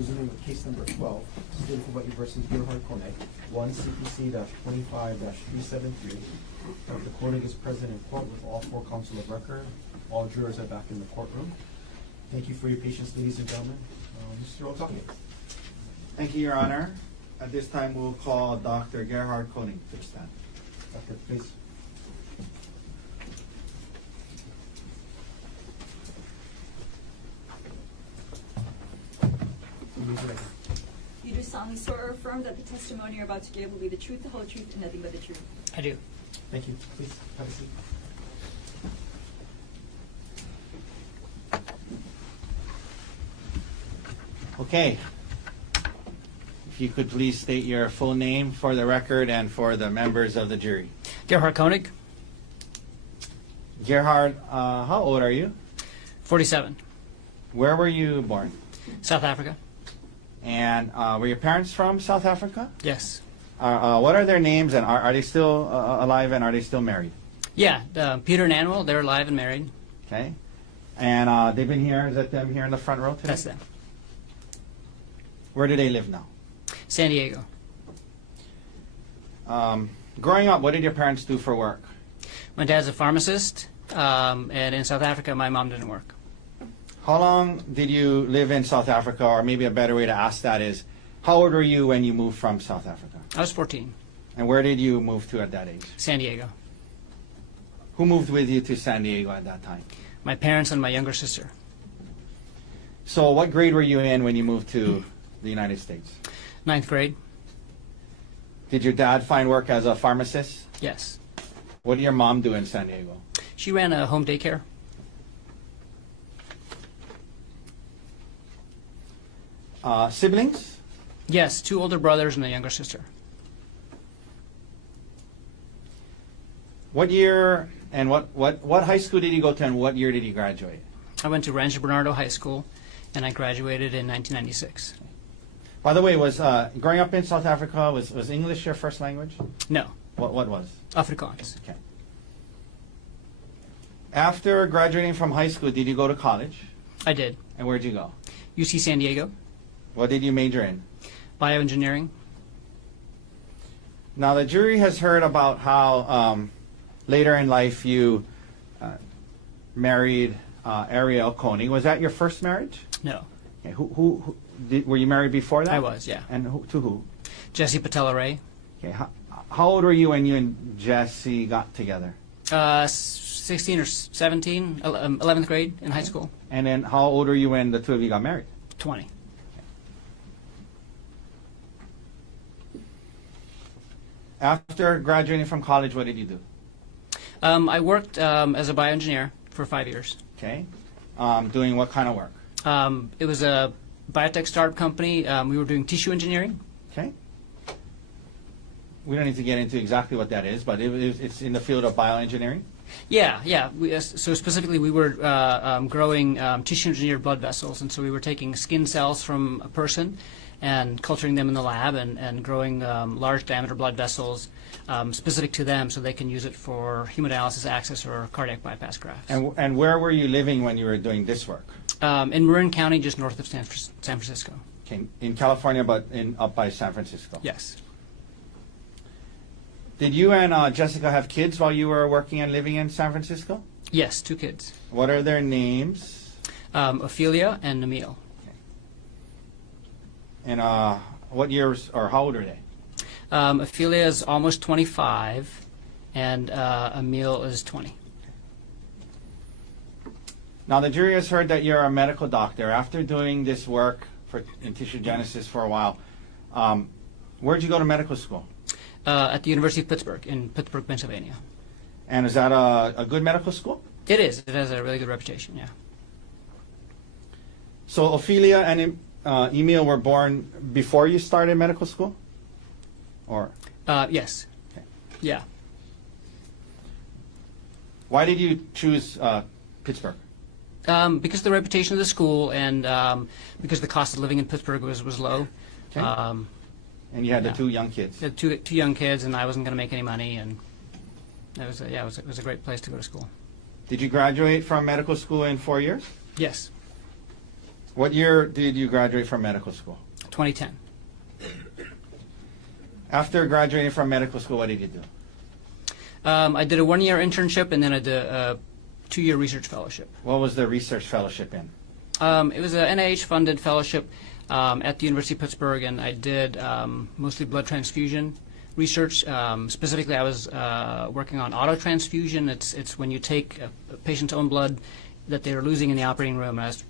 resuming with case number 12, State of Hawaii versus Gerhardt Konig, 1 CPC-25-373. Dr. Konig is present in court with all four counsel of record. All jurors are back in the courtroom. Thank you for your patience, ladies and gentlemen. Mr. Otake. Thank you, Your Honor. At this time, we'll call Dr. Gerhardt Konig to the stand. Doctor, please. You do solemnly swear or affirm that the testimony you're about to give will be the truth, the whole truth, and nothing but the truth. I do. Thank you. Please have a seat. Okay. If you could please state your full name for the record and for the members of the jury. Gerhardt Konig, Gerhard, how old are you? 47, Where were you born? South Africa. And were your parents from South Africa? Yes. What are their names, and are they still alive, and are they still married? Yeah, Peter and Emile, they're alive and married. Okay. And they've been here, is that them here in the front row today? That's them. Where do they live now? San Diego. Growing up, what did your parents do for work? My dad's a pharmacist, and in South Africa, my mom didn't work. How long did you live in South Africa, or maybe a better way to ask that is, how old were you when you moved from South Africa? I was 14. And where did you move to at that age? San Diego. Who moved with you to San Diego at that time? My parents and my younger sister. So what grade were you in when you moved to the United States? 9th grade. Did your dad find work as a pharmacist? Yes. What did your mom do in San Diego? She ran a home daycare. Siblings? Yes, 2 older brothers and a younger sister. What year and what high school did you go to, and what year did you graduate? I went to Rancho Bernardo High School, and I graduated in 1996. By the way, was growing up in South Africa, was English your first language? No, What was? Afrikaans. Okay. After graduating from high school, did you go to college? I did. And where'd you go? UC San Diego, What did you major in? bioengineering. Now, the jury has heard about how later in life you married Arielle Konig. Was that your first marriage? No, Okay. Were you married before that? I was, yeah. And to who? Jesse Patella Ray. Okay. How old were you when you and Jesse got together? 16 or 17, 11th grade in high school. And then how old were you when the two of you got married? 20. After graduating from college, what did you do? I worked as a bioengineer for 5 years. Okay. Doing what kind of work? It was a biotech startup company. We were doing tissue engineering. Okay. We don't need to get into exactly what that is, but it's in the field of bioengineering. Yeah. So specifically, we were growing tissue-engineered blood vessels, and so we were taking skin cells from a person and culturing them in the lab and growing large diameter blood vessels specific to them so they can use it for hemodialysis access or cardiac bypass grafts. And where were you living when you were doing this work? In Marin County, just north of San Francisco. Okay. In California, but up by San Francisco. Yes. Did you and Jessica have kids while you were working and living in San Francisco? Yes, 2 kids. What are their names? Ophelia and Emile. And what years or how old are they? Ophelia is almost 25, and Emile is 20. Now, the jury has heard that you're a medical doctor. After doing this work in tissue genesis for a while, where'd you go to medical school? At the University of Pittsburgh, in Pittsburgh, Pennsylvania. And is that a good medical school? It is. It has a really good reputation, yeah. So Ophelia and Emile were born before you started medical school? Or? Yes. Okay. Yeah. Why did you choose Pittsburgh? Because of the reputation of the school and because the cost of living in Pittsburgh was low. Okay. And you had the 2 young kids. The two young kids, and I wasn't going to make any money, and it was a great place to go to school. Did you graduate from medical school in 4 years? Yes. What year did you graduate from medical school? 2010. After graduating from medical school, what did you do? I did a 1-year internship, and then I did a 2-year research fellowship. What was the research fellowship in? It was an NIH-funded fellowship at the University of Pittsburgh, and I did mostly blood transfusion research. Specifically, I was working on autotransfusion. It's when you take a patient's own blood that they were losing in the operating room, and I was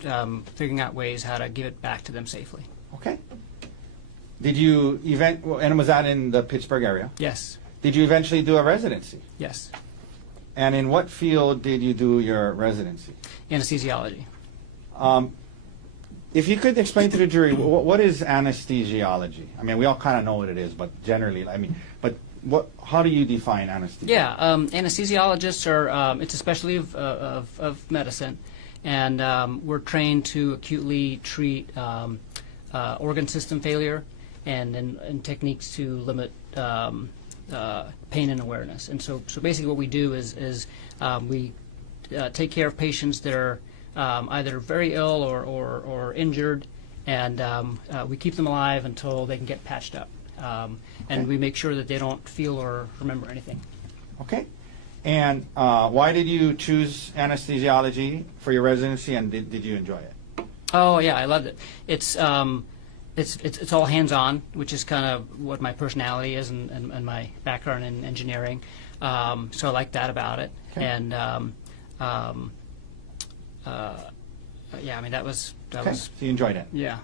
figuring out ways how to give it back to them safely. Okay. Did you and was that in the Pittsburgh area? Yes. Did you eventually do a residency? Yes. And in what field did you do your residency? Anesthesiology. If you could explain to the jury, what is anesthesiology? I mean, we all kind of know what it is, but generally, how do you define anesthesia? Yeah, anesthesiologists are, it's a specialty of medicine, and we're trained to acutely treat organ system failure and techniques to limit pain and awareness. And so basically what we do is we take care of patients that are either very ill or injured, and we keep them alive until they can get patched up. And we make sure that they don't feel or remember anything. Okay. And why did you choose anesthesiology for your residency, and did you enjoy it? Oh yeah, I loved it. It's all hands-on, which is kind of what my personality is and my background in engineering. So I like that about it. Okay. And yeah, I mean that was So you enjoyed it. yeah.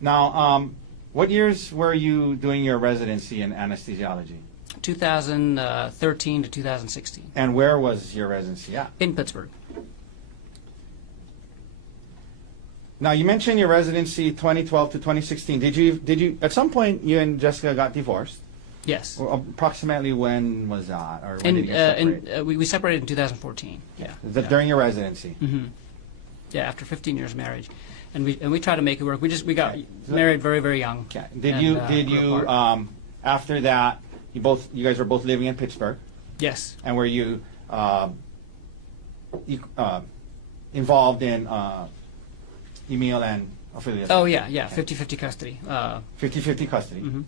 Now, what years were you doing your residency in anesthesiology? 2013 to 2016 And where was your residency at? in Pittsburgh. Now, you mentioned your residency 2012 to 2016. Did you at some point you and Jessica got divorced? Yes. Or approximately when was that, or when did you separate? We separated in 2014. Yeah. During your residency. Mm-hmm. Yeah, after 15 years of marriage, and we tried to make it work. We got married very, very young. Okay. And, you after that you guys were both living in Pittsburgh, Yes. and were you involved in Emile and Ophelia? Oh yeah, 50-50 custody. 50-50 custody. Mhm.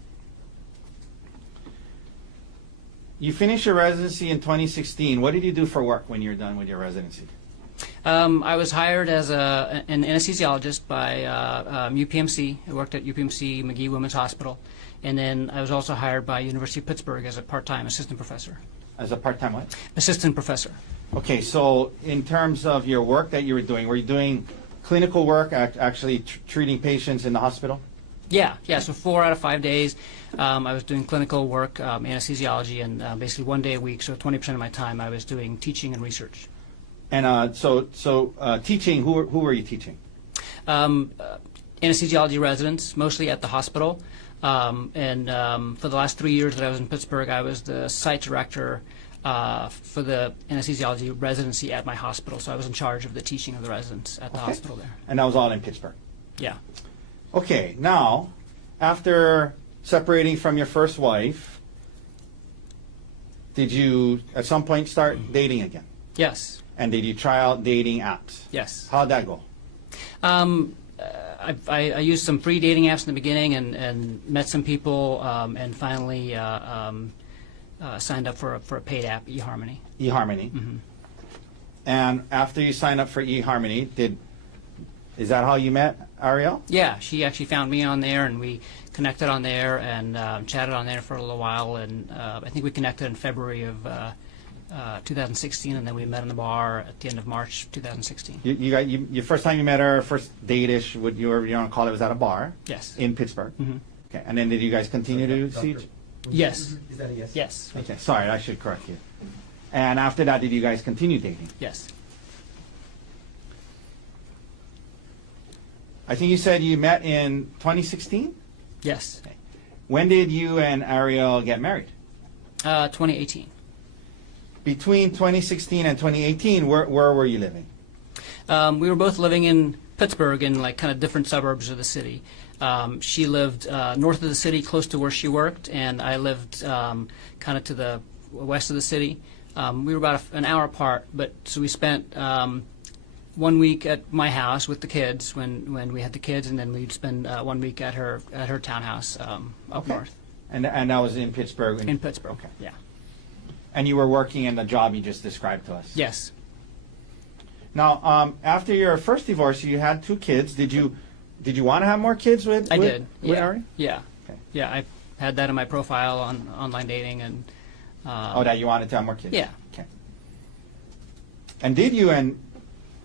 You finished your residency in 2016. What did you do for work when you were done with your residency? I was hired as an anesthesiologist by UPMC. I worked at UPMC McGee Women's Hospital, and then I was also hired by University of Pittsburgh as a part-time assistant professor. As a part-time what? Assistant professor. Okay, so in terms of your work that you were you doing clinical work, actually treating patients in the hospital? Yeah. So 4 out of 5 days, I was doing clinical work, anesthesiology, and basically 1 day a week. So 20% of my time I was doing teaching and research. And so teaching, who were you teaching? Anesthesiology residents, mostly at the hospital. And for the last 3 years that I was in Pittsburgh, I was the site director for the anesthesiology residency at my hospital. So I was in charge of the teaching of the residents at the hospital there. And that was all in Pittsburgh? Yeah. Okay, now, after separating from your first wife, did you at some point start dating again? Yes. And did you try out dating apps? Yes. How'd that go? I used some free dating apps in the beginning and met some people and finally signed up for a paid app, eHarmony. eHarmony. Mm-hmm. And after you signed up for eHarmony, is that how you met Arielle? Yeah, she actually found me on there, and we connected on there and chatted on there for a little while. And I think we connected in February of 2016, and then we met in the bar at the end of March 2016. Your first time you met her, first date-ish, what you want to call it, was at a bar? Yes. In Pittsburgh? Mm-hmm. Okay, and then did you guys continue to see each? Yes. Is that a yes? Yes. Okay, sorry, I should correct you. And after that, did you guys continue dating? Yes. I think you said you met in 2016? Yes. Okay. When did you and Arielle get married? 2018. Between 2016 and 2018, where were you living? We were both living in Pittsburgh in like kind of different suburbs of the city. She lived north of the city, close to where she worked, and I lived kind of to the west of the city. We were about an hour apart, but so we spent 1 week at my house with the kids when we had the kids, and then we'd spend 1 week at her townhouse up Okay. north And that was in Pittsburgh? in Pittsburgh. Okay. Yeah. And you were working in the job you just described to us? Yes. Now, after your first divorce, you had 2 kids. Did you want to have more kids with? I did. With Yeah. Ari? Yeah. Okay. Yeah. I had that in my profile on online dating, and That you wanted to have more kids? Yeah. Okay. And did you and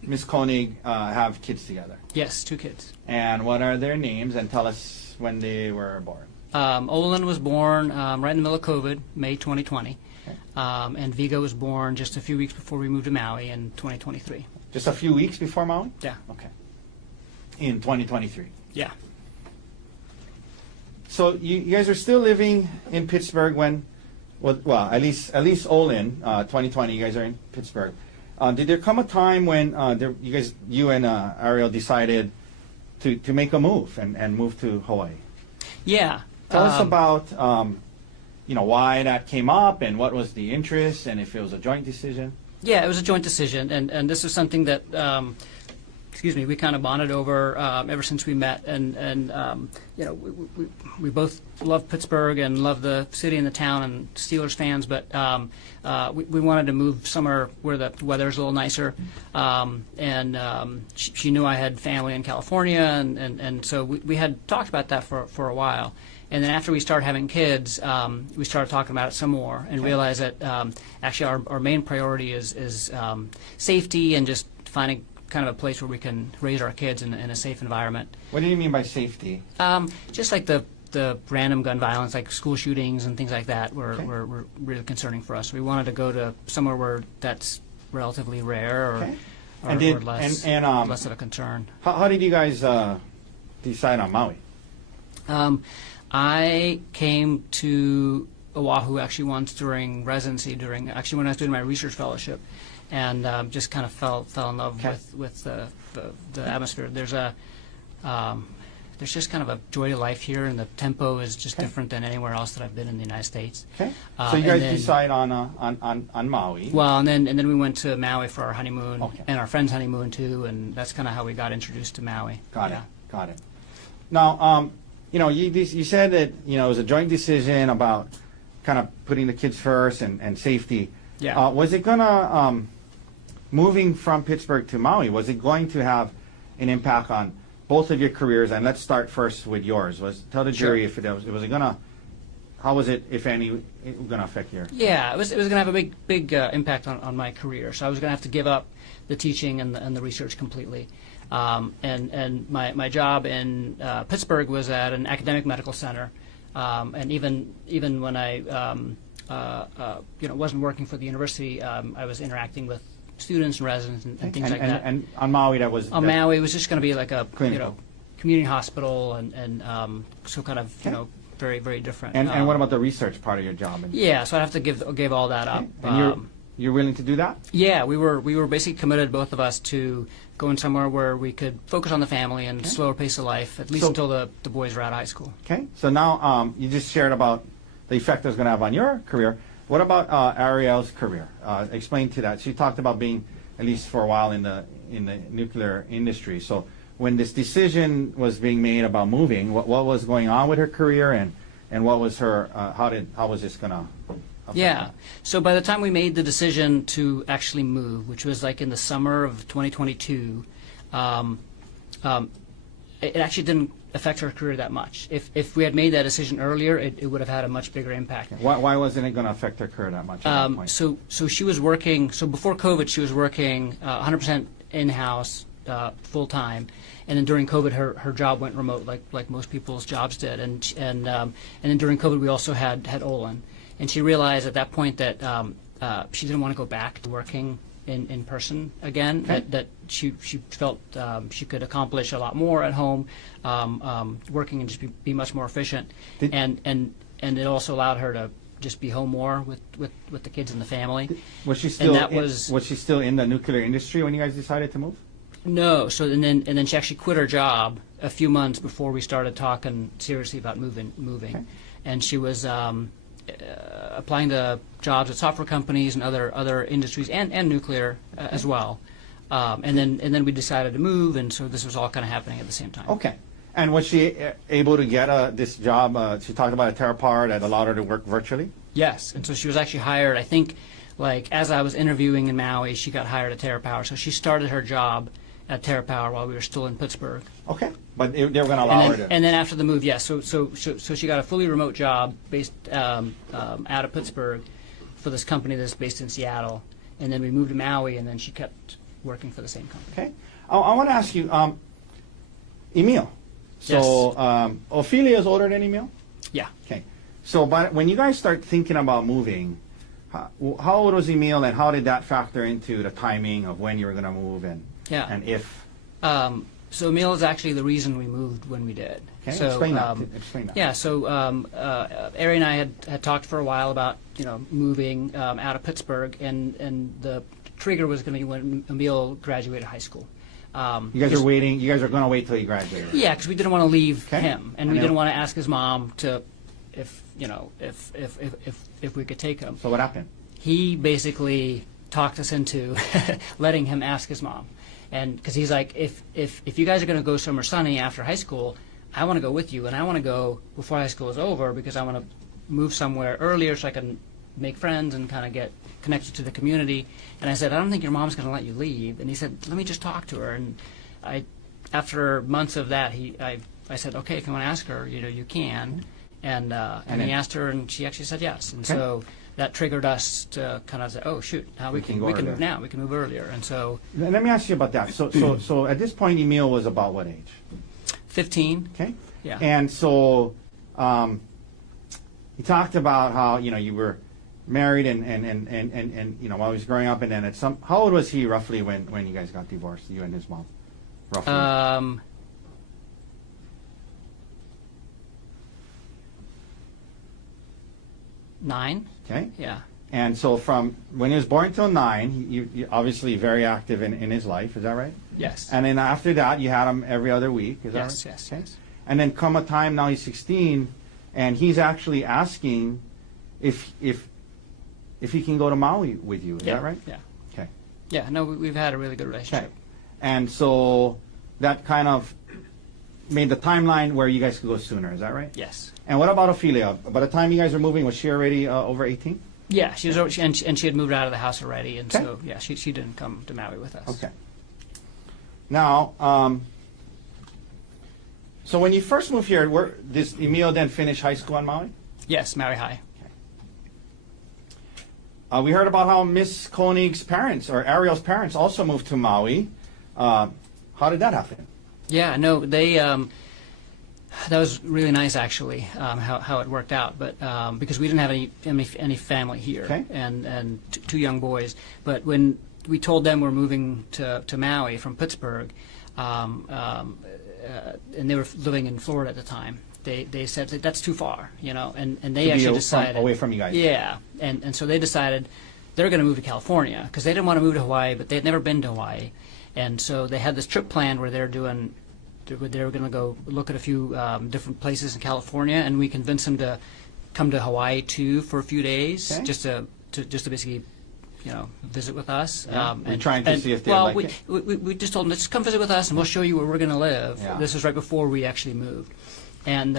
Miss Konig have kids together? yes, 2 kids. And what are their names? And tell us when they were born. Olin was born right in the middle of COVID, May 2020. Okay. And Vigo was born just a few weeks before we moved to Maui in 2023. Just a few weeks before Maui? Yeah. Okay. In 2023. Yeah. So you guys are still living in Pittsburgh when, well, at least Olin, 2020, you guys are in Pittsburgh. Did there come a time when you and Arielle decided to make a move and move to Hawaii? Yeah. Tell us about why that came up and what was the interest and if it was a joint decision. Yeah, it was a joint decision, and this is something that we kind of bonded over ever since we met, and we both love Pittsburgh and love the city and the town and Steelers fans, but we wanted to move somewhere where the weather's a little nicer, and she knew I had family in California, and so we had talked about that for a while. And then after we started having kids, we started talking about it some more and realized that actually our main priority is safety and just finding kind of a place where we can raise our kids in a safe environment. What do you mean by safety? Just like the random gun violence, like school shootings and things like that, were really concerning for us. We wanted to go to somewhere where that's relatively rare or, Okay. or less of a concern. How did you guys decide on Maui? I came to Oahu actually once during residency, when I was doing my research fellowship, and just kind of fell in love with the atmosphere. There's just kind of a joy to life here, and the tempo is just different than anywhere else that I've been in the United States. Okay. So you guys decide on Maui. Well, and then we went to Maui for our honeymoon, Okay. and our friend's honeymoon too, and that's kind of how we got introduced to Maui. Got it. Now, you said that it was a joint decision about kind of putting the kids first and safety. Yeah. Was it gonna moving from Pittsburgh to Maui? Was it going to have an impact on both of your careers? And let's start first with yours. Tell the jury if it was gonna. How was it, if any, going to affect your? Yeah, it was going to have a big impact on my career. So I was going to have to give up the teaching and the research completely. And my job in Pittsburgh was at an academic medical center, and even when I wasn't working for the university, I was interacting with students and residents and things like that. And on Maui, that was on Maui, it was just going to be like a clinical. Community hospital, and so kind of very, very different. And what about the research part of your job? Yeah, so I have to give all that up. And you're willing to do that? Yeah, we were basically committed, both of us, to going somewhere where we could focus on the family and slower pace of life, at least until the boys were out of high school. Okay, so now you just shared about the effect it was going to have on your career. What about Arielle's career? Explain to that. She talked about being, at least for a while, in the nuclear industry. So when this decision was being made about moving, what was going on with her career, and what was her how was this going to affect her? So by the time we made the decision to actually move, which was like in the summer of 2022, it actually didn't affect her career that much. If we had made that decision earlier, it would have had a much bigger impact. Why wasn't it going to affect her career that much at that point? So she was working. So before COVID, she was working 100% in-house, full time, and then during COVID, her job went remote, like most people's jobs did. And then during COVID, we also had Olin, and she realized at that point that she didn't want to go back to working in person again. Okay. That she felt she could accomplish a lot more at home, working and just be much more efficient. And it also allowed her to just be home more with the kids and the family. Was she still was she still in the nuclear industry when you guys decided to move? No. So and then she actually quit her job a few months before we started talking seriously about moving. Okay. And she was applying to jobs at software companies and other industries and nuclear as well. And then we decided to move, and so this was all kind of happening at the same time. Okay. And was she able to get this job? She talked about a TerraPower that allowed her to work virtually? Yes, and so she was actually hired, I think, like as I was interviewing in Maui, she got hired at TerraPower. So she started her job at TerraPower while we were still in Pittsburgh. Okay. But they were going to allow her to... And then after the move, yes. So she got a fully remote job based out of Pittsburgh for this company that's based in Seattle. And then we moved to Maui, and then she kept working for the same company. Okay. I want to ask you, Emile. So Ophelia is older than Emile? Yeah. Okay. So when you guys start thinking about moving, how old was Emile, and how did that factor into the timing of when you were going to move and if? So Emile is actually the reason we moved when we did. Okay. So, Explain that. Yeah. So Ari and I had talked for a while about moving out of Pittsburgh, and the trigger was going to be when Emile graduated high school. You guys are waiting. You guys are going to wait till he graduates. Yeah, because we didn't want to leave Okay. him, and we didn't want to ask his mom to, if we could take him. So what happened? He basically talked us into letting him ask his mom, and because he's like, if you guys are going to go somewhere sunny after high school, I want to go with you, and I want to go before high school is over because I want to move somewhere earlier so I can make friends and kind of get connected to the community. And I said, I don't think your mom's going to let you leave. And he said, let me just talk to her. And after months of that, I said, okay, if you want to ask her, you can. And he asked her, and she actually said yes. And so that triggered us to kind of say, oh shoot, now we can move now. We can move earlier. And so let me ask you about that. So at this point, Emile was about what age? 15. Okay. Yeah. And so he talked about how you were married and while he was growing up, and then how old was he roughly when you guys got divorced, you and his mom, roughly? 9. Okay. Yeah. And so from when he was born till 9, you obviously very active in his life. Is that right? Yes. And then after that, you had him every other week. Is that Yes. right? Yes. Okay. Yes. And then come a time now he's 16, and he's actually asking if he can go to Maui with you. Is that right? Yeah. Okay. Yeah. No, we've had a really good relationship. Okay. And so that kind of made the timeline where you guys could go sooner. Is that right? Yes. And what about Ophelia? By the time you guys were moving, was she already over 18? Yeah, she was, and she had moved out of the house already, and Okay. so yeah, she didn't come to Maui with us. Okay. Now, so when you first moved here, did Emile then finish high school on Maui? Yes, Maui High. We heard about how Miss Konig's parents, or Arielle's parents, also moved to Maui. How did that happen? Yeah, no, they that was really nice actually, how it worked out. But because we didn't have any family here, Okay. and two young boys. But when we told them we're moving to Maui from Pittsburgh, and they were living in Florida at the time, they said that that's too far, and they actually decided away from you guys. Yeah, and so they decided they're going to move to California because they didn't want to move to Hawaii, but they'd never been to Hawaii, and so they had this trip planned where they were going to go look at a few different places in California, and we convinced them to come to Hawaii too for a few days, Okay. just to basically, visit with us. Yeah. We're trying to see if they like it. We just told them, just come visit with us, and we'll show you where we're going to live. Yeah. This was right before we actually moved, and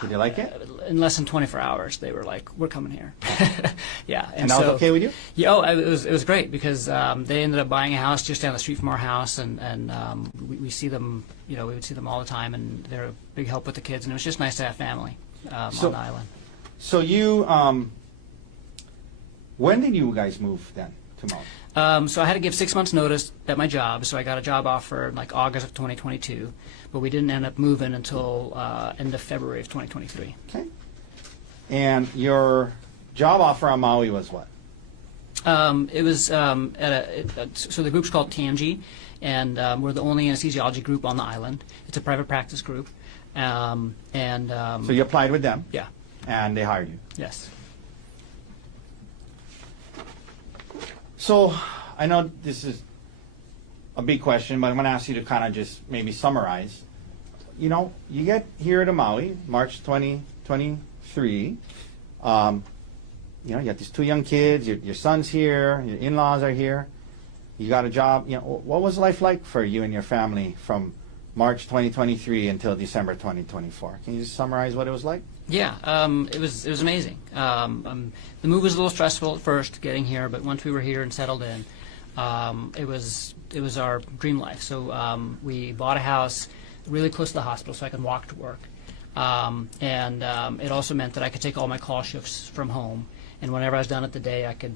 Did they like it? in less than 24 hours, they were like, "We're coming here." Yeah, And that was okay with you? Yeah, it was great because they ended up buying a house just down the street from our house, and we see them, we would see them all the time, and they're a big help with the kids, and it was just nice to have family on the island. So you, when did you guys move then to Maui? So I had to give 6 months notice at my job, so I got a job offer in like August of 2022, but we didn't end up moving until end of February of 2023. Okay. And your job offer on Maui was what? It was so the group's called TAMG, and we're the only anesthesiology group on the island. It's a private practice group, So you applied with them, yeah, and they hired you. yes. So I know this is a big question, but I'm going to ask you to kind of just maybe summarize. You get here to Maui, March 2023. You got these two young kids. Your son's here. Your in-laws are here. You got a job. You know, what was life like for you and your family from March 2023 until December 2024? Can you just summarize what it was like? Yeah, it was amazing. The move was a little stressful at first getting here, but once we were here and settled in, it was our dream life. So we bought a house really close to the hospital, so I could walk to work, and it also meant that I could take all my call shifts from home. And whenever I was done at the day, I could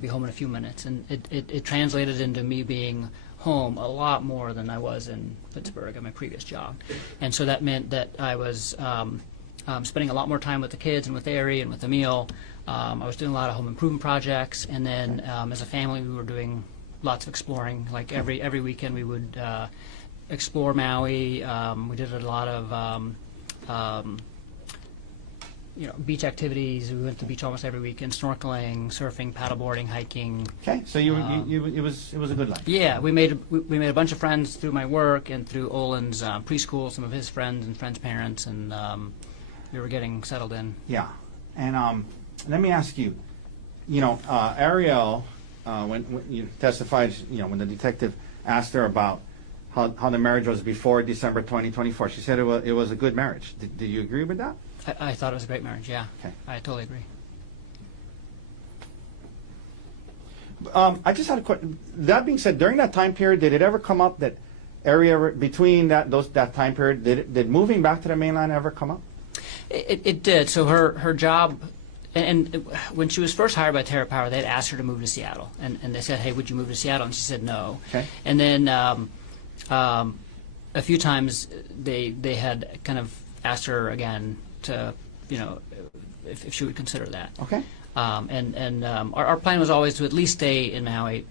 be home in a few minutes, and it translated into me being home a lot more than I was in Pittsburgh at my previous job. And so that meant that I was spending a lot more time with the kids and with Ari and with Emile. I was doing a lot of home improvement projects, and then as a family we were doing lots of exploring. Like every weekend we would explore Maui. We did a lot of beach activities. We went to the beach almost every weekend, snorkeling, surfing, paddleboarding, hiking. Okay, so it was a good life. Yeah, we made a bunch of friends through my work and through Olin's preschool, some of his friends and friends' parents, and we were getting settled in. Yeah, and let me ask you, Arielle, when you testified, when the detective asked her about how the marriage was before December 2024, she said it was a good marriage. Did you agree with that? I thought it was a great marriage, yeah. Okay. I totally agree. I just had a question. That being said, during that time period, did it ever come up that area between that time period, did moving back to the mainland ever come up? It did. So her job, and when she was first hired by Terra Power, they had asked her to move to Seattle, and they said, "Hey, would you move to Seattle?" And she said no. Okay. And then a few times they had kind of asked her again to, if she would consider that. Okay. Our plan was always to at least stay in Maui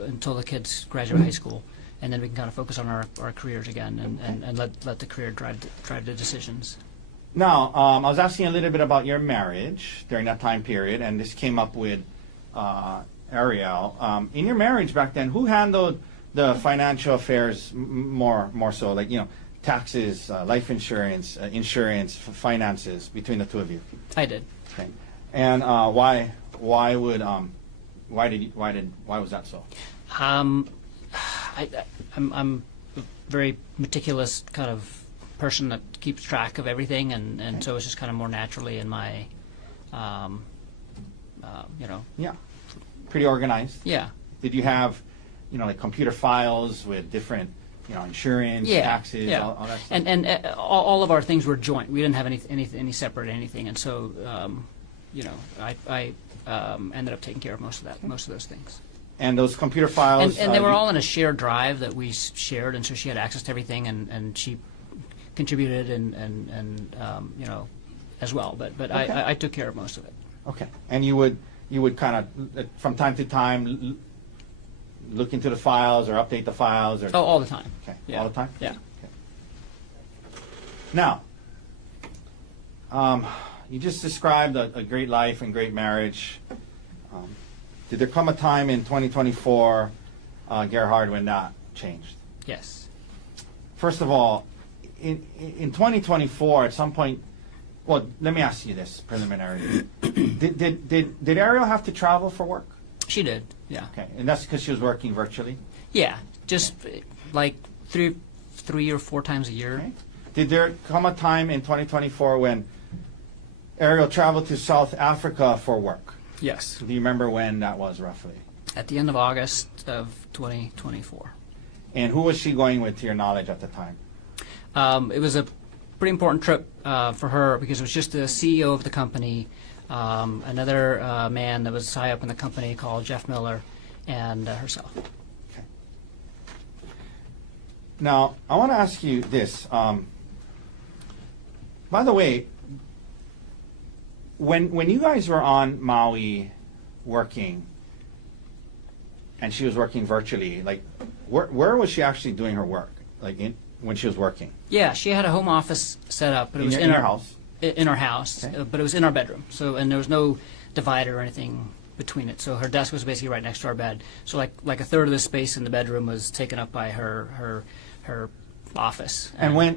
until the kids graduate high school, and then we can kind of focus on our careers again and let the career drive the decisions. Now, I was asking a little bit about your marriage during that time period, and this came up with Arielle. In your marriage back then, who handled the financial affairs more so, like, taxes, life insurance, finances between the two of you? I did. Okay. And why was that so? I'm a very meticulous kind of person that keeps track of everything, and so it's just kind of more naturally in my, Yeah. Pretty organized. Yeah. Did you have, like computer files with different, insurance, taxes, yeah. all that stuff? And all of our things were joint. We didn't have any separate anything, and so I ended up taking care of most of those things. And those computer files, and they were all in a shared drive that we shared, and so she had access to everything, and she contributed and as well. But Okay. I took care of most of it. Okay. And you would kind of from time to time look into the files or update the files, or all the time. Okay. Yeah. All the time. Yeah. Okay. Now, you just described a great life and great marriage. Did there come a time in 2024, Gerhardt, when that changed? Yes. First of all, in 2024, at some point, well, let me ask you this preliminary. Did Arielle have to travel for work? She did. Yeah. Okay, and that's because she was working virtually? Yeah. Just like three or four times a year. Okay. Did there come a time in 2024 when Arielle traveled to South Africa for work? Yes. Do you remember when that was roughly? At the end of August of 2024. And who was she going with, to your knowledge, at the time? It was a pretty important trip for her because it was just the CEO of the company, another man that was high up in the company called Jeff Miller, and herself. Okay. Now, I want to ask you this. By the way, when you guys were on Maui working, and she was working virtually, like, where was she actually doing her work? Like, when she was working? Yeah, she had a home office set up, but it was in her house. In our house, Okay. but it was in our bedroom. So, and there was no divider or anything between it. So her desk was basically right next to our bed. So like a third of the space in the bedroom was taken up by her office. And when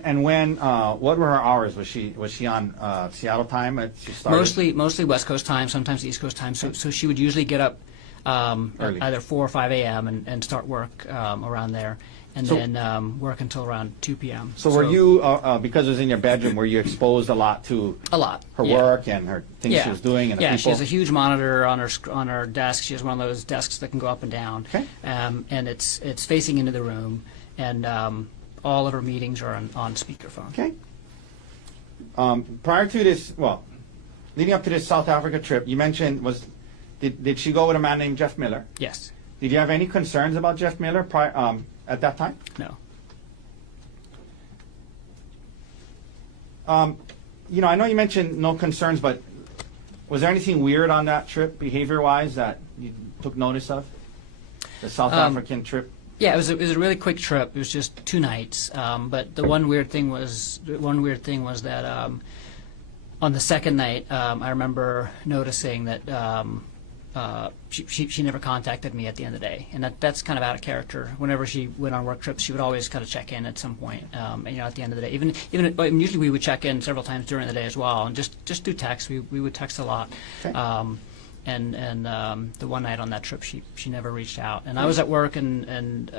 what were her hours? Was she on Seattle time? She started? Mostly West Coast time, sometimes East Coast time. So she would usually get up Early. either 4 or 5 a.m. and start work around there, and So- then work until around 2 p.m. So were you, because it was in your bedroom, were you exposed a lot to A lot. her yeah. work and her things she was doing and the Yeah, people? she has a huge monitor on her desk. She has one of those desks that can go up and down. Okay. And it's facing into the room, and all of her meetings are on speakerphone. Okay. Prior to this, well, leading up to this South Africa trip, you mentioned did she go with a man named Jeff Miller? Yes. Did you have any concerns about Jeff Miller at that time? No. I know you mentioned no concerns, but was there anything weird on that trip, behavior-wise, that you took notice of? The South African trip? Yeah, it was a really quick trip. It was just 2 nights. But the one weird thing was that on the second night, I remember noticing that she never contacted me at the end of the day, and that's kind of out of character. Whenever she went on work trips, she would always kind of check in at some point. And, at the end of the day, even usually we would check in several times during the day as well, and just do text. We would text a lot. Okay. And the one night on that trip, she never reached out. And I was at work, and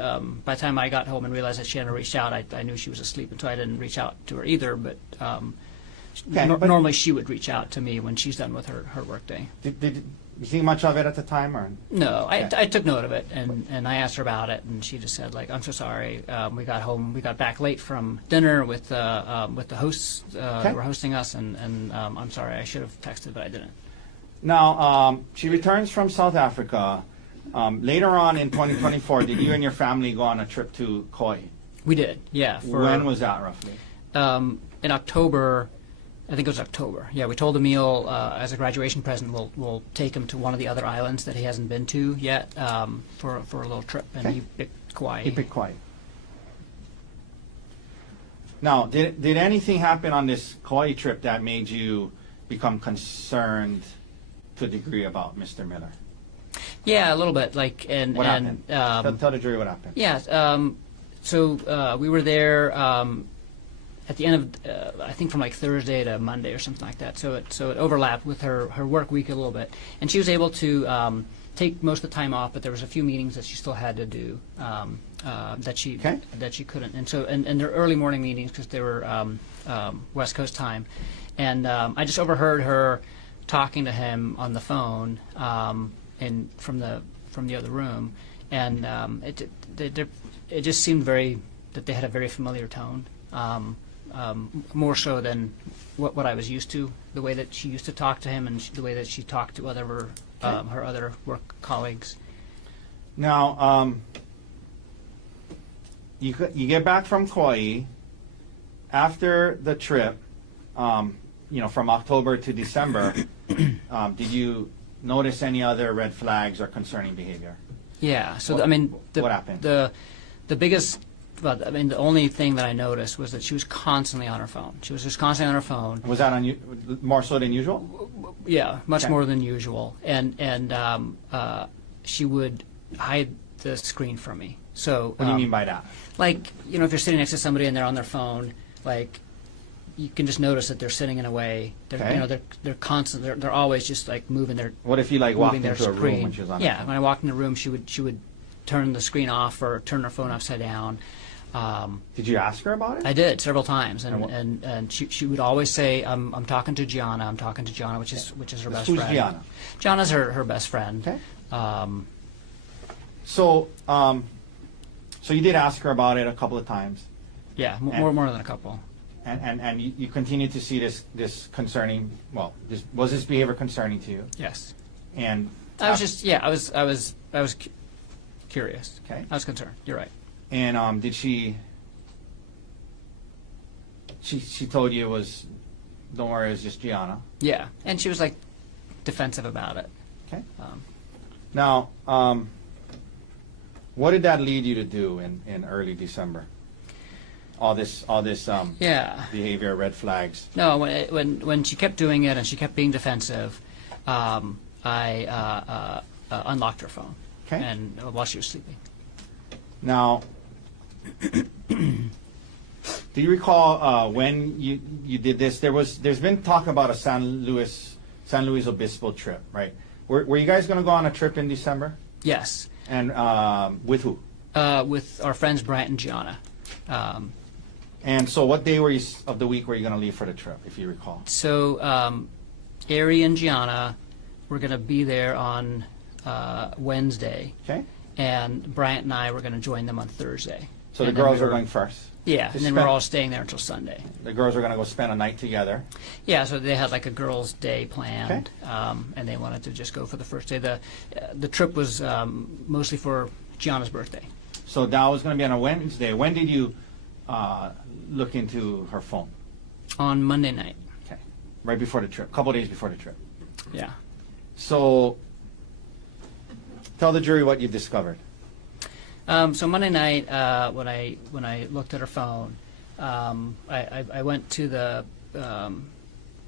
by the time I got home and realized that she hadn't reached out, I knew she was asleep, and so I didn't reach out to her either. But, but normally she would reach out to me when she's done with her work day. Did you think much of it at the time, or? No, Okay. I took note of it, and I asked her about it, and she just said, like, I'm so sorry. We got back late from dinner with the hosts that were hosting us, and I'm sorry, I should have texted, but I didn't. Now, she returns from South Africa. Later on in 2024, did you and your family go on a trip to Kauai? We did, yeah. When was that, roughly? In October, I think it was October. Yeah, we told Emile as a graduation present we'll take him to one of the other islands that he hasn't been to yet for a little trip, and he picked Kauai. He picked Kauai. Now, did anything happen on this Kauai trip that made you become concerned to a degree about Mr. Miller? Yeah, a little bit. What happened? Tell the jury what happened. Yeah. So we were there at the end of I think from like Thursday to Monday or something like that. So it overlapped with her work week a little bit, and she was able to take most of the time off. But there was a few meetings that she still had to do that she couldn't. And so and they're early morning meetings because they were West Coast time, and I just overheard her talking to him on the phone and from the other room, and it just seemed that they had a very familiar tone, more so than what I was used to, the way that she used to talk to him and the way that she talked to her other work colleagues. Now, you get back from Kauai after the trip. From October to December, did you notice any other red flags or concerning behavior? Yeah. So what happened? The biggest, the only thing that I noticed was that she was constantly on her phone. She was just constantly on her phone. Was that more so than usual? Yeah, much Okay. more than usual. And she would hide the screen from me. So What do you mean by that? like, if you're sitting next to somebody and they're on their phone, like, you can just notice that they're sitting in a way. They're constant. They're always just like moving their. What if you walked moving their into a room screen. when she was on? Yeah, her when I walked in the room, she would turn the screen off or turn her phone upside down. Did you ask her about it? I did several times, And what- and she would always say, "I'm talking to Gianna. I'm talking to Gianna," which is her best Who's friend. Gianna? Gianna's her best friend. Okay. So So you did ask her about it a couple of times, yeah, And- more than a couple. and you continue to see this concerning. Well, was this behavior concerning to you? Yes, And I was curious. Okay. I was concerned. You're right. And did she told you it was, don't worry, it was just Gianna. Yeah, and she was like defensive about it. Okay. Um, Now, what did that lead you to do in early December? All this yeah. behavior, red flags. No, when she kept doing it and she kept being defensive, I unlocked her phone. Okay. And while she was sleeping. Now, do you recall when you did this? There's been talk about a San Luis Obispo trip, right? Were you guys going to go on a trip in December? Yes, And with who? with our friends Bryant and Gianna. And so what day of the week were you going to leave for the trip, if you recall? So Ari and Gianna were going to be there on Wednesday, Okay. and Bryant and I were going to join them on Thursday. So the And then girls we were going first. Yeah, to and then we're spend- all staying there until Sunday. The girls were going to go spend a night together. Yeah, so they had like a girls' day planned, and they wanted to just go for the first day. The trip was mostly for Gianna's birthday. So that was going to be on a Wednesday. When did you look into her phone? On Monday night. Okay. Right before the trip, a couple days before the trip. Yeah. So tell the jury what you discovered. So Monday night, when I looked at her phone, I went to the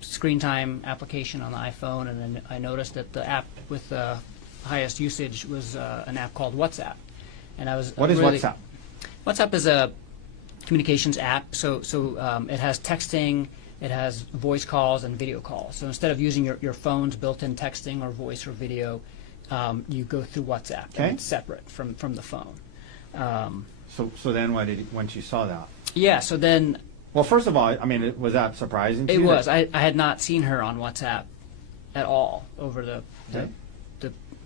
screen time application on the iPhone, and then I noticed that the app with the highest usage was an app called WhatsApp. And I was What is really- WhatsApp? WhatsApp is a communications app. So it has texting, it has voice calls and video calls. So instead of using your phone's built-in texting or voice or video, you go through WhatsApp. Okay. And it's separate from the phone. So then once you saw that? Yeah, so then Well, first of all, I mean, was that surprising to it you? was. I had not seen her on WhatsApp at all over the Okay.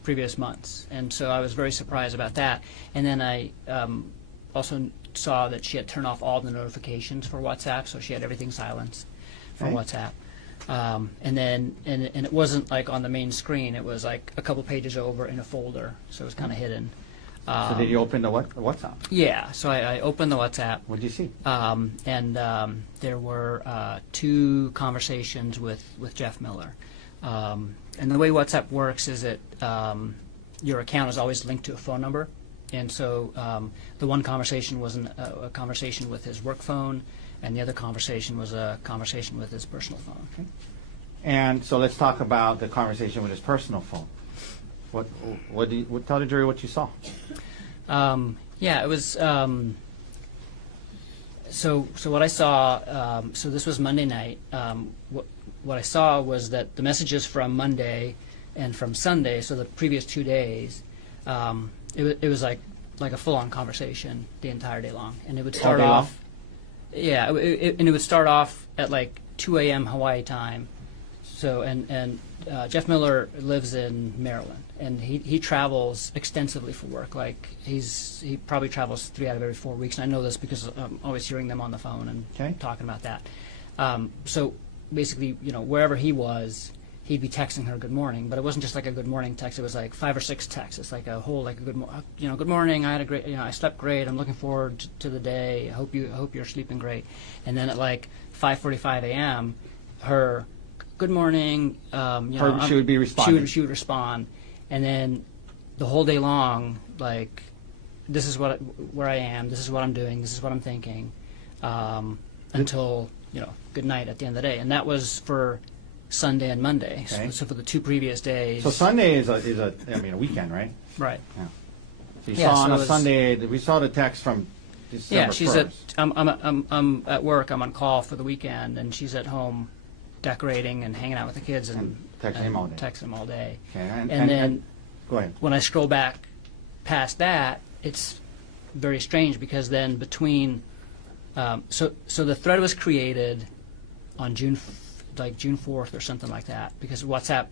previous months. And so I was very surprised about that. And then I also saw that she had turned off all the notifications for WhatsApp, so she had everything silenced for Okay. WhatsApp. And it wasn't like on the main screen. It was like a couple pages over in a folder, so it was kind of hidden. So did you open the WhatsApp? Yeah, so I opened the WhatsApp. What did you see? And there were 2 conversations with Jeff Miller. And the way WhatsApp works is that your account is always linked to a phone number. And so the one conversation was a conversation with his work phone, and the other conversation was a conversation with his personal phone. Okay. And so let's talk about the conversation with his personal phone. Tell the jury what you saw. Yeah, it was. So what I saw. So this was Monday night. What I saw was that the messages from Monday and from Sunday, so the previous 2 days, it was like a full-on conversation the entire day long, and it would start day long? off. Yeah, and it would start off at like 2 a.m. Hawaii time. So and Jeff Miller lives in Maryland, and he travels extensively for work. Like he probably travels 3 out of every 4 weeks, and I know this because I'm always hearing them on the phone and Okay. talking about that. So basically, wherever he was, he'd be texting her good morning, but it wasn't just like a good morning text. It was like 5 or 6 texts. It's like a whole good morning. I had a great, I slept great. I'm looking forward to the day. I hope you're sleeping great. And then at like 5:45 a.m., her good morning. She would be responding. She would respond, and then the whole day long, like, this is where I am. This is what I'm doing. This is what I'm thinking, until good night at the end of the day. And that was for Sunday and Monday. Okay. So for the 2 previous days. So Sunday is a weekend, right? Right. Yeah. So you Yeah, saw so on it a was- Sunday. We saw the text from December Yeah, she's 1st. I'm at work. I'm on call for the weekend, and she's at home decorating and hanging out with the kids and texting him all day. Texting him all day. Okay, And then go ahead. when I scroll back past that, it's very strange because then between so the thread was created on June 4th or something like that, because WhatsApp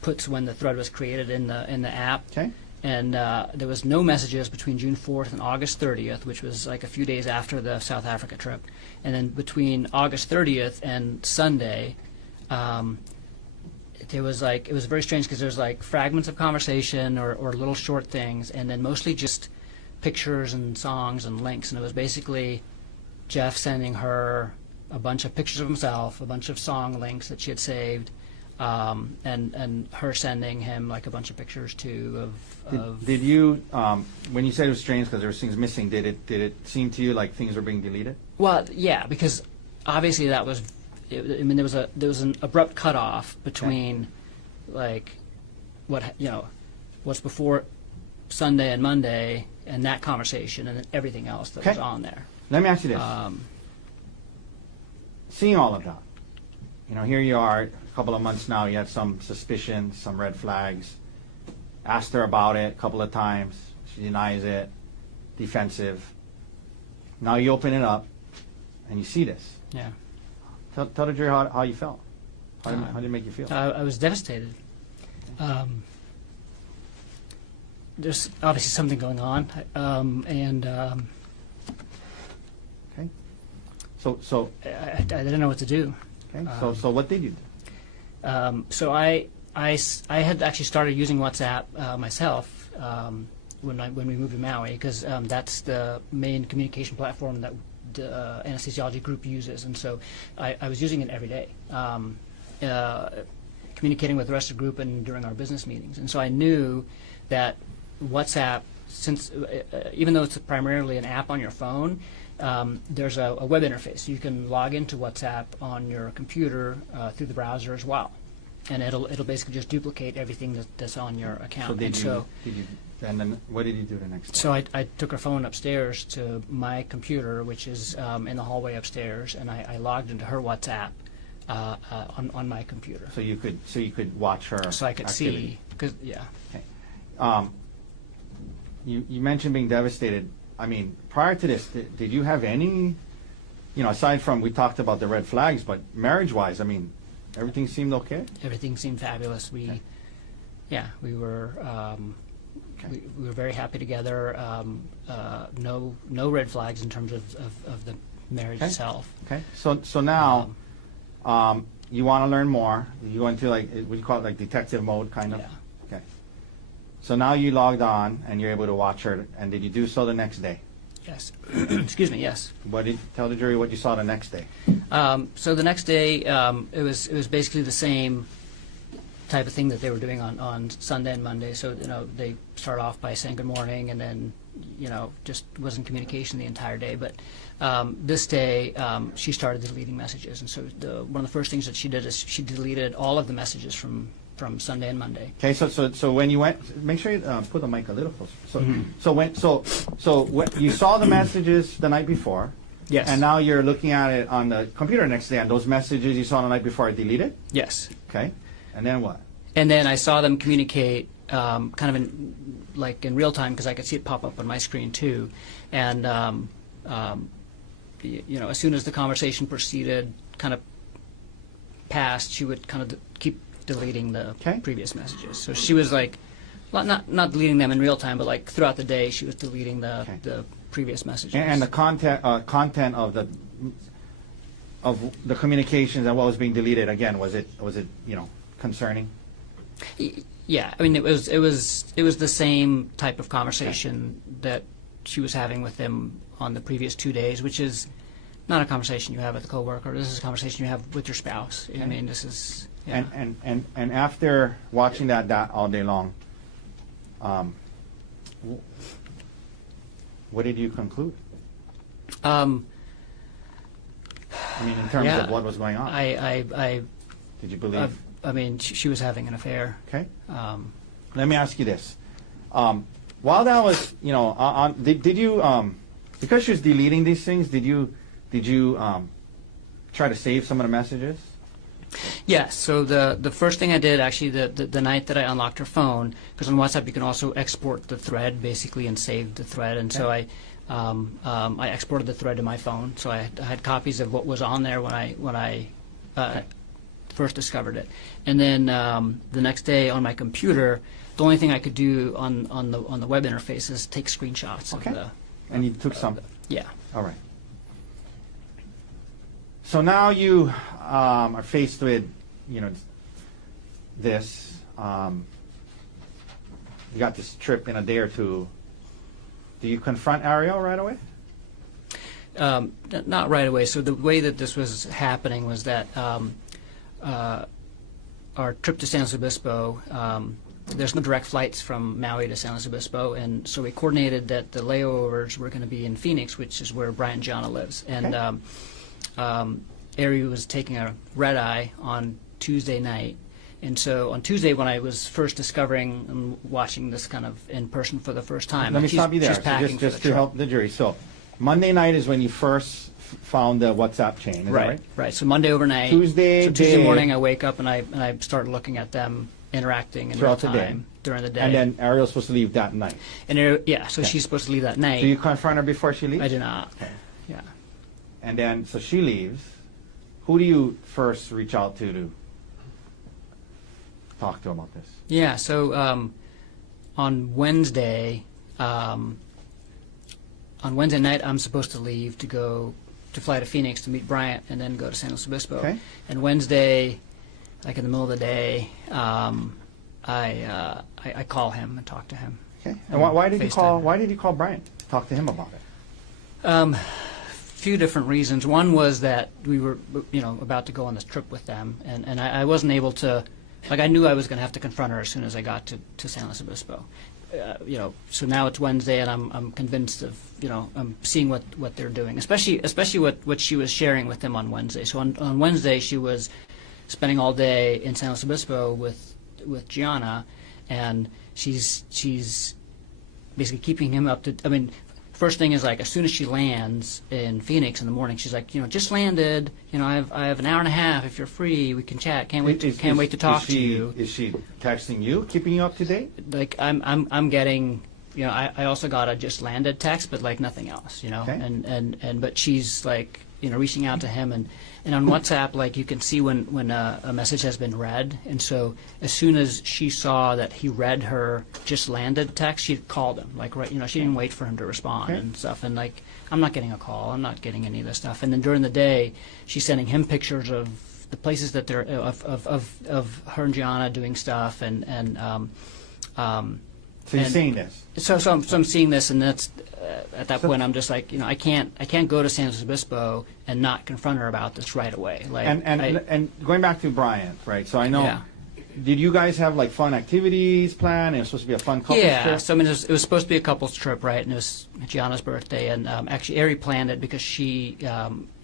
puts when the thread was created in the app. Okay. And there was no messages between June 4th and August 30th, which was like a few days after the South Africa trip. And then between August 30th and Sunday, it was very strange because there's like fragments of conversation or little short things, and then mostly just pictures and songs and links. And it was basically Jeff sending her a bunch of pictures of himself, a bunch of song links that she had saved, and her sending him like a bunch of pictures too of Did you, when you said it was strange because there was things missing, did it seem to you like things were being deleted? Well, yeah, because obviously that was, I mean, there was an abrupt cutoff between like what's before Sunday and Monday and that conversation and then everything else that was Okay. on there. Let me ask you this. Seeing all of that, here you are, a couple of months now, you had some suspicion, some red flags. Asked her about it a couple of times. She denies it, defensive. Now you open it up, and you see this. Yeah. Tell the jury how you felt. How did it make you feel? I was devastated. There's obviously something going on, Okay. So I didn't know what to do. okay. So what did you do? So I had actually started using WhatsApp myself when we moved to Maui, because that's the main communication platform that the anesthesiology group uses, and so I was using it every day, communicating with the rest of the group and during our business meetings. And so I knew that WhatsApp, since even though it's primarily an app on your phone, there's a web interface. You can log into WhatsApp on your computer through the browser as well, and it'll basically just duplicate everything that's on your account. And then what did you do the next day? So I took her phone upstairs to my computer, which is in the hallway upstairs, and I logged into her WhatsApp on my computer. So you could watch her. So I could activity. see, because yeah. Okay. You mentioned being devastated. I mean, prior to this, did you have any, aside from we talked about the red flags, but marriage-wise, I mean, everything seemed okay? Everything seemed fabulous. We were. Okay. We were very happy together. No red flags in terms of the marriage itself. Okay. So now, you want to learn more. You went to what do you call it, like detective mode, kind of? Yeah. Okay. So now you logged on and you're able to watch her. And did you do so the next day? Yes. Excuse me. Yes. Tell the jury what you saw the next day? So the next day, it was basically the same type of thing that they were doing on Sunday and Monday. So they start off by saying good morning, and then just wasn't communication the entire day. But this day, she started deleting messages, and so one of the first things that she did is she deleted all of the messages from Sunday and Monday. Okay, so when you went, make sure you put the mic a little closer. So when you saw the messages the night before. Yes. And now you're looking at it on the computer next day, and those messages you saw the night before are deleted. Yes. Okay. And then what? And then I saw them communicate kind of in real time, because I could see it pop up on my screen too. And as soon as the conversation proceeded, kind of passed, she would kind of keep deleting the previous messages. So she was not deleting them in real time, but throughout the day, she was deleting the previous messages. And the content of the communications and what was being deleted, again, was it concerning? Yeah, I mean it was the same type of conversation that she was having with them on the previous 2 days, which is not a conversation you have with a coworker. This is a conversation you have with your spouse. I mean, this is. Yeah. And after watching that all day long, what did you conclude? I mean, in terms of what was going on. Did you believe? I mean, she was having an affair. Okay. Let me ask you this: while that was, did you, because she was deleting these things, did you try to save some of the messages? Yes. So the first thing I did, actually, the night that I unlocked her phone, because on WhatsApp you can also export the thread basically and save the thread, and so I exported the thread to my phone. So I had copies of what was on there when I first discovered it, and then the next day on my computer, the only thing I could do on the web interface is take screenshots of the. And you took some. Yeah. All right. So now you are faced with, this. You got this trip in a day or two. Do you confront Arielle right away? Not right away. So the way that this was happening was that our trip to San Luis Obispo, there's no direct flights from Maui to San Luis Obispo, and so we coordinated that the layovers were going to be in Phoenix, which is where Brian Gianna lives. And Ari was taking a red eye on Tuesday night. And so on Tuesday, when I was first discovering and watching this kind of in person for the first time, Let me stop you there. She's packing just to help the jury. So Monday night is when you first found the WhatsApp chain, is that right? Right. So Monday overnight. Tuesday day. morning, I wake up and I start looking at them interacting in real Throughout the day. time during the day. And then Arielle's supposed to leave that night. And so she's supposed to leave that night. Do you confront her before she leaves? I do not. Okay. Yeah. And then, so she leaves. Who do you first reach out to talk to about this? Yeah. So on Wednesday night, I'm supposed to leave to fly to Phoenix to meet Bryant and then go to San Luis Obispo. Okay. And Wednesday, like in the middle of the day, I call him and talk to him. Okay. And why did you call? FaceTime. Why did you call Brian? Talk to him about it. Few different reasons. One was that we were, about to go on this trip with them, and I wasn't able to. Like, I knew I was going to have to confront her as soon as I got to San Luis Obispo. So now it's Wednesday, and I'm convinced of, I'm seeing what they're doing, especially what she was sharing with them on Wednesday. So on Wednesday, she was spending all day in San Luis Obispo with Gianna, and she's basically keeping him up to. I mean, first thing is, like, as soon as she lands in Phoenix in the morning, she's like, just landed. I have an hour and a half. If you're free, we can chat. Can't wait to talk to you. Is she texting you, keeping you up to date? Like, I'm getting, I also got a just landed text, but like nothing else, Okay. But she's like, reaching out to him, and on WhatsApp, like, you can see when a message has been read, and so as soon as she saw that he read her just landed text, she called him, like, right, she didn't wait for him to respond. Okay. And stuff, and like, I'm not getting a call, I'm not getting any of this stuff, and then during the day, she's sending him pictures of the places that they're of her and Gianna doing stuff, So you're seeing this. So I'm seeing this, and that's at that point I'm just like, I can't go to San Luis Obispo and not confront her about this right away. Like, And going back to Bryant, right? So I know. Yeah. Did you guys have like fun activities planned? It was supposed to be a fun couples yeah. trip. So I mean, it was supposed to be a couples trip, right? And it was Gianna's birthday, and actually Ari planned it because she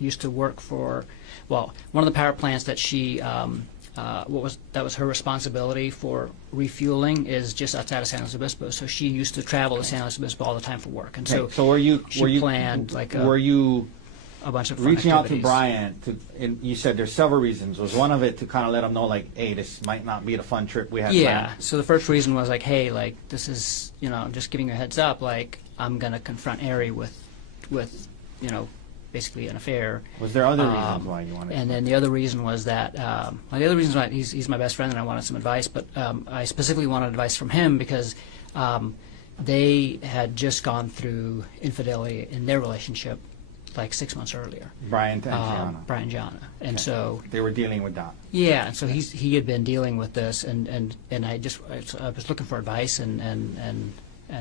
used to work for, one of the power plants that she. That was her responsibility for refueling is just outside of San Luis Obispo. So she used to travel to San Luis Obispo all the time for work, and Okay, so were you planned like were you a bunch of fun reaching out to activities. Brian and you said there's several reasons. Was one of it to kind of let him know, like, hey, this might not be the fun trip we had Yeah. planned? So the first reason was like, hey, like, this is, I'm just giving you a heads up. Like, I'm gonna confront Ari with basically an affair. Was there other reasons why you wanted? And then the other reason was that the other reason why he's my best friend and I wanted some advice, but I specifically wanted advice from him because they had just gone through infidelity in their relationship like 6 months earlier. Brian and Gianna. Brian and Gianna, and Okay. so They were dealing with that. yeah, and so he had been dealing with this, and I was looking for advice and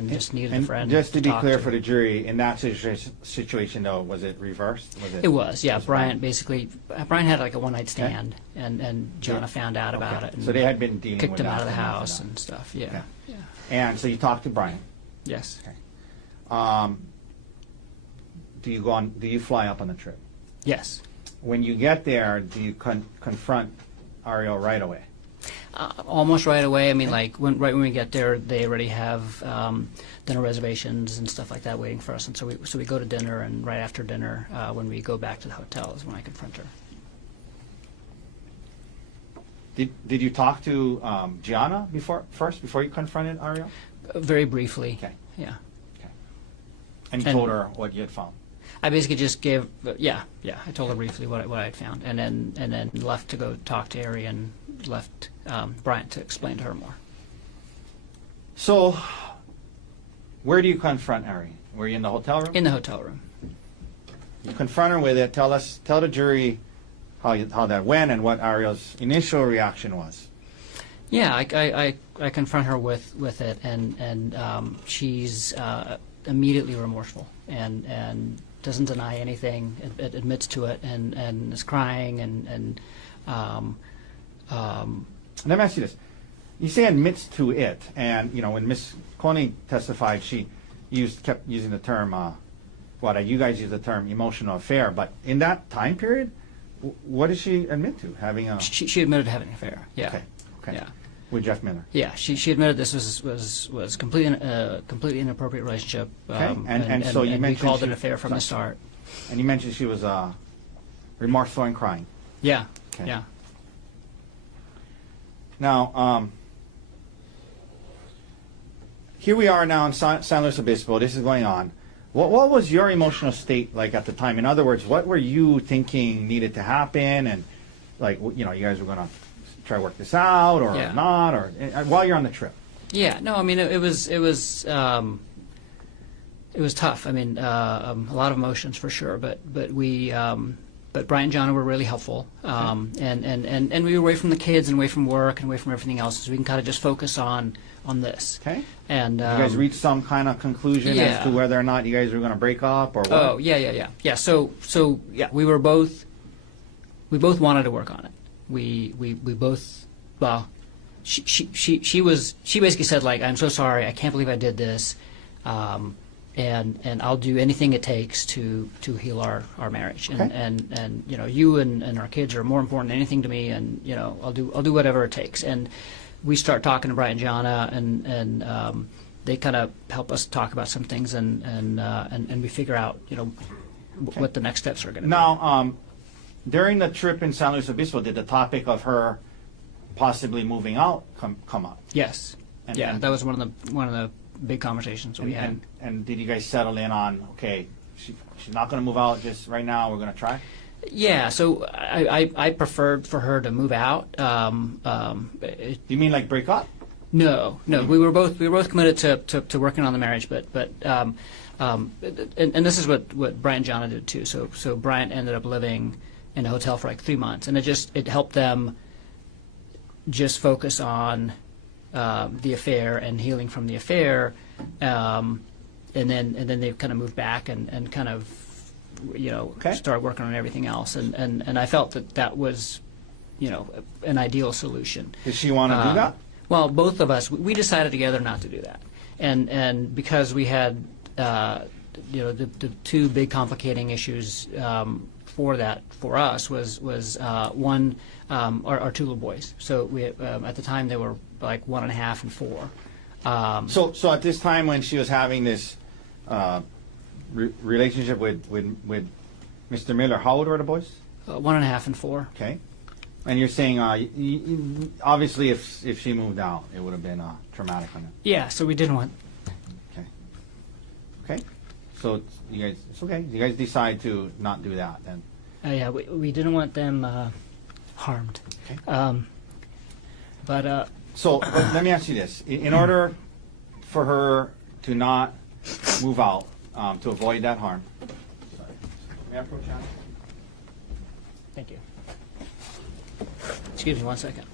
just needed a And friend. just to be talk clear to. for the jury, in that situation though, was it reversed? It was, yeah. was Brian had like a one-night stand, and Gianna found out about Okay. it. And So they had been dealing kicked with him that out of the and after house that. and stuff. Yeah, Okay. yeah. And so you talked to Brian. Yes. Do you fly up on the trip? Yes. When you get there, do you confront Arielle right away? Almost right away. I mean, like right when we get there, they already have dinner reservations and stuff like that waiting for us. And so we go to dinner, and right after dinner, when we go back to the hotel, is when I confront her. Did you talk to Gianna before you confronted Arielle? Very briefly. Okay. Yeah. And you And- told her what you had found. I basically just gave, I told her briefly what I had found, and then left to go talk to Ari and left Bryant to explain to her more. So, where do you confront Ari? Were you in the hotel room? In the hotel room. You confront her with it. Tell the jury how that went and what Arielle's initial reaction was. Yeah, I confront her with it, and she's immediately remorseful and doesn't deny anything, admits to it, and is crying and Let me ask you this. You say admits to it, and when Ms. Konig testified, she kept using the term, you guys use the term emotional affair, but in that time period, what did she admit to? Having a... she admitted to having an affair. Yeah. Okay. Yeah. with Jeff Miller. Yeah, she admitted this was completely inappropriate relationship. Okay, and so you we mentioned called it she- an affair from the start. And you mentioned she was remorseful and crying. Yeah, Okay. yeah. Now, here we are now in San Luis Obispo. This is going on. What was your emotional state like at the time? In other words, what were you thinking needed to happen? And like, you guys were going to try to work this out or Yeah. not, or while you're on the trip? Yeah, no, I mean it was tough. I mean a lot of emotions for sure, but Brian and John were really helpful, and we were away from the kids and away from work and away from everything else, so we can kind of just focus on this. Okay. And You guys reached some kind of conclusion as yeah. to whether or not you guys were going to break up or what? Oh yeah. So yeah, we both wanted to work on it. We both, well, she basically said, like, I'm so sorry, I can't believe I did this, and I'll do anything it takes to heal our marriage, Okay. and you and our kids are more important than anything to me, and I'll do whatever it takes. And we start talking to Brian and Gianna, and they kind of help us talk about some things, and we figure out what the next steps are going to be. Now, during the trip in San Luis Obispo, did the topic of her possibly moving out come up? Yes. And- Yeah, and- that was one of the big conversations we had. And did you guys settle in on, okay, she's not going to move out just right now, we're going to try? Yeah, so I preferred for her to move out. You mean like break up? No, we were both committed to working on the marriage, but and this is what Brian and Gianna did too. So Brian ended up living in a hotel for like 3 months, and it helped them just focus on the affair and healing from the affair, and then they kind of moved back and kind of Okay. start working on everything else, and I felt that was an ideal solution. Did she want to do that? Well, both of us, we decided together not to do that, and because we had the two big complicating issues for us was one, our two little boys. So we at the time they were like 1.5 and 4. So at this time when she was having this relationship with Mr. Miller, how old were the boys? 1.5 and 4. Okay. And you're saying, obviously, if she moved out, it would have been traumatic on her. Yeah, so we didn't want. Okay. Okay. So it's okay. You guys decide to not do that then. Yeah, we didn't want them harmed. Okay. But So let me ask you this: in order for her to not move out, to avoid that harm. Sorry. May I approach Anna? thank you. Excuse me 1 second.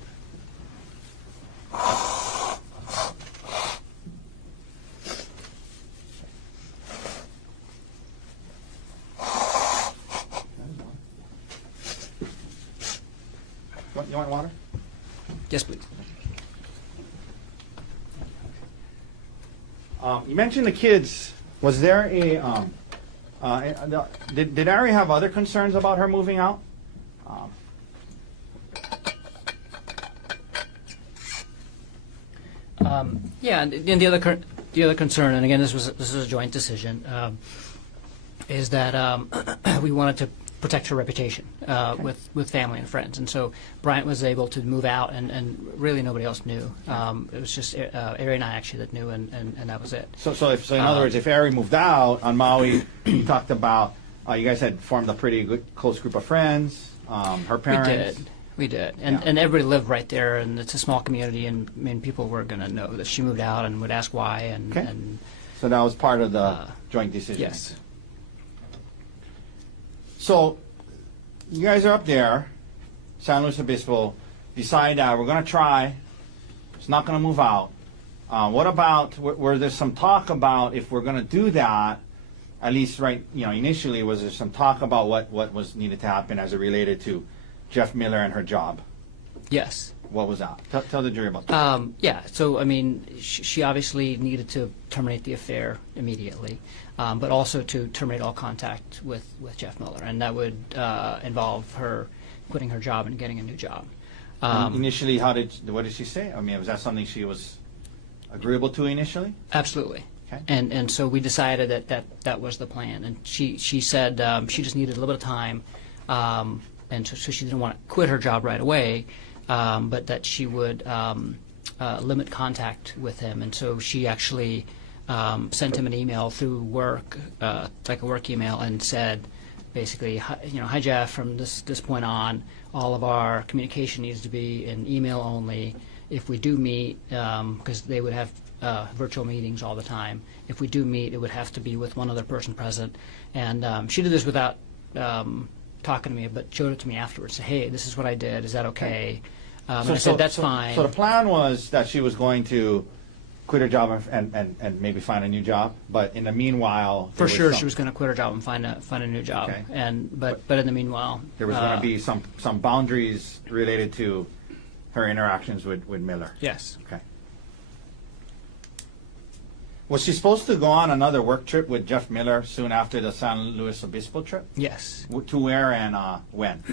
You want water? Yes, please. You mentioned the kids. Was there did Ari have other concerns about her moving out? Yeah, and the other concern, and again, this is a joint decision, is that we wanted to protect her reputation with family and friends, and so Bryant was able to move out, and really nobody else knew. It was just Ari and I actually that knew, and that was it. So in other words, if Ari moved out on Maui, you talked about you guys had formed a pretty good close group of friends. Her parents. We did, Yeah. and everybody lived right there, and it's a small community, and I mean, people were going to know that she moved out and would ask why, and, Okay. and So that was part of the joint decision. yes. So you guys are up there, San Luis Obispo, decide that we're going to try. It's not going to move out. What about, were there some talk about if we're going to do that, at least initially, was there some talk about what was needed to happen as it related to Jeff Miller and her job? Yes. What was that? Tell the jury about that. Yeah, so I mean, she obviously needed to terminate the affair immediately, but also to terminate all contact with Jeff Miller, and that would involve her quitting her job and getting a new job. Initially, what did she say? I mean, was that something she was agreeable to initially? Absolutely. Okay. And so we decided that was the plan. And she said she just needed a little bit of time, and so she didn't want to quit her job right away, but that she would limit contact with him. And so she actually sent him an email through work, like a work email, and said, basically, hi Jeff, from this point on, all of our communication needs to be in email only. If we do meet, because they would have virtual meetings all the time, if we do meet, it would have to be with one other person present. And she did this without talking to me, but showed it to me afterwards. Said, hey, this is what I did. Is that okay? And I said, that's fine. So the plan was that she was going to quit her job and maybe find a new job, but in the meanwhile, for sure she was going to quit her job and find a new job. Okay. But in the meanwhile, there was going to be some boundaries related to her interactions with Miller. Yes. Okay. Was she supposed to go on another work trip with Jeff Miller soon after the San Luis Obispo trip? Yes. To where and when?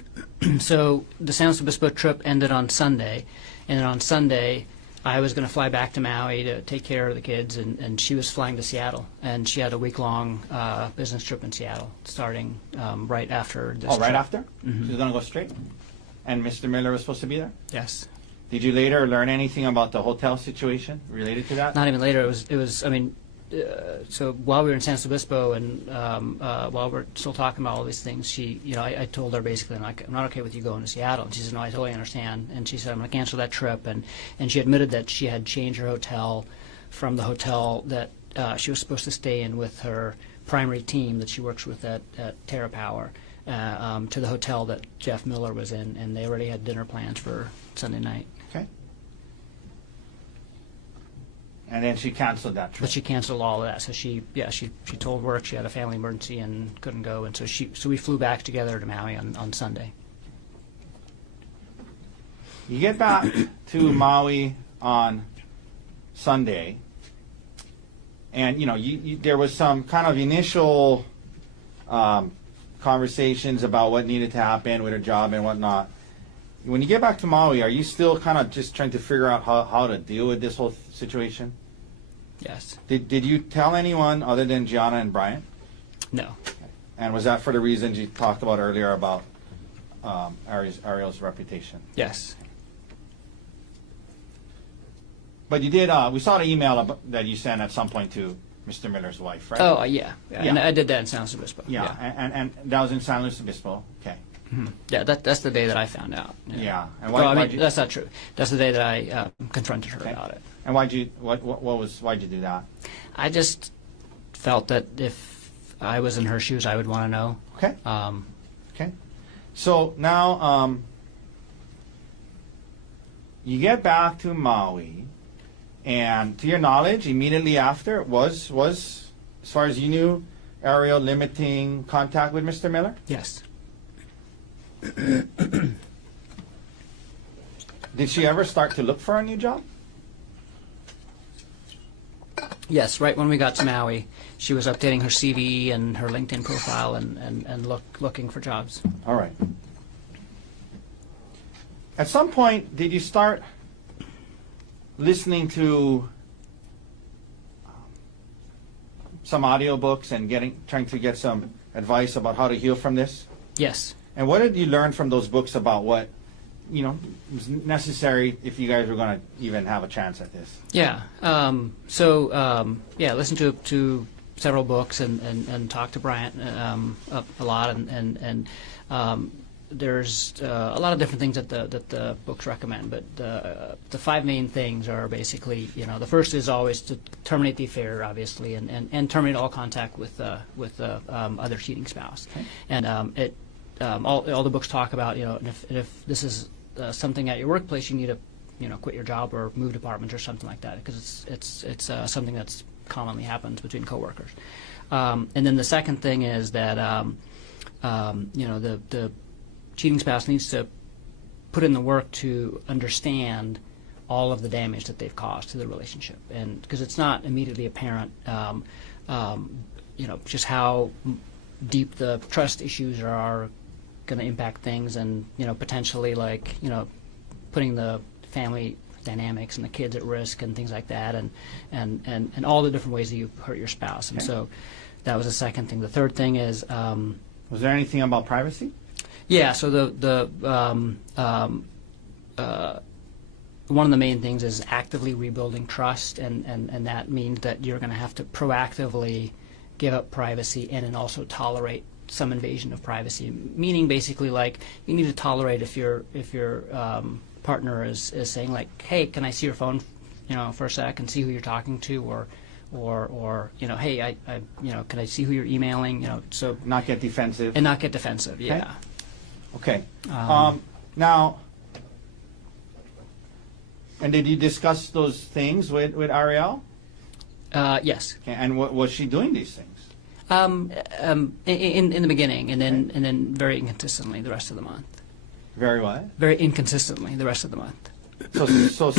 So the San Luis Obispo trip ended on Sunday, and then on Sunday I was going to fly back to Maui to take care of the kids, and she was flying to Seattle, and she had a week-long business trip in Seattle starting right after this Oh, right trip. after? Mm-hmm. She was going to go straight? And Mr. Miller was supposed to be there? Yes. Did you later learn anything about the hotel situation related to that? Not even later. It was. I mean, so while we were in San Luis Obispo and while we're still talking about all these things, she, I told her basically, I'm not okay with you going to Seattle. And she said, no, I totally understand. And she said, I'm going to cancel that trip. And she admitted that she had changed her hotel from the hotel that she was supposed to stay in with her primary team that she works with at Terra Power to the hotel that Jeff Miller was in, and they already had dinner plans for Sunday night. Okay. And then she canceled that trip. But she canceled all of that. So she told work she had a family emergency and couldn't go, and so we flew back together to Maui on Sunday. You get back to Maui on Sunday, and you there was some kind of initial conversations about what needed to happen with her job and whatnot. When you get back to Maui, are you still kind of just trying to figure out how to deal with this whole situation? Yes. Did you tell anyone other than Gianna and Brian? No. And was that for the reasons you talked about earlier about Arielle's reputation? Yes. But you did. We saw the email that you sent at some point to Mr. Miller's wife, right? Oh, yeah. And I did that in San Luis Obispo. Yeah. And that was in San Luis Obispo. Okay. Mm-hmm. Yeah, that's the day that I found out. Yeah. And that's not true. That's the day that I confronted her about it. And why'd you do that? I just felt that if I was in her shoes, I would want to know. Okay. Okay. So now you get back to Maui, and to your knowledge, immediately after was as far as you knew, Arielle limiting contact with Mr. Miller? Yes. Did she ever start to look for a new job? Yes, right when we got to Maui, she was updating her CV and her LinkedIn profile and looking for jobs. All right. At some point, did you start listening to some audiobooks and trying to get some advice about how to heal from this? Yes. And what did you learn from those books about what was necessary if you guys were going to even have a chance at this? Yeah. Listen to several books and talk to Bryant a lot, and there's a lot of different things that the books recommend. But the five main things are basically, the first is always to terminate the affair, obviously, and terminate all contact with other cheating spouse. Okay. And all the books talk about, if this is something at your workplace, you need to quit your job or move departments or something like that, because it's something that's commonly happens between coworkers. And then the second thing is that the cheating spouse needs to put in the work to understand all of the damage that they've caused to the relationship, and because it's not immediately apparent, just how deep the trust issues are going to impact things, and potentially putting the family dynamics and the kids at risk and things like that, and all the different ways that you hurt your spouse. And Okay. so that was the second thing. The third thing is, Was there anything about privacy? yeah, so one of the main things is actively rebuilding trust, and that means that you're going to have to proactively give up privacy and then also tolerate some invasion of privacy. Meaning, basically, like you need to tolerate if your partner is saying like, "Hey, can I see your phone, for a sec and see who you're talking to," or "Hey, I can I see who you're emailing?" So Not get defensive. and not get defensive. Yeah. Okay. Um, Now, and did you discuss those things with Arielle? Yes. Okay, and was she doing these things? In the beginning, and then very inconsistently the rest of the month. Very well. Very inconsistently the rest of the month. So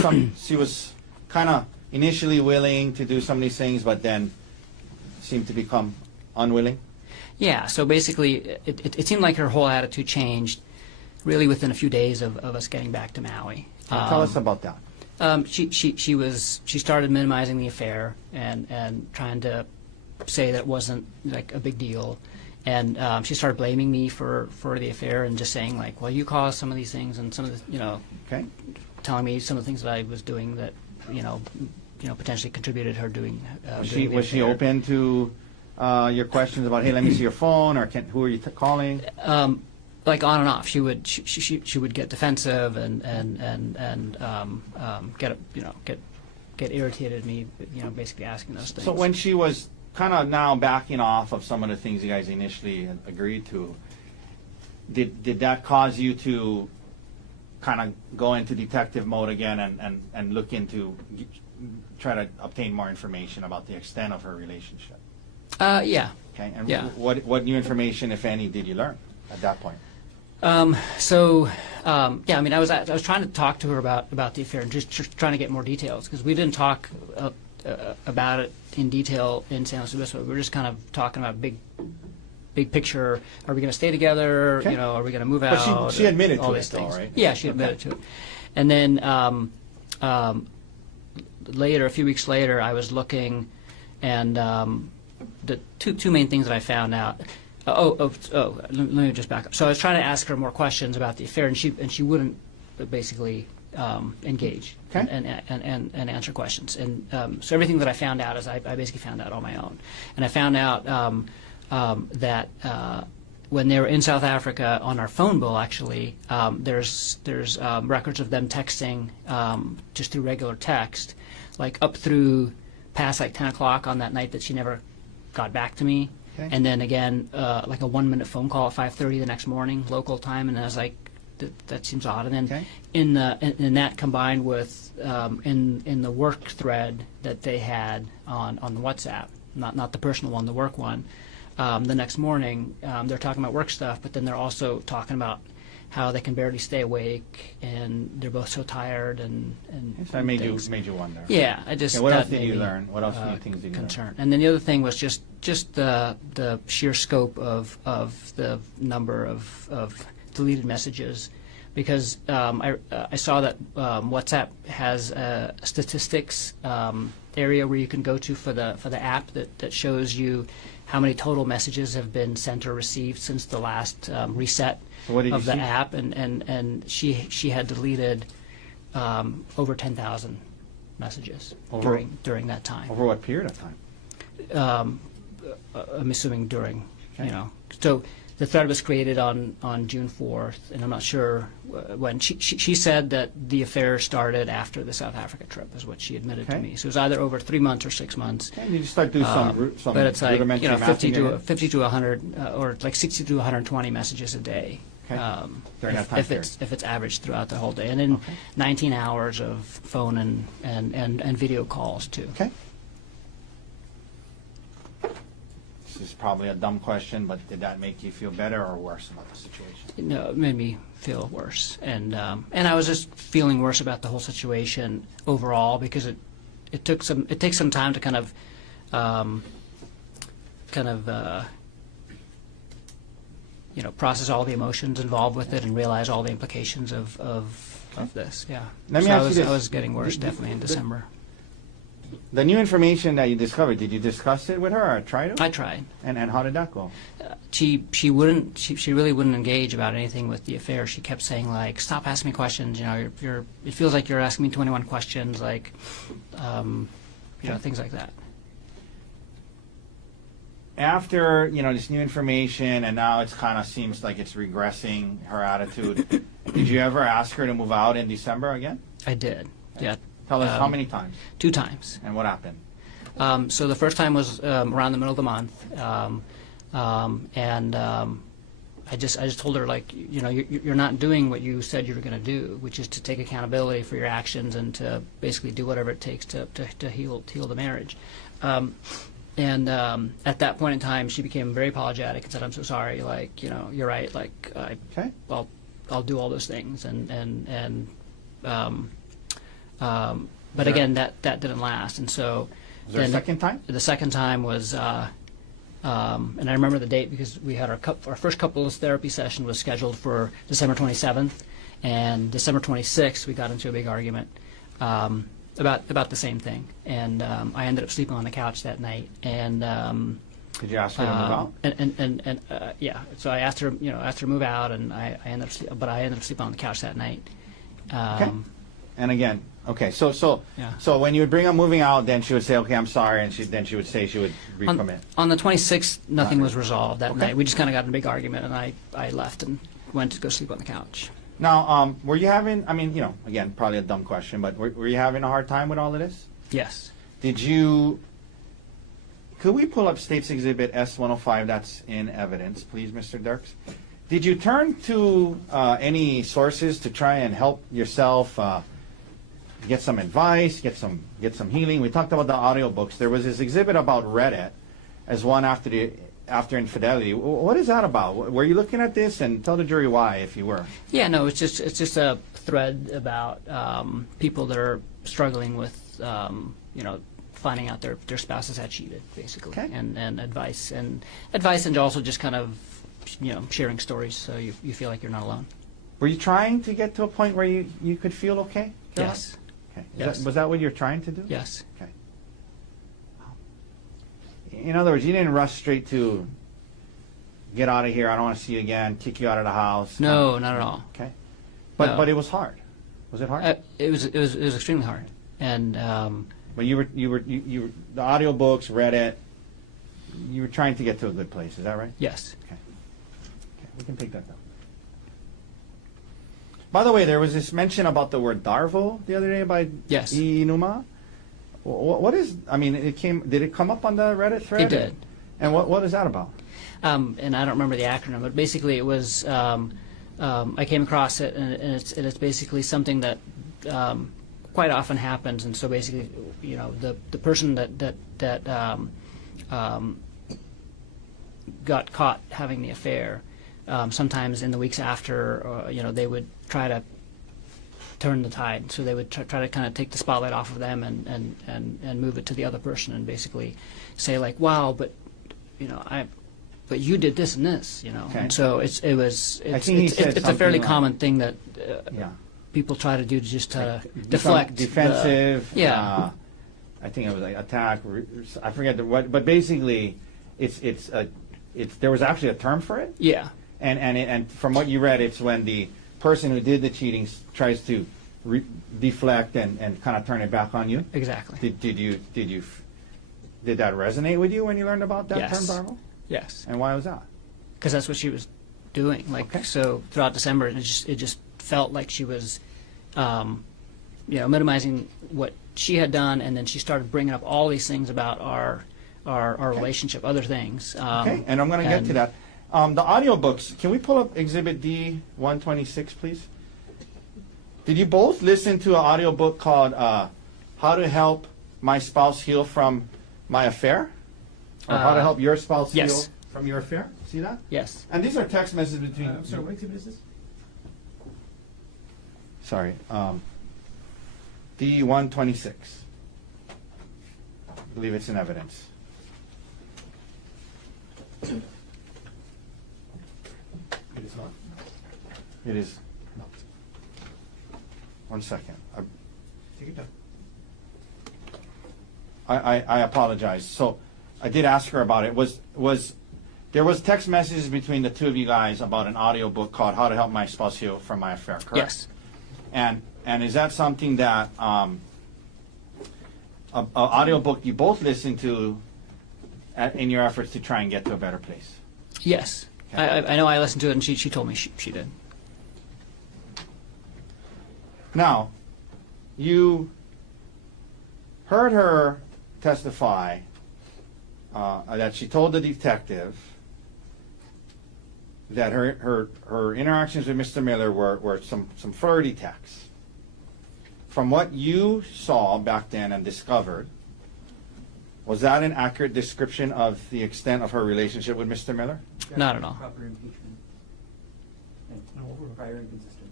she was kind of initially willing to do some of these things, but then seemed to become unwilling. Yeah. So basically, it seemed like her whole attitude changed really within a few days of us getting back to Maui. Tell us about that. She started minimizing the affair and trying to say that it wasn't like a big deal, and she started blaming me for the affair and just saying like, well, you caused some of these things, and some of the Okay. telling me some of the things that I was doing that potentially contributed her doing. Was doing the was she affair. open to your questions about, hey, let me see your phone, or who are you calling? Like on and off, she would get defensive and get irritated at me, basically asking those things. So when she was kind of now backing off of some of the things you guys initially agreed to, did that cause you to kind of go into detective mode again and look into, try to obtain more information about the extent of her relationship? Yeah. Okay, and Yeah. what new information, if any, did you learn at that point? I was trying to talk to her about the affair and just trying to get more details, because we didn't talk about it in detail in San Luis Obispo. We were just kind of talking about big picture. Are we going to stay together? Okay. Are we going to move But out? she admitted all to these it, though, things. right? Yeah, she admitted to it. And then later, a few weeks later, I was looking, and the two main things that I found out. Let me just back up. So I was trying to ask her more questions about the affair, and she wouldn't basically engage Okay. and answer questions. And so everything that I found out is I basically found out on my own. And I found out that when they were in South Africa on our phone bill, actually, there's records of them texting just through regular text, like up through past like 10 o'clock on that night that she never got back to me. Okay. And then again, like a 1 minute phone call at 5:30 the next morning, local time, and I was like, that seems odd. And then Okay. in that combined with in the work thread that they had on the WhatsApp, not the personal one, the work one, the next morning they're talking about work stuff, but then they're also talking about how they can barely stay awake and they're both so tired and So that made things. you wonder. Yeah, I just. Okay, what that else did made you me, learn? What else things did you learn? concerned. And then the other thing was just the sheer scope of the number of deleted messages, because I saw that WhatsApp has a statistics area where you can go to for the app that shows you how many total messages have been sent or received since the last reset So what did of you the see? app, and she had deleted over 10,000 messages Over- during that time. Over what period of time? I'm assuming during, Okay. So the thread was created on June 4th, and I'm not sure when. She said that the affair started after the South Africa trip, is what she admitted to Okay. me. So it was either over 3 months or 6 months. Okay, did you start doing some But it's like, rudimentary math 50 in your head? to 100, or like 60 to 120 messages a day. Okay. During that time period. If it's averaged throughout the whole day, and then Okay. 19 hours of phone and video calls too. Okay. This is probably a dumb question, but did that make you feel better or worse about the situation? No, it made me feel worse, and I was just feeling worse about the whole situation overall, because it takes some time to kind of process all the emotions involved with it and realize all the implications of of this. Yeah. Let me So ask you this. I was getting worse definitely in December. The new information that you discovered, did you discuss it with her or try to? I tried. And how did that go? She really wouldn't engage about anything with the affair. She kept saying like, "Stop asking me questions. You know, it feels like you're asking me 21 questions. Like, you know, things like that." After, you know, this new information and now it's kind of seems like it's regressing her attitude, did you ever ask her to move out in December again? I did. Yeah. Tell us how many times 2 times. and what happened? So the first time was around the middle of the month, I just told her, like, you know, you're not doing what you said you were going to do, which is to take accountability for your actions and to basically do whatever it takes to heal the marriage. At that point in time, she became very apologetic and said, "I'm so sorry. Like, you know, you're right. Like, Okay. I'll do all those things." But again, that didn't last, and so. Was there a then second time? The second time was, and I remember the date because we had our first couples therapy session was scheduled for December 27th, and December 26th we got into a big argument about the same thing, and I ended up sleeping on the couch that night, and. Did you ask her to move out? Yeah, so I asked her, you know, to move out, and I ended up sleeping on the couch that night. Okay. And again, okay, so Yeah. so when you would bring up moving out, then she would say, "Okay, I'm sorry," and then she would say she would recommit. On the 26th, nothing was resolved that Okay. night. We just kind of got in a big argument, and I left and went to go sleep on the couch. Now, were you having? I mean, you know, again, probably a dumb question, but were you having a hard time with all of this? Yes. Did you? Could we pull up State's Exhibit S-105 that's in evidence, please, Mr. Dirks? Did you turn to any sources to try and help yourself get some advice, get some healing? We talked about the audiobooks. There was this exhibit about Reddit as one after infidelity. What is that about? Were you looking at this? And tell the jury why, if you were. Yeah, no, it's just a thread about people that are struggling with, you know, finding out their spouses had cheated, basically, Okay. and advice and also just kind of, you know, sharing stories so you feel like you're not alone. Were you trying to get to a point where you could feel okay? Gerhardt? Yes. Okay. Yes. Was that what you're trying to do? Yes. Okay. In other words, you didn't rush straight to get out of here. I don't want to see you again. Kick you out of the house. No, not at all. Okay. No. But it was hard. Was it hard? It was extremely hard, and But you were the audiobooks, Reddit. You were trying to get to a good place. Is that right? yes. Okay, we can take that down. By the way, there was this mention about the word Darvo the other day by Yes. Inuma. What is? I mean, Did it come up on the Reddit thread? It did. And what is that about? And I don't remember the acronym, but basically it was I came across it, and it's basically something that quite often happens. And so basically, you know, the person that got caught having the affair, sometimes in the weeks after, you know, they would try to turn the tide. So they would try to kind of take the spotlight off of them and move it to the other person, and basically say like, "Wow, but you know, but you did this and this," you know. Okay. And so it's a fairly common thing that Yeah. people try to do to just to deflect. Defensive. Yeah. I think it was like attack. I forget what, but basically, it's there was actually a term for it. Yeah. And from what you read, it's when the person who did the cheating tries to deflect and kind of turn it back on you. Exactly. Did that resonate with you when you learned about that Yes. term, Darvo? Yes. And why was that? Because that's what she was doing. Like, Okay. so throughout December, it just felt like she was, you know, minimizing what she had done, and then she started bringing up all these things about our relationship, other things. Okay, and I'm going to get to that. The audiobooks, can we pull up Exhibit D 126, please? Did you both listen to an audiobook called How to Help My Spouse Heal from My Affair? Or How to Help Your Spouse yes. Heal from Your Affair? See that? Yes. And these are text messages between... I'm sorry, what exhibit is this? Sorry. D 126. I believe it's in evidence. It is not. It is. Not. 1 second. Take your time. I apologize. So I did ask her about it. There was text messages between the two of you guys about an audio book called How to Help My Spouse Heal from My Affair, correct? Yes. And is that something that a audio book you both listen to in your efforts to try and get to a better place? Yes. I know I listened to it, and she told me she did. Now, you heard her testify that she told the detective that her interactions with Mr. Miller were some flirty texts. From what you saw back then and discovered, was that an accurate description of the extent of her relationship with Mr. Miller? Not at all. Proper impeachment. And No, overruled. prior inconsistent.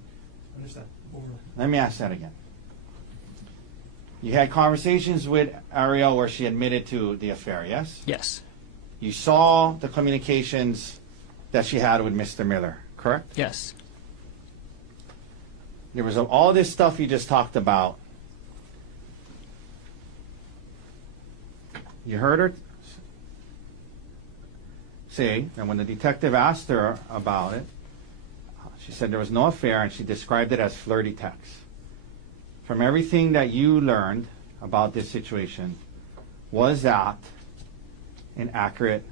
Understand. Overruled. Let me ask that again. You had conversations with Arielle where she admitted to the affair, yes? Yes. You saw the communications that she had with Mr. Miller, correct? Yes. There was all this stuff you just talked about. You heard her say, and when the detective asked her about it, she said there was no affair, and she described it as flirty texts. From everything that you learned about this situation, was that an accurate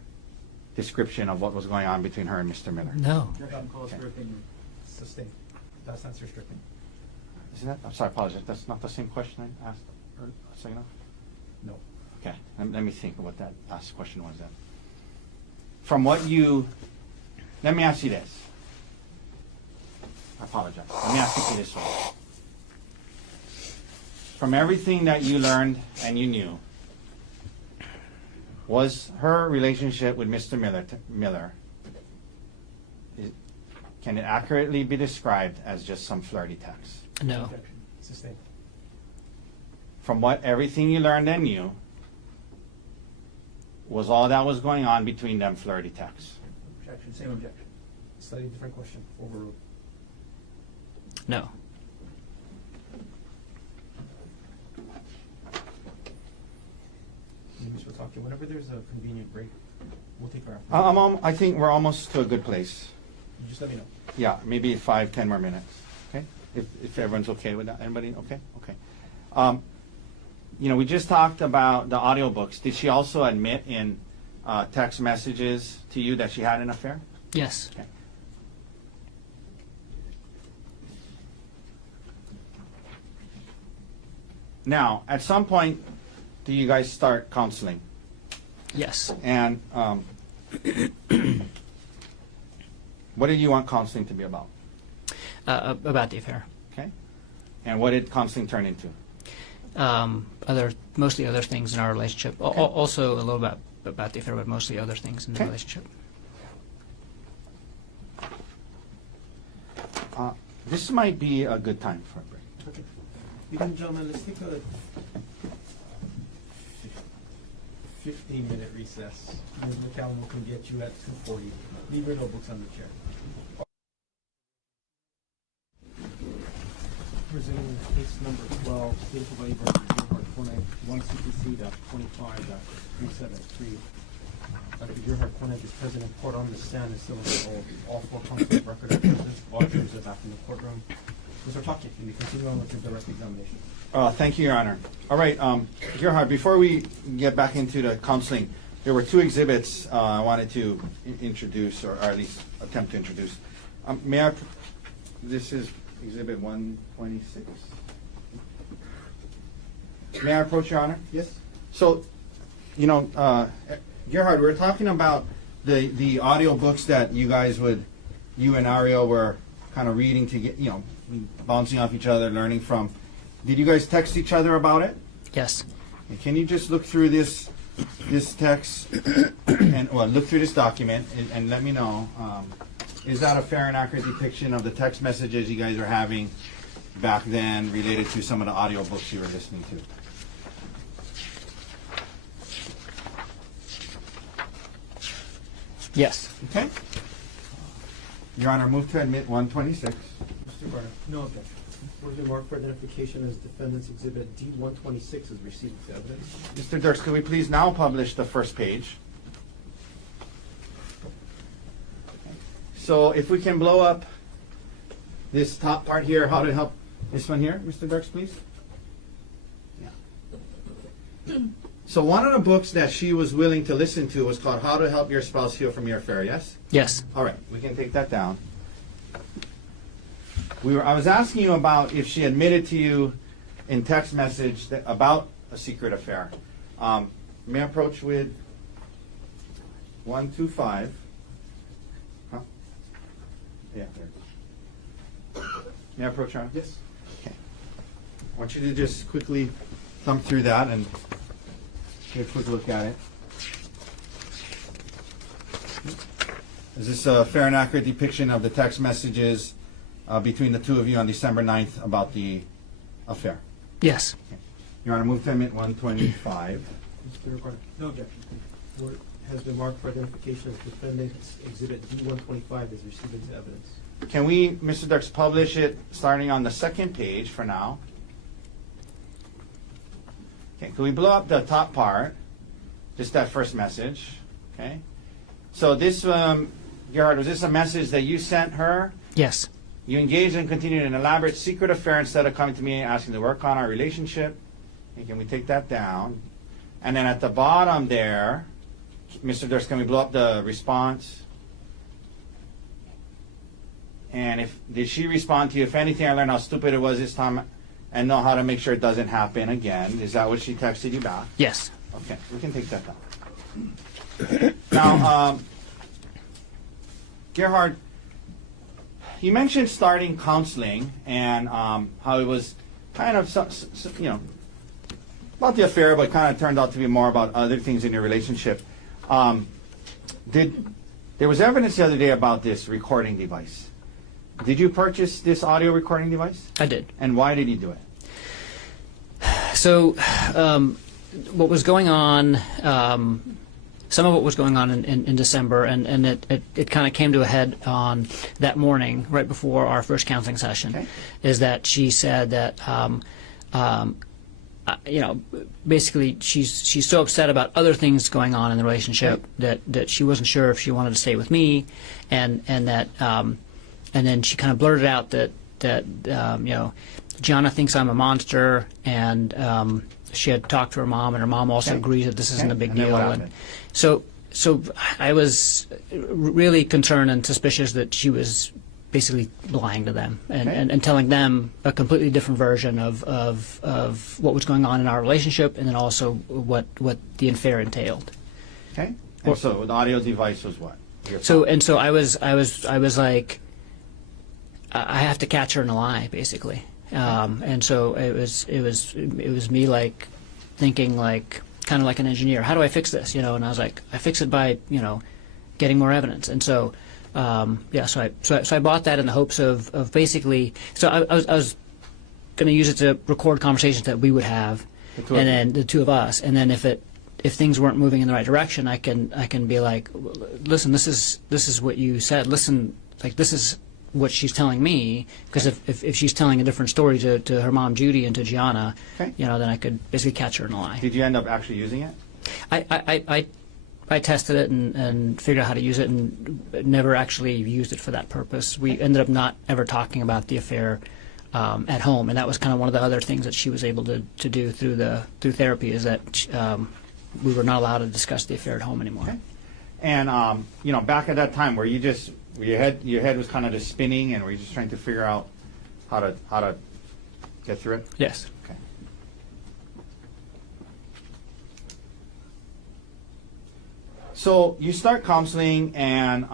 description of what was going on between her and Mr. Miller? No. Objection calls for opinion. Sustained. That's answer stricken. Isn't that? I'm sorry, I apologize. That's not the same question I asked a second ago? No. Okay, let me think of what that last question was then. From what you, let me ask you this. I apologize. Let me ask you this way. From everything that you learned and you knew, was her relationship with Mr. Miller, can it accurately be described as just some flirty text? No. Objection. Sustained. From what everything you learned and knew, was all that was going on between them flirty texts? Objection, same objection. Slightly different question. Overruled. No. Mr. Otake, whenever there's a convenient break, we'll take our after. I think we're almost to a good place. You just let me know. Yeah, maybe 5-10 more minutes. Okay, if everyone's okay with that. Anybody? Okay. Okay. We just talked about the audiobooks. Did she also admit in text messages to you that she had an affair? Yes. Okay. Now, at some point, do you guys start counseling? Yes. And what did you want counseling to be about? About the affair. Okay. And what did counseling turn into? Mostly other things in our relationship. Okay. Also a little bit about the affair, but mostly other things in the Okay. relationship. This might be a good time for a break. Okay. Ladies and gentlemen, let's take a 15-minute recess. Ms. McCallum will come get you at 2:40. Leave your notebooks on the chair. Presenting case number 12, State of Hawaii versus Gerhardt Konig, 1 CPC.25.373. Dr. Gerhardt Konig is present in court on the stand and still under oath. All four counsel of record are present. All jurors are back in the courtroom. Mr. Otake, can you continue on with your direct examination? Thank you, Your Honor. All right, Gerhardt, before we get back into the counseling, there were two exhibits I wanted to introduce, or at least attempt to introduce. This is Exhibit 126. May I approach, Your Honor? Yes. So, Gerhardt, we're talking about the audio books that you and Arielle were kind of reading to get, bouncing off each other, learning from. Did you guys text each other about it? Yes. And can you just look through this text and look through this document and let me know, is that a fair and accurate depiction of the text messages you guys are having back then related to some of the audio books you were listening to? Yes. Okay. Your Honor, move to admit 126. Mr. Garner? No objection. Was it marked for identification as defendant's exhibit D-126 is received as evidence? Mr. Dirks, could we please now publish the first page? So if we can blow up this top part here, how to help this one here, Mr. Dirks, please? Yeah. So one of the books that she was willing to listen to was called How to Help Your Spouse Heal from Your Affair, yes? Yes. All right, we can take that down. I was asking you about if she admitted to you in text message about a secret affair. May I approach with 125? Huh? Yeah, there. May I approach her? Yes. Okay. I want you to just quickly thumb through that and take a quick look at it. Is this a fair and accurate depiction of the text messages between the two of you on December 9th about the affair? Yes. Okay. Your Honor, move to amendment 125. Mr. Garner, No objection. what has been marked for identification as defendant's exhibit D-125 is received as evidence? Can we, Mr. Dirks, publish it starting on the second page for now? Okay, can we blow up the top part? Just that first message, okay? So this, Gerhardt, was this a message that you sent her? Yes. You engaged and continued an elaborate secret affair instead of coming to me and asking to work on our relationship. Okay, can we take that down? And then at the bottom there, Mr. Dirks, can we blow up the response? And did she respond to you? If anything, I learned how stupid it was this time and know how to make sure it doesn't happen again. Is that what she texted you back? Yes. Okay, we can take that down. Now, Gerhardt, you mentioned starting counseling and how it was kind of, about the affair, but kind of turned out to be more about other things in your relationship. There was evidence the other day about this recording device. Did you purchase this audio recording device? I did. And why did you do it? So, what was going on? Some of what was going on in December, and it kind of came to a head on that morning, right before our first counseling session, Okay. is that she said that, basically she's so upset about other things going on in the relationship that she wasn't sure if she wanted to stay with me, and that, and then she kind of blurted out that Gianna thinks I'm a monster, and she had talked to her mom, and her mom also Okay. agrees that this isn't a big And then deal. what And happened? so I was really concerned and suspicious that she was basically lying to them and, Okay. and telling them a completely different version of what was going on in our relationship, and then also what the affair entailed. Okay. And so the audio device was what? Your So phone. I was like, I have to catch her in a lie, basically. And so it was me like thinking like kind of like an engineer. How do I fix this? And I was like, I fix it by getting more evidence. And so so I bought that in the hopes of basically. So I was going to use it to record conversations that we would have, and then the two of us. And then if things weren't moving in the right direction, I can be like, listen, this is what you said. Listen, like this is what she's telling me, because if she's telling a different story to her mom Judy and to Gianna, Okay. then I could basically catch her in a lie. Did you end up actually using it? I tested it and figured out how to use it, and never actually used it for that purpose. We ended up not ever talking about the affair at home, and that was kind of one of the other things that she was able to do through therapy, is that we were not allowed to discuss the affair at home anymore. Okay. And back at that time, were you just your head was kind of just spinning, and were you just trying to figure out how to get through it? Yes. Okay. So you start counseling, and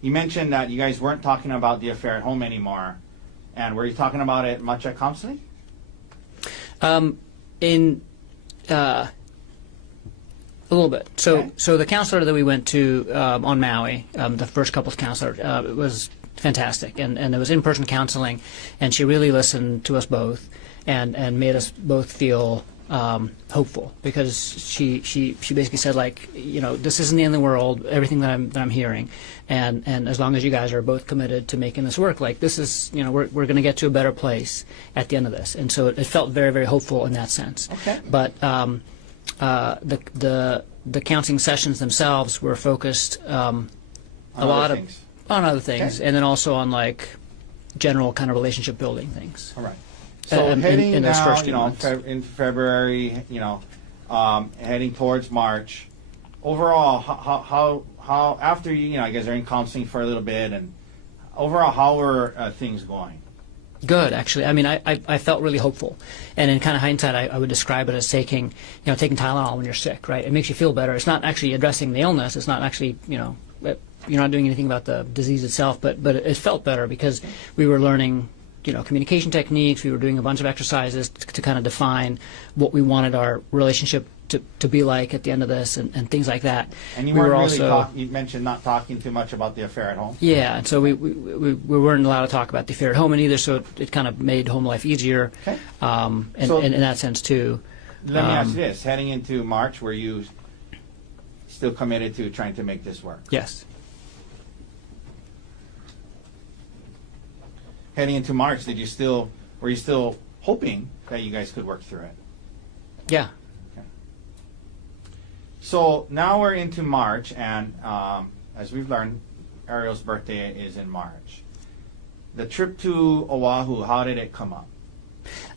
you mentioned that you guys weren't talking about the affair at home anymore. And were you talking about it much at counseling? A little bit. Okay. So the counselor that we went to on Maui, the first couples counselor, was fantastic, and it was in-person counseling, and she really listened to us both, and made us both feel hopeful, because she basically said, like, this isn't the end of the world, everything that I'm hearing, and as long as you guys are both committed to making this work, like, this is, we're going to get to a better place at the end of this. And so it felt very, very hopeful in that sense. Okay. But the counseling sessions themselves were focused a lot other things. on other things, Okay. and then also on, like, general kind of relationship building things. All right. So in heading those now, first few months. in February, heading towards March. Overall, how after I guess they're in counseling for a little bit, and overall, how were things going? Good, actually. I mean, I felt really hopeful, and in kind of hindsight, I would describe it as taking Tylenol when you're sick, right? It makes you feel better. It's not actually addressing the illness. It's not actually, you're not doing anything about the disease itself, but it felt better because we were learning, communication techniques. We were doing a bunch of exercises to kind of define what we wanted our relationship to be like at the end of this, and things like that. And you we weren't were really also you mentioned not talking too much about the affair at home. Yeah, and so we weren't allowed to talk about the affair at home either, so it kind of made home life easier, Okay. and in that sense too. Let me ask you this: heading into March, were you still committed to trying to make this work? Yes. Heading into March, were you still hoping that you guys could work through it? Yeah. So now we're into March, and as we've learned, Arielle's birthday is in March. The trip to Oahu, how did it come up?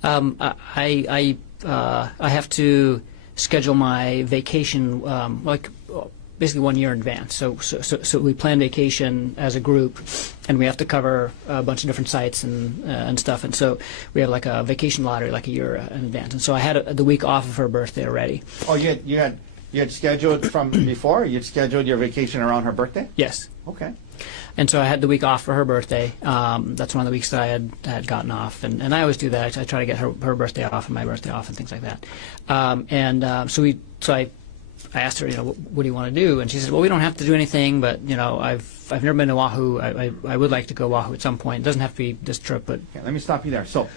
I have to schedule my vacation basically 1 year in advance. So we plan vacation as a group, and we have to cover a bunch of different sites and stuff. And so we have like a vacation lottery like a year in advance. And so I had the week off of her birthday already. Oh, you had scheduled from before? You'd scheduled your vacation around her birthday? Yes. Okay. And so I had the week off for her birthday. That's one of the weeks that I had gotten off, and I always do that. I try to get her birthday off and my birthday off and things like that. So I asked her, what do you want to do? And she said, well, we don't have to do anything, but I've never been to Oahu. I would like to go Oahu at some point. It doesn't have to be this trip, but Okay, let me stop you there. So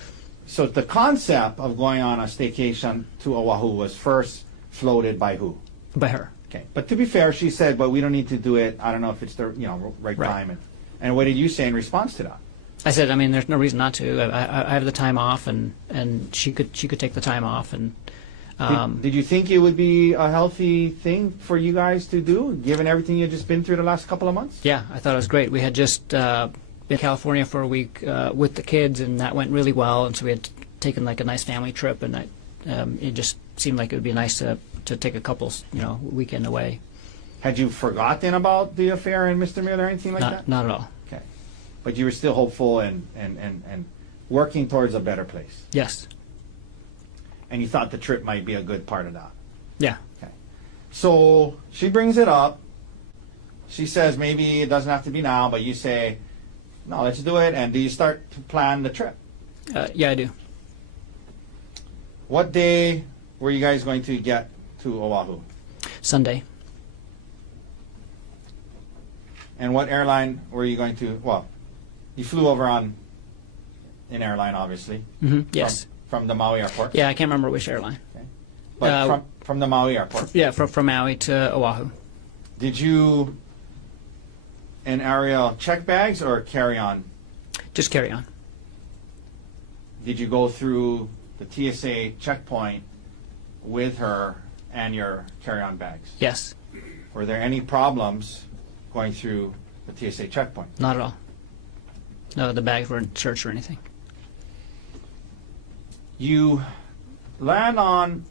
the concept of going on a staycation to Oahu was first floated by who? by her. Okay. But to be fair, she said, but we don't need to do it. I don't know if it's the right Right. time. And what did you say in response to that? I said, I mean, there's no reason not to. I have the time off, and she could take the time off, and Did you think it would be a healthy thing for you guys to do, given everything you've just been through the last couple of months? yeah, I thought it was great. We had just been to California for a week with the kids, and that went really well. And so we had taken like a nice family trip, and it just seemed like it would be nice to take a couple's weekend away. Had you forgotten about the affair and Mr. Miller or anything like that? Not at all. Okay. But you were still hopeful and working towards a better place. Yes. And you thought the trip might be a good part of that. Yeah. Okay. So she brings it up. She says maybe it doesn't have to be now, but you say, no, let's do it. And do you start to plan the trip? Yeah, I do. What day were you guys going to get to Oahu? Sunday. And what airline were you going to? Well, you flew over on an airline, obviously. Mm-hmm. Yes. From the Maui airport. Yeah, I can't remember which airline. Okay. But from the Maui airport. Yeah, from Maui to Oahu. Did you and Arielle check bags or carry on? Just carry on. Did you go through the TSA checkpoint with her and your carry-on bags? Yes. Were there any problems going through the TSA checkpoint? Not at all. No, the bags weren't searched or anything. You land on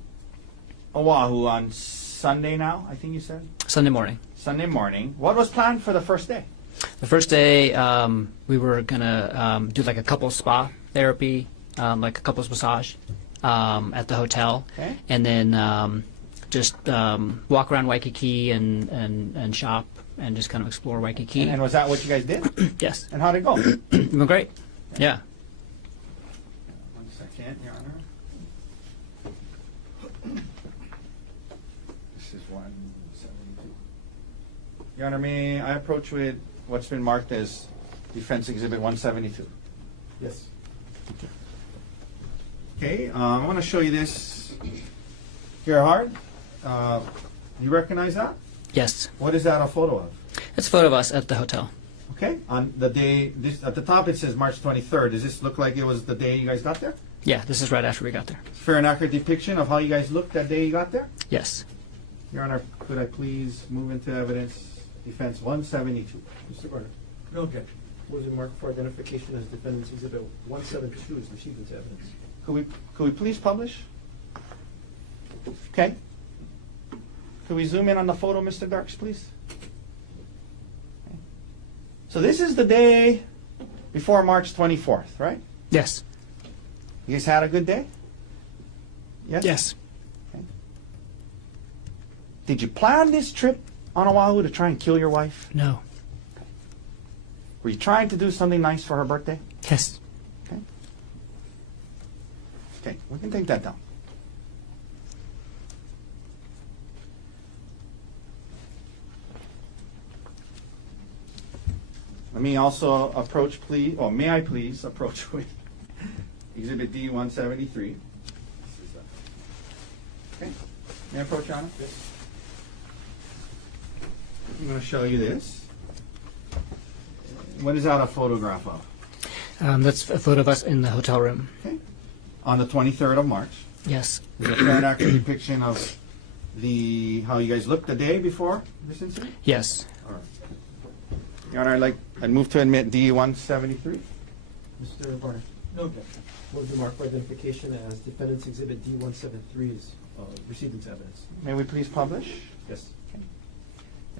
Oahu on Sunday now, I think you said? Sunday morning. Sunday morning. What was planned for the first day? The first day, we were gonna do like a couples spa therapy, like a couples massage, at the hotel, Okay. and then just walk around Waikiki and shop and just kind of explore Waikiki. And was that what you guys did? Yes, And how'd it go? it went great. Yeah. 1 second, Your Honor. This is 172. Your Honor, may I approach with what's been marked as Defense Exhibit 172? Yes. Okay, I want to show you this Gerhardt, you recognize that? Yes. What is that a photo of? It's a photo of us at the hotel. Okay, on the day, this, at the top it says March 23rd. Does this look like it was the day you guys got there? Yeah, this is right after we got there. Fair and accurate depiction of how you guys looked that day you got there? Yes. Your Honor, could I please move into evidence defense 172? Mr. Garner, No objection. was it marked for identification as defendant's exhibit 172 is received into evidence? Could we please publish? Okay. Could we zoom in on the photo, Mr. Darks, please? Okay. So this is the day before March 24th, right? Yes. You guys had a good day? Yes? Yes. Okay. Did you plan this trip on Oahu to try and kill your wife? No. Were you trying to do something nice for her birthday? Yes. Okay. Okay, we can take that down. Let me also approach, please, or may I please approach with Exhibit D 173. Okay, may I approach, Your Honor? Yes. I'm going to show you this. What is that a photograph of? That's a photo of us in the hotel room. Okay. On the 23rd of March. Yes. Is a fair and accurate depiction of how you guys looked the day before this incident? Yes. All right. Your Honor, I'd move to admit D 173. Mr. Garner, No objection. was it marked for identification as defendant's exhibit D 173 is received into evidence? May we please publish? Yes.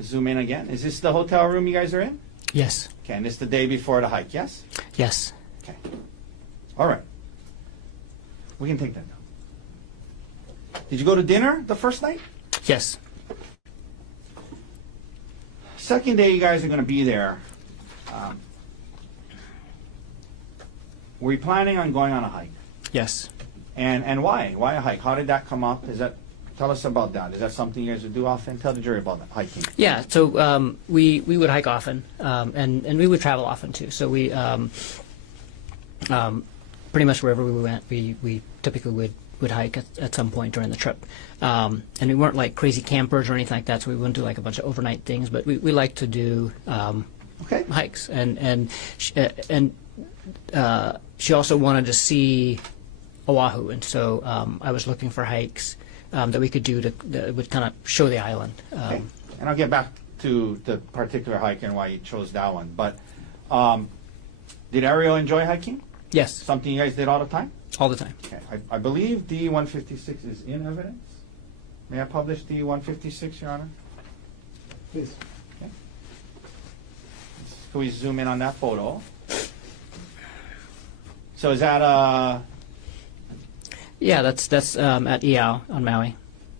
Zoom in again. Is this the hotel room you guys are in? Yes. Okay, and it's the day before the hike, yes? Yes. Okay. All right. We can take that now. Did you go to dinner the first night? Yes. Second day you guys are going to be there. Were you planning on going on a hike? Yes. And why? Why a hike? How did that come up? Tell us about that. Is that something you guys would do often? Tell the jury about that, hiking. Yeah. So we would hike often, and we would travel often too. So we pretty much wherever we went, we typically would hike at some point during the trip. And we weren't like crazy campers or anything like that. So we wouldn't do like a bunch of overnight things, but we like to do Okay. hikes. And she also wanted to see Oahu, and so I was looking for hikes that we could do that would kind of show the island. Okay. And I'll get back to the particular hike and why you chose that one. But did Arielle enjoy hiking? Yes, Something you guys did all the time? all the time. Okay. I believe D 156 is in evidence. May I publish D 156, Your Honor? Please. Okay. Can we zoom in on that photo? So is that Yeah, that's at Iao on Maui.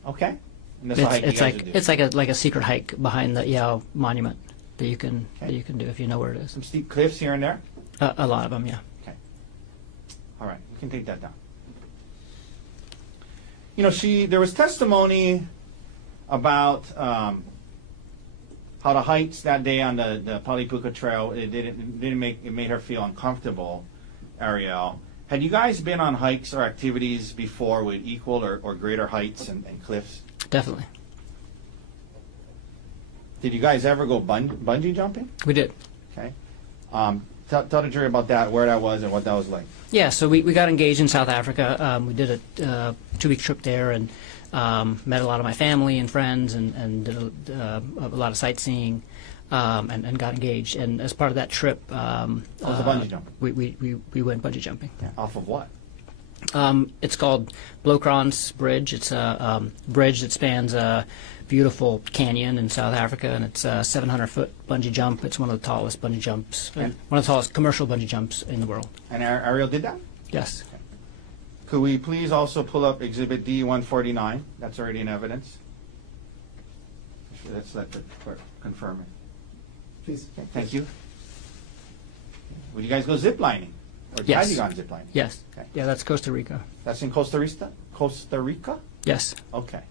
okay? And that's a hike you guys would do. It's like a secret hike behind the Iao monument that you can do if you know where it is. Some steep cliffs here and there. A lot of them, yeah. Okay. All right, we can take that down. You know, there was testimony about how the hikes that day on the Palipuka Trail, it made her feel uncomfortable, Arielle. Had you guys been on hikes or activities before with equal or greater heights and cliffs? Definitely. Did you guys ever go bungee jumping? We did. Okay. Tell the jury about that, where that was, and what that was like. Yeah, so we got engaged in South Africa. We did a 2-week trip there and met a lot of my family and friends and did a lot of sightseeing and got engaged. And as part of that trip, was the bungee jump? We went bungee jumping. Yeah. Off of what? It's called Blokran's Bridge. It's a bridge that spans a beautiful canyon in South Africa, and it's a 700-foot bungee jump. It's one of the tallest bungee jumps, Yeah. one of the tallest commercial bungee jumps in the world. And Arielle did that? Yes. Could we please also pull up Exhibit D 149? That's already in evidence. Let's let the clerk confirm it. Please. Okay, thank you. Would you guys go zip lining? Or Yes. have you gone zip lining? Yes. Okay. Yeah, that's Costa Rica. That's in Costa Rica? Costa Rica? Yes. Okay.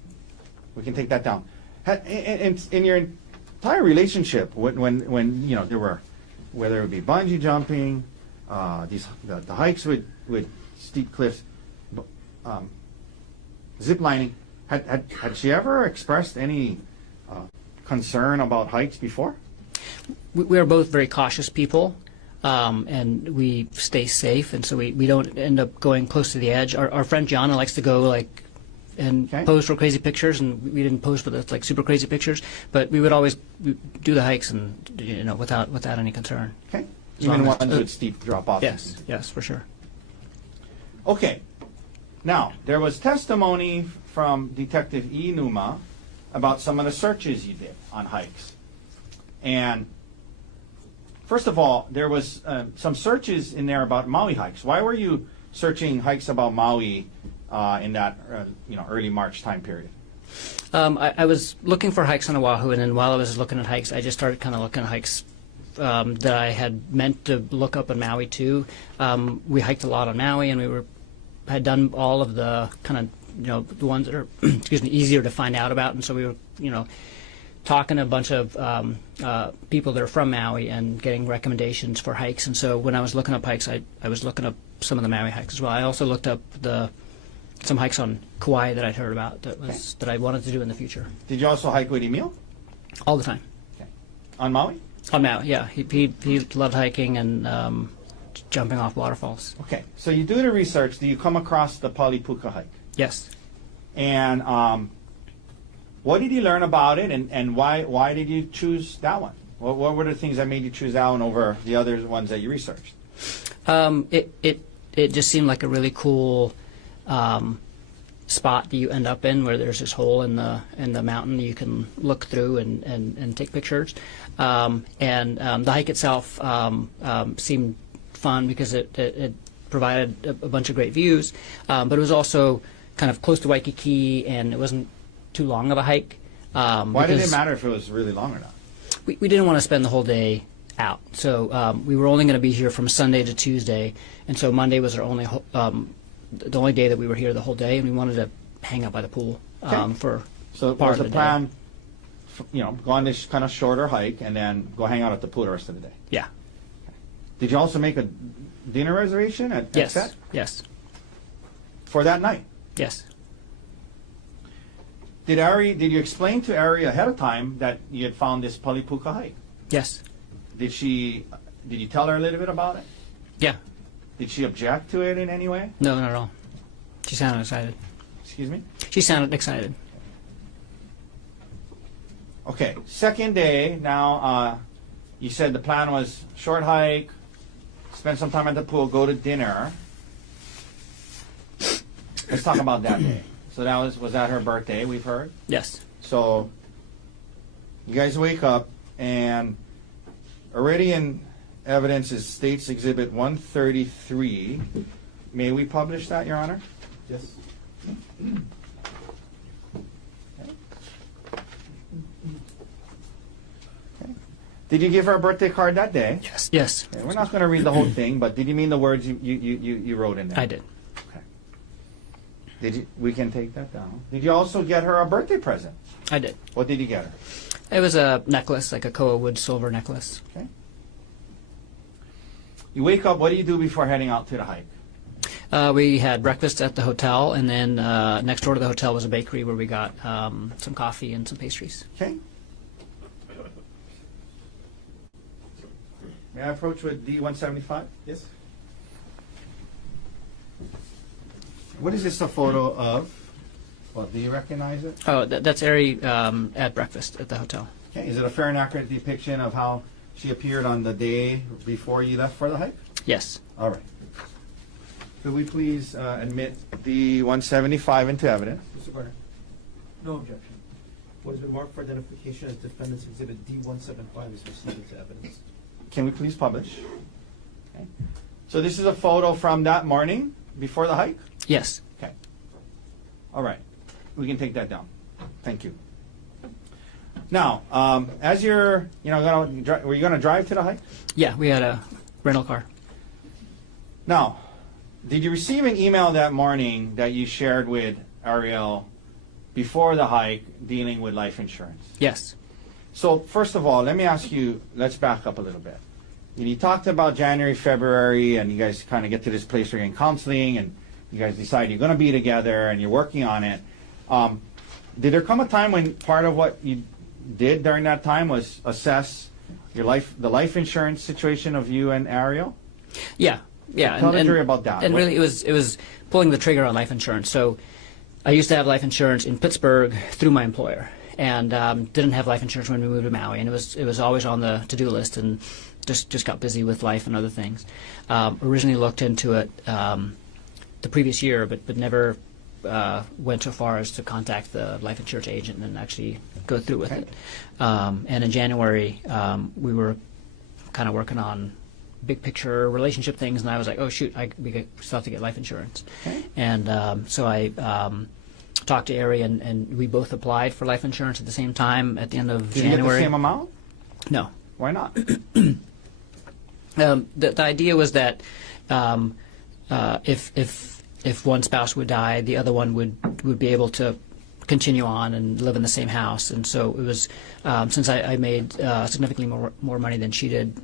We can take that down. In your entire relationship, when you know there were, whether it would be bungee jumping, the hikes with steep cliffs, zip lining, Had she ever expressed any concern about hikes before? We are both very cautious people, and we stay safe, and so we don't end up going close to the edge. Our friend Gianna likes to go and pose for crazy pictures, and we didn't pose for the super crazy pictures, but we would always do the hikes and without any concern. Okay. As Even long as- ones with steep drop-offs. Yes, for sure. Okay. Now, there was testimony from Detective E. Numa about some of the searches you did on hikes. And first of all, there was some searches in there about Maui hikes. Why were you searching hikes about Maui in that early March time period? I was looking for hikes on Oahu, and then while I was looking at hikes, I just started kind of looking at hikes that I had meant to look up in Maui too. We hiked a lot on Maui, and we had done all of the kind of the ones that are easier to find out about, and so we were talking to a bunch of people that are from Maui and getting recommendations for hikes. And so when I was looking up hikes, I was looking up some of the Maui hikes as well. I also looked up some hikes on Kauai that I'd heard about that I wanted to do in the future. Did you also hike with Emile? All the time. Okay. On Maui? On Maui, yeah. He loved hiking and jumping off waterfalls. Okay. So you do the research. Do you come across the Palipuka hike? Yes. And what did you learn about it, and why did you choose that one? What were the things that made you choose that one over the other ones that you researched? It just seemed like a really cool spot that you end up in, where there's this hole in the mountain you can look through and take pictures. And the hike itself seemed fun because it provided a bunch of great views, but it was also kind of close to Waikiki, and it wasn't too long of a hike. Why did it matter if it was really long or not? We didn't want to spend the whole day out, so we were only going to be here from Sunday to Tuesday, and so Monday was our only the only day that we were here the whole day, and we wanted to hang out by the pool for So part was of the the plan, go on this kind of shorter hike and then go hang out at the pool the rest of the day? Yeah. Did you also make a dinner reservation at Yes. Set Yes. for that night? Yes. Did you explain to Ari ahead of time that you had found this Palipuka hike? Yes. Did you tell her a little bit about it? Yeah. Did she object to it in any way? No, not at all. She sounded excited. Excuse me? She sounded excited. Okay, second day. Now, you said the plan was short hike, spend some time at the pool, go to dinner. Let's talk about that day. So that was that her birthday, we've heard? Yes. So you guys wake up, and already in evidence is States Exhibit 133. May we publish that, Your Honor? Yes. Okay. Did you give her a birthday card that day? Yes. Yes. Okay, we're not going to read the whole thing, but did you mean the words you wrote in there? I did. Okay. We can take that down. Did you also get her a birthday present? I did. What did you get her? It was a necklace, like a Koa wood silver necklace. Okay. You wake up, what do you do before heading out to the hike? We had breakfast at the hotel, and then next door to the hotel was a bakery where we got some coffee and some pastries. Okay. May I approach with D175? Yes. What is this a photo of? Well, do you recognize it? Oh, that's Ari at breakfast at the hotel. Okay. Is it a fair and accurate depiction of how she appeared on the day before you left for the hike? Yes. All right. Could we please admit D175 into evidence? Mr. Garner, No objection. what has been marked for identification as defendant's exhibit D175 is received into evidence. Can we please publish? Okay. So this is a photo from that morning before the hike? Yes. Okay. All right. We can take that down. Thank you. Now, as you're, were you going to drive to the hike? Yeah, we had a rental car. Now, did you receive an email that morning that you shared with Arielle before the hike dealing with life insurance? Yes. So, first of all, let me ask you, let's back up a little bit. You talked about January, February, and you guys kind of get to this place where you're in counseling, and you guys decide you're going to be together, and you're working on it. Did there come a time when part of what you did during that time was assess the life insurance situation of you and Arielle? Yeah. Tell the jury about that. And really, it was pulling the trigger on life insurance. So I used to have life insurance in Pittsburgh through my employer, and didn't have life insurance when we moved to Maui, and it was always on the to-do list, and just got busy with life and other things. Originally looked into it the previous year, but never went so far as to contact the life insurance agent and actually go through with it. And in January, we were kind of working on big picture relationship things, and I was like, oh shoot, we still have to get life insurance. Okay. And so I talked to Ari, and we both applied for life insurance at the same time at the end of Did January. you get the same amount? No. Why not? The idea was that if one spouse would die, the other one would be able to continue on and live in the same house. And so it was, since I made significantly more money than she did,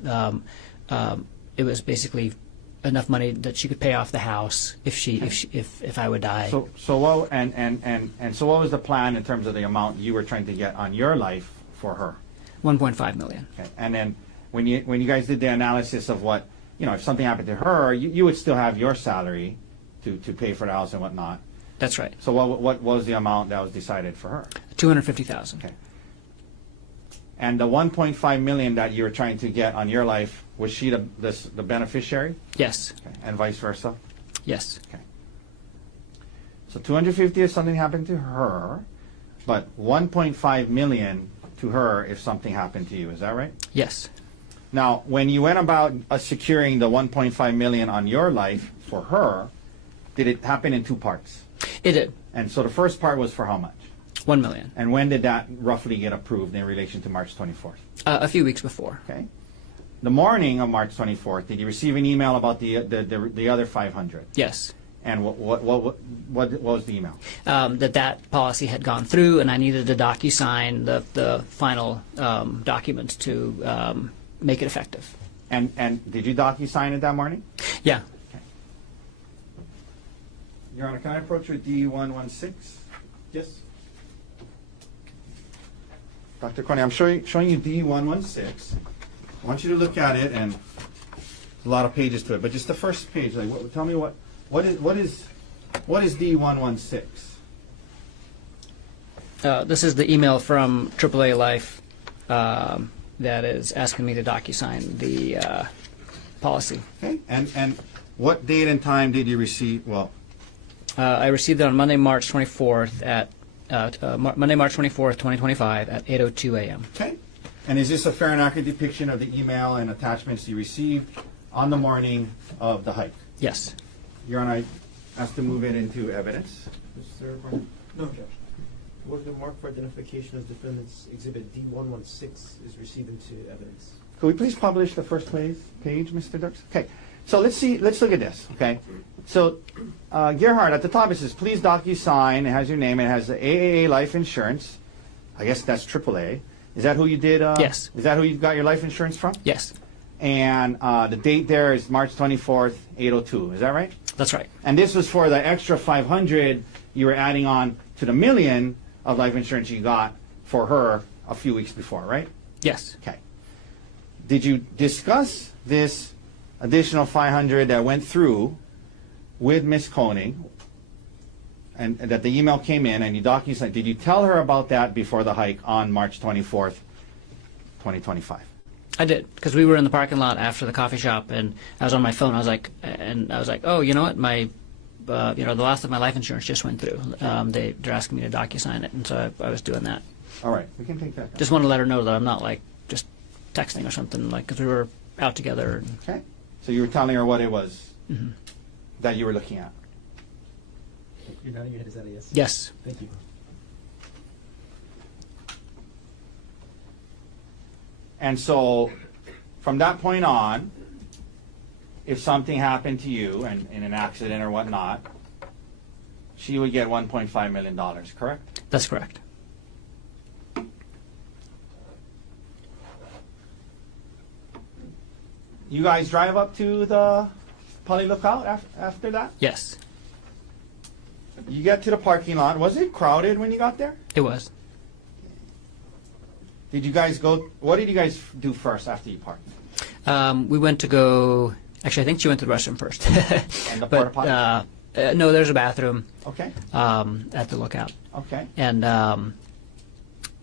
it was basically enough money that she could pay off the house if I would die. So what so what was the plan in terms of the amount you were trying to get on your life for her? 1.5 million. Okay. And then when you guys did the analysis of what, if something happened to her, you would still have your salary to pay for the house and whatnot. That's right. So what was the amount that was decided for her? $250,000. Okay. And the 1.5 million that you were trying to get on your life, was she the beneficiary? Yes. Okay. And vice versa? Yes. Okay. So 250 if something happened to her, but 1.5 million to her if something happened to you. Is that right? Yes. Now, when you went about securing the 1.5 million on your life for her, did it happen in two parts? It did. And so the first part was for how much? 1 million. And when did that roughly get approved in relation to March 24th? A few weeks before. Okay. The morning of March 24th, did you receive an email about the other 500? Yes. And what was the email? That policy had gone through, and I needed to DocuSign the final documents to make it effective. And did you DocuSign it that morning? Yeah. Okay. Your Honor, can I approach with D116? Yes. Dr. Konig, I'm showing you D116. I want you to look at it, and there's a lot of pages to it, but just the first page. Tell me what is D116? This is the email from AAA Life that is asking me to DocuSign the policy. Okay. And what date and time did you receive? Well, I received it on Monday, March 24th at Monday, March 24th, 2025 at 8:02 a.m. okay. And is this a fair and accurate depiction of the email and attachments you received on the morning of the hike? Yes. Your Honor, I ask to move it into evidence. Mr. Garner? No, Judge. Was the mark for identification as defendant's exhibit D116 is received into evidence? Could we please publish the first page, Mr. Dirks? Okay. So let's look at this, okay? So, Gerhardt, at the top it says, please DocuSign. It has your name. It has the AAA life insurance. I guess that's AAA. Is that who you did? Yes. Is that who you got your life insurance from? Yes. And the date there is March 24th, 8:02. Is that right? That's right. And this was for the extra 500 you were adding on to the million of life insurance you got for her a few weeks before, right? Yes. Okay. Did you discuss this additional 500 that went through with Ms. Konig, and that the email came in and you DocuSigned? Did you tell her about that before the hike on March 24th, 2025? I did, because we were in the parking lot after the coffee shop, and I was on my phone. I was like, oh, you know what, my, the last of my life insurance just went through. They're asking me to DocuSign it, and so I was doing that. All right, we can take that down. Just want to let her know that I'm not like just texting or something, like, because we were out together. And, Okay. So you were telling her what it was that you were looking at. You're nodding your head. Is that a yes? yes. Thank you. And so, from that point on, if something happened to you and in an accident or whatnot, she would get $1.5 million, correct? That's correct. You guys drive up to the Pali Lookout after that? Yes. you get to the parking lot. Was it crowded when you got there? It was. Did you guys go? What did you guys do first after you parked? We went to go. Actually, I think she went to the restroom first. And the porta potty? No, there's a bathroom Okay. at the lookout, Okay. and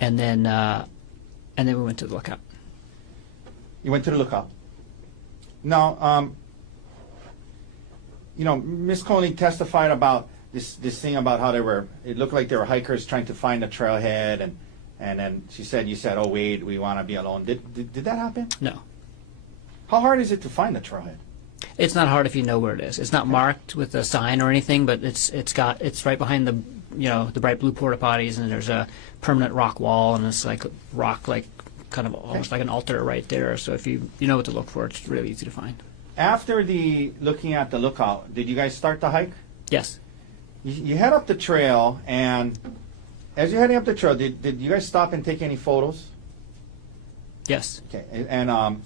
then we went to the lookout. You went to the lookout. Now, Ms. Konig testified about this thing about how it looked like they were hikers trying to find a trailhead, and then you said, oh, wait, we want to be alone. Did that happen? No. How hard is it to find the trailhead? It's not hard if you know where it is. It's not marked with a sign or anything, but it's right behind the bright blue porta potties, and there's a permanent rock wall, and it's like rock, like kind of almost like an altar right there. So if you know what to look for, it's really easy to find. After looking at the lookout, did you guys start the hike? Yes. You head up the trail, and as you're heading up the trail, did you guys stop and take any photos? Yes. Okay, and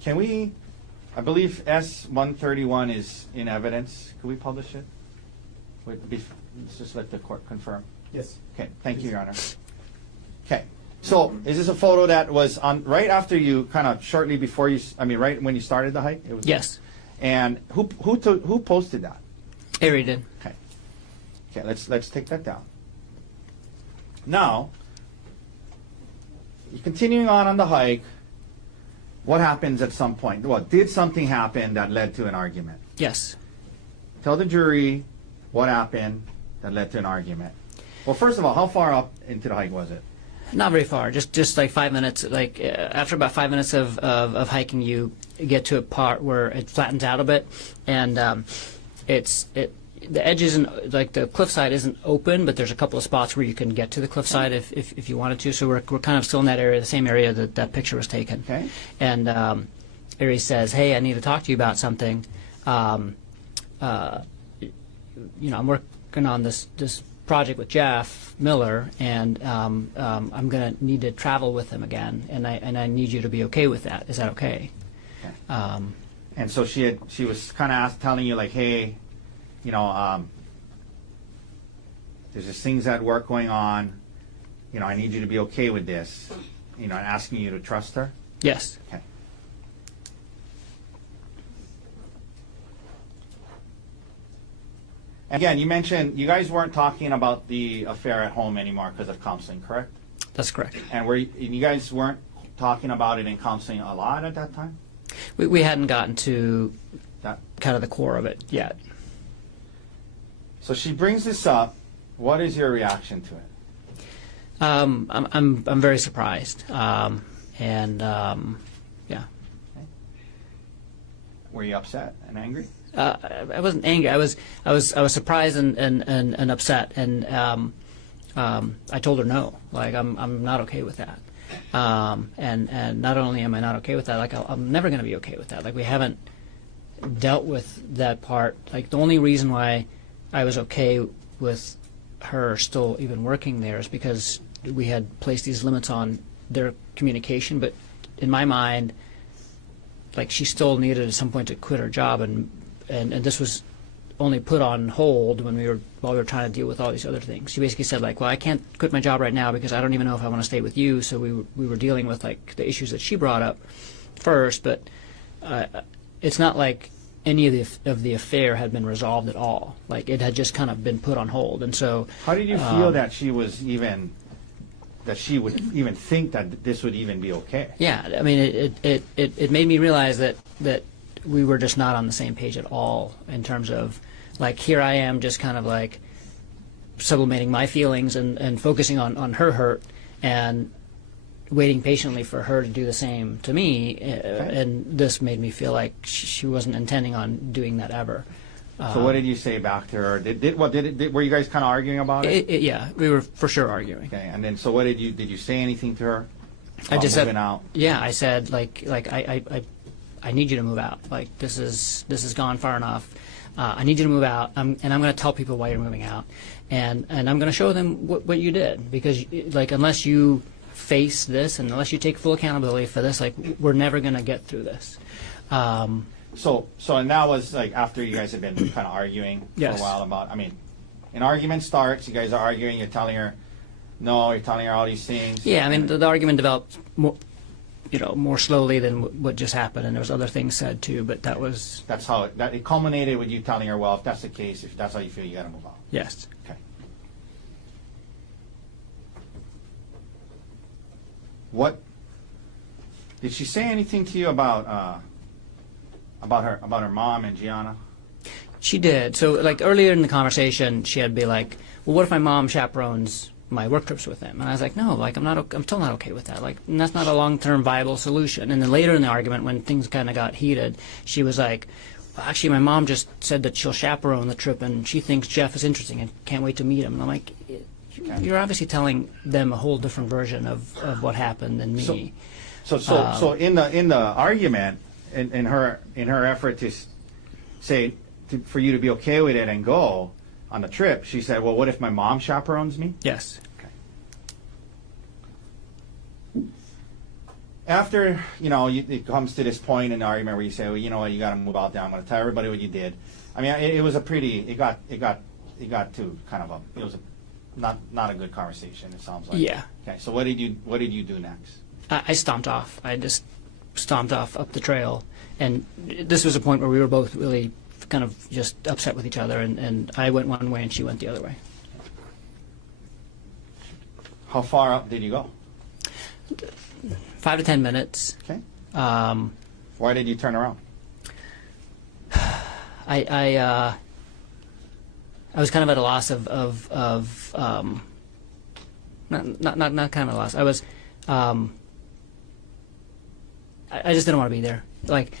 can we? I believe S-131 is in evidence. Could we publish it? Let's just let the court confirm. Yes. Okay, thank you, Your Honor. Okay, so is this a photo that was on right after you, kind of shortly before you? I mean, right when you started the hike? It was. Yes. And who posted that? Ari did. Okay. Okay, let's take that down. Now, you're continuing on the hike. What happens at some point? Well, did something happen that led to an argument? Yes. Tell the jury what happened that led to an argument. Well, first of all, how far up into the hike was it? Not very far. Just like 5 minutes. Like after about 5 minutes of hiking, you get to a part where it flattens out a bit, and the edge isn't, like the cliffside isn't open, but there's a couple of spots where you can get to the cliffside if you wanted to. So we're kind of still in that area, the same area that picture was taken. Okay. And Ari says, "Hey, I need to talk to you about something. I'm working on this project with Jeff Miller, and I'm gonna need to travel with him again, and I need you to be okay with that. Is that okay?" Okay. And so she was kind of telling you like, hey, there's just things at work going on. I need you to be okay with this. And asking you to trust her. Yes. Okay. Again, you mentioned you guys weren't talking about the affair at home anymore because of counseling, correct? That's correct. And you guys weren't talking about it in counseling a lot at that time? We hadn't gotten to That. kind of the core of it yet. So she brings this up. What is your reaction to it? I'm very surprised, yeah. Were you upset and angry? I wasn't angry. I was surprised and upset, and I told her no. Like I'm not okay with that. And not only am I not okay with that, like I'm never going to be okay with that. Like we haven't dealt with that part. Like the only reason why I was okay with her still even working there is because we had placed these limits on their communication. But in my mind, like she still needed at some point to quit her job, and this was only put on hold while we were trying to deal with all these other things. She basically said like, well, I can't quit my job right now because I don't even know if I want to stay with you. So we were dealing with like the issues that she brought up first, but it's not like any of the affair had been resolved at all. Like it had just kind of been put on hold. And so how did you feel that she would even think that this would even be okay? Yeah, I mean it made me realize that we were just not on the same page at all in terms of like here I am just kind of like sublimating my feelings and focusing on her hurt and waiting patiently for her to do the same to me, and this made me feel like she wasn't intending on doing that ever. So what did you say back to her? Were you guys kind of arguing about it? Yeah, we were for sure arguing. Okay, and then so what did you say anything to her? I just said, out? Yeah, I said like I need you to move out. Like this has gone far enough. I need you to move out, and I'm going to tell people why you're moving out, and I'm going to show them what you did, because like unless you face this and unless you take full accountability for this, like we're never going to get through this. So and that was like after you guys had been kind of arguing for Yes. a while about. I mean, an argument starts, you guys are arguing, you're telling her no, you're telling her all these things. Yeah, I mean, the argument developed more, more slowly than what just happened, and there was other things said too, but that was... That's how it culminated with you telling her, well, if that's the case, if that's how you feel, you got to move on. Yes. Okay. What did she say anything to you about her mom and Gianna? She did. So, like, earlier in the conversation, she had be like, well, what if my mom chaperones my work trips with him? And I was like, no, like, I'm still not okay with that. Like, and that's not a long-term viable solution. And then later in the argument, when things kind of got heated, she was like, well, actually, my mom just said that she'll chaperone the trip, and she thinks Jeff is interesting and can't wait to meet him. And I'm like, you're obviously telling them a whole different version of what happened than me. So in the argument, in her effort to say for you to be okay with it and go on the trip, she said, well, what if my mom chaperones me? Yes. Okay. After, it comes to this point in the argument where you say, well, you know what, you got to move out there. I'm going to tell everybody what you did. I mean, it was a pretty, it got to kind of it was not a good conversation, it sounds like. Yeah. Okay, so what did you do next? I stomped off. I just stomped off up the trail. And this was a point where we were both really kind of just upset with each other, and I went one way and she went the other way. How far up did you go? 5 to 10 minutes. Okay. Why did you turn around? I was kind of at a loss of not kind of a loss. I was I just didn't want to be there. Like.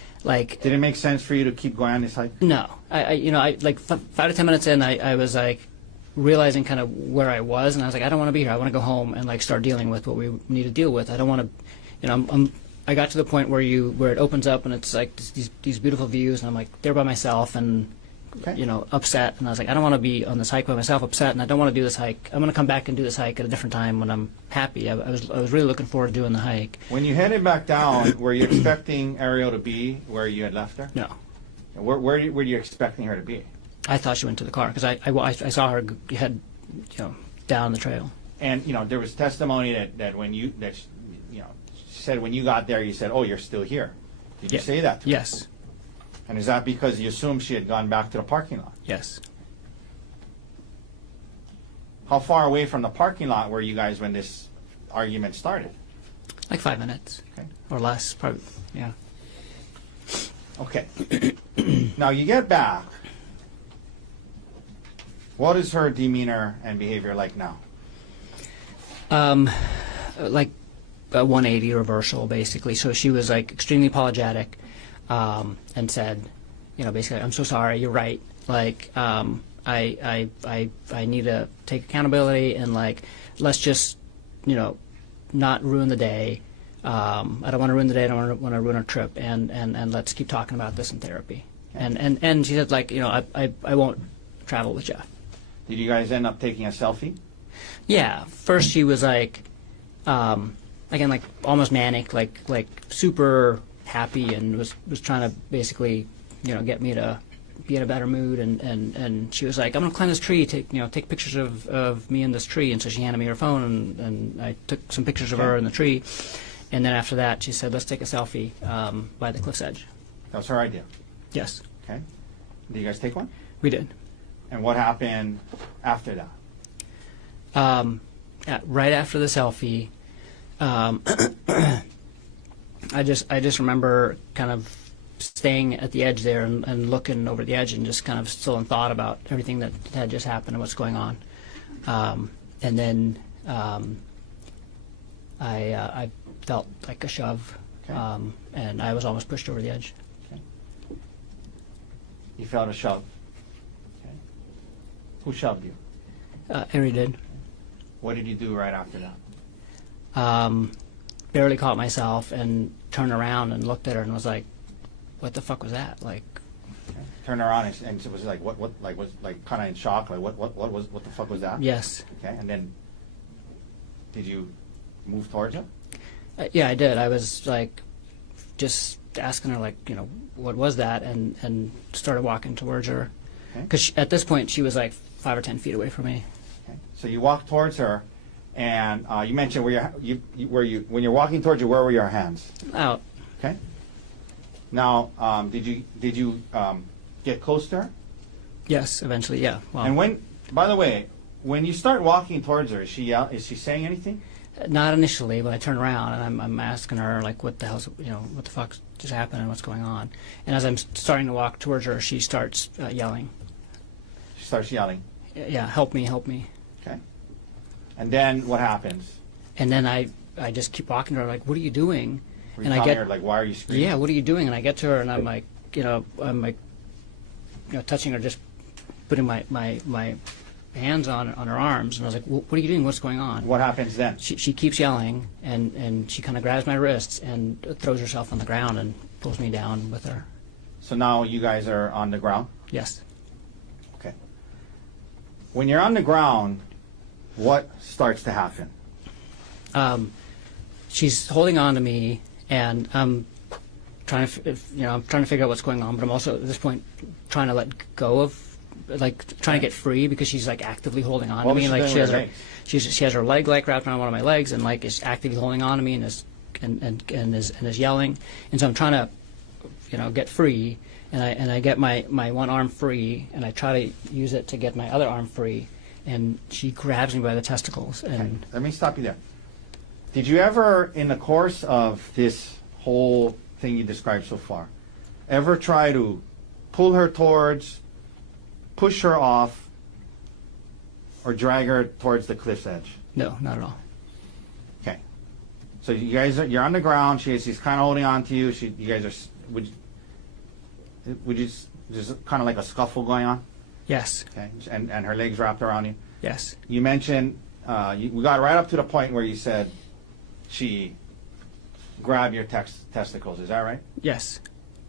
Did it make sense for you to keep going on this hike? No. I like 5 to 10 minutes in, I was like realizing kind of where I was, and I was like, I don't want to be here. I want to go home and like start dealing with what we need to deal with. I don't want to, I got to the point where it opens up and it's like these beautiful views, and I'm like there by myself and upset, and I was like, I don't want to be on this hike by myself, upset, and I don't want to do this hike. I'm going to come back and do this hike at a different time when I'm happy. I was really looking forward to doing the hike. When you headed back down, were you expecting Arielle to be where you had left her? No. Where were you expecting her to be? I thought she went to the car because I saw her head down the trail. And there was testimony that when she said when you got there, you said, "Oh, you're still here." Did you say that to her? Yes. And is that because you assumed she had gone back to the parking lot? Yes. How far away from the parking lot were you guys when this argument started? Like 5 minutes. Okay. Or less, probably. Yeah. Okay. Now you get back. What is her demeanor and behavior like now? Like a 180 reversal, basically. So she was like extremely apologetic, and said, basically, I'm so sorry. You're right. Like, I need to take accountability, and like, let's just, not ruin the day. I don't want to ruin the day. I don't want to ruin our trip, and let's keep talking about this in therapy. Okay. And she said, like, I won't travel with Jeff. Did you guys end up taking a selfie? Yeah. First, she was like, again, like almost manic, like super happy, and was trying to basically, get me to be in a better mood. And she was like, I'm gonna climb this tree, take pictures of me in this tree. And so she handed me her phone, and I took some pictures of her in the tree. And then after that, she said, let's take a selfie by the cliff's edge. That was her idea. Yes. Okay. Did you guys take one? We did. And what happened after that? Right after the selfie, I just remember kind of staying at the edge there and looking over the edge and just kind of still in thought about everything that had just happened and what's going on. And then I felt like a shove, Okay. and I was almost pushed over the edge. Okay. You felt a shove. Okay. Who shoved you? Ari did. What did you do right after that? Barely caught myself and turned around and looked at her and was like, what the fuck was that? Like, Okay. Turned around and it was like what like was like kind of in shock, like what the fuck was that? yes. Okay. And then did you move towards her? Yeah, I did. I was like just asking her, like, what was that? And started walking towards her. Okay. Because at this point she was like 5 or 10 feet away from me. Okay. So you walk towards her, and you mentioned when you're walking towards her, where were your hands? Out. Okay. Now, did you get close to her? Yes, eventually, yeah. Well, And by the way, when you start walking towards her, is she saying anything? not initially, but I turn around and I'm asking her, like, what the hell's, what the fuck just happened and what's going on. And as I'm starting to walk towards her, she starts yelling. She starts yelling. Yeah, help me, help me. Okay. And then what happens? And then I just keep walking to her, like, what are you doing? Were you And I telling get, her, like, why are you screaming? yeah, what are you doing? And I get to her and I'm like, touching her, just putting my hands on her arms, and I was like, what are you doing? What's going on? What happens then? She keeps yelling, and she kind of grabs my wrists and throws herself on the ground and pulls me down with her. So now you guys are on the ground? Yes. Okay. When you're on the ground, what starts to happen? She's holding on to me, and I'm trying to figure out what's going on, but I'm also at this point trying to let go of, like, trying to get free, because she's like actively holding on to me. Like she has her leg like wrapped around one of my legs, and like is actively holding on to me and is yelling. And so I'm trying to, get free, and I get my one arm free, and I try to use it to get my other arm free, and she grabs me by the testicles. And Okay. Let me stop you there. Did you ever, in the course of this whole thing you described so far, ever try to pull her towards, push her off, or drag her towards the cliff's edge? No, not at all. Okay. So you guys you're on the ground. She's kind of holding on to you. You guys are. Would you just kind of like a scuffle going on? Yes. Okay. And her legs wrapped around you. Yes. You mentioned we got right up to the point where you said she grabbed your testicles. Is that right? Yes.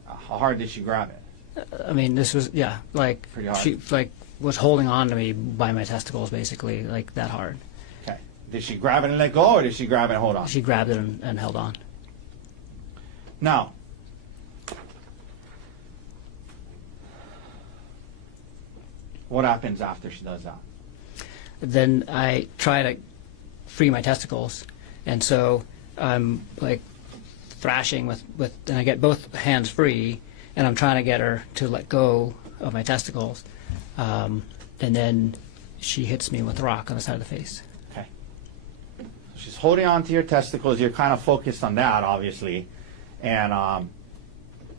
How hard did she grab it? I mean, this was, like, Pretty hard. she, like, was holding on to me by my testicles, basically, like, that hard. Okay. Did she grab it and let go, or did she grab it and hold on? She grabbed it and held on. Now, what happens after she does that? Then I try to free my testicles, and so I'm, like, thrashing with and I get both hands free, and I'm trying to get her to let go of my testicles, and then she hits me with a rock on the side of the face. Okay. So she's holding on to your testicles. You're kind of focused on that, obviously, and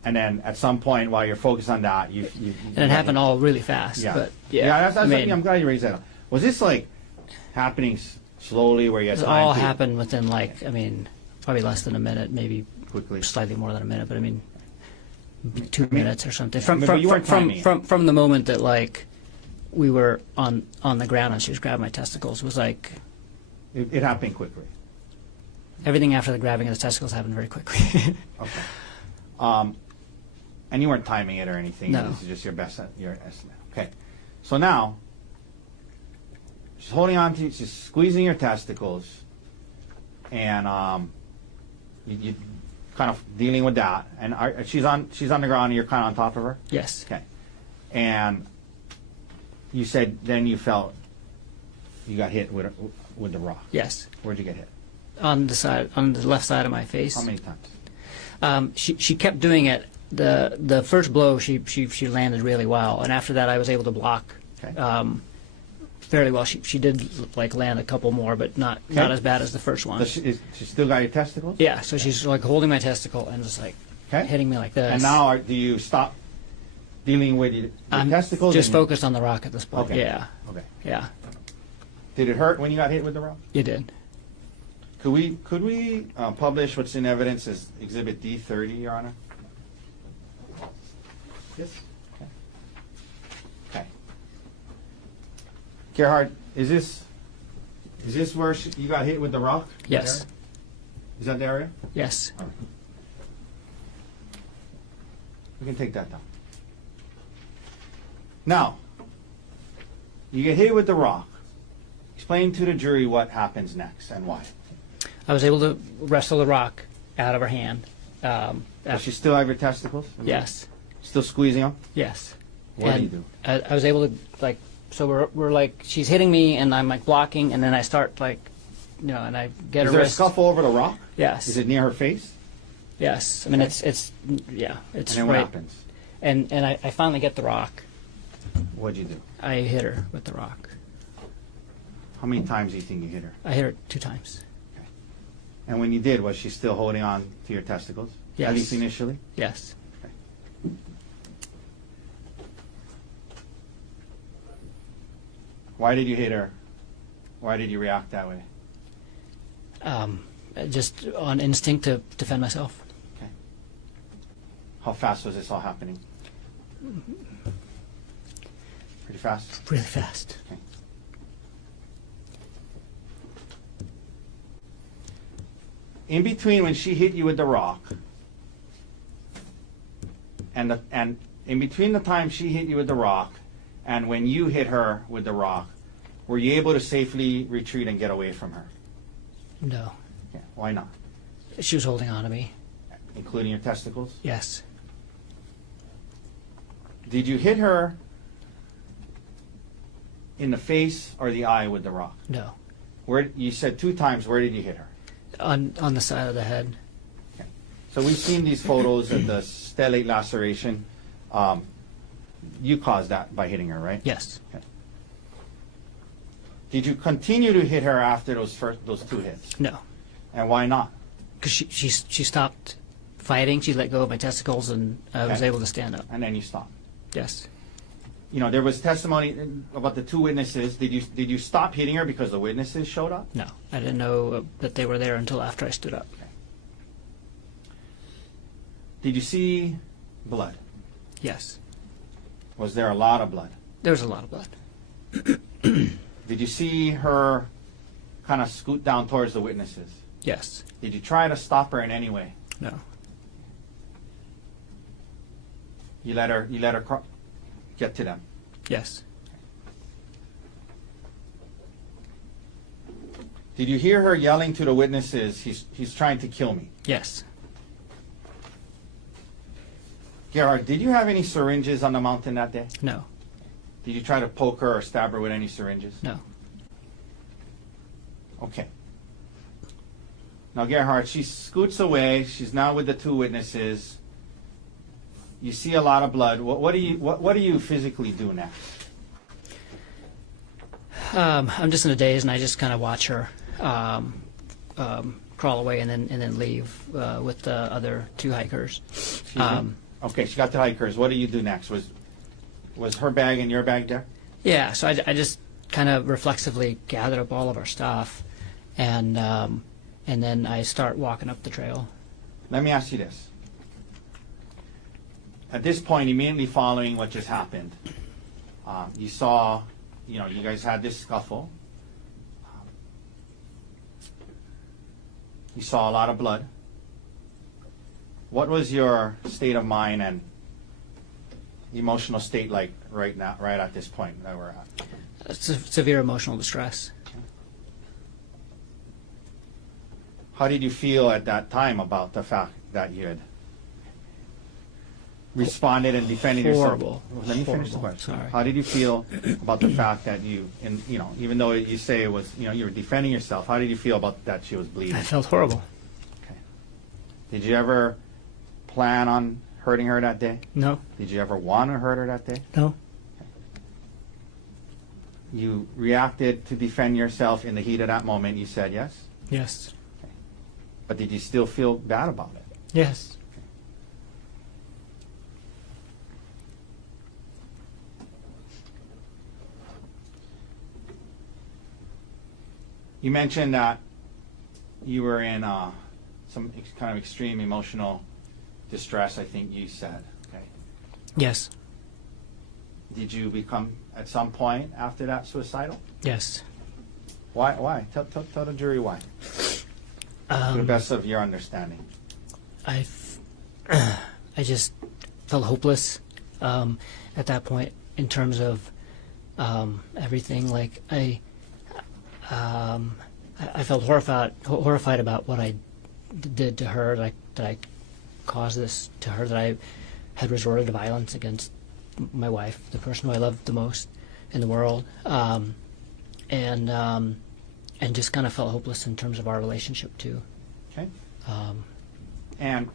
then at some point while you're focused on that, you And it happened all really fast. Yeah. But yeah, That's I'm glad you raised that up. Was this like happening slowly, where you had it time all to happened within, like, probably less than a minute, maybe quickly? slightly more than a minute, but 2 minutes or something. but you weren't timing it. From the moment that, like, we were on the ground and she was grabbing my testicles, was like It happened quickly. everything after the grabbing of the testicles happened very quickly. Okay. And you weren't timing it or anything. No. This is just your estimate. Okay. So now she's holding on to you. She's squeezing your testicles, and you kind of dealing with that. And she's on the ground, and you're kind of on top of her. Yes. Okay. And you said then you felt you got hit with the rock. Yes. Where'd you get hit? On the left side of my face. How many times? She kept doing it. The first blow she landed really well, and after that I was able to block Okay. fairly well. She did, like, land a couple more, but not as bad as the first one. Does she still got your testicles? Yeah, so she's, like, holding my testicle and just, like, Okay. hitting me like this. And now do you stop dealing with your I'm testicles? just and- focused on the rock at this point. Okay. Yeah, Okay. yeah, Did it hurt when you got hit with the rock? you did. Could we publish what's in evidence as Exhibit D30, Your Honor? Yes. Okay. Okay. Gerhardt, is this where you got hit with the rock? Yes. Is that the area? Yes. All right. We can take that down. Now, you get hit with the rock. Explain to the jury what happens next and why. I was able to wrestle the rock out of her hand. Does she still have your testicles? Yes. Still squeezing them? Yes. What do And you do? I was able to, like, So we're like, she's hitting me, and I'm like blocking, and then I start like, you know, and I get Is her there a wrist. scuffle over the rock? Yes. Is it near her face? Yes. I mean, it's yeah, it's And then what right. happens? And I finally get the rock. What'd you do? I hit her with the rock. How many times do you think you hit her? I hit her 2 times. And when you did, was she still holding on to your testicles? Yes. At least initially? Yes. Why did you hit her? Why did you react that way? Just on instinct to defend myself. Okay. How fast was this all happening? Pretty fast? Really fast. Okay. In between when she hit you with the rock and in between the time she hit you with the rock and when you hit her with the rock, were you able to safely retreat and get away from her? No. Yeah. Why not? She was holding on to me. Including your testicles? Yes. Did you hit her in the face or the eye with the rock? No. Where you said 2 times, where did you hit her? On the side of the head. Okay. So we've seen these photos of the stellate laceration. You caused that by hitting her, right? Yes. Okay. Did you continue to hit her after those 2 hits? No. And why not? Because she stopped fighting. She let go of my testicles, and I was Okay. able to stand up. And then you stopped. Yes. You know, there was testimony about the 2 witnesses. Did you stop hitting her because the witnesses showed up? No. I didn't know that they were there until after I stood up. Did you see blood? Yes. Was there a lot of blood? There was a lot of blood. Did you see her kind of scoot down towards the witnesses? Yes. Did you try to stop her in any way? No. You let her get to them. Yes. Did you hear her yelling to the witnesses, he's trying to kill me? Yes. Gerhardt, did you have any syringes on the mountain that day? No. Did you try to poke her or stab her with any syringes? No. Okay. Now, Gerhardt, she scoots away. She's now with the 2 witnesses. You see a lot of blood. What do you physically do next? I'm just in a daze, and I just kind of watch her crawl away and then leave with the other 2 hikers. Excuse me? Okay, she got the hikers. What do you do next? Was her bag and your bag there? Yeah, so I just kind of reflexively gathered up all of our stuff, and then I start walking up the trail. Let me ask you this. At this point, immediately following what just happened, you saw, you guys had this scuffle. You saw a lot of blood. What was your state of mind and emotional state like right now, right at this point that we're at? Severe emotional distress. How did you feel at that time about the fact that you had responded and defended Horrible. yourself? Let me finish the Horrible. question. Sorry. How did you feel about the fact that even though you say it was, you were defending yourself, how did you feel about that she was bleeding? I felt horrible. Okay. Did you ever plan on hurting her that day? No. Did you ever want to hurt her that day? No. You reacted to defend yourself in the heat of that moment. You said yes? Yes. But did you still feel bad about it? Yes. You mentioned that you were in some kind of extreme emotional distress, I think you said. Okay. Yes. Did you become, at some point after that, suicidal? Yes. Why? Tell the jury why. To the best of your understanding. I just felt hopeless at that point in terms of everything. Like I felt horrified about what I did to her. Like that I caused this to her. That I had resorted to violence against my wife, the person who I loved the most, in the world, and just kind of felt hopeless in terms of our relationship too. Okay. And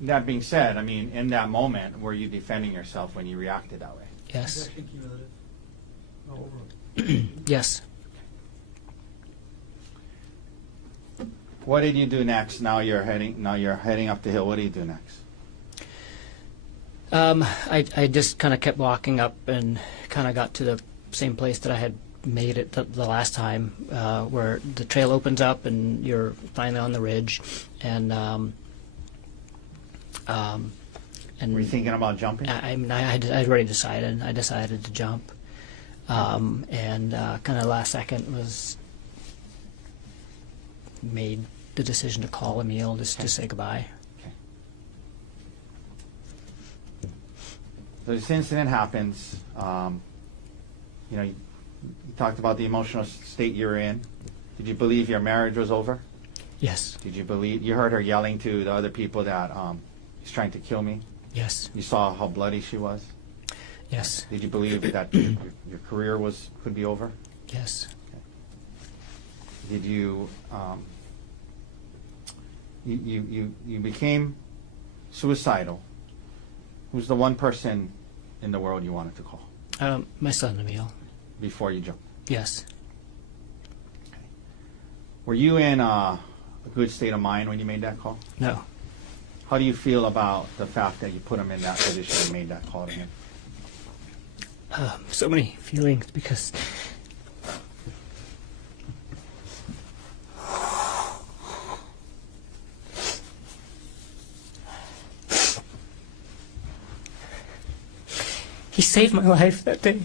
that being said, I mean, in that moment, were you defending yourself when you reacted that way? Yes. Objection cumulative. Yes. What did you do next? Now you're heading up the hill. What do you do next? I just kind of kept walking up and kind of got to the same place that I had made it the last time, where the trail opens up and you're finally on the ridge, and Were you thinking about jumping? I'd already decided. I decided to jump, and kind of last second made the decision to call Emile just to say goodbye. Okay. So this incident happens. You talked about the emotional state you were in. Did you believe your marriage was over? Yes. Did you believe you heard her yelling to the other people that he's trying to kill me? Yes. You saw how bloody she was. Yes. Did you believe that your career could be over? Yes. Did you you became suicidal? Who's the one person in the world you wanted to call My son Emile. before you jumped? Yes. Were you in a good state of mind when you made that call? No. How do you feel about the fact that you put him in that position and made that call to him? So many feelings because he saved my life that day.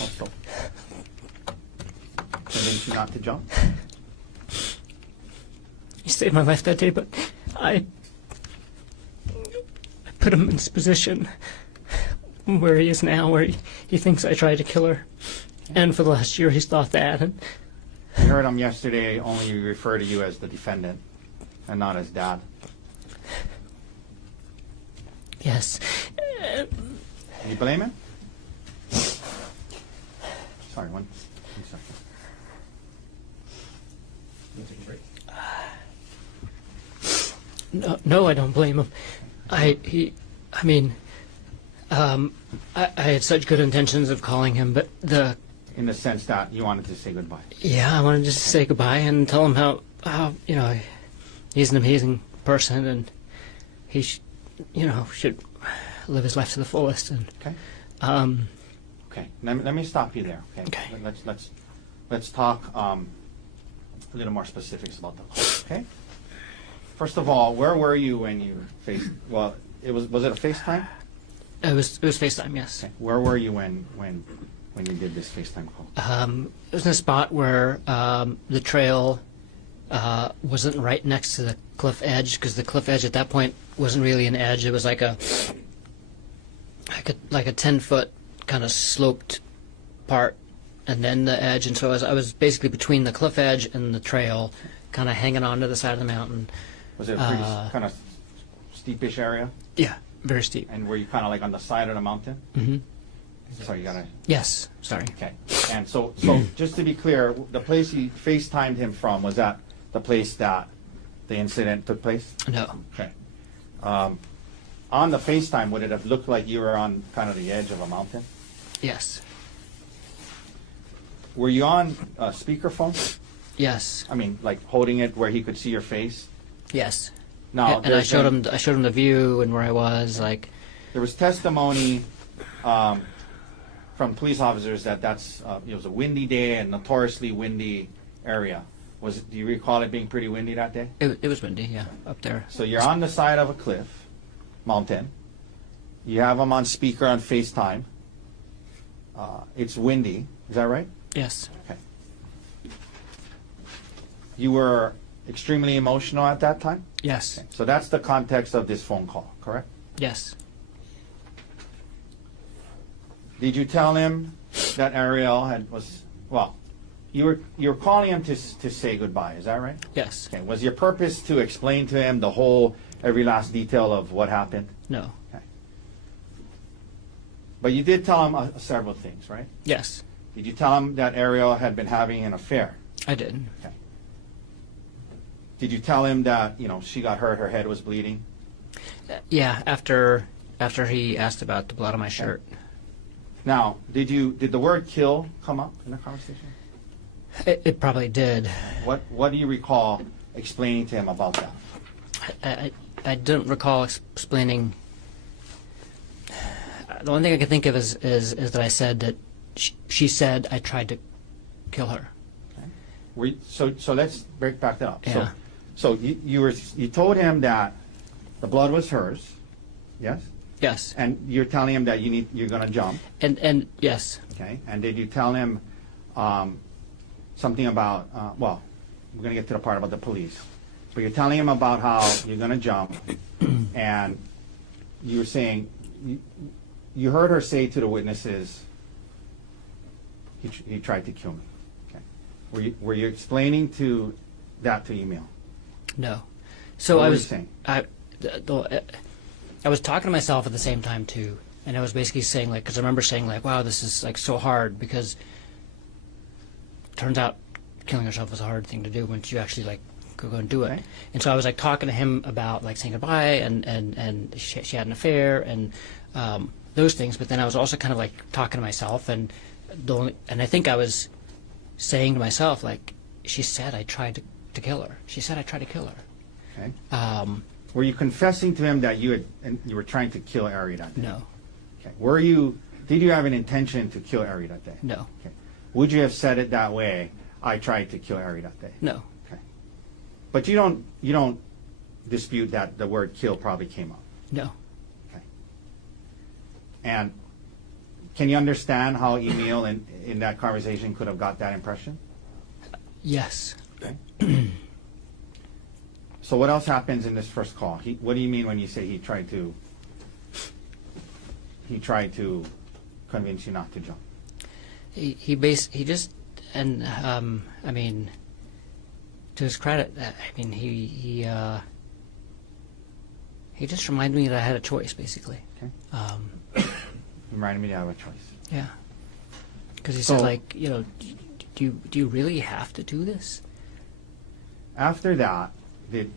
Also, convinced you not to jump? He saved my life that day, but I put him in this position where he is now, where he thinks I tried to kill her. And for the last year, he's thought that. And We heard him yesterday only refer to you as the defendant and not as dad. yes. Do you blame him? Sorry, one second. You take a break. No, I don't blame him. I had such good intentions of calling him, but In the sense that you wanted to say goodbye. I wanted just to say goodbye and tell him how he's an amazing person and he should live his life to the fullest. And Okay. Okay. Let me stop you there. Okay. Okay. Let's talk a little more specifics about the call. Okay. First of all, where were you when you faced? Well, was it a FaceTime? it was FaceTime, yes. Okay. Where were you when you did this FaceTime call? It was in a spot where the trail wasn't right next to the cliff edge, because the cliff edge at that point wasn't really an edge. It was like a 10-foot kind of sloped part, and then the edge. And so I was basically between the cliff edge and the trail, kind of hanging on to the side of the mountain. Was it a pretty kind of steepish area? Yeah, very steep. And were you kind of like on the side of the mountain? Mm-hmm. So you gotta. Yes, sorry. Okay. And so just to be clear, the place you FaceTimed him from, was that the place that the incident took place? No. Okay. On the FaceTime, would it have looked like you were on kind of the edge of a mountain? Yes. Were you on speakerphone? Yes. I mean, like holding it where he could see your face? Yes. Now, And I showed him the view and where I was. Like, there was testimony from police officers that it was a windy day and notoriously windy area. Do you recall it being pretty windy that day? it was windy. Yeah, up there. So you're on the side of a mountain. You have him on speaker on FaceTime. It's windy. Is that right? Yes. Okay. You were extremely emotional at that time? Yes. Okay. So that's the context of this phone call, correct? Yes. Did you tell him that Arielle you were calling him to say goodbye, is that right? Yes. Okay. Was your purpose to explain to him every last detail of what happened? No. Okay. But you did tell him several things, right? Yes, Did you tell him that Arielle had been having an affair? I did. Okay. Did you tell him that, she got hurt, her head was bleeding? Yeah, after he asked about the blood on my shirt. Now, did the word kill come up in the conversation? It probably did. What do you recall explaining to him about that? I don't recall explaining. The only thing I can think of is that I said that she said I tried to kill her. Okay. So let's break back that up. Yeah. So you told him that the blood was hers, yes? Yes. And you're telling him that you're going to jump, And yes. okay? And did you tell him something about? Well, we're going to get to the part about the police, but you're telling him about how you're going to jump, and you were saying you heard her say to the witnesses, he tried to kill me. Okay. Were you explaining that to Emile? No. So What I were was you saying? I was talking to myself at the same time too, and I was basically saying because I remember saying wow, this is so hard because it turns out killing yourself is a hard thing to do once you actually go and do it. Okay. And so I was talking to him about saying goodbye and she had an affair and those things, but then I was also kind of talking to myself and I think I was saying to myself she said I tried to kill her. She said I tried to kill her. Okay. Were you confessing to him that you were trying to kill Ari that day? No. Okay. Did you have an intention to kill Ari that day? No. Okay. Would you have said it that way? I tried to kill Ari that day. No. Okay. But you don't dispute that the word kill probably came up. No. Okay. And can you understand how Emile in that conversation could have got that impression? Yes. Okay. So what else happens in this first call? What do you mean when you say he tried to convince you not to jump? He just and I mean, to his credit, I mean he just reminded me that I had a choice basically. Okay. Reminded me to have a choice. Yeah. Because he So- said do you really have to do this? After that, you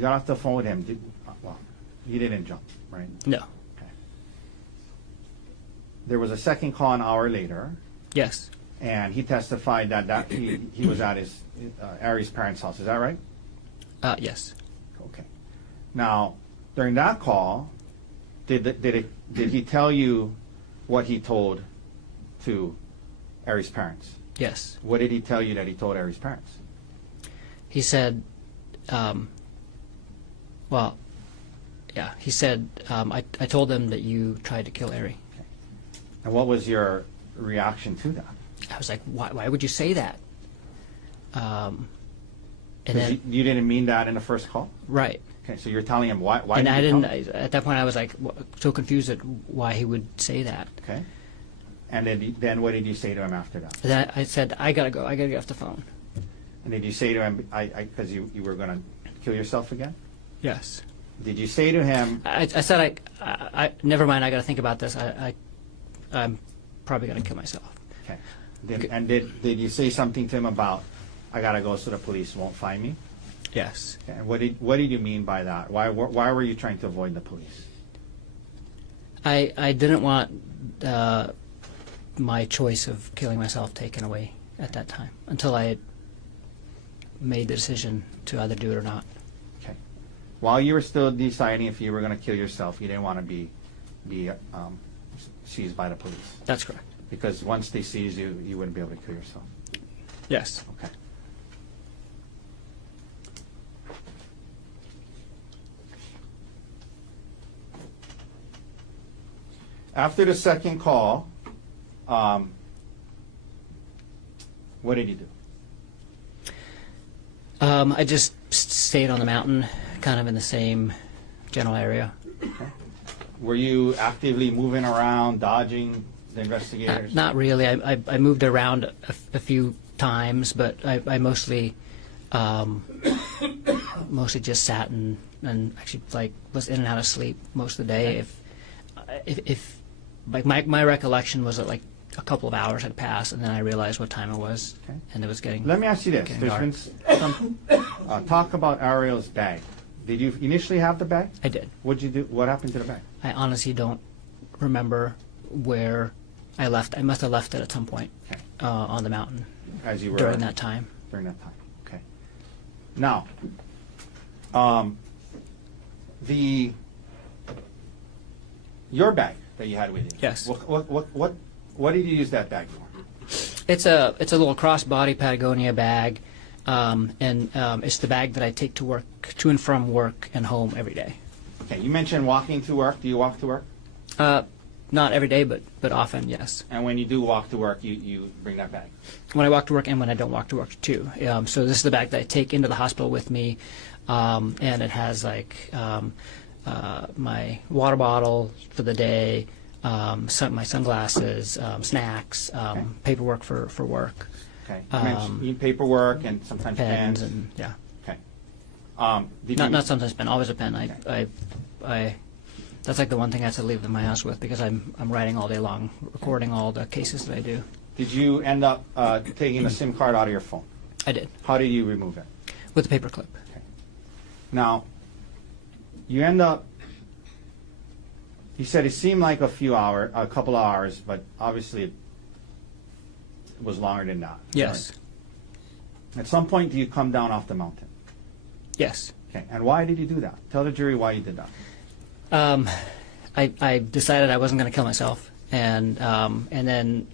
got off the phone with him. You didn't jump, right? No. Okay. There was a second call an hour later, Yes. and he testified that he was at his Ari's parents' house. Is that right? Yes. Okay. Now, during that call, did he tell you what he told to Ari's parents? Yes. What did he tell you that he told Ari's parents? He said, he said, I told them that you tried to kill Ari. And what was your reaction to that? I was like, why would you say that? And 'Cause then, you didn't mean that in the first call? right. Okay, so you're telling him why And did I you didn't, tell him? at that point I was so confused at why he would say that. Okay. And then what did you say to him after that? And then I said, I gotta go, I gotta get off the phone. And did you say to him, because you were going to kill yourself again? Yes. Did you say to him, I said, I never mind, I gotta think about this. I'm probably gonna kill myself. okay. Did you say something to him about, I got to go so the police won't find me? Yes. Okay. And what did you mean by that? Why were you trying to avoid the police? I didn't want my choice of killing myself taken away at that time until I had made the decision to either do it or not. Okay. While you were still deciding if you were going to kill yourself, you didn't want to be seized by the police. That's correct. Because once they seize you, you wouldn't be able to kill yourself. Yes. Okay. After the second call, what did you do? I just stayed on the mountain, kind of in the same general area. Were you actively moving around, dodging the investigators? Not really. I moved around a few times, but I mostly mostly just sat and actually was in and out of sleep most of the day. if like my recollection was that like a couple of hours had passed, and then I realized what time it was, Okay. and it was getting. Let me ask you this. getting There's dark. been some talk about Arielle's bag. Did you initially have the bag? I did. What'd you do? What happened to the bag? I honestly don't remember where I left. I must have left it at some point Okay. on the mountain As you were during that time. During that time. Okay. Now, your bag that you had with you. Yes. What did you use that bag for? It's a little crossbody Patagonia bag, and it's the bag that I take to work, to and from work and home every day. Okay. You mentioned walking to work. Do you walk to work? Not every day, but often, yes. And when you do walk to work, you bring that bag. When I walk to work and when I don't walk to work too. So this is the bag that I take into the hospital with me, and it has like my water bottle for the day, my sunglasses, snacks, paperwork for work, Okay. You mentioned you need paperwork and sometimes pens, pens. and yeah. Okay. Not sometimes pen, always a pen. I that's like the one thing I have to leave in my house with, because I'm writing all day long, recording all the cases that I do. Did you end up taking the SIM card out of your phone? I did, How did you remove it? with a paper clip. Now, you end up. You said it seemed like a couple of hours, but obviously it was longer than that. Yes. Right? At some point, do you come down off the mountain? Yes. Okay. And why did you do that? Tell the jury why you did that. I decided I wasn't going to kill myself, and then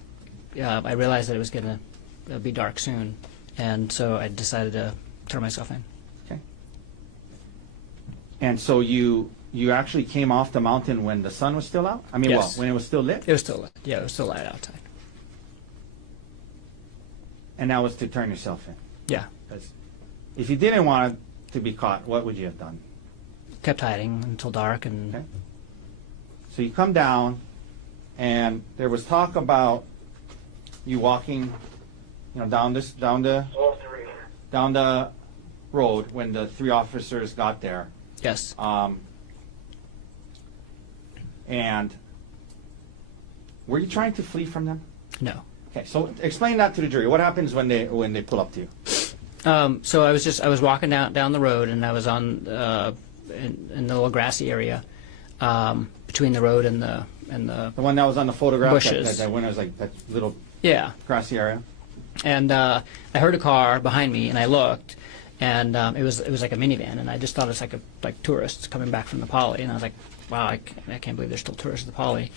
I realized that it was going to be dark soon, and so I decided to throw myself in. Okay. And so you actually came off the mountain when the sun was still out? I mean, Yes. when it was still lit? It was still lit. Yeah, it was still light outside. And that was to turn yourself in. Yeah. 'Cause if you didn't want it to be caught, what would you have done? Kept hiding until dark, and Okay. So you come down, and there was talk about you walking, down the road when the 3 officers got there. yes. And were you trying to flee from them? No. Okay, so explain that to the jury. What happens when they pull up to you? So I was walking down the road, and I was on in the little grassy area between the road and the The one that was on the photograph, bushes. that when it was like that little Yeah. grassy area. And I heard a car behind me, and I looked, and it was like a minivan, and I just thought it's like tourists coming back from the Poly, and I was like, wow, I can't believe there's still tourists at the Poly.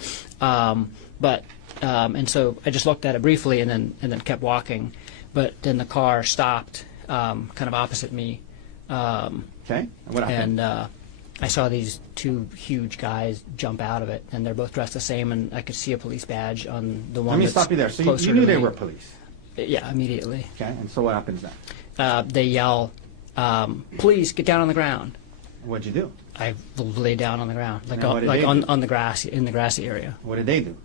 And so I just looked at it briefly, and then kept walking, but then the car stopped, kind of opposite me, Okay, and what happened? and I saw these 2 huge guys jump out of it, and they're both dressed the same, and I could see a police badge on the one. Let me that's stop you there. So closer you knew to they me. were police. Yeah, immediately. Okay, and so what happens then? They yell, "Please get down on the ground." What'd you do? I lay down on the ground, like Now, what did they do? on the grass, in the grassy area. What did they do?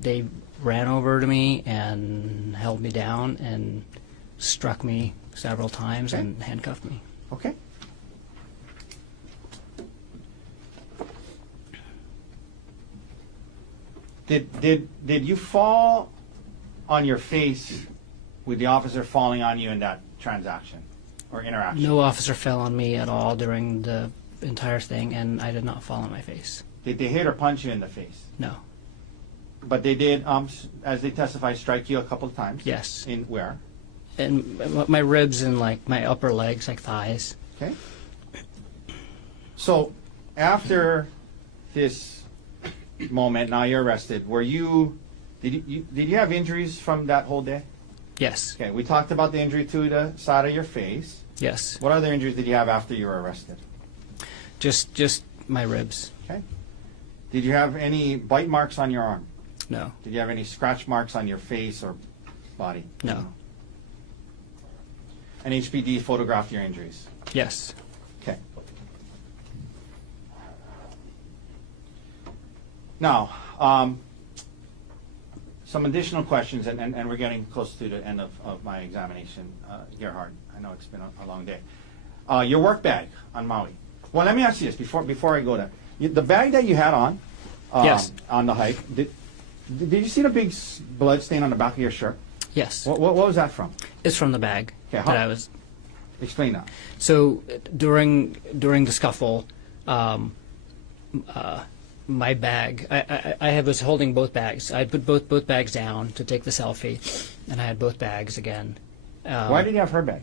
They ran over to me and held me down and struck me several times Okay. and handcuffed me. Okay. Did you fall on your face with the officer falling on you in that transaction or interaction? No officer fell on me at all during the entire thing, and I did not fall on my face. Did they hit or punch you in the face? No. But they did, as they testify, strike you a couple of times. Yes. In where? And my ribs and like my upper legs, like thighs. Okay. So after this moment, now you're arrested. Did you have injuries from that whole day? Yes. Okay, we talked about the injury to the side of your face. Yes. What other injuries did you have after you were arrested? Just my ribs. Okay. Did you have any bite marks on your arm? No. Did you have any scratch marks on your face or body? No. An HPD photographed your injuries. Yes. Okay. Now, some additional questions, and we're getting close to the end of my examination, Gerhardt. I know it's been a long day. Your work bag on Maui. Well, let me ask you this before I go there. The bag that you had on, Yes. on the hike. Did you see the big blood stain on the back of your shirt? Yes. What was that from? It's from the bag Okay, that I was. Explain that. So during the scuffle, my bag, I was holding both bags. I put both bags down to take the selfie, and I had both bags again. Why did you have her bag?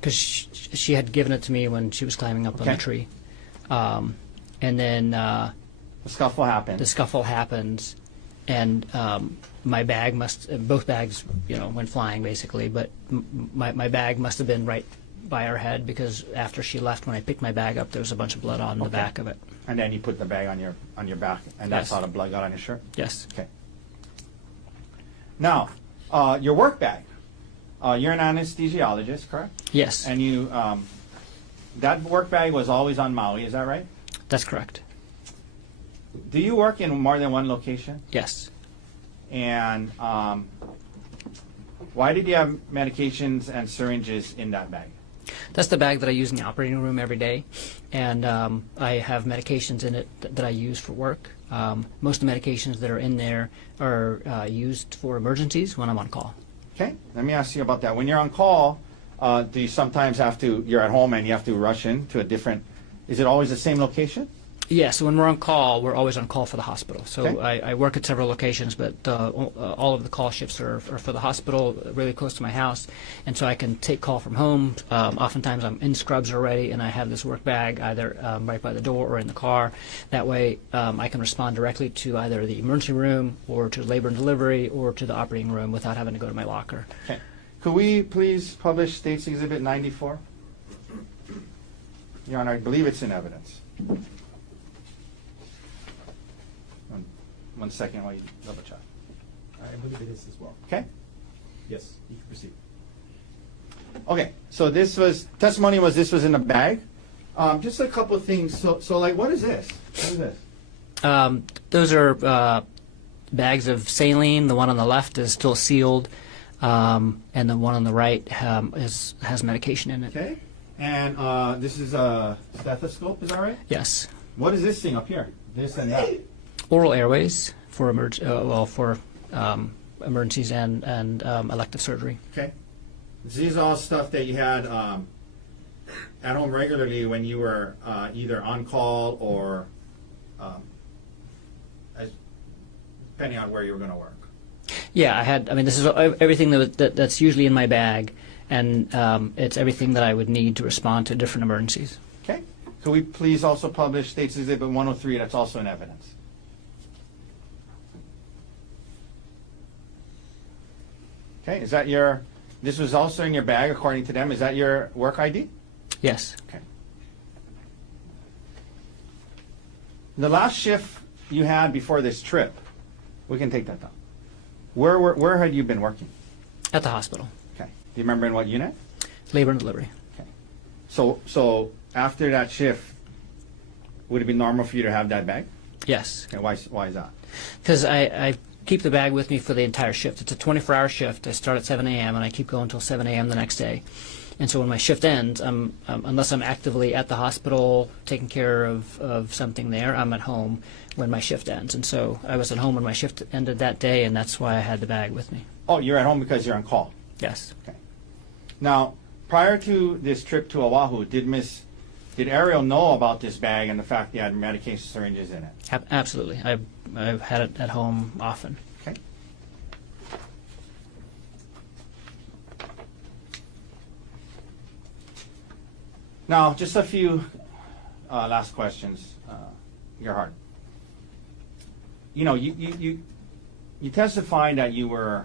Because she had given it to me when she was climbing up on Okay. the tree. And then The scuffle happened. the scuffle happens, and my bag both bags, went flying basically, but my bag must have been right by her head, because after she left, when I picked my bag up, there was a bunch of blood on the Okay. back of it. And then you put the bag on your back, and that's Yes. how the blood got on your shirt. Yes. Okay. Now, your work bag. You're an anesthesiologist, correct? Yes. And you, that work bag was always on Maui. Is that right? That's correct. Do you work in more than one location? Yes. And why did you have medications and syringes in that bag? That's the bag that I use in the operating room every day, and I have medications in it that I use for work. Most of the medications that are in there are used for emergencies when I'm on call. Okay, let me ask you about that. When you're on call, do you sometimes you're at home and you have to rush in to a different, is it always the same location? Yeah, so when we're on call, we're always on call for the hospital. So Okay. I work at several locations, but all of the call shifts are for the hospital, really close to my house, and so I can take call from home. Oftentimes I'm in scrubs already, and I have this work bag either right by the door or in the car. That way I can respond directly to either the emergency room or to labor and delivery or to the operating room without having to go to my locker. Okay. Could we please publish States Exhibit 94? Your Honor, I believe it's in evidence. One second while you double check. I believe it is as well. Okay? Yes, you can proceed. Okay, so this was in a bag. Just a couple of things. So like, what is this? What is this? Those are bags of saline. The one on the left is still sealed, and the one on the right has medication in it. Okay. And this is a stethoscope, is that right? Yes. What is this thing up here? This and that. Oral airways for emergencies and elective surgery. Okay. These are all stuff that you had at home regularly when you were either on call or depending on where you were going to work. Yeah, this is everything that's usually in my bag, and it's everything that I would need to respond to different emergencies. Okay. Could we please also publish States Exhibit 103? That's also in evidence. Okay. This was also in your bag according to them. Is that your work ID? Yes. Okay. The last shift you had before this trip, we can take that down. Where had you been working? At the hospital. Okay. Do you remember in what unit? Labor and delivery. Okay. So after that shift, would it be normal for you to have that bag? Yes. Okay. Why is that? Because I keep the bag with me for the entire shift. It's a 24-hour shift. I start at 7 a.m. and I keep going until 7 a.m. the next day. And so when my shift ends, unless I'm actively at the hospital taking care of something there, I'm at home when my shift ends. And so I was at home when my shift ended that day, and that's why I had the bag with me. Oh, you're at home because you're on call. Yes. Okay. Now, prior to this trip to Oahu, did Arielle know about this bag and the fact you had medication syringes in it? Absolutely. I've had it at home often. Okay. Now, just a few last questions, Gerhardt. You testified that you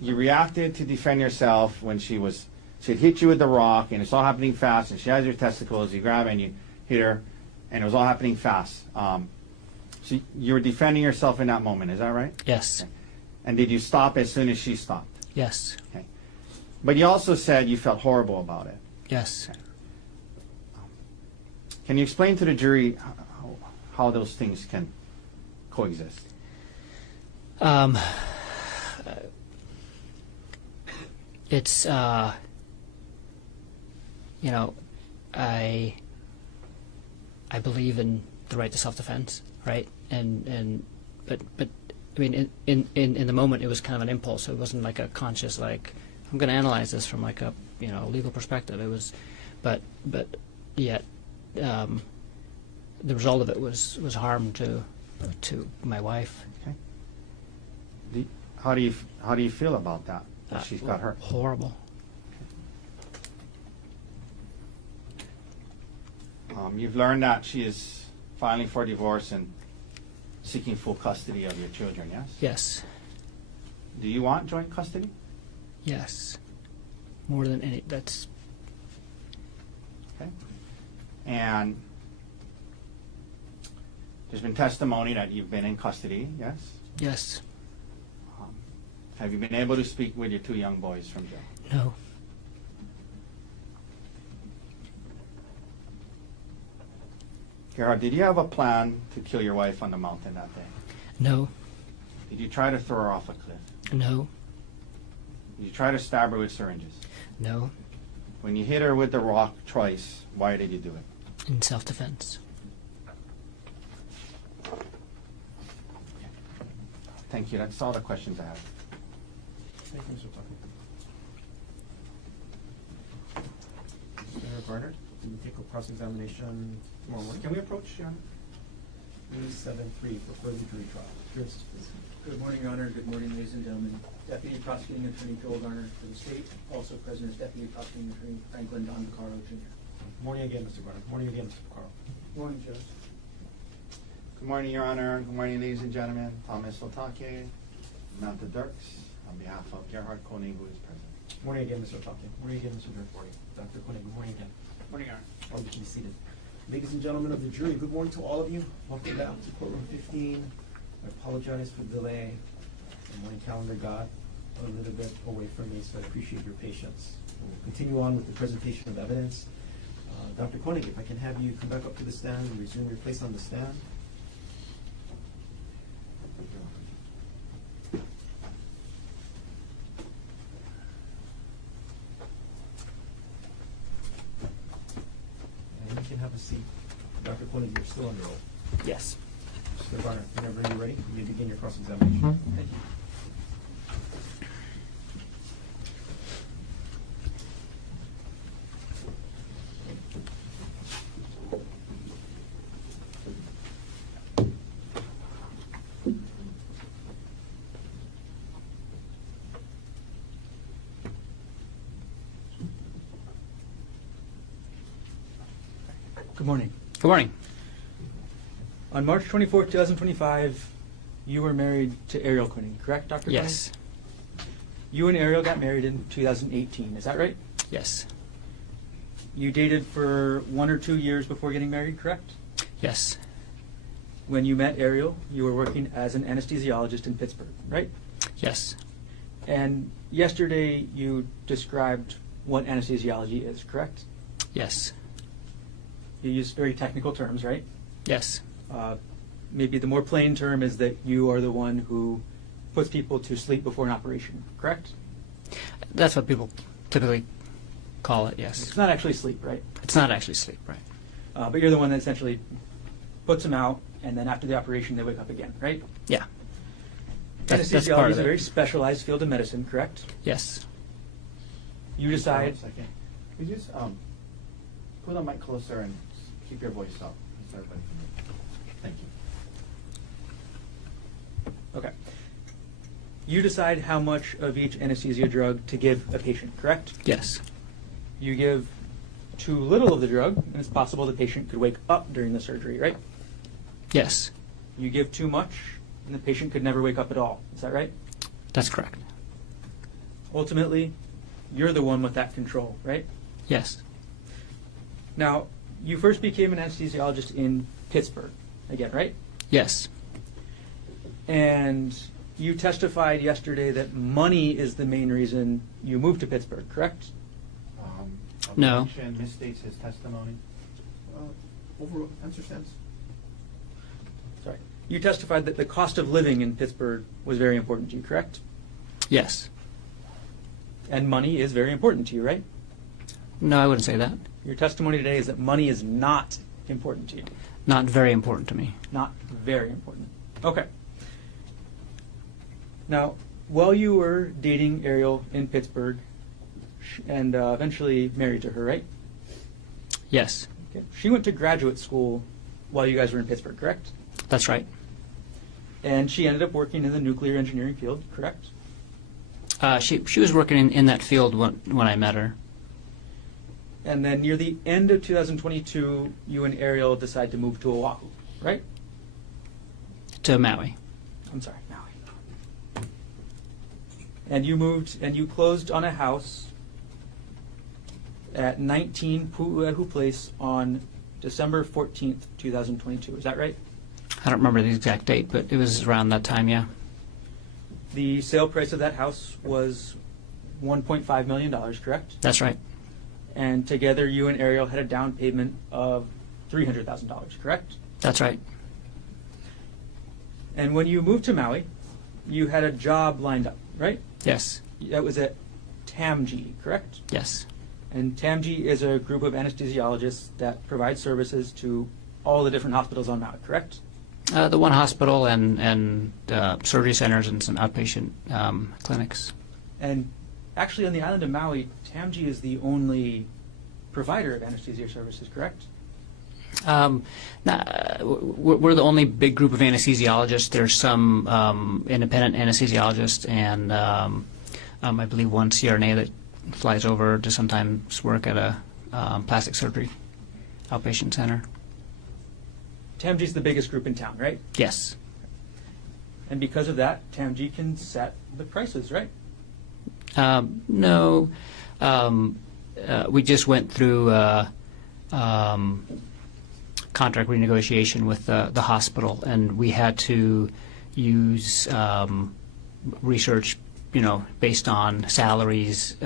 reacted to defend yourself when she had hit you with the rock, and it's all happening fast, and she has your testicles, you grab and you hit her, and it was all happening fast. So you were defending yourself in that moment, is that right? Yes. Okay. And did you stop as soon as she stopped? Yes. Okay. But you also said you felt horrible about it. Yes. Okay. Can you explain to the jury how those things can coexist? It's I believe in the right to self-defense, right? but I mean, in the moment, it was kind of an impulse. It wasn't like a conscious, like, I'm going to analyze this from like a legal perspective. It was, but yet the result of it was harm to my wife. Okay. How do you feel about that? That she's got hurt. Horrible. You've learned that she is filing for divorce and seeking full custody of your children, yes? Yes. Do you want joint custody? Yes. More than any. That's. Okay. And there's been testimony that you've been in custody, yes? Yes. Have you been able to speak with your 2 young boys from jail? No. Gerhardt, did you have a plan to kill your wife on the mountain that day? No. Did you try to throw her off a cliff? No. Did you try to stab her with syringes? No. When you hit her with the rock twice, why did you do it? In self-defense. Thank you. That's all the questions I have. Thank you, Mr. Otake. Mr. Garner, can you take a cross-examination tomorrow morning? Can we approach Your Honor? 373 for further jury trial. Appearances, please. Good morning, Your Honor. Good morning, ladies and gentlemen. Deputy Prosecuting Attorney Joel Garner for the state. Also present is Deputy Prosecuting Attorney Franklin Don Vaccaro, Jr. Morning again, Mr. Garner. Morning again, Mr. Vaccaro. Morning, Judge. Good morning, Your Honor. Good morning, ladies and gentlemen. Thomas Otake, Samantha Dirks, on behalf of Gerhardt Konig, who is present. Morning again, Mr. Otake. Morning again, Mr. Dirk. Dr. Koenig, good morning again. Morning, Your Honor. All you can be seated. Ladies and gentlemen of the jury, good morning to all of you. Welcome back to courtroom 15. I apologize for the delay. My calendar got a little bit away from me, so I appreciate your patience. We'll continue on with the presentation of evidence. Dr. Koenig, if I can have you come back up to the stand and resume your place on the stand. And you can have a seat. Dr. Koenig, you're still under oath. Yes. Mr. Garner, whenever you're ready, you may begin your cross-examination. Thank you. Good morning. Good morning. On March 24, 2025, you were married to Arielle Konig, correct, Dr. Koenig? Yes. You and Arielle got married in 2018, is that right? Yes. You dated for 1 or 2 years before getting married, correct? Yes. When you met Arielle, you were working as an anesthesiologist in Pittsburgh, right? Yes. And yesterday you described what anesthesiology is, correct? Yes. You used very technical terms, right? Yes. Maybe the more plain term is that you are the one who puts people to sleep before an operation, correct? That's what people typically call it, yes. It's not actually sleep, right? It's not actually sleep, right? But you're the one that essentially puts them out, and then after the operation they wake up again, right? Yeah. That's part Anesthesiology of is a it. very specialized field of medicine, correct? Yes. You decide. 1 second. Could you just put the mic closer and keep your voice up? So everybody can hear. Thank you. Okay. You decide how much of each anesthesia drug to give a patient, correct? Yes. You give too little of the drug, and it's possible the patient could wake up during the surgery, right? Yes. You give too much, and the patient could never wake up at all. Is that right? That's correct. Ultimately, you're the one with that control, right? Yes. Now, you first became an anesthesiologist in Pittsburgh, again, right? Yes. And you testified yesterday that money is the main reason you moved to Pittsburgh, correct? No. Objection misstates his testimony. Overall, answer stands. Sorry. You testified that the cost of living in Pittsburgh was very important to you, correct? Yes. And money is very important to you, right? No, I wouldn't say that. Your testimony today is that money is not important to you. Not very important to me. Not very important. Okay. Now, while you were dating Arielle in Pittsburgh and eventually married to her, right? Yes, Okay. She went to graduate school while you guys were in Pittsburgh, correct? that's right. And she ended up working in the nuclear engineering field, correct? She was working in that field when I met her. And then near the end of 2022, you and Arielle decide to move to Oahu, right? To Maui. I'm sorry, Maui. And you moved and you closed on a house at 19 Pu'uehu Place on December 14th, 2022. Is that right? I don't remember the exact date, but it was around that time, yeah. The sale price of that house was $1.5 million, correct? That's right. And together you and Arielle had a down payment of $300,000, correct? That's right. And when you moved to Maui, you had a job lined up, right? Yes. That was at TAMG, correct? Yes. And TAMG is a group of anesthesiologists that provide services to all the different hospitals on Maui, correct? The one hospital and surgery centers and some outpatient clinics. And actually on the island of Maui, TAMG is the only provider of anesthesia services, correct? We're the only big group of anesthesiologists. There's some independent anesthesiologists and I believe one CRNA that flies over to sometimes work at a plastic surgery outpatient center. TAMG is the biggest group in town, right? Yes. And because of that, TAMG can set the prices, right? No. We just went through contract renegotiation with the hospital, and we had to use research, based on salaries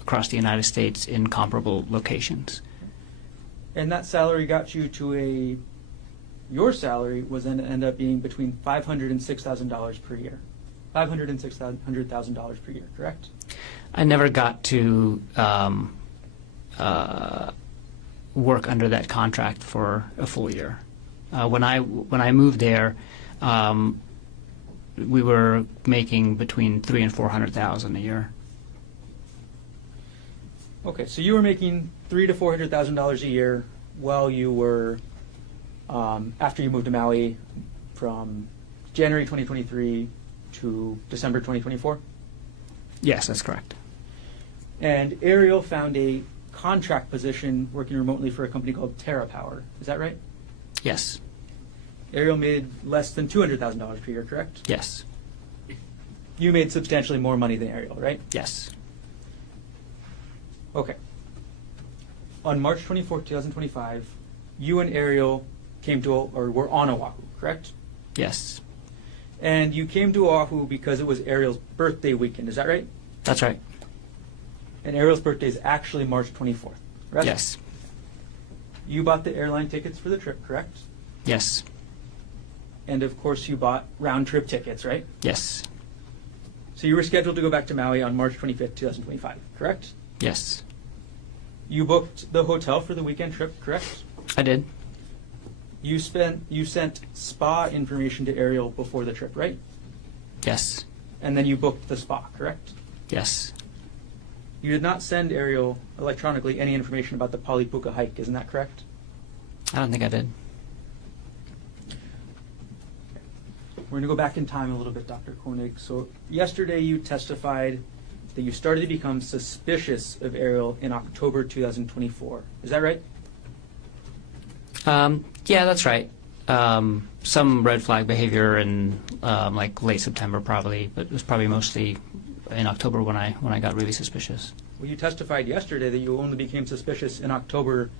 across the United States in comparable locations. And that salary got you to your salary was then to end up being between $500,000 and $6,000 per year. $500,000 and $600,000 per year, correct? I never got to work under that contract for a full year. When I moved there, we were making between $300,000 and $400,000 a year. Okay, so you were making $300,000 to $400,000 a year while you were after you moved to Maui from January 2023 to December 2024. Yes, that's correct. And Arielle found a contract position working remotely for a company called TerraPower. Is that right? Yes. Arielle made less than $200,000 per year, correct? Yes. You made substantially more money than Arielle, right? Yes. Okay. On March 24, 2025, you and Arielle were on Oahu, correct? Yes. And you came to Oahu because it was Arielle's birthday weekend, is that right? That's right. And Arielle's birthday is actually March 24th, right? Yes. You bought the airline tickets for the trip, correct? Yes. And of course you bought round trip tickets, right? Yes. So you were scheduled to go back to Maui on March 25th, 2025, correct? Yes. You booked the hotel for the weekend trip, correct? I did. You sent spa information to Arielle before the trip, right? Yes. And then you booked the spa, correct? Yes. You did not send Arielle electronically any information about the Palipuka hike, isn't that correct? I don't think I did. We're going to go back in time a little bit, Dr. Konig. So yesterday you testified that you started to become suspicious of Arielle in October 2024. Is that right? Yeah, that's right. Some red flag behavior in like late September probably, but it was probably mostly in October when I got really suspicious. Well, you testified yesterday that you only became suspicious in October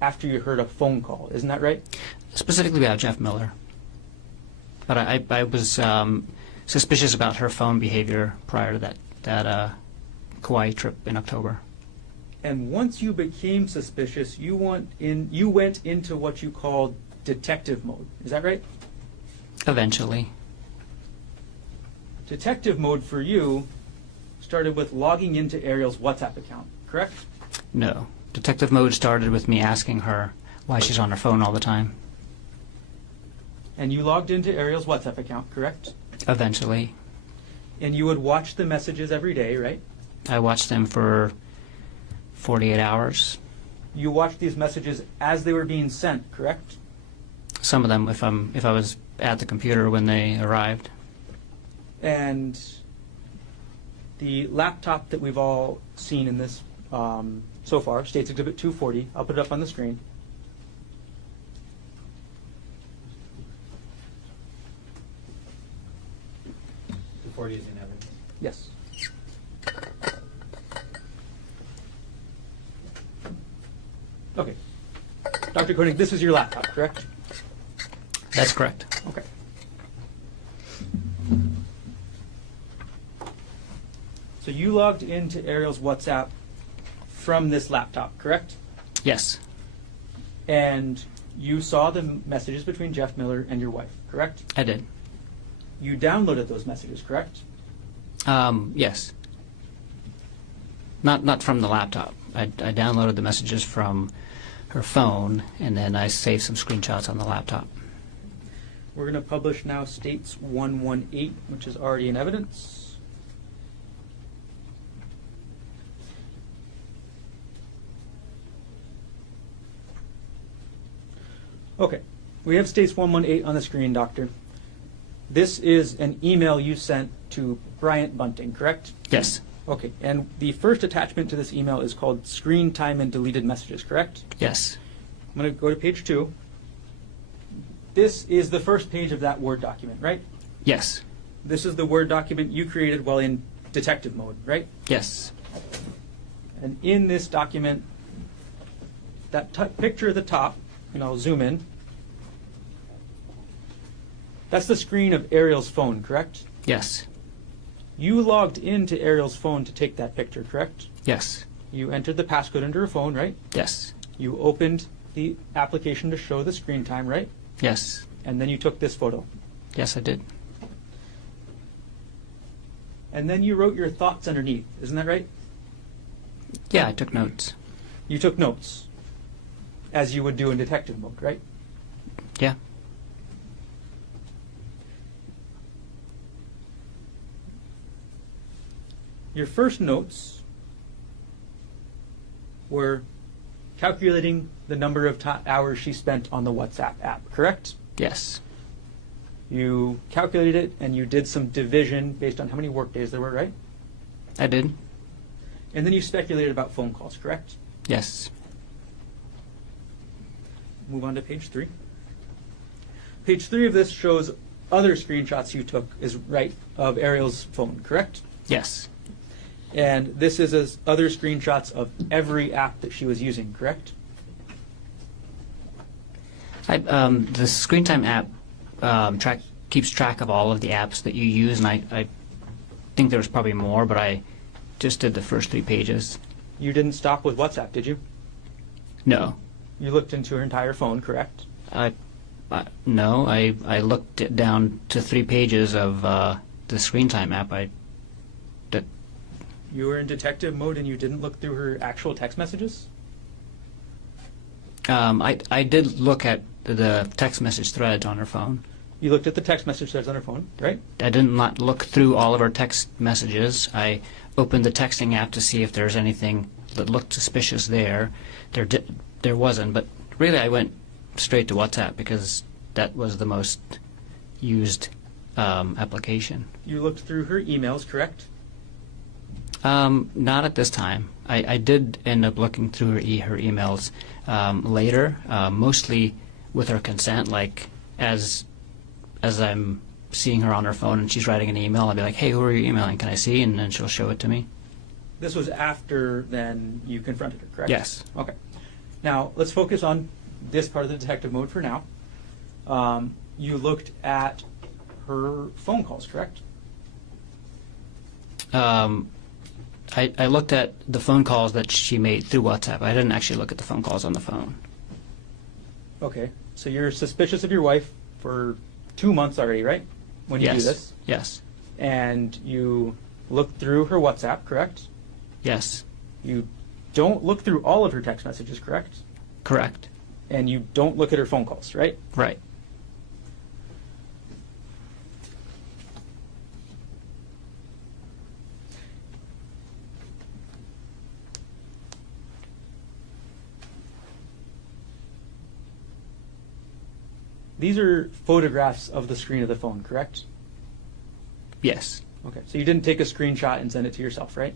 after you heard a phone call. Isn't that right? Specifically about Jeff Miller. But I was suspicious about her phone behavior prior to that Kauai trip in October. And once you became suspicious, you went into what you called detective mode. Is that right? Eventually. Detective mode for you started with logging into Arielle's WhatsApp account, correct? No. Detective mode started with me asking her why she's on her phone all the time. And you logged into Arielle's WhatsApp account, correct? Eventually, And you would watch the messages every day, right? I watched them for 48 hours. You watched these messages as they were being sent, correct? Some of them, if I was at the computer when they arrived. And the laptop that we've all seen in this so far, States Exhibit 240, I'll put it up on the screen. Before using evidence. Yes. Okay. Dr. Konig, this is your laptop, correct? That's correct. Okay. So you logged into Arielle's WhatsApp from this laptop, correct? Yes. And you saw the messages between Jeff Miller and your wife, correct? I did. You downloaded those messages, correct? Yes. Not from the laptop. I downloaded the messages from her phone, and then I saved some screenshots on the laptop. We're going to publish now States 118, which is already in evidence. Okay, we have States 118 on the screen, Doctor. This is an email you sent to Bryant Bunting, correct? Yes. Okay, and the first attachment to this email is called Screen Time and Deleted Messages, correct? Yes. I'm going to go to page 2. This is the first page of that Word document, right? Yes. This is the Word document you created while in detective mode, right? Yes. And in this document, that picture at the top, and I'll zoom in, that's the screen of Arielle's phone, correct? Yes. You logged into Arielle's phone to take that picture, correct? Yes. You entered the passcode into her phone, right? Yes. You opened the application to show the screen time, right? Yes. And then you took this photo. Yes, I did. And then you wrote your thoughts underneath, isn't that right? Yeah, I took notes. You took notes, as you would do in detective mode, right? Yeah. Your first notes were calculating the number of hours she spent on the WhatsApp app, correct? Yes. You calculated it and you did some division based on how many work days there were, right? I did. And then you speculated about phone calls, correct? Yes. Move on to page 3. Page 3 of this shows other screenshots you took of Arielle's phone, correct? Yes. And this is other screenshots of every app that she was using, correct? The Screen Time app keeps track of all of the apps that you use, and I think there was probably more, but I just did the first 3 pages. You didn't stop with WhatsApp, did you? No. You looked into her entire phone, correct? No, I looked it down to 3 pages of the Screen Time app. You were in detective mode and you didn't look through her actual text messages? I did look at the text message threads on her phone. You looked at the text message threads on her phone, right? I did not look through all of her text messages. I opened the texting app to see if there's anything that looked suspicious there. There wasn't, but really I went straight to WhatsApp because that was the most used application. You looked through her emails, correct? Not at this time. I did end up looking through her emails later, mostly with her consent. Like as I'm seeing her on her phone and she's writing an email, I'll be like, "Hey, who are you emailing? Can I see?" And then she'll show it to me. This was after then you confronted her, correct? Yes. Okay. Now let's focus on this part of the detective mode for now. You looked at her phone calls, correct? I looked at the phone calls that she made through WhatsApp. I didn't actually look at the phone calls on the phone. Okay. So you're suspicious of your wife for 2 months already, right? When you do this? Yes. And you look through her WhatsApp, correct? Yes. You don't look through all of her text messages, correct? Correct. and you don't look at her phone calls, right? Right. These are photographs of the screen of the phone, correct? Yes. Okay, so you didn't take a screenshot and send it to yourself, right?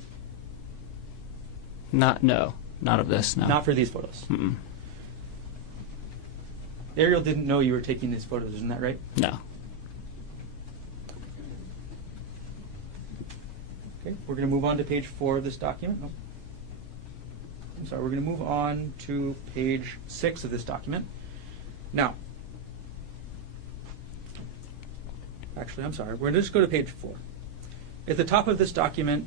No, not of this. No. Not for these photos. Mm-mm. Arielle didn't know you were taking these photos, isn't that right? No. Okay, we're going to move on to page 4 of this document. Oh. I'm sorry, we're going to move on to page 6 of this document. Now, actually, I'm sorry, we're going to just go to page 4. At the top of this document,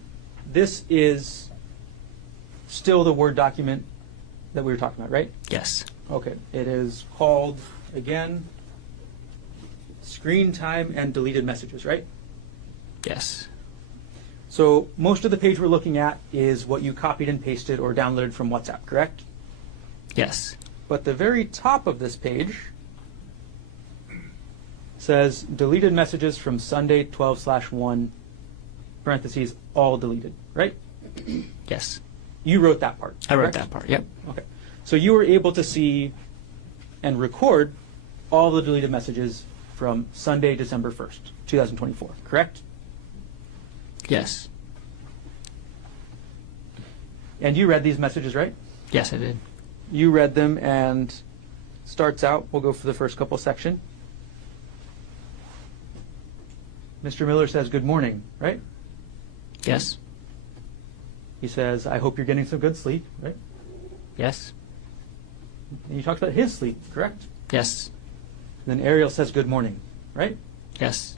this is still the Word document that we were talking about, right? Yes. Okay, it is called, again, screen time and deleted messages, right? Yes. So most of the page we're looking at is what you copied and pasted or downloaded from WhatsApp, correct? Yes. But the very top of this page says deleted messages from Sunday 12/1, parentheses, all deleted, right? Yes. You wrote that part. I wrote correct? that part. Yep. Okay. So you were able to see and record all the deleted messages from Sunday, December 1st, 2024, correct? Yes. And you read these messages, right? Yes, I did. You read them, and starts out, we'll go for the first couple section. Mr. Miller says good morning, right? Yes. He says, I hope you're getting some good sleep, right? Yes. And he talks about his sleep, correct? Yes. And then Arielle says good morning, right? Yes.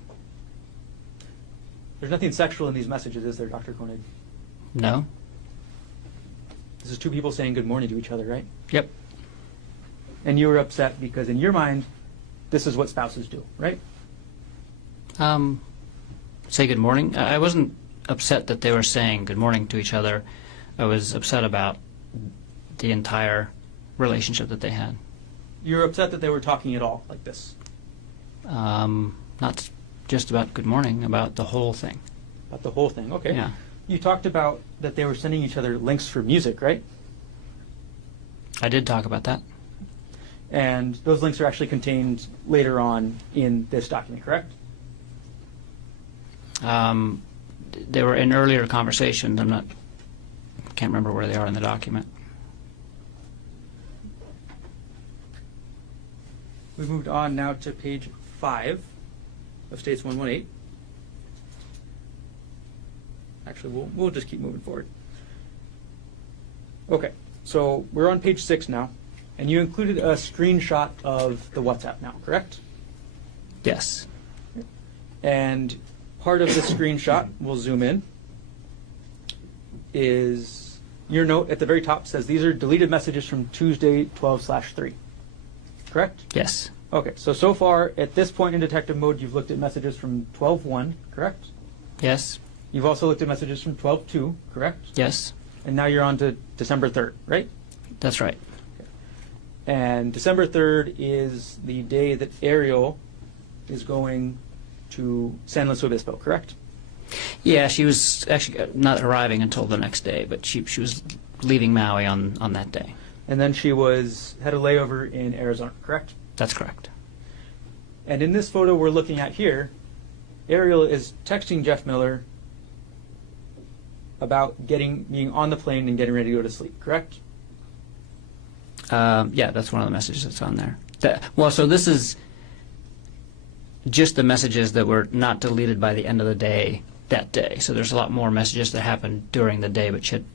There's nothing sexual in these messages, is there, Dr. Konig? No. This is two people saying good morning to each other, right? Yep. And you were upset because in your mind, this is what spouses do, right? Say good morning. I wasn't upset that they were saying good morning to each other. I was upset about the entire relationship that they had. You were upset that they were talking at all like this. Not just about good morning, about the whole thing. About the whole thing, okay. Yeah. You talked about that they were sending each other links for music, right? I did talk about that. And those links are actually contained later on in this document, correct? They were in earlier conversations. Can't remember where they are in the document. We've moved on now to page 5 of States 118. Actually, we'll just keep moving forward. Okay, so we're on page 6 now, and you included a screenshot of the WhatsApp now, correct? Yes. And part of the screenshot, we'll zoom in, is your note at the very top says these are deleted messages from Tuesday 12/3. Correct? Yes. Okay, so far at this point in detective mode, you've looked at messages from 12/1, correct? Yes. You've also looked at messages from 12/2, correct? Yes. And now you're on to December 3rd, right? That's right. And December 3rd is the day that Arielle is going to San Luis Obispo, correct? Yeah, she was actually not arriving until the next day, but she was leaving Maui on that day. And then she had a layover in Arizona, correct? That's correct. And in this photo we're looking at here, Arielle is texting Jeff Miller about being on the plane and getting ready to go to sleep, correct? Yeah, that's one of the messages that's on there. So this is just the messages that were not deleted by the end of the day that day. So there's a lot more messages that happened during the day, but she had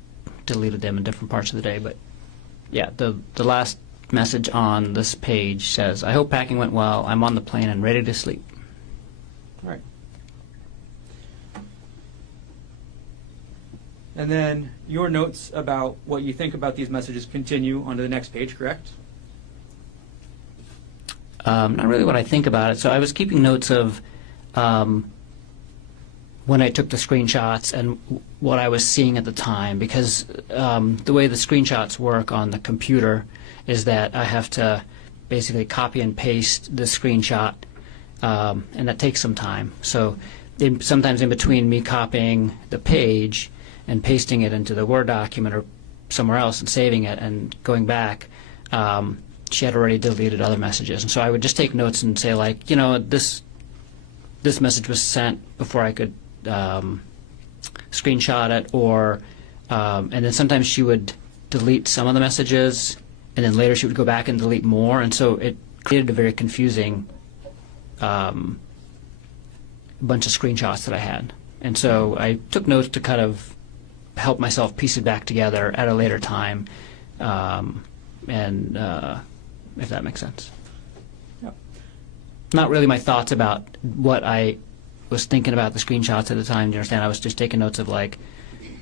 deleted them in different parts of the day. But yeah, the last message on this page says, I hope packing went well. I'm on the plane and ready to sleep. All right. And then your notes about what you think about these messages continue onto the next page, correct? Not really what I think about it. So I was keeping notes of when I took the screenshots and what I was seeing at the time, because the way the screenshots work on the computer is that I have to basically copy and paste the screenshot, and that takes some time. So sometimes in between me copying the page and pasting it into the Word document or somewhere else and saving it and going back, she had already deleted other messages. And so I would just take notes and say, like, you know, this message was sent before I could screenshot it, or and then sometimes she would delete some of the messages, and then later she would go back and delete more, and so it created a very confusing bunch of screenshots that I had. And so I took notes to kind of help myself piece it back together at a later time, and if that makes sense. Yep. Not really my thoughts about what I was thinking about the screenshots at the time. Do you understand? I was just taking notes of, like,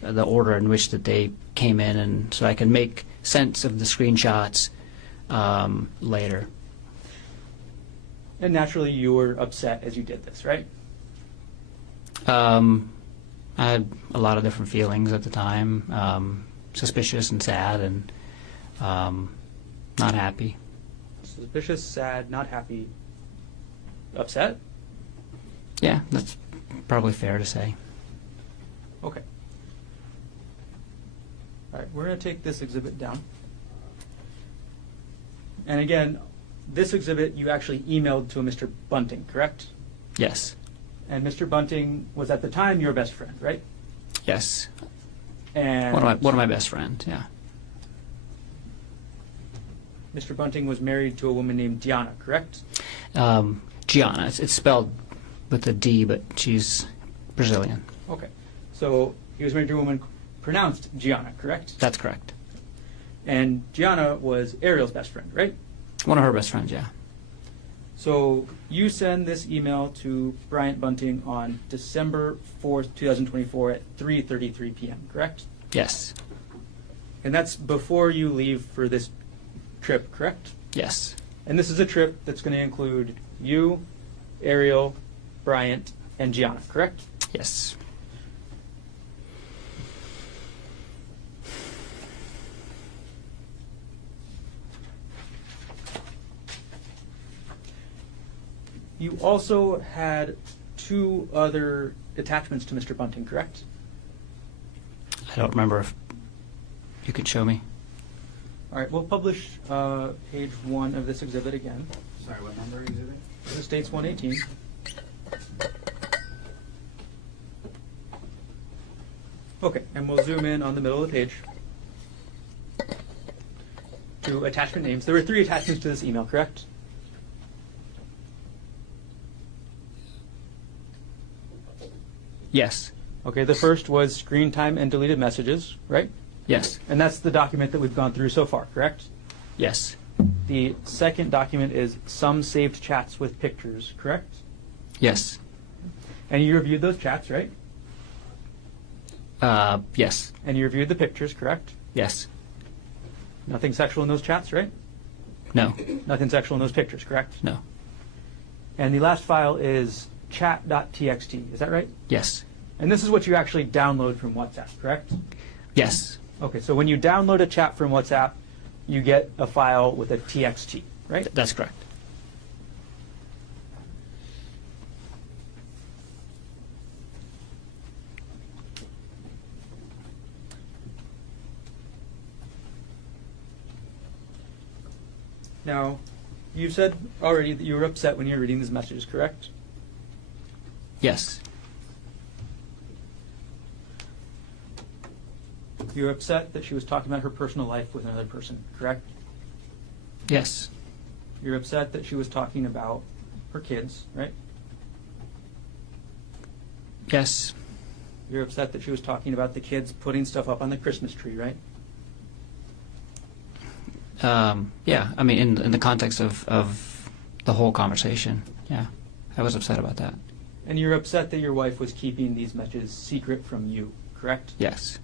the order in which that they came in, and so I can make sense of the screenshots later. And naturally, you were upset as you did this, right? I had a lot of different feelings at the time, suspicious and sad, and not happy. Suspicious, sad, not happy, upset? Yeah, that's probably fair to say. Okay. All right, we're going to take this exhibit down. And again, this exhibit you actually emailed to a Mr. Bunting, correct? Yes. And Mr. Bunting was at the time your best friend, right? Yes. And One of my best friends, yeah. Mr. Bunting was married to a woman named Diana, correct? Gianna. It's spelled with a D, but she's Brazilian. Okay. So he was married to a woman pronounced Gianna, correct? That's correct. And Gianna was Arielle's best friend, right? One of her best friends, yeah. So you send this email to Bryant Bunting on December 4th, 2024 at 3:33 p.m., correct? Yes. And that's before you leave for this trip, correct? Yes. And this is a trip that's going to include you, Arielle, Bryant, and Gianna, correct? Yes. You also had 2 other attachments to Mr. Bunting, correct? I don't remember if you could show me. All right, we'll publish page 1 of this exhibit again. Sorry, what number exhibit? This states 118. Okay, and we'll zoom in on the middle of the page to attachment names. There were 3 attachments to this email, correct? Yes. Okay, the first was screen time and deleted messages, right? Yes. And that's the document that we've gone through so far, correct? Yes. The second document is some saved chats with pictures, correct? Yes. And you reviewed those chats, right? Yes. And you reviewed the pictures, correct? Yes. Nothing sexual in those chats, right? No. Nothing sexual in those pictures, correct? No. And the last file is chat.txt, is that right? Yes. And this is what you actually download from WhatsApp, correct? Yes. Okay, so when you download a chat from WhatsApp, you get a file with a txt, right? That's correct. Now, you said already that you were upset when you were reading these messages, correct? Yes. You were upset that she was talking about her personal life with another person, correct? Yes. You're upset that she was talking about her kids, right? Yes. You're upset that she was talking about the kids putting stuff up on the Christmas tree, right? Yeah. I mean, in the context of the whole conversation, yeah, I was upset about that. And you're upset that your wife was keeping these messages secret from you, correct? Yes.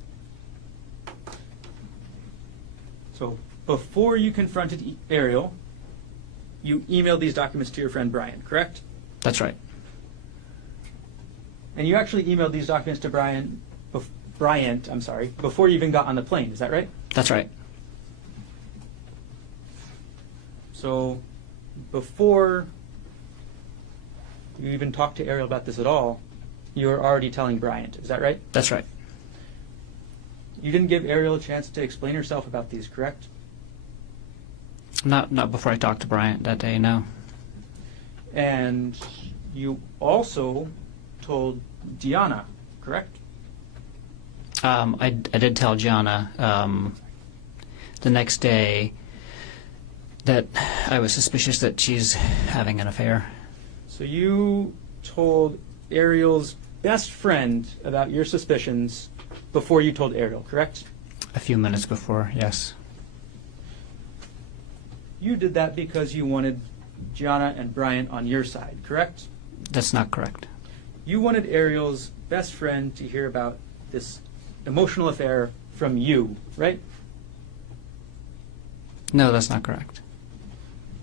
So before you confronted Arielle, you emailed these documents to your friend Brian, correct? That's right. And you actually emailed these documents to Bryant, before you even got on the plane, is that right? That's right. So before you even talked to Arielle about this at all, you were already telling Bryant. Is that right? That's right. You didn't give Arielle a chance to explain herself about these, correct? Not before I talked to Bryant that day, no. And you also told Gianna, correct? I did tell Gianna the next day that I was suspicious that she's having an affair. So you told Arielle's best friend about your suspicions before you told Arielle, correct? A few minutes before, yes. You did that because you wanted Gianna and Bryant on your side, correct? That's not correct. You wanted Arielle's best friend to hear about this emotional affair from you, right? No, that's not correct.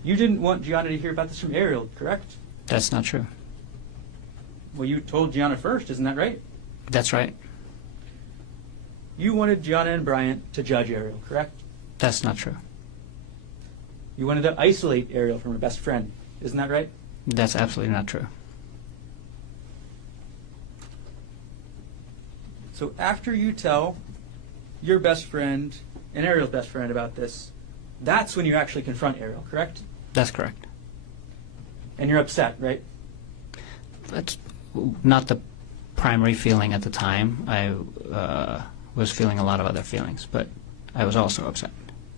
You didn't want Gianna to hear about this from Arielle, correct? That's not true. Well, you told Gianna first, isn't that right? That's right. You wanted Gianna and Bryant to judge Arielle, correct? That's not true. You wanted to isolate Arielle from her best friend, isn't that right? That's absolutely not true. So after you tell your best friend and Arielle's best friend about this, that's when you actually confront Arielle, correct? That's correct. And you're upset, right? That's not the primary feeling at the time. I was feeling a lot of other feelings, but I was also upset.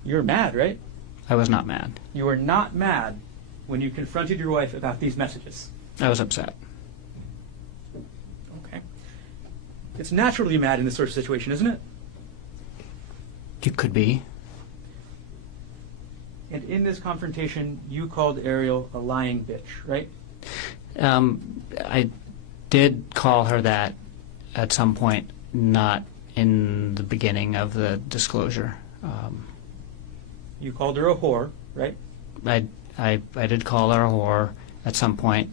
You're mad, right? I was not mad. You were not mad when you confronted your wife about these messages. I was upset. Okay. It's natural to be mad in this sort of situation, isn't it? You could be. And in this confrontation, you called Arielle a lying bitch, right? I did call her that at some point, not in the beginning of the disclosure. You called her a whore, right? I did call her a whore at some point.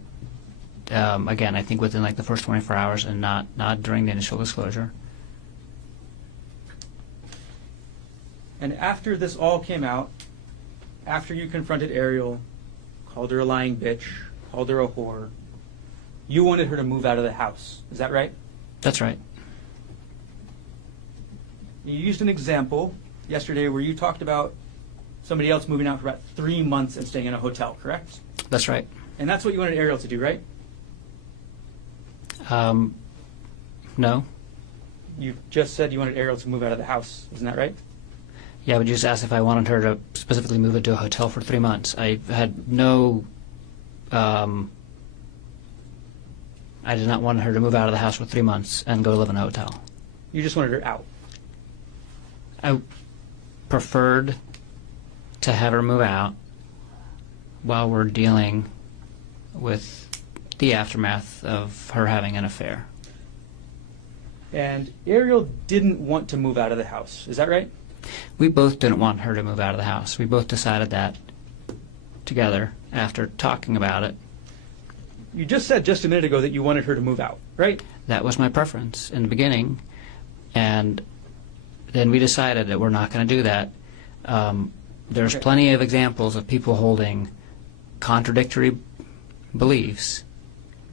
Again, I think within like the first 24 hours and not during the initial disclosure. And after this all came out, after you confronted Arielle, called her a lying bitch, called her a whore, you wanted her to move out of the house. Is that right? That's right. You used an example yesterday where you talked about somebody else moving out for about 3 months and staying in a hotel, correct? That's right. And that's what you wanted Arielle to do, right? No. You just said you wanted Arielle to move out of the house. Isn't that right? Yeah, but you just asked if I wanted her to specifically move into a hotel for 3 months. I had no. I did not want her to move out of the house for 3 months and go live in a hotel. You just wanted her out. I preferred to have her move out while we're dealing with the aftermath of her having an affair. And Arielle didn't want to move out of the house. Is that right? We both didn't want her to move out of the house. We both decided that together after talking about it. You just said just a minute ago that you wanted her to move out, right? That was my preference in the beginning, and then we decided that we're not going to do that. There's Okay. plenty of examples of people holding contradictory beliefs,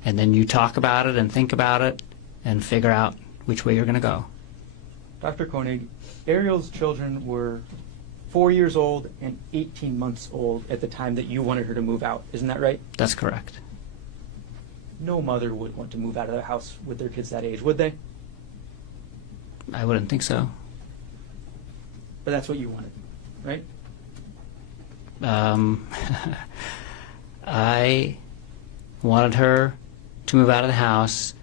and then you talk about it and think about it and figure out which way you're going to go. Dr. Konig, Arielle's children were 4 years old and 18 months old at the time that you wanted her to move out. Isn't that right? That's correct. No mother would want to move out of their house with their kids that age, would they? I wouldn't think so. But that's what you wanted, right? I wanted her to move out of the house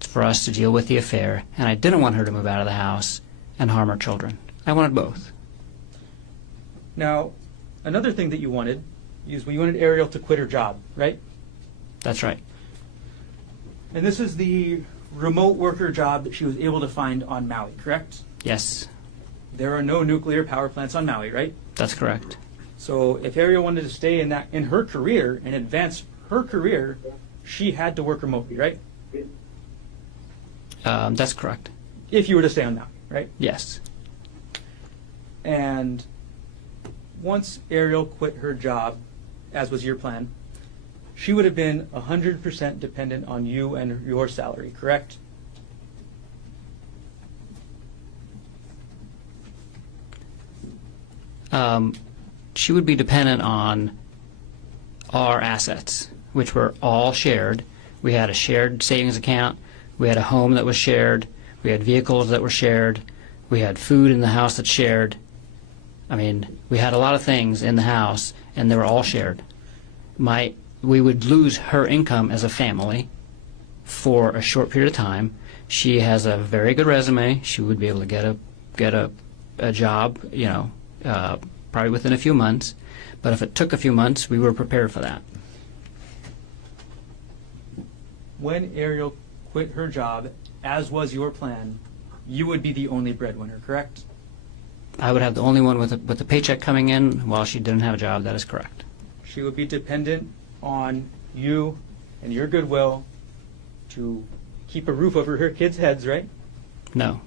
for us to deal with the affair, and I didn't want her to move out of the house and harm her children. I wanted both. Now, another thing that you wanted is you wanted Arielle to quit her job, right? That's right. And this is the remote worker job that she was able to find on Maui, correct? Yes, There are no nuclear power plants on Maui, right? that's correct. So if Arielle wanted to stay in her career and advance her career, she had to work remotely, right? That's correct. If you were to stay on Maui, right? Yes. And once Arielle quit her job, as was your plan, she would have been 100% dependent on you and your salary, correct? She would be dependent on our assets, which were all shared. We had a shared savings account. We had a home that was shared. We had vehicles that were shared. We had food in the house that's shared. I mean, we had a lot of things in the house, and they were all shared. We would lose her income as a family for a short period of time. She has a very good resume. She would be able to get a job, probably within a few months. But if it took a few months, we were prepared for that. When Arielle quit her job, as was your plan, you would be the only breadwinner, correct? I would have the only one with a paycheck coming in while she didn't have a job. That is correct. She would be dependent on you and your goodwill to keep a roof over her kids' heads, right? No.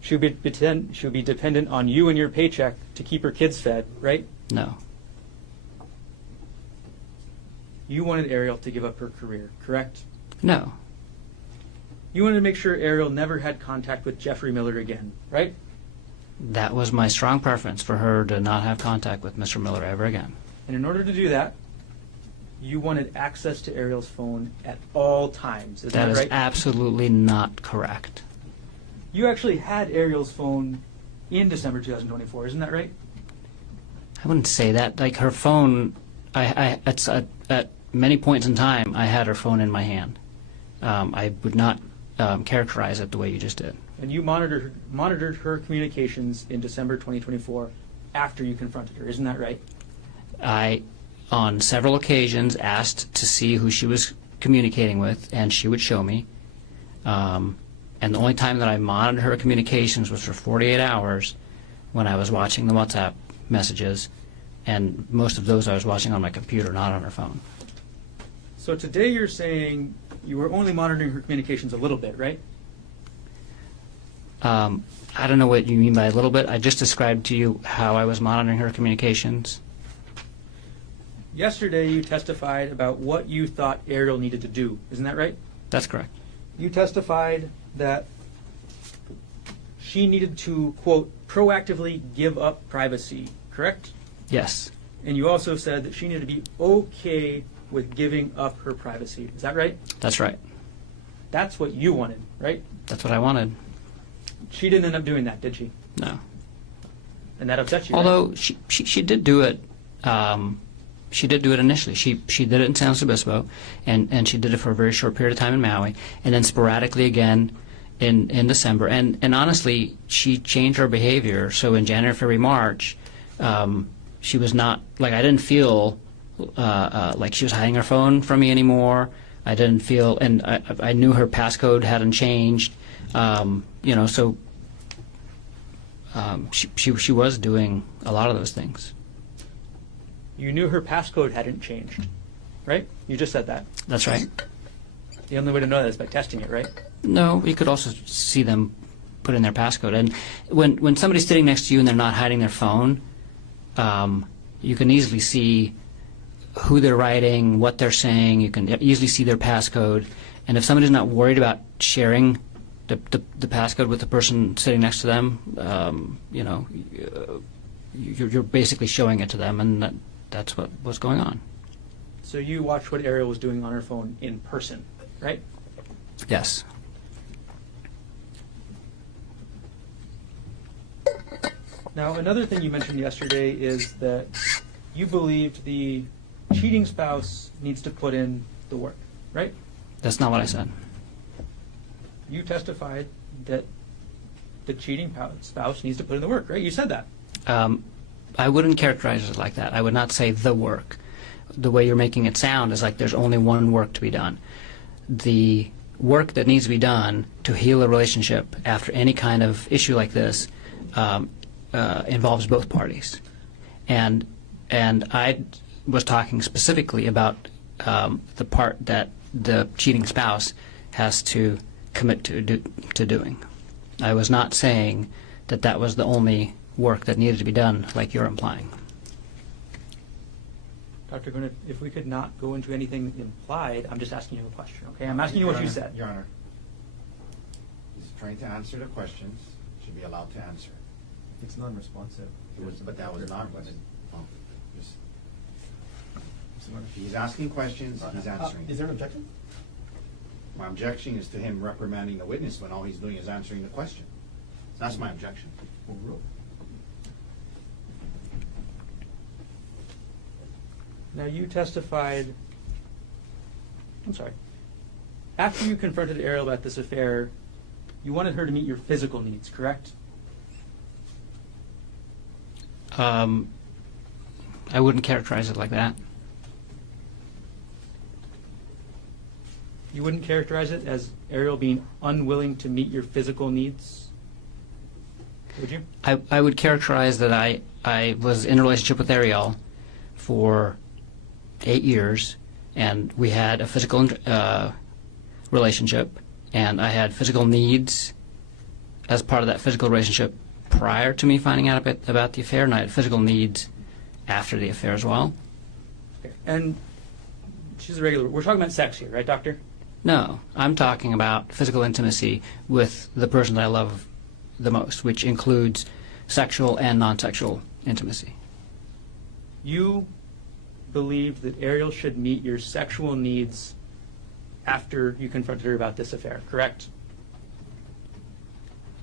She would be dependent on you and your paycheck to keep her kids fed, right? No. You wanted Arielle to give up her career, correct? No. You wanted to make sure Arielle never had contact with Jeffrey Miller again, right? That was my strong preference, for her to not have contact with Mr. Miller ever again. And in order to do that, you wanted access to Arielle's phone at all times. Is that That is right? absolutely not correct. You actually had Arielle's phone in December 2024, isn't that right? I wouldn't say that. Like, her phone, at many points in time, I had her phone in my hand. I would not characterize it the way you just did. And you monitored her communications in December 2024 after you confronted her, isn't that right? I, on several occasions, asked to see who she was communicating with, and she would show me. And the only time that I monitored her communications was for 48 hours when I was watching the WhatsApp messages, and most of those I was watching on my computer, not on her phone. So today you're saying you were only monitoring her communications a little bit, right? I don't know what you mean by a little bit. I just described to you how I was monitoring her communications. Yesterday you testified about what you thought Arielle needed to do, isn't that right? That's correct. You testified that she needed to, quote, proactively give up privacy, correct? Yes. And you also said that she needed to be okay with giving up her privacy. Is that right? That's right. That's what you wanted, right? That's what I wanted. She didn't end up doing that, did she? No. And that upset you, right? Although she did do it. She did do it initially. She did it in San Luis Obispo, and she did it for a very short period of time in Maui, and then sporadically again in December. And honestly, she changed her behavior. So in January, February, March, she was not, like, I didn't feel like she was hiding her phone from me anymore. I didn't feel, and I knew her passcode hadn't changed. So she was doing a lot of those things. You knew her passcode hadn't changed, right? You just said that. That's right. The only way to know that is by testing it, right? No, you could also see them put in their passcode. And when somebody's sitting next to you and they're not hiding their phone, you can easily see who they're writing, what they're saying. You can easily see their passcode. And if somebody's not worried about sharing the passcode with the person sitting next to them, you're basically showing it to them, and that's what was going on. So you watched what Arielle was doing on her phone in person, right? Yes. Now, another thing you mentioned yesterday is that you believed the cheating spouse needs to put in the work, right? That's not what I said. You testified that the cheating spouse needs to put in the work, right? You said that. I wouldn't characterize it like that. I would not say the work. The way you're making it sound is like there's only one work to be done. The work that needs to be done to heal a relationship after any kind of issue like this involves both parties. And I was talking specifically about the part that the cheating spouse has to commit to doing. I was not saying that that was the only work that needed to be done, like you're implying. Dr. Konig, if we could not go into anything implied, I'm just asking you a question, okay? I'm asking you what you said. Your Honor, he's trying to answer the questions, should be allowed to answer. It's non-responsive. But that was not, Question. just, Mr. Garner? he's asking questions, he's answering. Is there an objection? My objection is to him reprimanding the witness when all he's doing is answering the question. That's my objection. Overruled. Now, you testified, after you confronted Arielle about this affair, you wanted her to meet your physical needs, correct? I wouldn't characterize it like that. You wouldn't characterize it as Arielle being unwilling to meet your physical needs, would you? I would characterize that I was in a relationship with Arielle for 8 years, and we had a physical relationship, and I had physical needs as part of that physical relationship prior to me finding out about the affair, and I had physical needs after the affair as well. Okay. And she's a regular. We're talking about sex here, right, doctor? No, I'm talking about physical intimacy with the person that I love the most, which includes sexual and non-sexual intimacy. You believe that Arielle should meet your sexual needs after you confronted her about this affair, correct?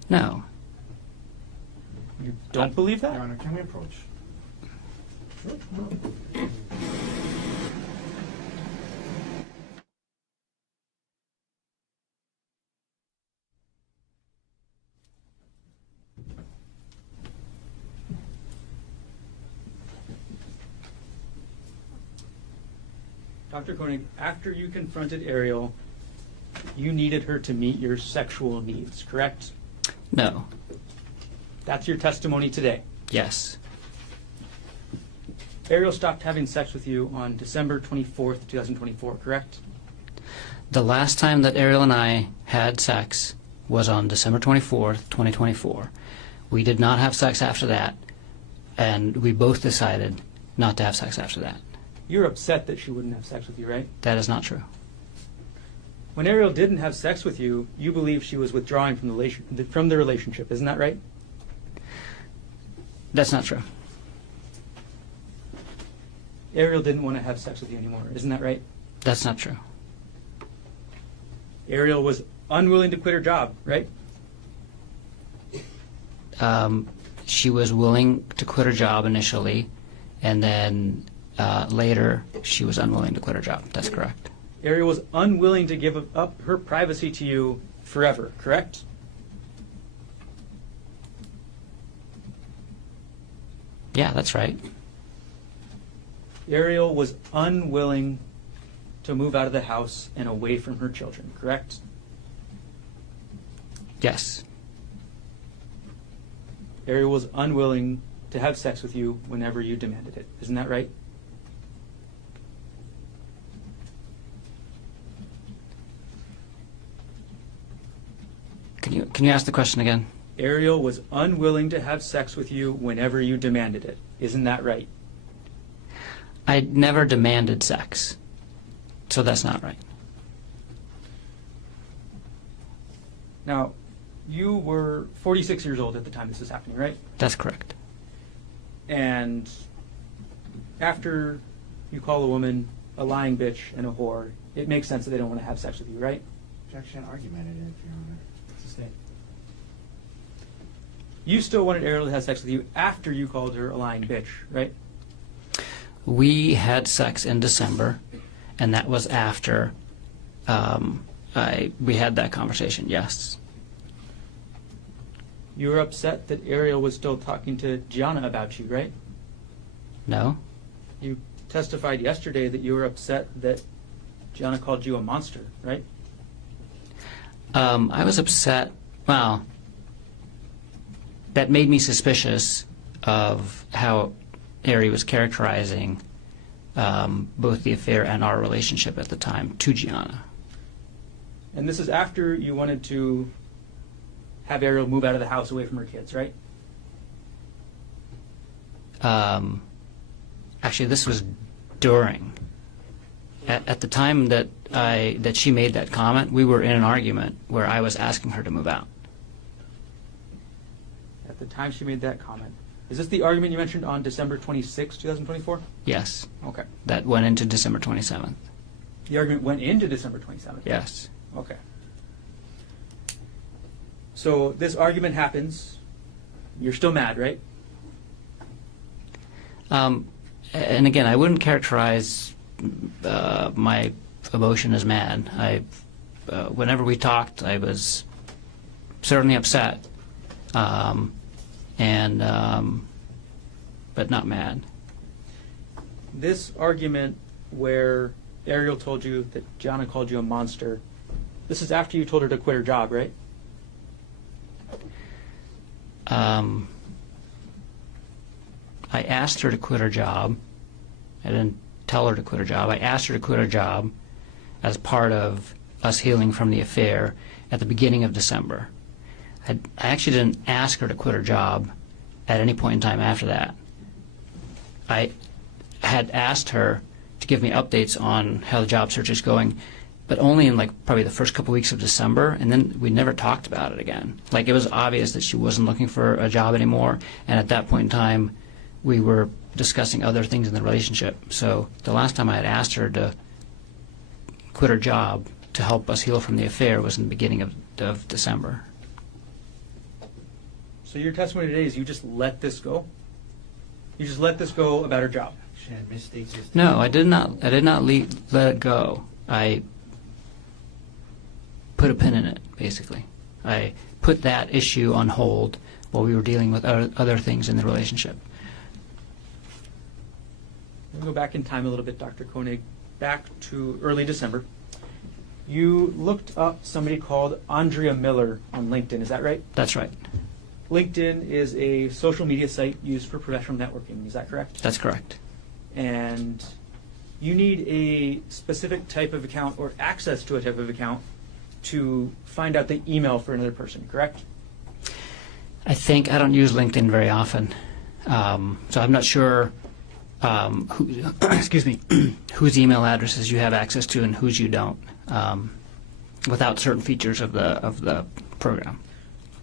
No. You don't believe that? Your Honor, can we approach? Dr. Konig, after you confronted Arielle, you needed her to meet your sexual needs, correct? No. That's your testimony today. Yes. Arielle stopped having sex with you on December 24th, 2024, correct? The last time that Arielle and I had sex was on December 24th, 2024. We did not have sex after that, and we both decided not to have sex after that. You're upset that she wouldn't have sex with you, right? That is not true. When Arielle didn't have sex with you, you believe she was withdrawing from the relationship, isn't that right? That's not true. Arielle didn't want to have sex with you anymore, isn't that right? That's not true. Arielle was unwilling to quit her job, right? She was willing to quit her job initially, and then later she was unwilling to quit her job. That's correct. Arielle was unwilling to give up her privacy to you forever, correct? Yeah, that's right. Arielle was unwilling to move out of the house and away from her children, correct? Yes. Arielle was unwilling to have sex with you whenever you demanded it. Isn't that right? Can you ask the question again? Arielle was unwilling to have sex with you whenever you demanded it. Isn't that right? I never demanded sex, so that's not right. Now, you were 46 years old at the time this was happening, right? That's correct. And after you call a woman a lying bitch and a whore, it makes sense that they don't want to have sex with you, right? Objection argumented, Your Honor. Sustained. You still wanted Arielle to have sex with you after you called her a lying bitch, right? We had sex in December, and that was after we had that conversation, yes. You were upset that Arielle was still talking to Gianna about you, right? No? You testified yesterday that you were upset that Gianna called you a monster, right? I was upset. Well, that made me suspicious of how Ari was characterizing both the affair and our relationship at the time to Gianna. And this is after you wanted to have Arielle move out of the house away from her kids, right? Actually, this was during. At the time that she made that comment, we were in an argument where I was asking her to move out. At the time she made that comment. Is this the argument you mentioned on December 26, 2024? Yes, Okay. that went into December 27th. The argument went into December 27th? Yes. Okay. So this argument happens. You're still mad, right? And again, I wouldn't characterize my emotion as mad. Whenever we talked, I was certainly upset, but not mad. This argument where Arielle told you that Gianna called you a monster, this is after you told her to quit her job, right? I asked her to quit her job. I didn't tell her to quit her job. I asked her to quit her job as part of us healing from the affair at the beginning of December. I actually didn't ask her to quit her job at any point in time after that. I had asked her to give me updates on how the job search is going, but only in probably the first couple weeks of December, and then we never talked about it again. It was obvious that she wasn't looking for a job anymore, and at that point in time, we were discussing other things in the relationship. So the last time I had asked her to quit her job to help us heal from the affair was in the beginning of December. So your testimony today is you just let this go? You just let this go about her job? She had mistakes. No, I did not. I did not let it go. I put a pin in it, basically. I put that issue on hold while we were dealing with other things in the relationship. We'll go back in time a little bit, Dr. Konig, back to early December. You looked up somebody called Andrea Miller on LinkedIn, is that right? That's right. LinkedIn is a social media site used for professional networking, is that correct? That's correct. And you need a specific type of account or access to a type of account to find out the email for another person, correct? I don't use LinkedIn very often, so I'm not sure whose email addresses you have access to and whose you don't, without certain features of the program.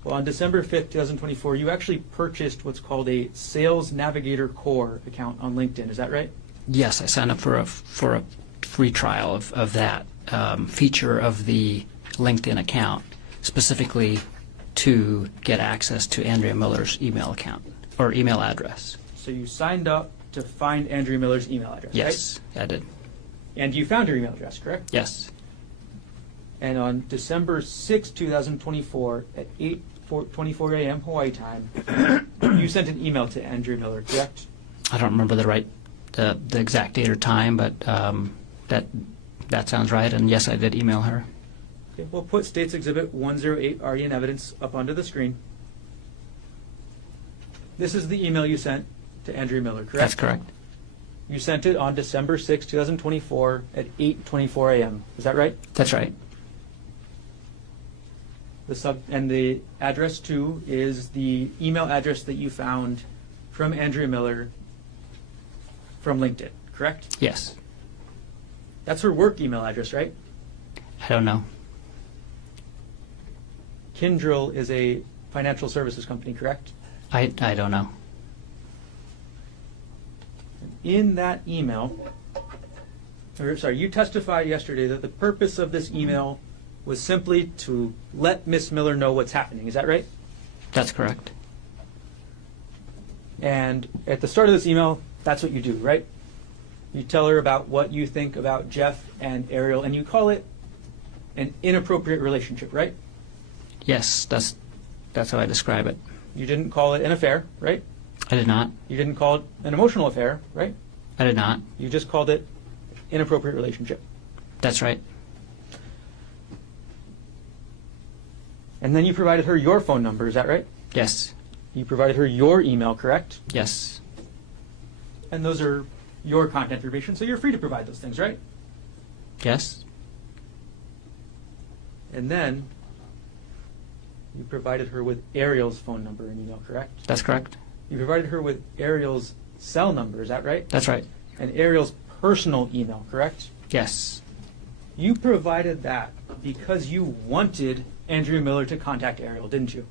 Well, on December 5th, 2024, you actually purchased what's called a Sales Navigator Core account on LinkedIn. Is that right? Yes, I signed up for a free trial of that feature of the LinkedIn account, specifically to get access to Andrea Miller's email account or email address. So you signed up to find Andrea Miller's email address, Yes, right? I did. And you found her email address, correct? Yes, And on December 6, 2024, at 8:24 a.m. Hawaii time, you sent an email to Andrea Miller, correct? I don't remember the exact date or time, but that sounds right. And yes, I did email her. Okay, we'll put States Exhibit 108 already in evidence up onto the screen. This is the email you sent to Andrea Miller, correct? That's correct. You sent it on December 6, 2024 at 8:24 a.m. Is that right? That's right. And the address too is the email address that you found from Andrea Miller from LinkedIn, correct? Yes. That's her work email address, right? I don't know. Kyndryl is a financial services company, correct? I don't know. In that email, you testified yesterday that the purpose of this email was simply to let Miss Miller know what's happening. Is that right? That's correct. And at the start of this email, that's what you do, right? You tell her about what you think about Jeff and Arielle, and you call it an inappropriate relationship, right? Yes, that's how I describe it. You didn't call it an affair, right? I did not. You didn't call it an emotional affair, right? I did not. You just called it inappropriate relationship. That's right. And then you provided her your phone number, is that right? Yes. You provided her your email, correct? Yes. And those are your contact information, so you're free to provide those things, right? Yes. And then you provided her with Arielle's phone number and email, correct? That's correct. You provided her with Arielle's cell number, is that right? That's right. And Arielle's personal email, correct? Yes. You provided that because you wanted Andrea Miller to contact Arielle, didn't you?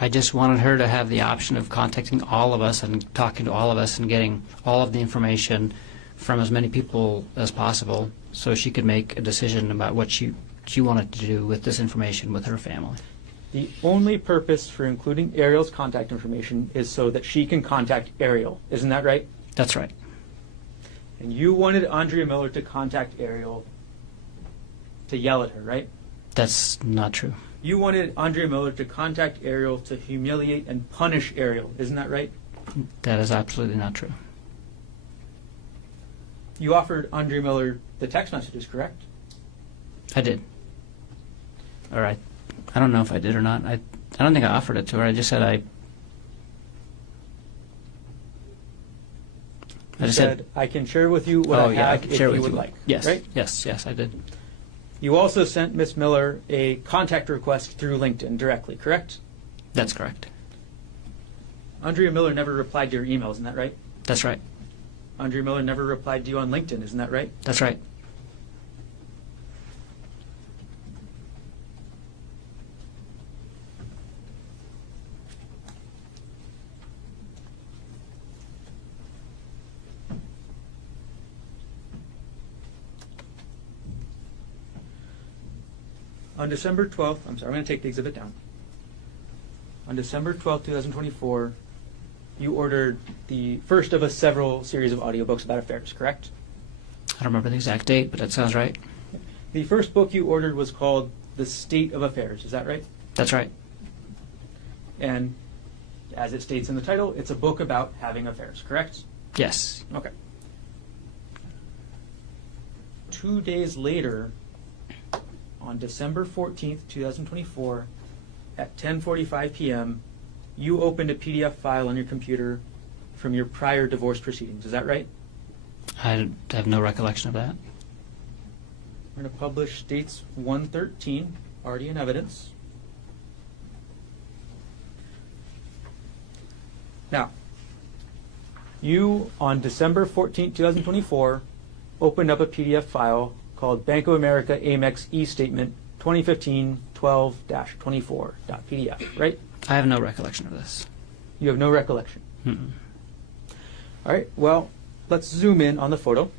I just wanted her to have the option of contacting all of us and talking to all of us and getting all of the information from as many people as possible so she could make a decision about what she wanted to do with this information with her family. The only purpose for including Arielle's contact information is so that she can contact Arielle. Isn't that right? That's right. And you wanted Andrea Miller to contact Arielle to yell at her, right? That's not true. You wanted Andrea Miller to contact Arielle to humiliate and punish Arielle. Isn't that right? That is absolutely not true. You offered Andrea Miller the text messages, correct? I did. All right. I don't know if I did or not. I don't think I offered it to her. I just said I You just said, I can share with you what I have can if share you with would you. like. Yes, Right? yes, I did. You also sent Miss Miller a contact request through LinkedIn directly, correct? That's correct. Andrea Miller never replied to your email, isn't that right? That's right. Andrea Miller never replied to you on LinkedIn, isn't that right? That's right. On December 12th, I'm sorry, I'm going to take the exhibit down. On December 12th, 2024, you ordered the first of a several series of audiobooks about affairs, correct? I don't remember the exact date, but that sounds right. The first book you ordered was called The State of Affairs, is that right? That's right. And as it states in the title, it's a book about having affairs, correct? Yes. Okay. 2 days later, on December 14th, 2024, at 10:45 p.m., you opened a PDF file on your computer from your prior divorce proceedings. Is that right? I have no recollection of that. We're going to publish dates 113, already in evidence. Now, you, on December 14th, 2024, opened up a PDF file called Bank of America Amex E-Statement 2015-12-24.pdf, right? I have no recollection of this. You have no recollection. Mm-mm. All right, well, let's zoom in on the photo.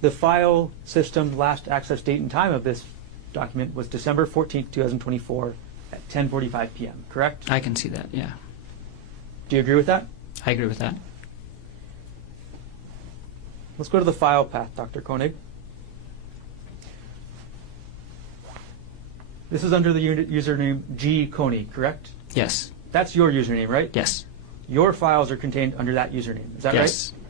The file system last access date and time of this document was December 14th, 2024 at 10:45 p.m., correct? I can see that, yeah. Do you agree with that? I agree with that. Let's go to the file path, Dr. Konig. This is under the username G. Konig, correct? Yes. That's your username, right? Yes. Your files are contained under that username. Is that Yes. right?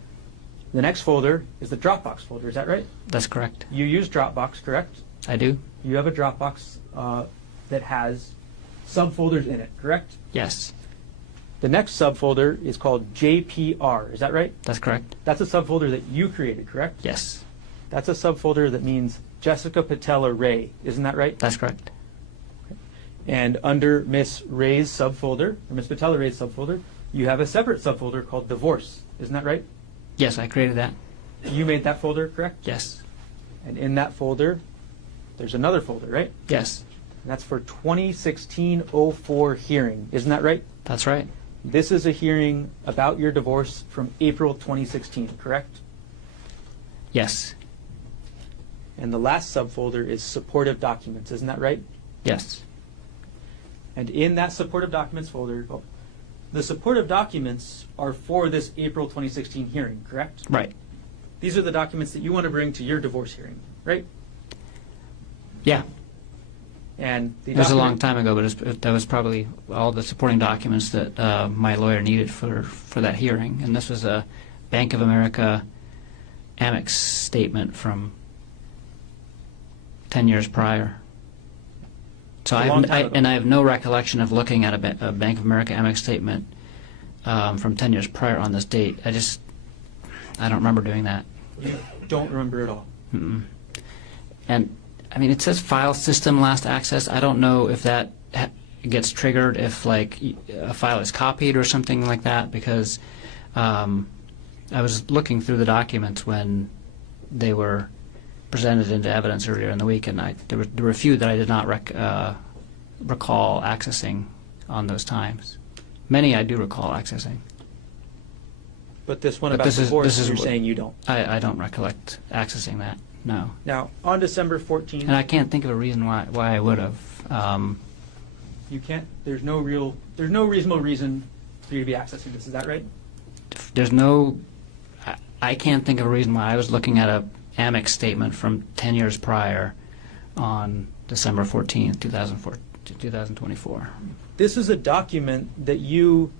The next folder is the Dropbox folder. Is that right? That's correct. You use Dropbox, correct? I do? You have a Dropbox that has subfolders in it, correct? Yes. The next subfolder is called JPR. Is that right? That's correct. That's a subfolder that you created, correct? Yes. That's a subfolder that means Jessica Patella Ray. Isn't that right? That's correct. And under Miss Ray's subfolder, or Miss Patella Ray's subfolder, you have a separate subfolder called Divorce. Isn't that right? Yes, I created that. You made that folder, correct? Yes. And in that folder, there's another folder, right? Yes. And that's for 2016-04 hearing. Isn't that right? That's right. This is a hearing about your divorce from April 2016, correct? Yes. And the last subfolder is supportive documents. Isn't that right? Yes. And in that supportive documents folder, the supportive documents are for this April 2016 hearing, correct? Right. These are the documents that you want to bring to your divorce hearing, right? Yeah. And the It was a long document- time ago, but that was probably all the supporting documents that my lawyer needed for that hearing. And this was a Bank of America Amex statement from 10 years prior. So A long time ago. I have no recollection of looking at a Bank of America Amex statement from 10 years prior on this date. I don't remember doing that. You don't remember at all. Mm-mm. And I mean, it says file system last access. I don't know if that gets triggered if like a file is copied or something like that, because I was looking through the documents when they were presented into evidence earlier in the week, and there were a few that I did not recall accessing on those times. Many I do recall accessing. But this one But about this is- divorce, this is you're what- saying you don't. I don't recollect accessing that, no. Now, on December 14th, And I can't think of a reason why I would have. you can't. There's no reasonable reason for you to be accessing this. Is that right? There's no, I can't think of a reason why I was looking at a Amex statement from 10 years prior on December 14th, 2024. This is a document that you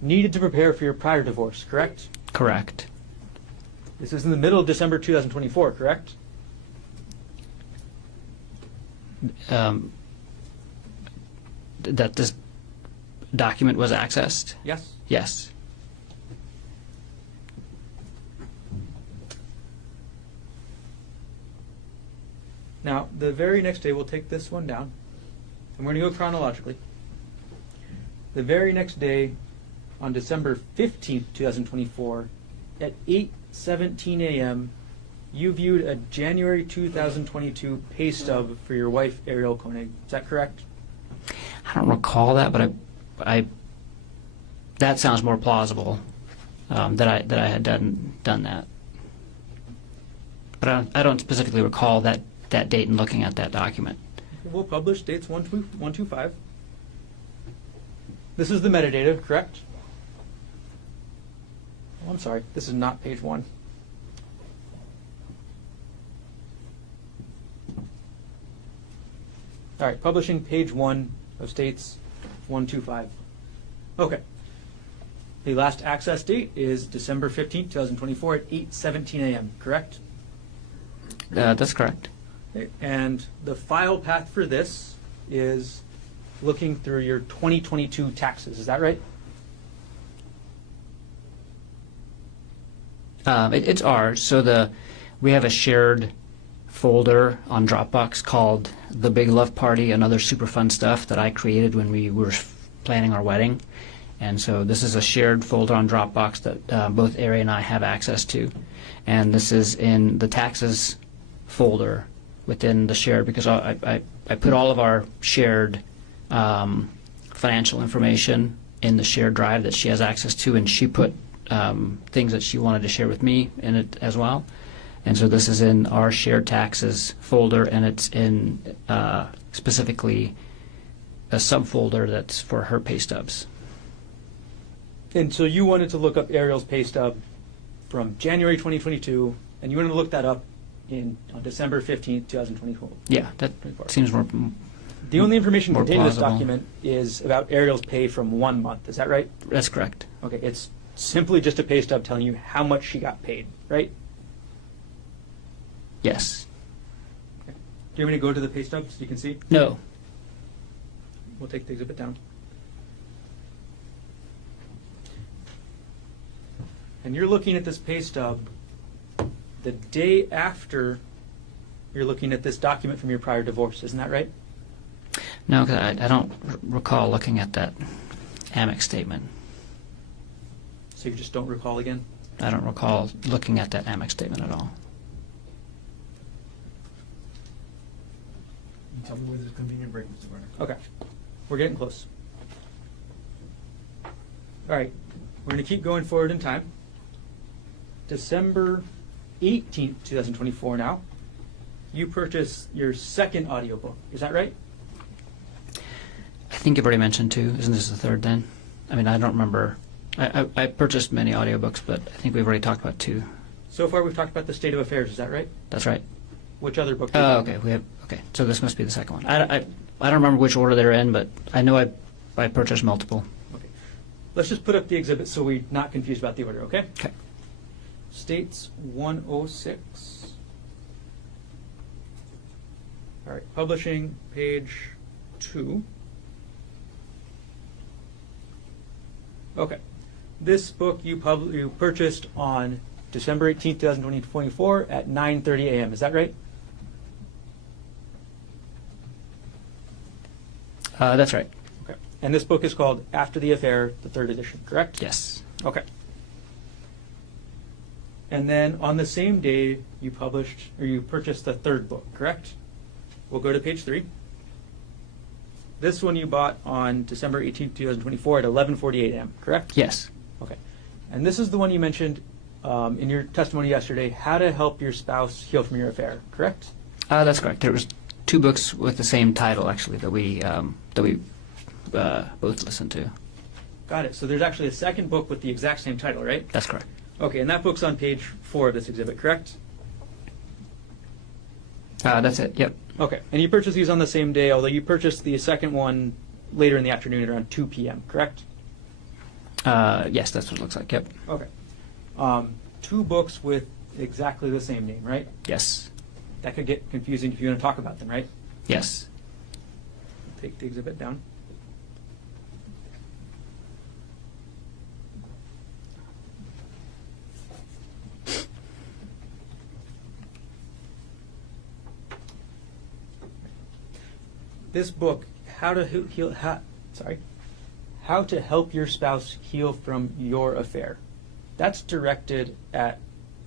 needed to prepare for your prior divorce, correct? Correct. This is in the middle of December 2024, correct? That this document was accessed? Yes. Yes. Now, the very next day, we'll take this one down, and we're going to go chronologically. The very next day, on December 15th, 2024, at 8:17 a.m., you viewed a January 2022 pay stub for your wife, Arielle Konig. Is that correct? I don't recall that, but I that sounds more plausible, that I had done that. But I don't specifically recall that date and looking at that document. We'll publish dates 125. This is the metadata, correct? Oh, I'm sorry. This is not page 1. All right, publishing page 1 of states 125. Okay. The last access date is December 15th, 2024 at 8:17 a.m., correct? That's correct. Okay, and the file path for this is looking through your 2022 taxes. Is that right? It's ours. So we have a shared folder on Dropbox called The Big Love Party and Other Super Fun Stuff that I created when we were planning our wedding. And so this is a shared folder on Dropbox that both Ari and I have access to. And this is in the taxes folder within the shared, because I put all of our shared financial information in the shared drive that she has access to, and she put things that she wanted to share with me in it as well. And so this is in our shared taxes folder, and it's in specifically a subfolder that's for her pay stubs. And so you wanted to look up Arielle's pay stub from January 2022, and you wanted to look that up on December 15th, 2024. Yeah, that seems more. The only information More contained in this plausible. document is about Arielle's pay from 1 month. Is that right? That's correct. Okay, it's simply just a pay stub telling you how much she got paid, right? Yes. Do you want me to go to the pay stub so you can see? No. We'll take the exhibit down. And you're looking at this pay stub the day after you're looking at this document from your prior divorce. Isn't that right? No, 'cause I don't recall looking at that Amex statement. So you just don't recall again? I don't recall looking at that Amex statement at all. Tell me where there's a convenient break, Mr. Garner. Okay. We're getting close. All right. We're going to keep going forward in time. December 18th, 2024 now. You purchased your second audiobook. Is that right? I think you've already mentioned two. Isn't this the third then? I mean, I don't remember. I purchased many audiobooks, but I think we've already talked about two. So far we've talked about the state of affairs. Is that right? That's right. Which other book? Oh, okay. Okay. So this must be the second one. I don't remember which order they're in, but I know I purchased multiple. Okay. Let's just put up the exhibit so we're not confused about the order, okay? Okay. States 106. All right, publishing page 2. Okay. This book you purchased on December 18th, 2024 at 9:30 a.m. Is that right? That's right. Okay. And this book is called After the Affair, the third edition, correct? Yes. Okay. And then on the same day, you purchased the third book, correct? We'll go to page 3. This one you bought on December 18th, 2024 at 11:48 a.m., correct? Yes. Okay. And this is the one you mentioned in your testimony yesterday, How to Help Your Spouse Heal from Your Affair, correct? That's correct. There was 2 books with the same title, actually, that we both listened to. Got it. So there's actually a second book with the exact same title, right? That's correct. Okay, and that book's on page 4 of this exhibit, correct? That's it. Yep. Okay, and you purchased these on the same day, although you purchased the second one later in the afternoon at around 2 p.m., correct? Yes, that's what it looks like. Yep. Okay. 2 books with exactly the same name, right? Yes. That could get confusing if you want to talk about them, right? Yes. Take the exhibit down. This book, How to Help Your Spouse Heal from Your Affair. That's directed at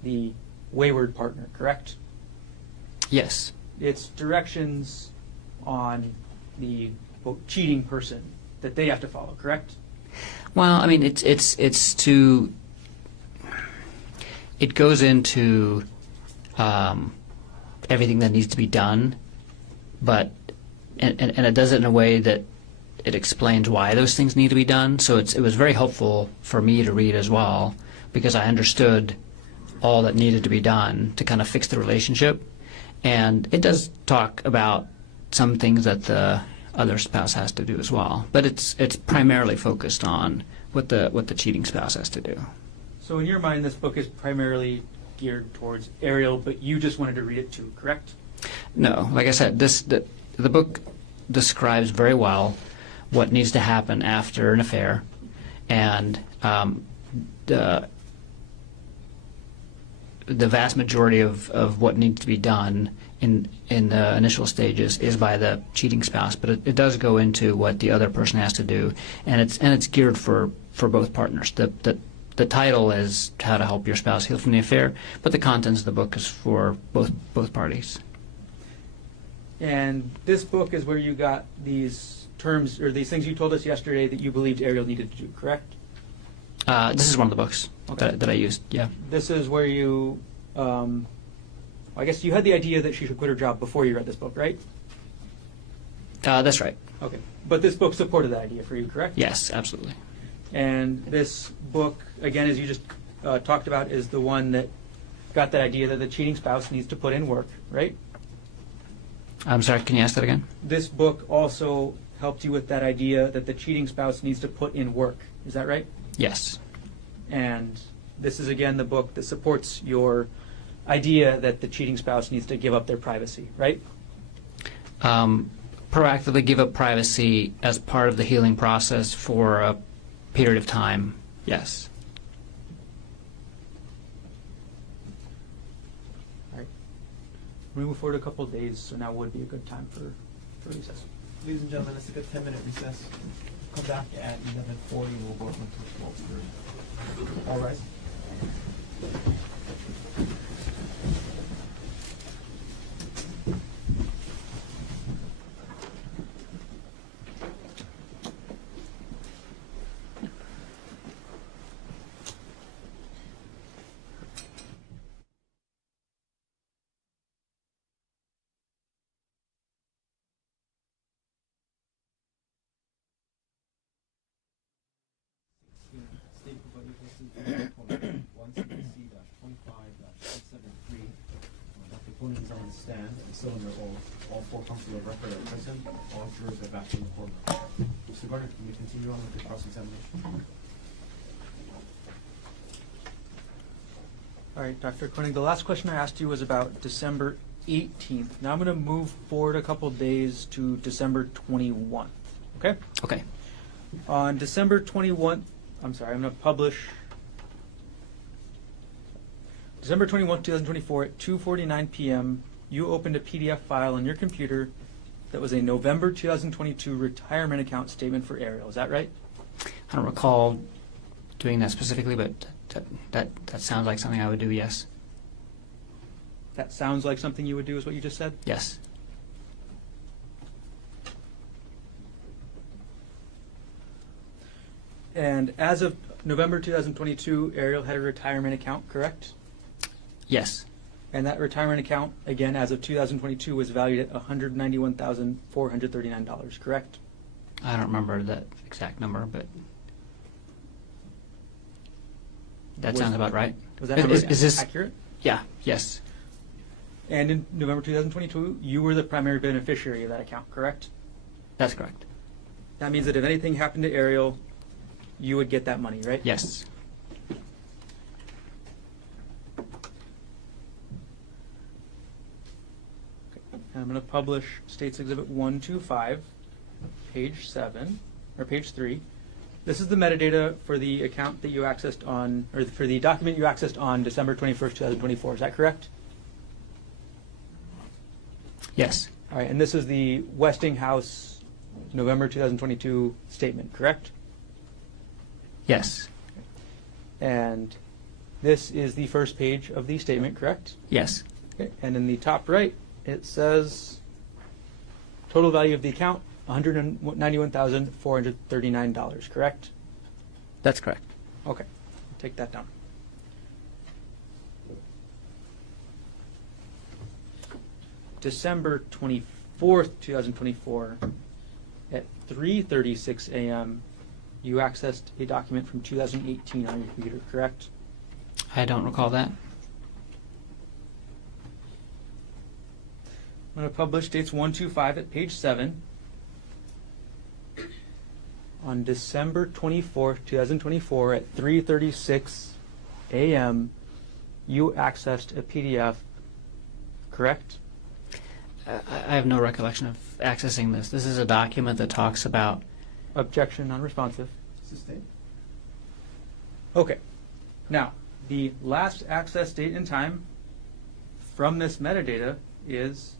the wayward partner, correct? Yes. It's directions on the cheating person that they have to follow, correct? Well, I mean, it goes into everything that needs to be done, but and it does it in a way that it explains why those things need to be done. So it was very helpful for me to read as well, because I understood all that needed to be done to kind of fix the relationship. And it does talk about some things that the other spouse has to do as well, but it's primarily focused on what the cheating spouse has to do. So in your mind, this book is primarily geared towards Arielle, but you just wanted to read it too, correct? No, like I said, the book describes very well what needs to happen after an affair, and the vast majority of what needs to be done in the initial stages is by the cheating spouse, but it does go into what the other person has to do, and it's geared for both partners. The title is How to Help Your Spouse Heal from the Affair, but the contents of the book is for both parties. And this book is where you got these terms, or these things you told us yesterday that you believed Arielle needed to do, correct? This is one of the books that I used, yeah. This is where you, I guess you had the idea that she should quit her job before you read this book, right? That's right. Okay. But this book supported that idea for you, correct? Yes, absolutely. And this book, again, as you just talked about, is the one that got that idea that the cheating spouse needs to put in work, right? I'm sorry, can you ask that again? This book also helped you with that idea that the cheating spouse needs to put in work. Is that right? Yes. And this is, again, the book that supports your idea that the cheating spouse needs to give up their privacy, right? Proactively give up privacy as part of the healing process for a period of time, yes. All right. We move forward a couple of days, so now would be a good time for recess. Ladies and gentlemen, let's take a 10-minute recess. Come back at 11:40. We'll go into 12:30. All rise. State provided listed 1CBC-25-873. Dr. Konig is on the stand and still under oath. All 4 counsel of record are present. All jurors are back in the courtroom. Mr. Garner, can you continue on with the cross-examination? All right, Dr. Konig, the last question I asked you was about December 18th. Now I'm going to move forward a couple days to December 21st, okay? Okay. On December 21st, I'm going to publish December 21st, 2024 at 2:49 p.m. You opened a PDF file on your computer that was a November 2022 retirement account statement for Arielle. Is that right? I don't recall doing that specifically, but that sounds like something I would do, yes. That sounds like something you would do, is what you just said? Yes. And as of November 2022, Arielle had a retirement account, correct? Yes. And that retirement account, again, as of 2022, was valued at $191,439, correct? I don't remember that exact number, but that sounds about right. Was that number is this accurate? Yeah, yes. And in November 2022, you were the primary beneficiary of that account, correct? That's correct. That means that if anything happened to Arielle, you would get that money, right? Yes. And I'm going to publish States Exhibit 125, page 7, or page 3. This is the metadata for the account that you accessed on, or for the document you accessed on December 21st, 2024. Is that correct? Yes. All right, and this is the Westinghouse November 2022 statement, correct? Yes. And this is the first page of the statement, correct? Yes. Okay. And in the top right, it says total value of the account, $191,439, correct? That's correct. Okay, take that down. December 24th, 2024, at 3:36 a.m., you accessed a document from 2018 on your computer, correct? I don't recall that. I'm going to publish dates 125 at page 7. On December 24th, 2024, at 3:36 a.m., you accessed a PDF, correct? I have no recollection of accessing this. This is a document that talks about. Objection, non-responsive. Sustained. Okay. Now, the last access date and time from this metadata is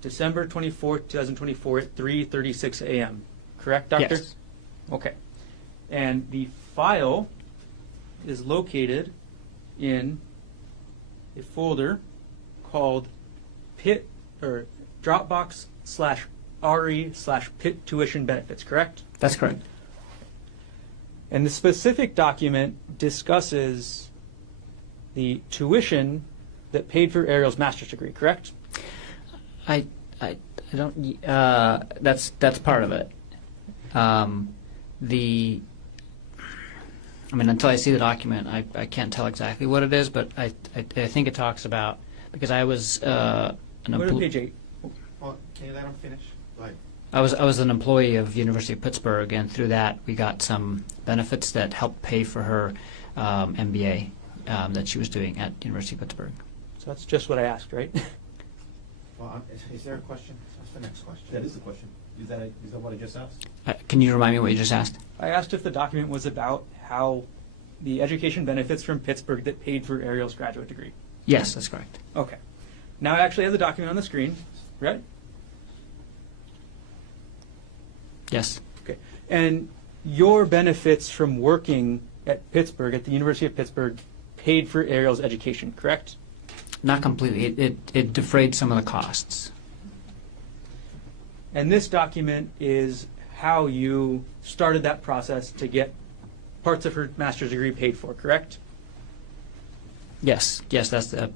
December 24th, 2024 at 3:36 a.m. Correct, Doctor? Yes. Okay. And the file is located in a folder called Pit or Dropbox/RE/Pit tuition benefits, correct? That's correct. And the specific document discusses the tuition that paid for Arielle's master's degree, correct? I don't. That's part of it. Until I see the document, I can't tell exactly what it is, but I think it talks about, because I was Go to page 8. Well, can you let him finish? Go ahead. I was an employee of University of Pittsburgh, and through that we got some benefits that helped pay for her MBA that she was doing at University of Pittsburgh. So that's just what I asked, right? Well, is there a question? That's the next question. That is the question. Is that what I just asked? Can you remind me what you just asked? I asked if the document was about how the education benefits from Pittsburgh that paid for Arielle's graduate degree. Yes, that's correct. Okay. Now I actually have the document on the screen, right? Yes. Okay. And your benefits from working at Pittsburgh, at the University of Pittsburgh, paid for Arielle's education, correct? Not completely. It defrayed some of the costs. And this document is how you started that process to get parts of her master's degree paid for, correct? Yes, that's the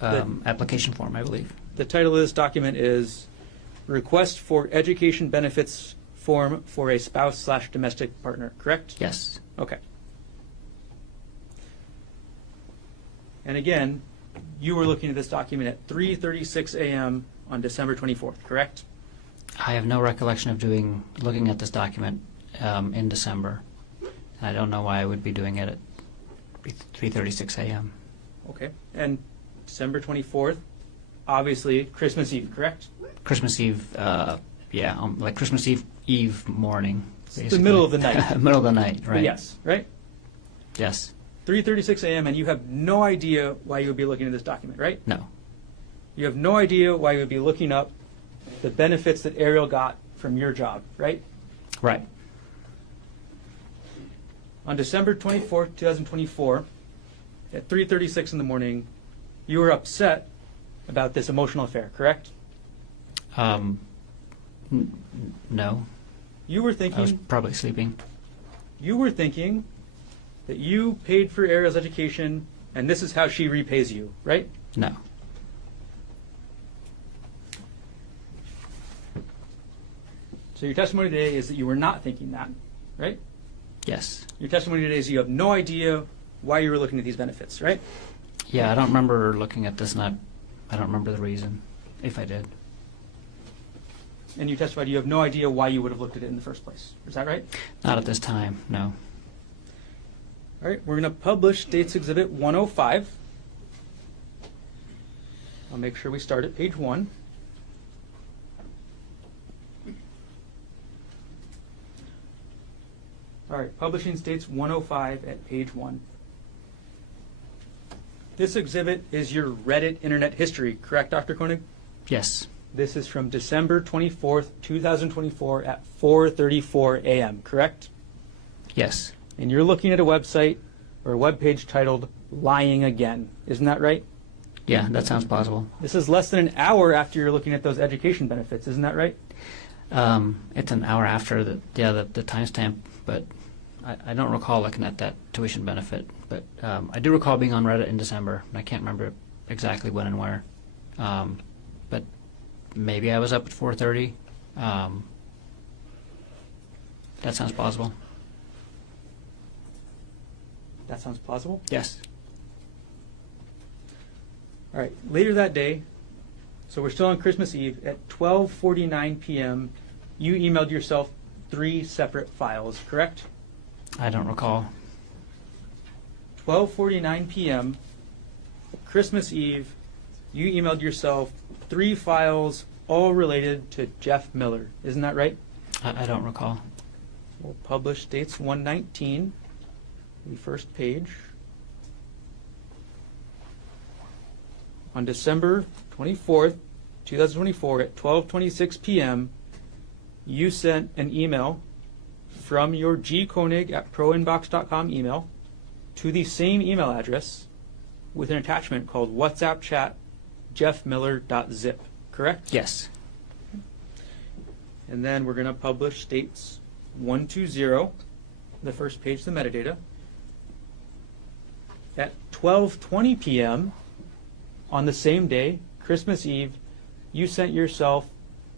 application form, I believe. The title of this document is Request for Education Benefits Form for a Spouse/Domestic Partner, correct? Yes. Okay. And again, you were looking at this document at 3:36 a.m. on December 24th, correct? I have no recollection of looking at this document in December. I don't know why I would be doing it at 3:36 a.m. Okay. And December 24th, obviously Christmas Eve, correct? Christmas Eve, like Christmas Eve morning. It's Basically. the middle of the night. Middle of the night, But right? yes, right? Yes. 3:36 a.m. and you have no idea why you would be looking at this document, right? No. You have no idea why you would be looking up the benefits that Arielle got from your job, right? Right. On December 24th, 2024, at 3:36 in the morning, you were upset about this emotional affair, correct? No. You were I was thinking probably sleeping. that you paid for Arielle's education and this is how she repays you, right? No. So your testimony today is that you were not thinking that, right? Yes. Your testimony today is you have no idea why you were looking at these benefits, right? Yeah, I don't remember looking at this, and I don't remember the reason, if I did. And you testified you have no idea why you would have looked at it in the first place. Is that right? Not at this time, no. All right, we're going to publish State's Exhibit 105. I'll make sure we start at page 1. All right, publishing States 105 at page 1. This exhibit is your Reddit internet history, correct, Dr. Konig? Yes. This is from December 24th, 2024 at 4:34 a.m., correct? Yes. And you're looking at a website or a web page titled Lying Again. Isn't that right? Yeah, that sounds plausible. This is less than an hour after you're looking at those education benefits. Isn't that right? It's an hour after the timestamp, but I don't recall looking at that tuition benefit. But I do recall being on Reddit in December, and I can't remember exactly when and where. But maybe I was up at 4:30. That sounds plausible. That sounds plausible. Yes. All right. Later that day, so we're still on Christmas Eve, at 12:49 p.m., you emailed yourself 3 separate files, correct? I don't recall. 12:49 p.m., Christmas Eve, you emailed yourself 3 files all related to Jeff Miller. Isn't that right? I don't recall. We'll publish States 119, the first page. On December 24th, 2024 at 12:26 p.m., you sent an email from your gkonig@proinbox.com email to the same email address with an attachment called WhatsApp chat jeffmiller.zip, correct? Yes. And then we're going to publish States 120, the first page, the metadata. At 12:20 p.m. on the same day, Christmas Eve, you sent yourself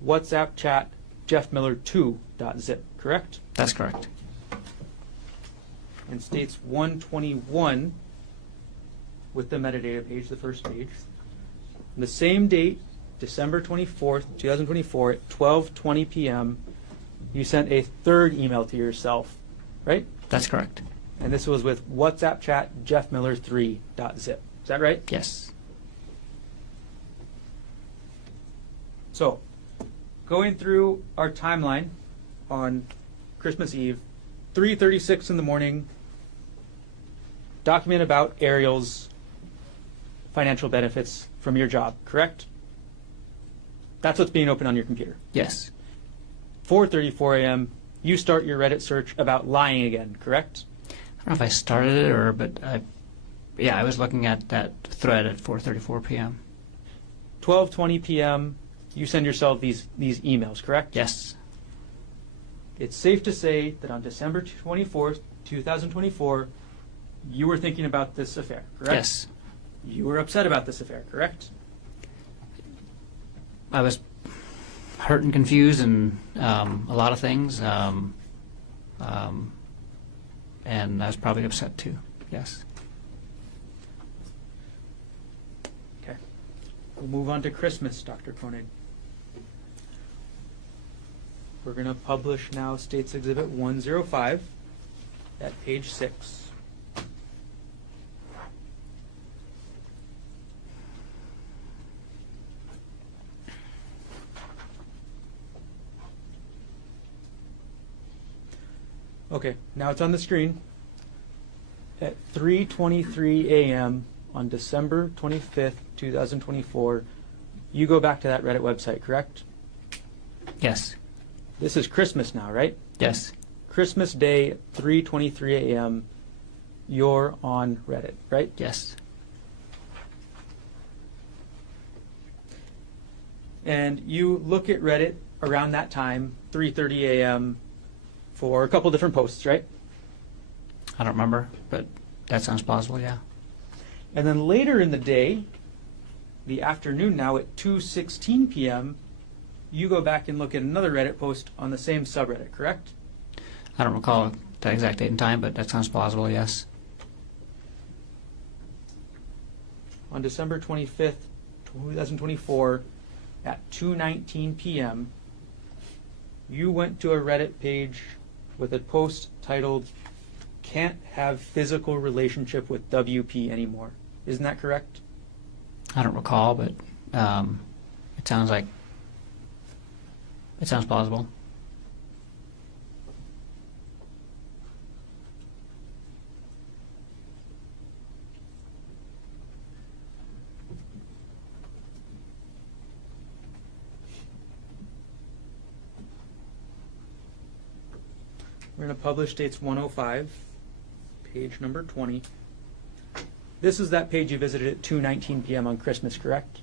WhatsApp chat jeffmiller2.zip, correct? That's correct. And States 121 with the metadata page, the first page. On the same date, December 24th, 2024 at 12:20 p.m., you sent a third email to yourself, right? That's correct. And this was with WhatsApp chat jeffmiller3.zip. Is that right? Yes. So, going through our timeline on Christmas Eve, 3:36 in the morning, document about Arielle's financial benefits from your job, correct? That's what's being opened on your computer. Yes. 4:34 a.m., you start your Reddit search about lying again, correct? I don't know if I started it but I was looking at that thread at 4:34 p.m. 12:20 p.m., you send yourself these emails, correct? Yes. It's safe to say that on December 24th, 2024, you were thinking about this affair, correct? Yes. You were upset about this affair, correct? I was hurt and confused and a lot of things. And I was probably upset too. Yes. Okay. We'll move on to Christmas, Dr. Konig. We're going to publish now States Exhibit 105 at page 6. Okay, now it's on the screen. At 3:23 a.m. on December 25th, 2024, you go back to that Reddit website, correct? Yes. This is Christmas now, right? Yes. Christmas Day, 3:23 a.m. You're on Reddit, right? Yes. And you look at Reddit around that time, 3:30 a.m. for a couple different posts, right? I don't remember, but that sounds plausible, yeah. And then later in the day, the afternoon now at 2:16 p.m., you go back and look at another Reddit post on the same subreddit, correct? I don't recall the exact date and time, but that sounds plausible, yes. On December 25th, 2024, at 2:19 p.m., you went to a Reddit page with a post titled, "Can't have physical relationship with WP anymore." Isn't that correct? I don't recall, but it sounds plausible. We're going to publish dates 105, page number 20. This is that page you visited at 2:19 p.m. on Christmas, correct?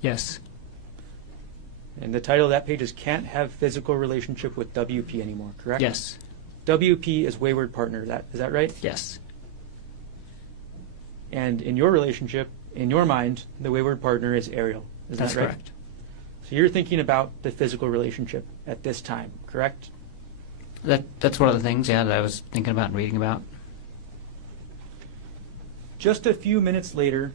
Yes. And the title of that page is "Can't Have Physical Relationship with WP Anymore," correct? Yes. WP is wayward partner, is that right? Yes. And in your relationship, in your mind, the wayward partner is Arielle. Is That's that right? correct. So you're thinking about the physical relationship at this time, correct? That's one of the things, yeah, that I was thinking about and reading about. Just a few minutes later,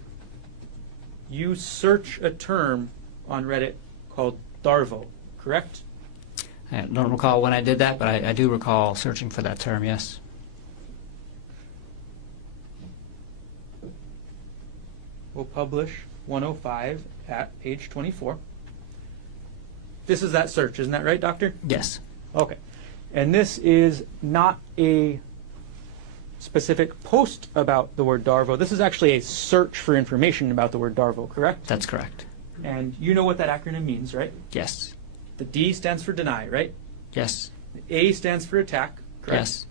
you search a term on Reddit called Darvo, correct? I don't recall when I did that, but I do recall searching for that term, yes. We'll publish 105 at page 24. This is that search, isn't that right, Doctor? Yes. Okay. And this is not a specific post about the word Darvo. This is actually a search for information about the word Darvo, correct? That's correct. And you know what that acronym means, right? Yes. The D stands for deny, right? Yes. The A stands for attack, correct? Yes.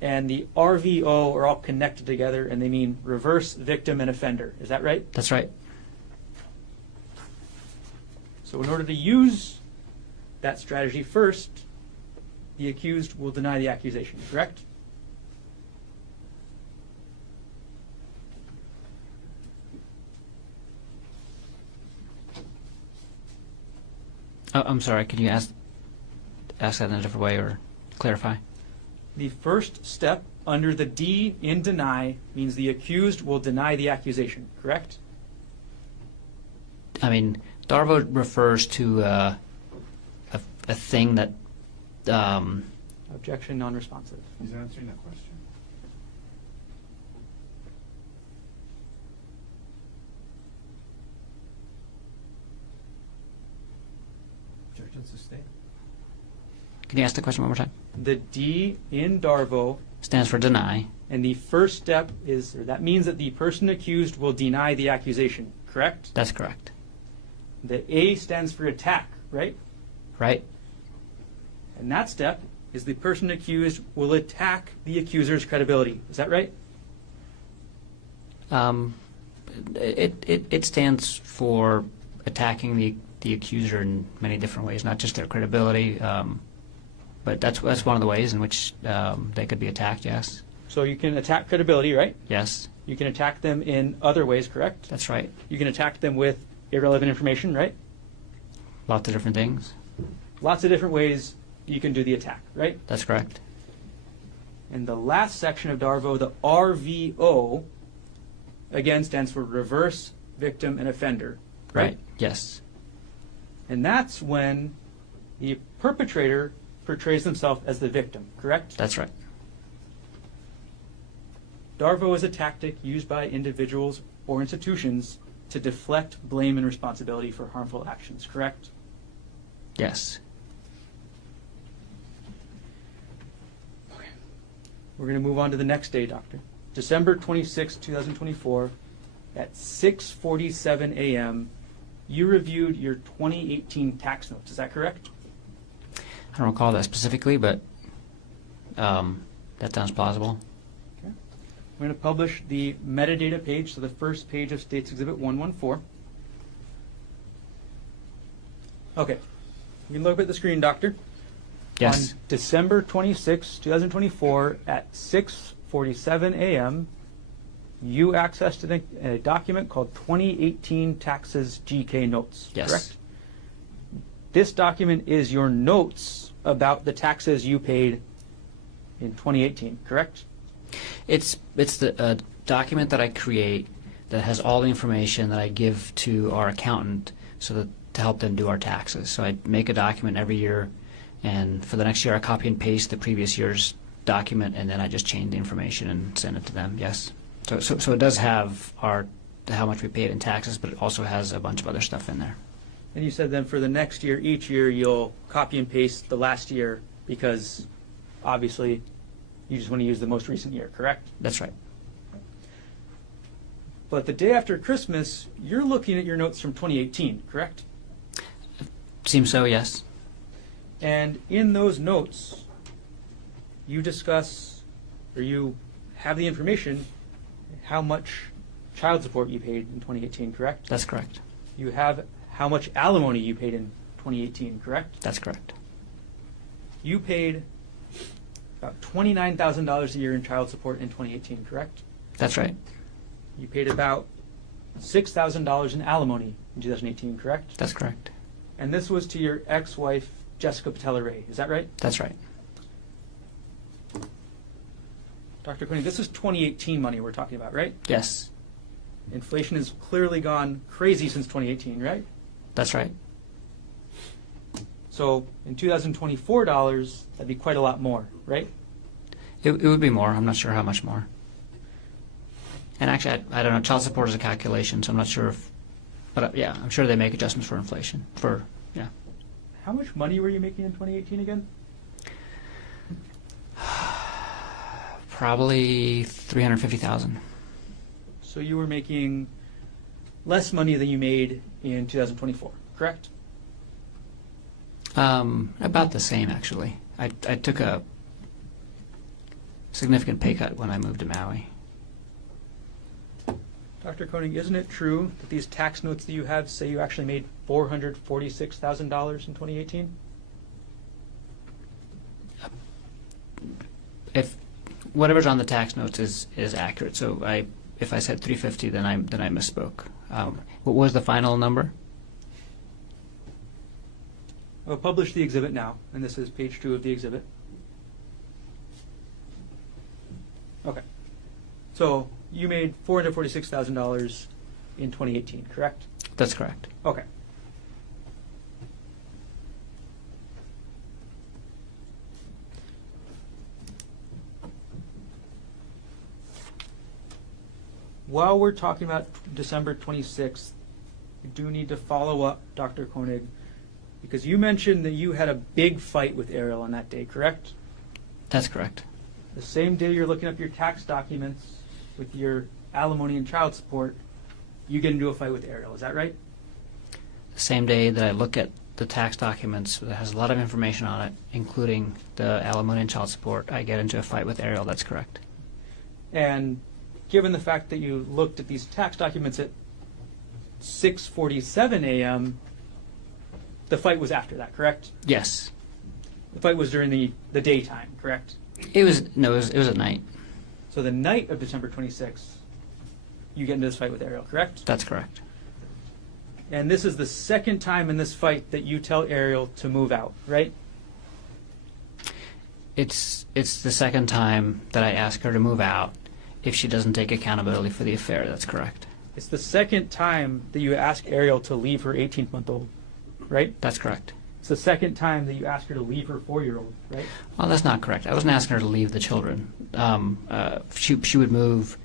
And the RVO are all connected together, and they mean reverse, victim, and offender. Is that right? That's right. So in order to use that strategy first, the accused will deny the accusation, correct? Oh, I'm sorry, could you ask that in a different way or clarify? The first step under the D in deny means the accused will deny the accusation, correct? I mean, Darvo refers to a thing that Objection, non-responsive. He's answering that question. Objection sustained. Can you ask the question one more time? The D in Darvo, Stands for deny. and the first step is, or that means that the person accused will deny the accusation, correct? That's correct. The A stands for attack, right? Right? And that step is the person accused will attack the accuser's credibility. Is that right? It stands for attacking the accuser in many different ways, not just their credibility, but that's one of the ways in which they could be attacked. Yes. So you can attack credibility, right? Yes. You can attack them in other ways, correct? That's right. You can attack them with irrelevant information, right? Lots of different things. Lots of different ways you can do the attack, right? That's correct. And the last section of Darvo, the RVO, again stands for reverse, victim, and offender, right? Yes. And that's when the perpetrator portrays themselves as the victim, correct? That's right. Darvo is a tactic used by individuals or institutions to deflect blame and responsibility for harmful actions, correct? Yes. Okay. We're going to move on to the next day, Doctor. December 26, 2024, at 6:47 a.m., you reviewed your 2018 tax notes. Is that correct? I don't recall that specifically, but that sounds plausible. Okay. I'm going to publish the metadata page, so the first page of States Exhibit 114. Okay. You can look up at the screen, Doctor. Yes. On December 26, 2024, at 6:47 a.m., you accessed a document called 2018 Taxes GK Notes, Yes. correct? This document is your notes about the taxes you paid in 2018, correct? It's the document that I create that has all the information that I give to our accountant so that to help them do our taxes. So I make a document every year, and for the next year I copy and paste the previous year's document, and then I just change the information and send it to them. Yes. So it does have how much we paid in taxes, but it also has a bunch of other stuff in there. And you said then for the next year, each year you'll copy and paste the last year because obviously you just want to use the most recent year, correct? That's right. But the day after Christmas, you're looking at your notes from 2018, correct? Seems so, yes. And in those notes, you discuss, or you have the information, how much child support you paid in 2018, correct? That's correct. You have how much alimony you paid in 2018, correct? That's correct. You paid about $29,000 a year in child support in 2018, correct? That's right. You paid about $6,000 in alimony in 2018, correct? That's correct. And this was to your ex-wife, Jessica Patella-Ray. Is that right? That's right. Dr. Konig, this is 2018 money we're talking about, right? Yes. Inflation has clearly gone crazy since 2018, right? That's right. So in 2024 dollars, that'd be quite a lot more, right? It would be more. I'm not sure how much more. And actually, I don't know. Child support is a calculation, so I'm not sure if. But yeah, I'm sure they make adjustments for inflation. Yeah. How much money were you making in 2018 again? Probably 350,000. So you were making less money than you made in 2024, correct? About the same, actually. I took a significant pay cut when I moved to Maui. Dr. Konig, isn't it true that these tax notes that you have say you actually made $446,000 in 2018? If whatever's on the tax notes is accurate, so if I said 350, then I misspoke. What was the final number? I'll publish the exhibit now, and this is page 2 of the exhibit. Okay. So you made $446,000 in 2018, correct? That's correct. Okay. While we're talking about December 26th, we do need to follow up, Dr. Konig, because you mentioned that you had a big fight with Arielle on that day, correct? That's correct. The same day you're looking up your tax documents with your alimony and child support, you get into a fight with Arielle. Is that right? The same day that I look at the tax documents that has a lot of information on it, including the alimony and child support, I get into a fight with Arielle. That's correct. And given the fact that you looked at these tax documents at 6:47 a.m., the fight was after that, correct? Yes. The fight was during the daytime, correct? It was at night. So the night of December 26th, you get into this fight with Arielle, correct? That's correct. And this is the second time in this fight that you tell Arielle to move out, right? It's the second time that I ask her to move out if she doesn't take accountability for the affair. That's correct. It's the second time that you ask Arielle to leave her 18-month-old, right? That's correct. It's the second time that you ask her to leave her 4-year-old, right? Well, that's not correct. I wasn't asking her to leave the children. She would move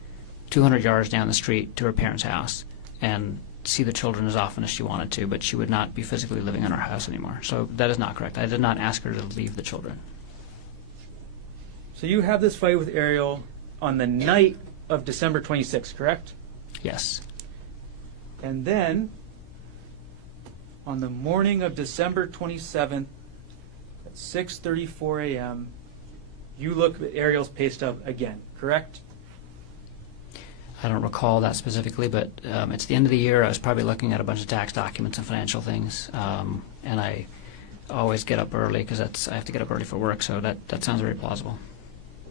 200 yards down the street to her parents' house and see the children as often as she wanted to, but she would not be physically living in our house anymore. So that is not correct. I did not ask her to leave the children. So you have this fight with Arielle on the night of December 26th, correct? Yes. And then on the morning of December 27th at 6:34 a.m., you look at Arielle's pay stub again, correct? I don't recall that specifically, but it's the end of the year. I was probably looking at a bunch of tax documents and financial things, and I always get up early because I have to get up early for work. So that sounds very plausible.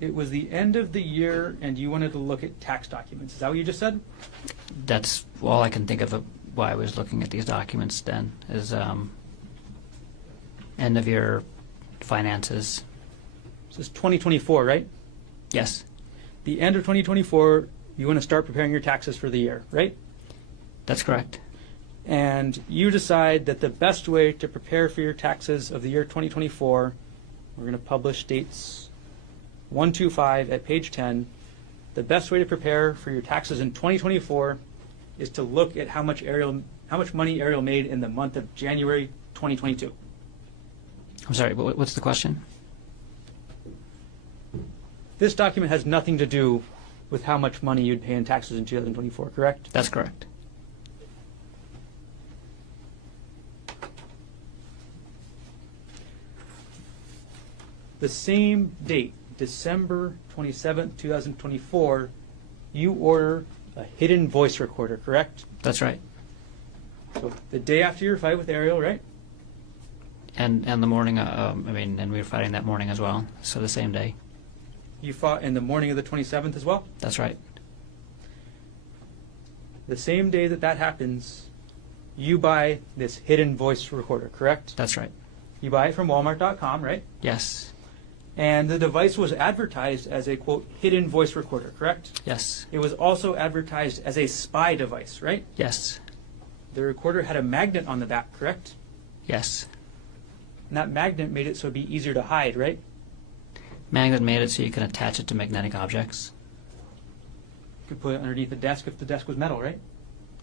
It was the end of the year, and you wanted to look at tax documents. Is that what you just said? That's all I can think of why I was looking at these documents then, is end of year finances. This is 2024, right? Yes, The end of 2024, you want to start preparing your taxes for the year, right? that's correct. And you decide that the best way to prepare for your taxes of the year 2024, we're going to publish dates 125 at page 10. The best way to prepare for your taxes in 2024 is to look at how much money Arielle made in the month of January 2022. I'm sorry, what's the question? This document has nothing to do with how much money you'd pay in taxes in 2024, correct? That's correct. The same date, December 27th, 2024, you order a hidden voice recorder, correct? That's right. So the day after your fight with Arielle, right? And the morning, and we were fighting that morning as well, so the same day. You fought in the morning of the 27th as well? That's right. The same day that happens, you buy this hidden voice recorder, correct? That's right. You buy it from Walmart.com, right? Yes. And the device was advertised as a, quote, hidden voice recorder, correct? Yes. It was also advertised as a spy device, right? Yes. The recorder had a magnet on the back, correct? Yes. And that magnet made it so it'd be easier to hide, right? Magnet made it so you can attach it to magnetic objects. You could put it underneath the desk if the desk was metal, right?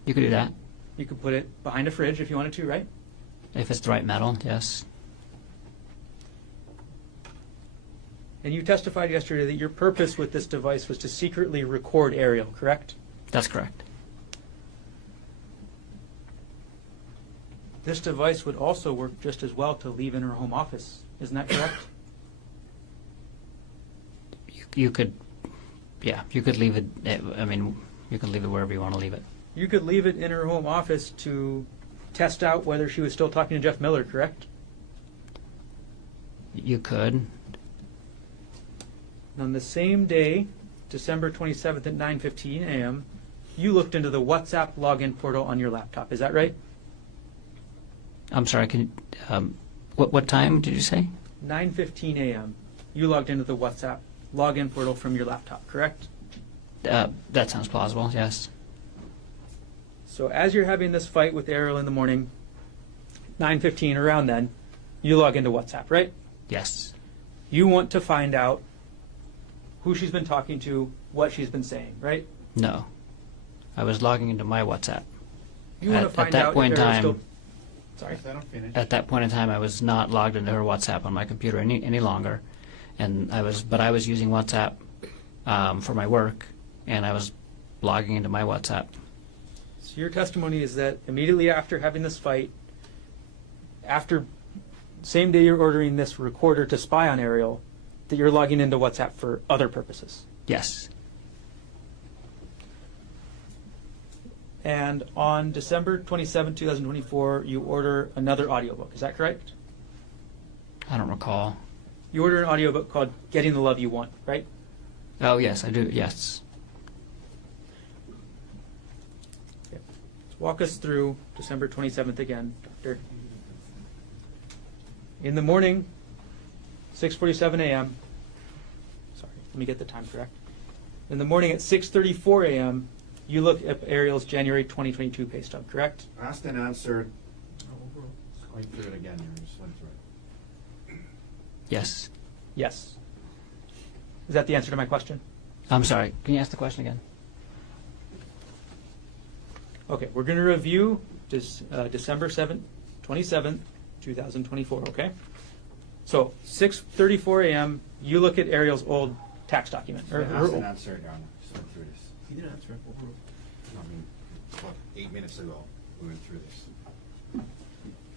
You could do that. You could put it behind a fridge if you wanted to, right? If it's the right metal, yes. And you testified yesterday that your purpose with this device was to secretly record Arielle, correct? That's correct. This device would also work just as well to leave in her home office. Isn't that correct? You could, yeah, you could leave it, you can leave it wherever you want to leave it. You could leave it in her home office to test out whether she was still talking to Jeff Miller, correct? You could. On the same day, December 27th at 9:15 a.m., you looked into the WhatsApp login portal on your laptop. Is that right? I'm sorry, what time did you say? 9:15 a.m., you logged into the WhatsApp login portal from your laptop, correct? That sounds plausible, yes. So as you're having this fight with Arielle in the morning, 9:15 around then, you log into WhatsApp, right? Yes. You want to find out who she's been talking to, what she's been saying, right? No. I was logging into my WhatsApp. You want to At find that out point if in Arielle's time, still... Sorry. At that point in time, I was not logged into her WhatsApp on my computer any longer, and I was using WhatsApp for my work, and I was logging into my WhatsApp. So your testimony is that immediately after having this fight, same day you're ordering this recorder to spy on Arielle, that you're logging into WhatsApp for other purposes. Yes. And on December 27, 2024, you order another audiobook. Is that correct? I don't recall. You order an audiobook called Getting the Love You Want, right? Oh, yes, I do, yes. Okay. Let's walk us through December 27th again, Doctor. In the morning, 6:47 a.m. Sorry, let me get the time correct. In the morning at 6:34 a.m., you look at Arielle's January 2022 pay stub, correct? Asked and answered. Just going through it again here. Just went through it. Yes. Yes. Is that the answer to my question? I'm sorry, can you ask the question again? Okay, we're going to review December 27th, 2024, okay? So, 6:34 a.m., you look at Arielle's old tax document. Asked and answered, Garner. Just went through this. He didn't answer it. About 8 minutes ago, we went through this.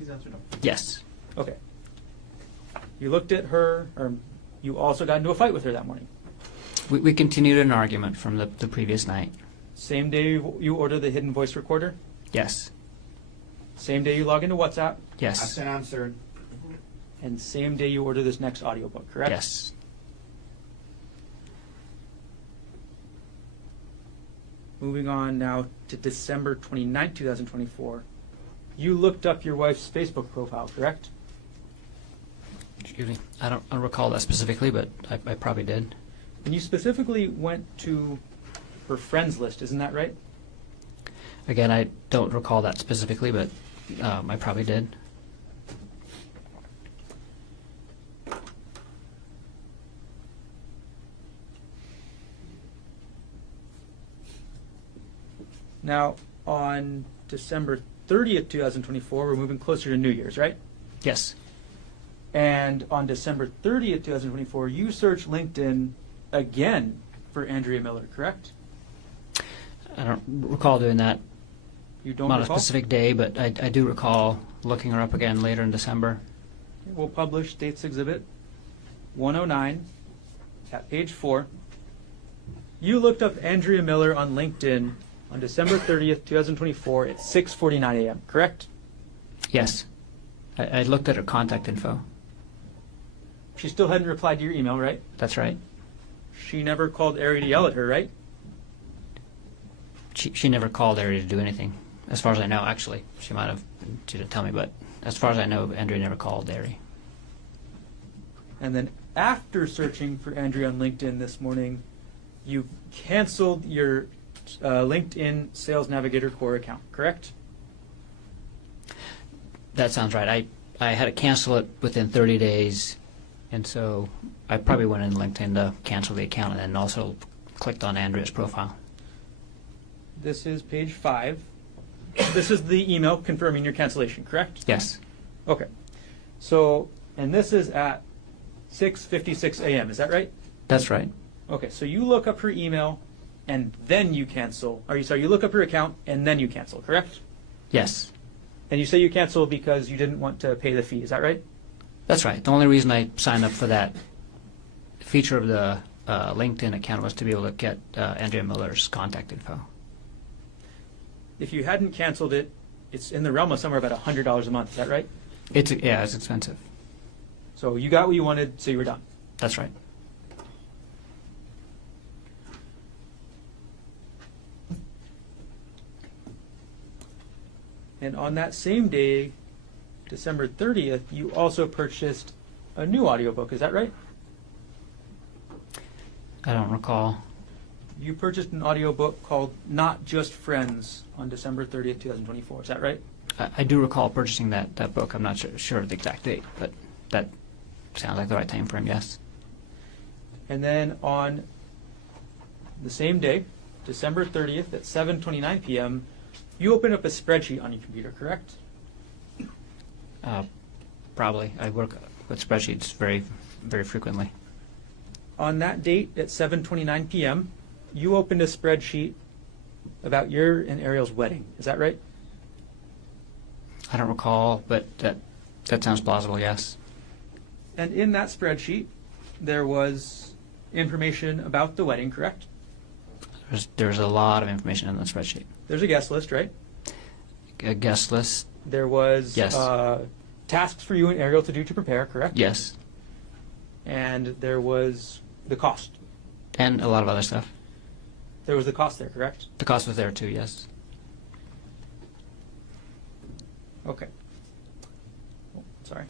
Please answer no. Yes. Okay. You looked at her, or you also got into a fight with her that morning. We continued an argument from the previous night. Same day you order the hidden voice recorder. Yes. Same day you log into WhatsApp. Yes. Asked and answered. And same day you order this next audiobook, correct? Yes. Moving on now to December 29, 2024. You looked up your wife's Facebook profile, correct? Excuse me. I don't recall that specifically, but I probably did. And you specifically went to her friends list, isn't that right? Again, I don't recall that specifically, but I probably did. Now, on December 30th, 2024, we're moving closer to New Year's, right? Yes. And on December 30th, 2024, you searched LinkedIn again for Andrea Miller, correct? I don't recall doing that. You don't Not recall? a specific day, but I do recall looking her up again later in December. We'll publish States Exhibit 109 at page 4. You looked up Andrea Miller on LinkedIn on December 30th, 2024 at 6:49 a.m., correct? Yes. I looked at her contact info. She still hadn't replied to your email, right? That's right. She never called Ari to yell at her, right? She never called Ari to do anything, as far as I know. Actually, she might have. She didn't tell me, but as far as I know, Andrea never called Ari. And then after searching for Andrea on LinkedIn this morning, you canceled your LinkedIn Sales Navigator Core account, correct? That sounds right. I had to cancel it within 30 days, and so I probably went in LinkedIn to cancel the account and then also clicked on Andrea's profile. This is page 5. This is the email confirming your cancellation, correct? Yes. Okay. So, and this is at 6:56 a.m., is that right? That's right. Okay, so you look up her email and then you cancel. You look up her account and then you cancel, correct? Yes. And you say you cancel because you didn't want to pay the fee, is that right? That's right. The only reason I signed up for that feature of the LinkedIn account was to be able to get Andrea Miller's contact info. If you hadn't canceled it, it's in the realm of somewhere about $100 a month, is that right? It's expensive. So you got what you wanted, so you were done. That's right. And on that same day, December 30th, you also purchased a new audiobook, is that right? I don't recall. You purchased an audiobook called Not Just Friends on December 30th, 2024, is that right? I do recall purchasing that book. I'm not sure of the exact date, but that sounds like the right time frame, yes. And then on the same day, December 30th at 7:29 p.m., you open up a spreadsheet on your computer, correct? Probably. I work with spreadsheets very, very frequently. On that date at 7:29 p.m., you opened a spreadsheet about your and Arielle's wedding. Is that right? I don't recall, but that sounds plausible, yes. And in that spreadsheet, there was information about the wedding, correct? There's a lot of information in the spreadsheet. There's a guest list, right? A guest list, There was Yes. Tasks for you and Arielle to do to prepare, correct? yes, And there was the cost. and a lot of other stuff. There was the cost there, correct? The cost was there too, yes. Okay. Oh, sorry.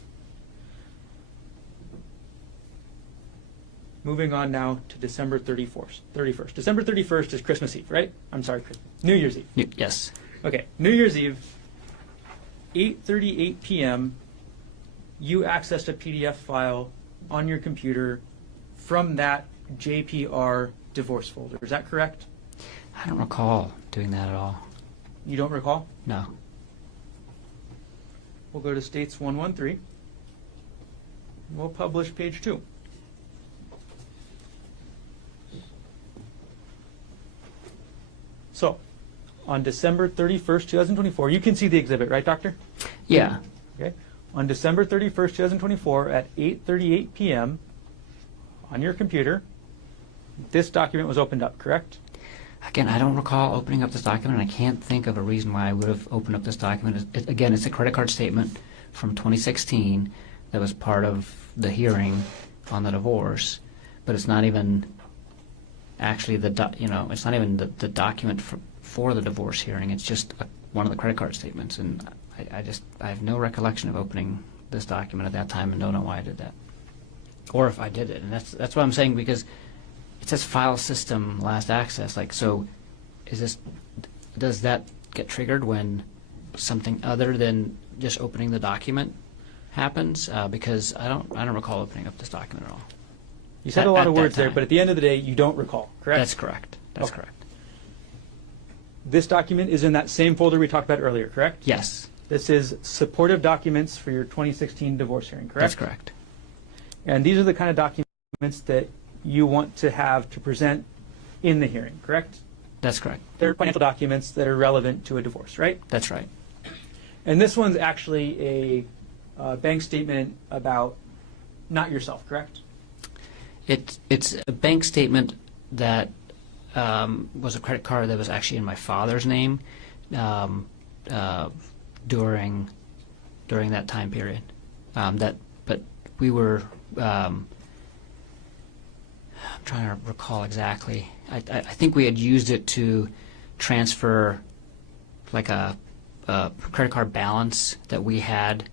Moving on now to December 31st. December 31st is Christmas Eve, right? I'm sorry, New Year's Eve. Yes. Okay, New Year's Eve, 8:38 p.m., you accessed a PDF file on your computer from that JPR divorce folder. Is that correct? I don't recall doing that at all. You don't recall? No. We'll go to States 113. We'll publish page 2. So, on December 31st, 2024, you can see the exhibit, right, Doctor? Yeah. Okay. On December 31st, 2024 at 8:38 p.m. on your computer, this document was opened up, correct? Again, I don't recall opening up this document, and I can't think of a reason why I would have opened up this document. Again, it's a credit card statement from 2016 that was part of the hearing on the divorce, but it's not even actually it's not even the document for the divorce hearing. It's just one of the credit card statements, and I have no recollection of opening this document at that time, and don't know why I did that, or if I did it. And that's what I'm saying, because it says file system last access. Like, so does that get triggered when something other than just opening the document happens? Because I don't recall opening up this document at all. You said a lot of that words there, time. but at the end of the day, you don't recall, correct? That's correct. That's Okay. correct. This document is in that same folder we talked about earlier, correct? Yes, This is supportive documents for your 2016 divorce hearing, correct? that's correct. And these are the kind of documents that you want to have to present in the hearing, correct? That's correct. They're financial documents that are relevant to a divorce, right? That's right. And this one's actually a bank statement about not yourself, correct? It's a bank statement that was a credit card that was actually in my father's name during that time period. But we were. I'm trying to recall exactly. I think we had used it to transfer like a credit card balance that we had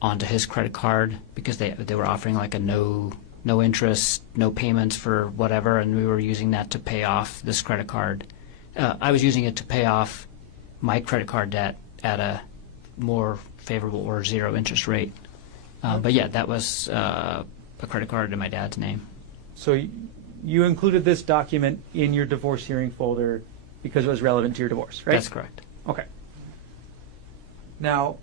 onto his credit card, because they were offering like a no interest, no payments for whatever, and we were using that to pay off this credit card. I was using it to pay off my credit card debt at a more favorable or zero interest rate. But yeah, that was a credit card in my dad's name. So you included this document in your divorce hearing folder because it was relevant to your divorce, right? That's correct. Okay. Now,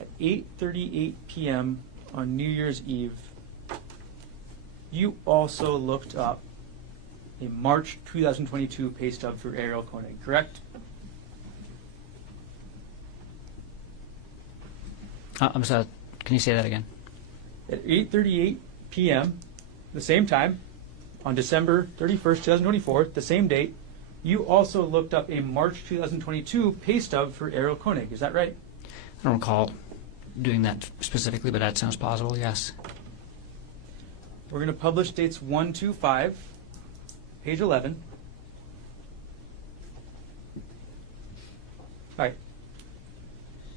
at 8:38 p.m. on New Year's Eve, you also looked up a March 2022 pay stub for Arielle Konig, correct? I'm sorry. Can you say that again? At 8:38 p.m., the same time, on December 31st, 2024, the same date, you also looked up a March 2022 pay stub for Arielle Konig. Is that right? I don't recall doing that specifically, but that sounds plausible, yes. We're going to publish dates 1, 2, 5, page 11. All right.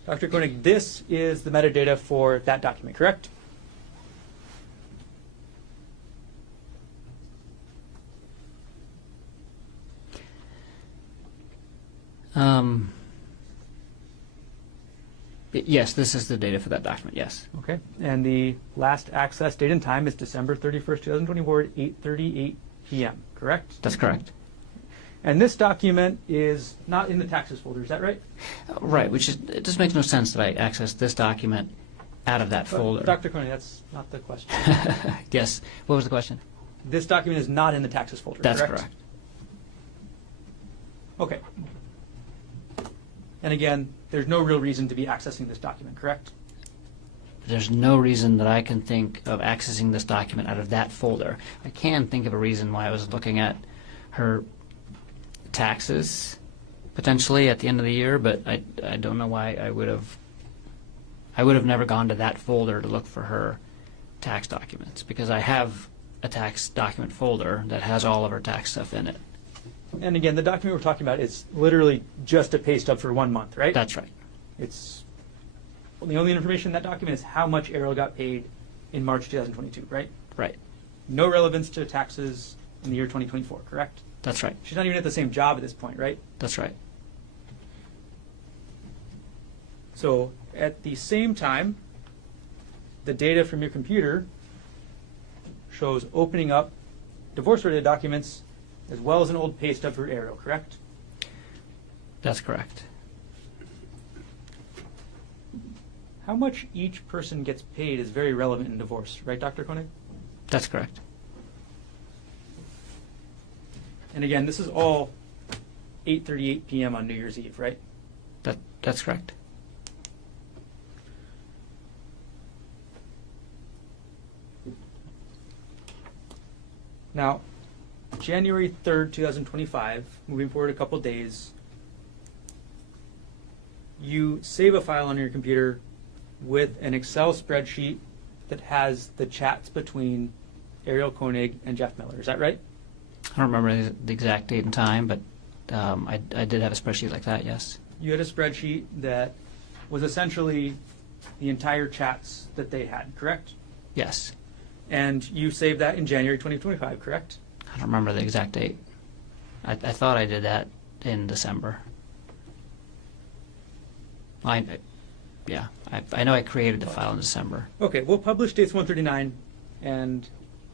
Dr. Konig, this is the metadata for that document, correct? Yes, this is the data for that document, yes. Okay. And the last access date and time is December 31st, 2024 at 8:38 p.m., correct? That's correct. And this document is not in the taxes folder, is that right? Right, which is, it just makes no sense that I accessed this document out of that folder. Dr. Konig, that's not the question. Yes. What was the question? This document is not in the taxes folder, That's correct? correct. Okay. And again, there's no real reason to be accessing this document, correct? There's no reason that I can think of accessing this document out of that folder. I can think of a reason why I was looking at her taxes potentially at the end of the year, but I don't know why I would have never gone to that folder to look for her tax documents, because I have a tax document folder that has all of her tax stuff in it. And again, the document we're talking about is literally just a pay stub for 1 month, right? That's right. It's the only information in that document is how much Arielle got paid in March 2022, right? Right. No relevance to taxes in the year 2024, correct? That's right. She's not even at the same job at this point, right? That's right. So at the same time, the data from your computer shows opening up divorce-related documents as well as an old pay stub for Arielle, correct? That's correct. How much each person gets paid is very relevant in divorce, right, Dr. Konig? That's correct. And again, this is all 8:38 p.m. on New Year's Eve, right? That's correct. Now, January 3rd, 2025, moving forward a couple days, you save a file on your computer with an Excel spreadsheet that has the chats between Arielle Konig and Jeff Miller. Is that right? I don't remember the exact date and time, but I did have a spreadsheet like that, yes. You had a spreadsheet that was essentially the entire chats that they had, correct? Yes. And you saved that in January 2025, correct? I don't remember the exact date. I thought I did that in December. I know I created the file in December. Okay, we'll publish dates 139, and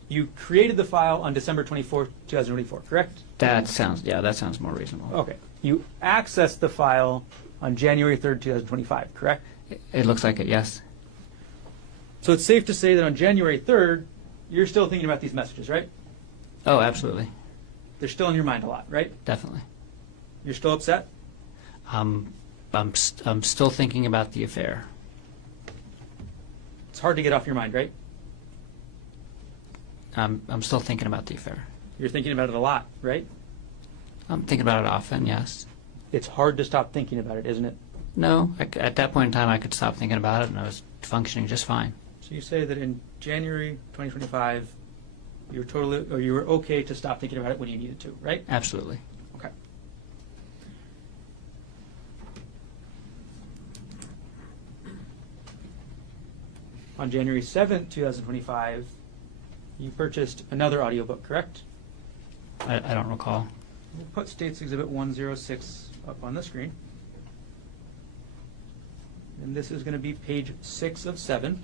you created the file on December 24th, 2024, correct? That sounds more reasonable. Okay. You accessed the file on January 3rd, 2025, correct? It looks like it, yes. So it's safe to say that on January 3rd, you're still thinking about these messages, right? Oh, absolutely. They're still in your mind a lot, right? Definitely. You're still upset? I'm still thinking about the affair. It's hard to get off your mind, right? I'm still thinking about the affair. You're thinking about it a lot, right? I'm thinking about it often, yes. It's hard to stop thinking about it, isn't it? No, at that point in time, I could stop thinking about it, and I was functioning just fine. So you say that in January 2025, you were okay to stop thinking about it when you needed to, right? Absolutely. Okay. On January 7th, 2025, you purchased another audiobook, correct? I don't recall. We'll put States Exhibit 106 up on the screen. And this is going to be page 6 of 7.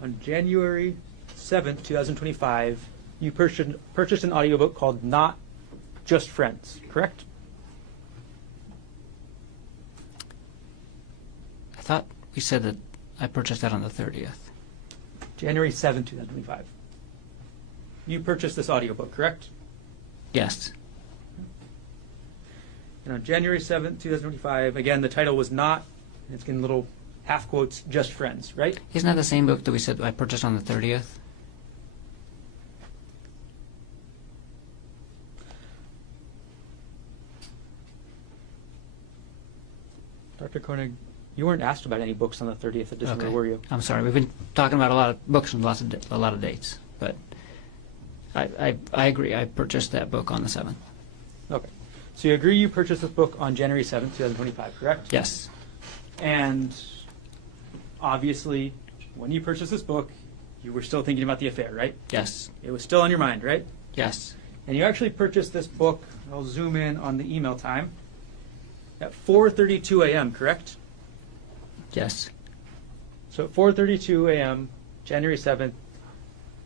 On January 7th, 2025, you purchased an audiobook called Not Just Friends, correct? I thought we said that I purchased that on the 30th. January 7th, 2025. You purchased this audiobook, correct? Yes. And on January 7th, 2025, again, the title was Not, and it's in little half quotes, Just Friends, right? Isn't that the same book that we said I purchased on the 30th? Dr. Konig, you weren't asked about any books on the 30th of December, Okay. were you? I'm sorry. We've been talking about a lot of books and a lot of dates, but I agree. I purchased that book on the 7th. Okay. So you agree you purchased this book on January 7th, 2025, correct? Yes. And obviously, when you purchased this book, you were still thinking about the affair, right? Yes. It was still on your mind, right? Yes. And you actually purchased this book, I'll zoom in on the email time, at 4:32 a.m., correct? Yes. So at 4:32 a.m., January 7th,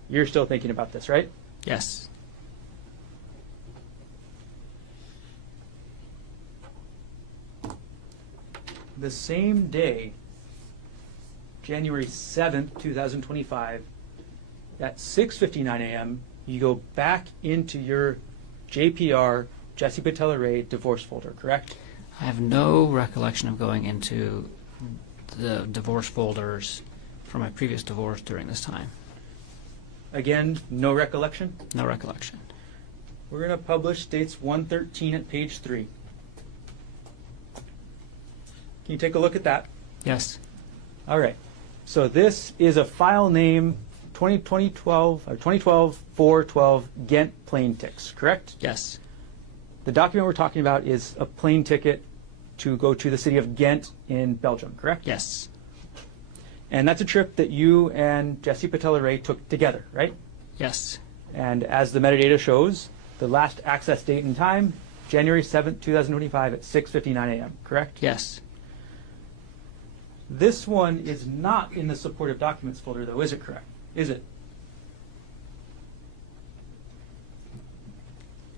you're still thinking about this, right? Yes. The same day, January 7th, 2025, at 6:59 a.m., you go back into your JPR, Jesse Patella Ray divorce folder, correct? I have no recollection of going into the divorce folders from my previous divorce during this time. Again, no recollection. No recollection. We're going to publish dates 113 at page 3. Can you take a look at that? Yes. All right. So this is a file name 2012 or 2012-412 Ghent plane ticks, correct? Yes. The document we're talking about is a plane ticket to go to the city of Ghent in Belgium, correct? Yes. And that's a trip that you and Jesse Patella Ray took together, right? Yes. And as the metadata shows, the last access date and time, January 7th, 2025 at 6:59 a.m., correct? Yes. This one is not in the supportive documents folder, though, is it correct? Is it?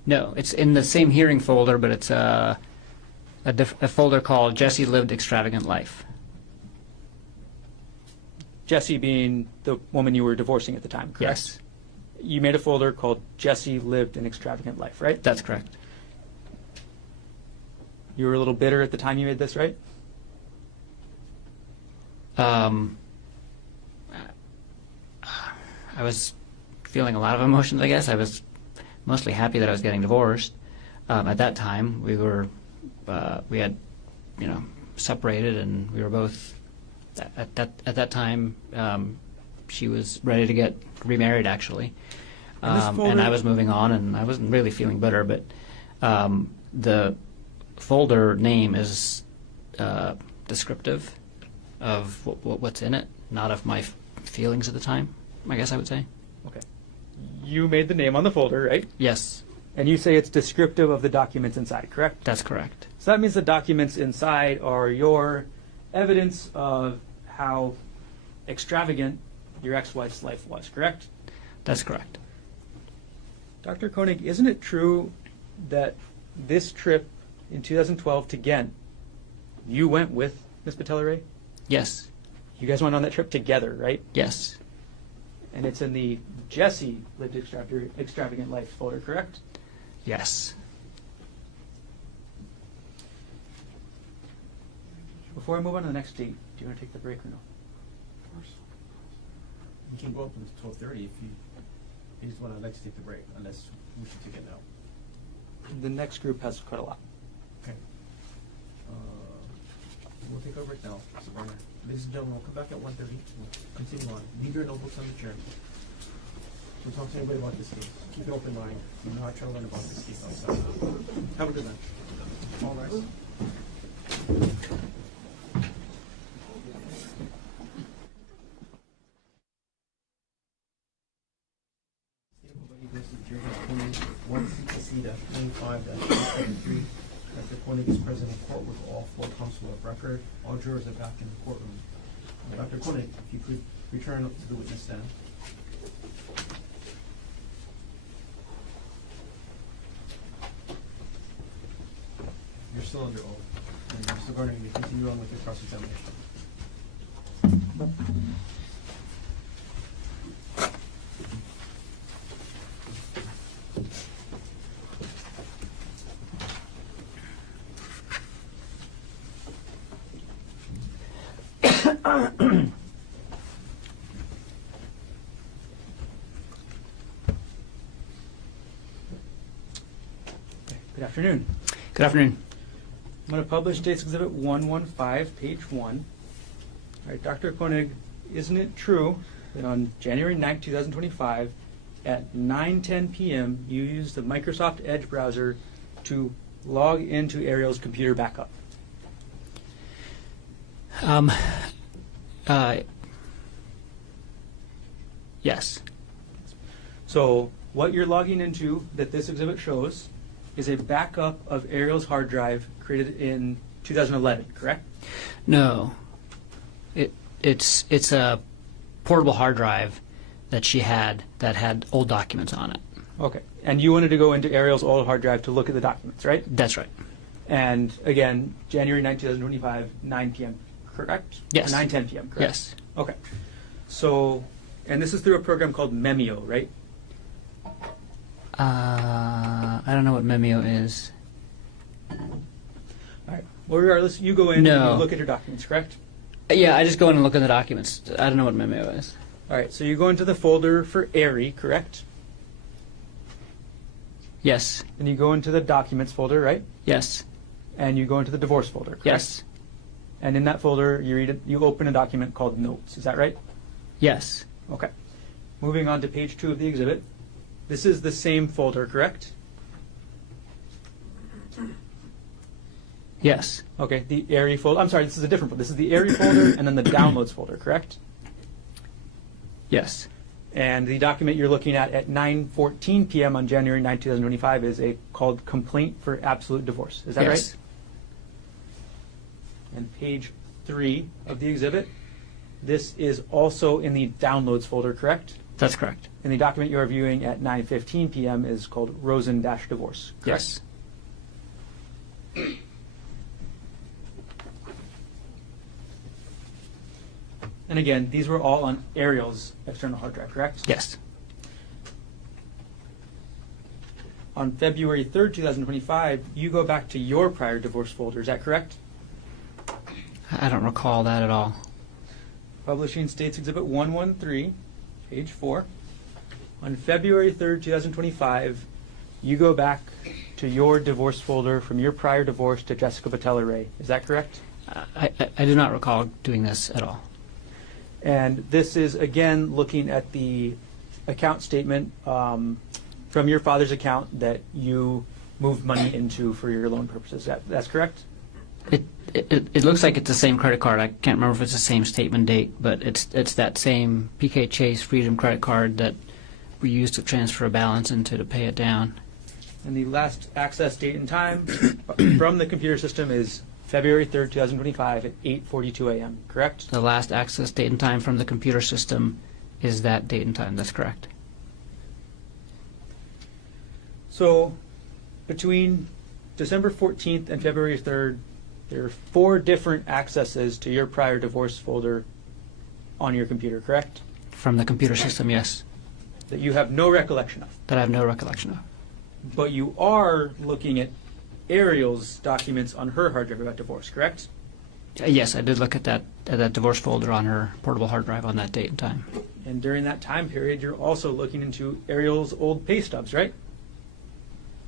No, it's in the same hearing folder, but it's a folder called Jesse Lived Extravagant Life. Jesse being the woman you were divorcing at the time, correct? Yes. You made a folder called Jesse Lived an Extravagant Life, right? That's correct. You were a little bitter at the time you made this, right? I was feeling a lot of emotions, I guess. I was mostly happy that I was getting divorced. At that time, we had, separated, and we were both, at that time, she was ready to get remarried, actually. And I was moving on, and I wasn't really feeling bitter, but the folder name is descriptive of what's in it, not of my feelings at the time, I guess I would say. Okay. You made the name on the folder, right? Yes, And you say it's descriptive of the documents inside, correct? that's correct. So that means the documents inside are your evidence of how extravagant your ex-wife's life was, correct? That's correct. Dr. Konig, isn't it true that this trip in 2012 to Ghent, you went with Ms. Patelere? Yes, You guys went on that trip together, right? yes, And it's in the Jesse lived extravagant life folder, correct? yes. Before I move on to the next date, do you want to take the break or no? We can go up until 12:30 if you just want to like to take the break, unless we should take it now. The next group has quite a lot. Okay. We'll take our break now, Mr. Garner. Ladies and gentlemen, we'll come back at 1:30. We'll continue on. Leave your notebooks on the chair. Don't talk to anybody about this case. Keep an open mind. You know, I try to learn about this case outside. Have a good night. All rise. Gerhardt Konig, 1 Casita 25-373. Dr. Konig is present in court with all 4 counsel of record. All jurors are back in the courtroom. Dr. Konig, if you could return up to the witness stand. You're still under oath. And Mr. Garner, you may continue on with your cross-examination. Good afternoon. Good afternoon. I'm going to publish State's Exhibit 115, page 1. All right, Dr. Konig, isn't it true that on January 9, 2025, at 9:10 p.m., you used the Microsoft Edge browser to log into Arielle's computer backup? Yes, So what you're logging into that this exhibit shows is a backup of Arielle's hard drive created in 2011, correct? no. It's a portable hard drive that she had that had old documents on it. Okay. And you wanted to go into Arielle's old hard drive to look at the documents, right? That's right. And again, January 9, 2025, 9 p.m., correct? Yes. Or 9:10 p.m., correct? Yes. Okay. So, and this is through a program called Memio, right? I don't know what Memio is. All right. Well, regardless, you go in and No. you look at your documents, correct? Yeah, I just go in and look at the documents. I don't know what Memio is. All right. So you go into the folder for Ari, correct? Yes, And you go into the documents folder, right? yes, And you go into the divorce folder, correct? yes, And in that folder, you open a document called Notes. Is that right? yes, Okay. Moving on to page 2 of the exhibit. This is the same folder, correct? yes, Okay, the Ari folder. I'm sorry, this is a different folder. This is the Ari folder and then the downloads folder, correct? yes, And the document you're looking at 9:14 p.m. on January 9, 2025 is called Complaint for Absolute Divorce. Is that yes, right? And page 3 of the exhibit. This is also in the downloads folder, correct? that's correct. And the document you are viewing at 9:15 p.m. is called Rosen-Divorce, correct? Yes, And again, these were all on Arielle's external hard drive, correct? yes, On February 3rd, 2025, you go back to your prior divorce folder, is that correct? I don't recall that at all. Publishing States Exhibit 113, page 4. On February 3rd, 2025, you go back to your divorce folder from your prior divorce to Jessica Patella Ray. Is that correct? I do not recall doing this at all. And this is, again, looking at the account statement from your father's account that you moved money into for your loan purposes. That's correct? It looks like it's the same credit card. I can't remember if it's the same statement date, but it's that same PK Chase Freedom credit card that we used to transfer a balance into to pay it down. And the last access date and time from the computer system is February 3rd, 2025 at 8:42 a.m., correct? The last access date and time from the computer system is that date and time. That's correct. So between December 14th and February 3rd, there are 4 different accesses to your prior divorce folder on your computer, correct? From the computer system, yes. That you have no recollection of. That I have no recollection of. But you are looking at Arielle's documents on her hard drive about divorce, correct? Yes, I did look at that divorce folder on her portable hard drive on that date and time. And during that time period, you're also looking into Arielle's old pay stubs, right?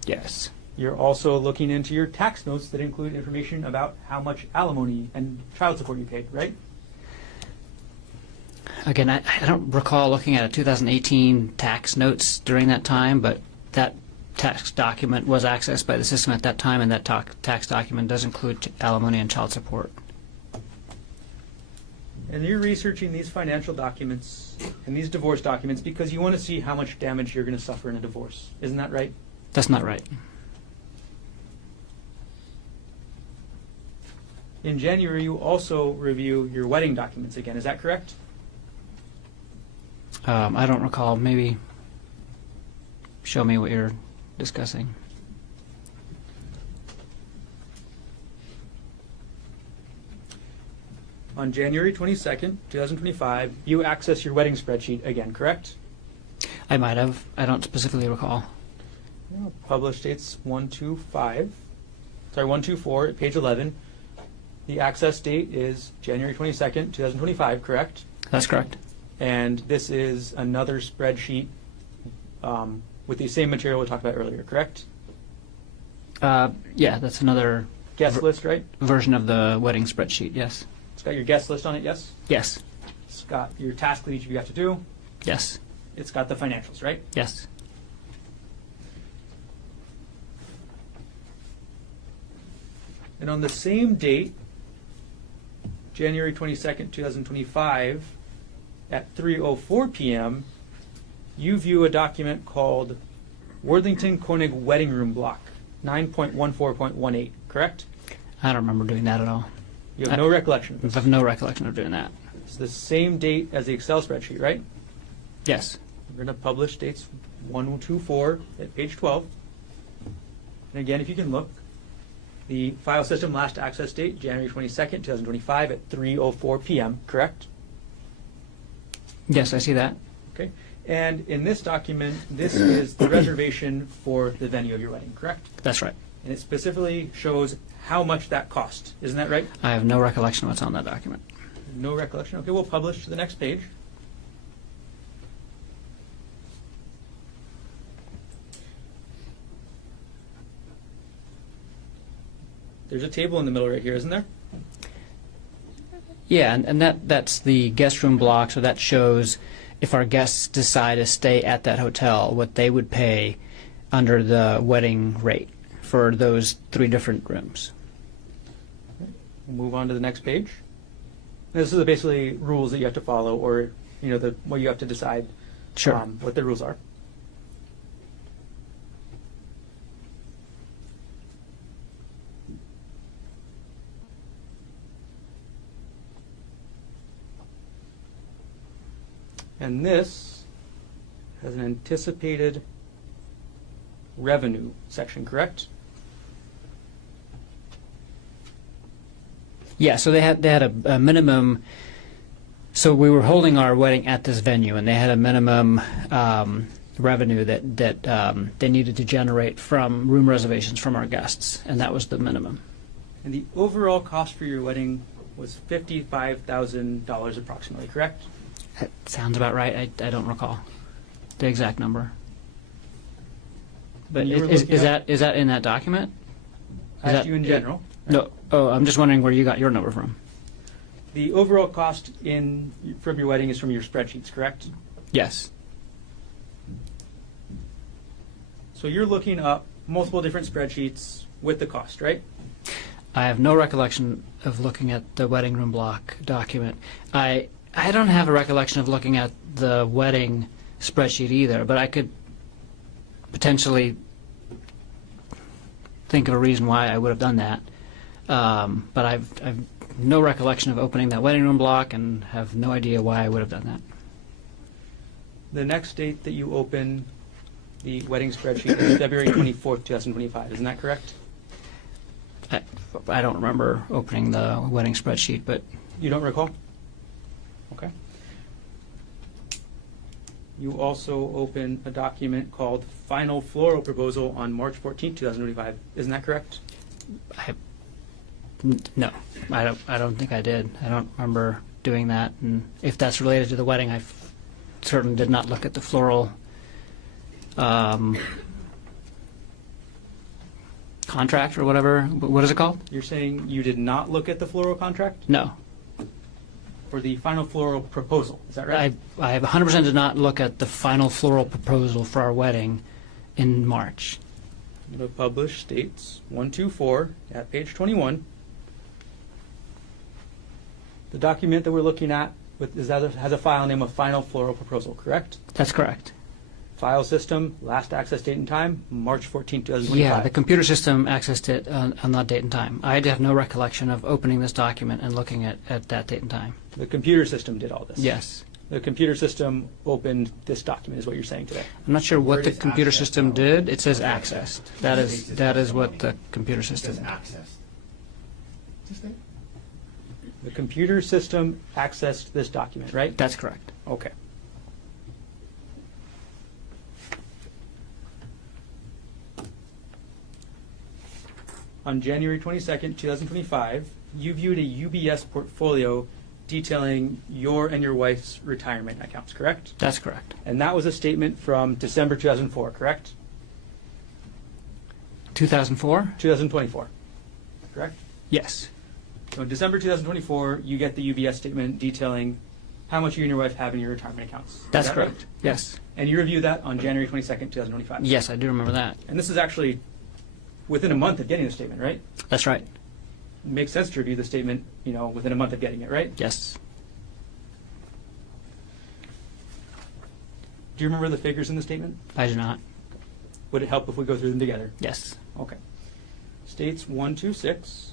Yes. You're also looking into your tax notes that include information about how much alimony and child support you paid, right? Again, I don't recall looking at a 2018 tax notes during that time, but that tax document was accessed by the system at that time, and that tax document does include alimony and child support. And you're researching these financial documents and these divorce documents because you want to see how much damage you're going to suffer in a divorce. Isn't that right? That's not right. In January, you also review your wedding documents again. Is that correct? I don't recall. Maybe show me what you're discussing. On January 22nd, 2025, you access your wedding spreadsheet again, correct? I might have. I don't specifically recall. Published dates 124 at page 11. The access date is January 22nd, 2025, correct? That's correct. And this is another spreadsheet with the same material we talked about earlier, correct? Yeah, that's another Guest list, right? version of the wedding spreadsheet. Yes. It's got your guest list on it, yes? Yes. It's got your task that each of you have to do. Yes. It's got the financials, right? Yes. And on the same date, January 22nd, 2025, at 3:04 p.m., you view a document called Worthington Konig Wedding Room Block 9.14.18, correct? I don't remember doing that at all. You have no recollection of I this. have no recollection of doing that. It's the same date as the Excel spreadsheet, right? Yes. We're going to publish dates 124 at page 12. And again, if you can look, the file system last access date, January 22nd, 2025 at 3:04 p.m., correct? Yes, I see that. Okay. And in this document, this is the reservation for the venue of your wedding, correct? That's right. And it specifically shows how much that cost. Isn't that right? I have no recollection of what's on that document. No recollection. Okay, we'll publish to the next page. There's a table in the middle right here, isn't there? Yeah, and that's the guest room block, so that shows if our guests decide to stay at that hotel, what they would pay under the wedding rate for those 3 different rooms. We'll move on to the next page. This is basically rules that you have to follow, or what you have to decide Sure. what the rules are. And this has an anticipated revenue section, correct? Yeah, so they had a minimum. So we were holding our wedding at this venue, and they had a minimum revenue that they needed to generate from room reservations from our guests, and that was the minimum. And the overall cost for your wedding was $55,000 approximately, correct? That sounds about right. I don't recall. the exact number. But You were is looking up- that in that document? I Is asked that- you in general. No. Oh, I'm just wondering where you got your number from. The overall cost from your wedding is from your spreadsheets, correct? Yes. So you're looking up multiple different spreadsheets with the cost, right? I have no recollection of looking at the wedding room block document. I don't have a recollection of looking at the wedding spreadsheet either, but I could potentially think of a reason why I would have done that. But I've no recollection of opening that wedding room block and have no idea why I would have done that. The next date that you open the wedding spreadsheet is February 24th, 2025. Isn't that correct? I don't remember opening the wedding spreadsheet, but You don't recall? Okay. You also open a document called Final Floral Proposal on March 14th, 2025. Isn't that correct? no, I don't think I did. I don't remember doing that. And if that's related to the wedding, I certainly did not look at the floral contract or whatever. What is it called? You're saying you did not look at the floral contract No. for the Final Floral Proposal. Is that right? I 100% did not look at the final floral proposal for our wedding in March. The published states 124 at page 21. The document that we're looking at has a file name of Final Floral Proposal, correct? That's correct. File system, last access date and time, March 14, 2025. Yeah, the computer system accessed it on that date and time. I have no recollection of opening this document and looking at that date and time. The computer system did all this. Yes. The computer system opened this document, is what you're saying today. I'm not sure what Where the does computer access system go? did. It says accessed. That is what the computer It system says did. access. Just that? The computer system accessed this document, right? That's correct. Okay. On January 22nd, 2025, you viewed a UBS portfolio detailing your and your wife's retirement accounts, correct? That's correct. And that was a statement from December 2004, correct? 2004? 2024, correct? Yes. So in December 2024, you get the UBS statement detailing how much you and your wife have in your retirement accounts. Is That's that right? correct. Yes. And you review that on January 22nd, 2025. Yes, I do remember that. And this is actually within a month of getting the statement, right? That's right. It makes sense to review the statement, within a month of getting it, right? Yes. Do you remember the figures in the statement? I do not. Would it help if we go through them together? Yes. Okay. States 126.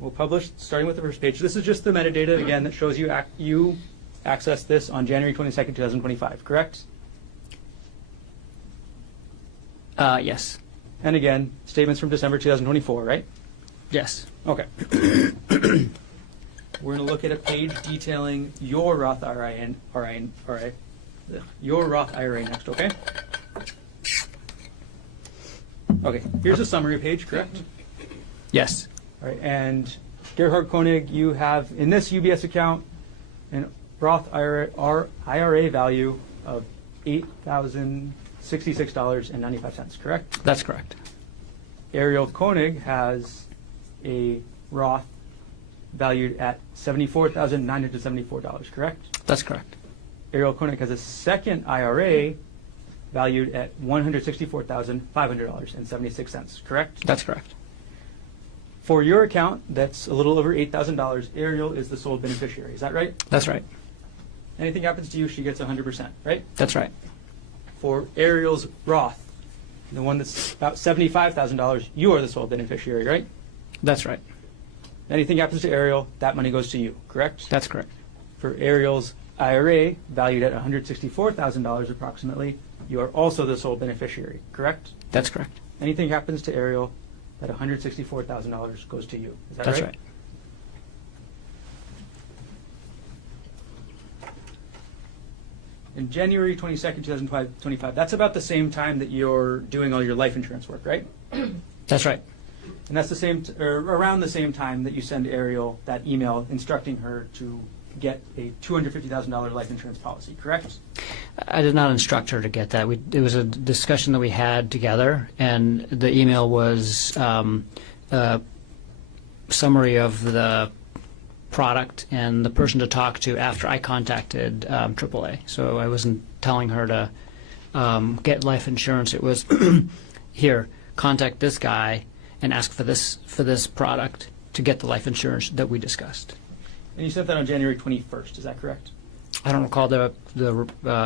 We'll publish starting with the first page. This is just the metadata, again, that shows you you accessed this on January 22nd, 2025, correct? Yes. And again, statements from December 2024, right? Yes. Okay. We're going to look at a page detailing your Roth IRA next, okay? Okay, here's a summary page, correct? Yes. All right, and Gerhardt Konig, you have in this UBS account an Roth IRA value of $8,066.95, correct? That's correct. Arielle Konig has a Roth valued at $74,974, correct? That's correct. Arielle Konig has a second IRA valued at $164,500.76, correct? That's correct. For your account, that's a little over $8,000. Arielle is the sole beneficiary. Is that right? That's right. Anything happens to you, she gets 100%, right? That's right. For Arielle's Roth, the one that's about $75,000, you are the sole beneficiary, right? That's right. Anything happens to Arielle, that money goes to you, correct? That's correct. For Arielle's IRA, valued at $164,000 approximately, you are also the sole beneficiary, correct? That's correct. Anything happens to Arielle, that $164,000 goes to you. Is that That's right? right. In January 22nd, 2025, that's about the same time that you're doing all your life insurance work, right? That's right. And that's the same, or around the same time that you send Arielle that email instructing her to get a $250,000 life insurance policy, correct? I did not instruct her to get that. It was a discussion that we had together, and the email was a summary of the product and the person to talk to after I contacted AAA. So I wasn't telling her to get life insurance. It was, here, contact this guy and ask for this product to get the life insurance that we discussed. And you sent that on January 21st, is that correct? I don't recall the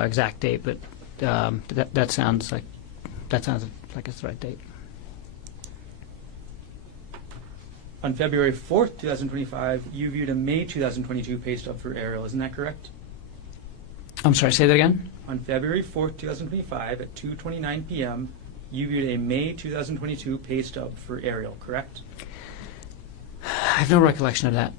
exact date, but that sounds like it's the right date. On February 4th, 2025, you viewed a May 2022 pay stub for Arielle, isn't that correct? I'm sorry, say that again? On February 4th, 2025, at 2:29 p.m., you viewed a May 2022 pay stub for Arielle, correct? I have no recollection of that.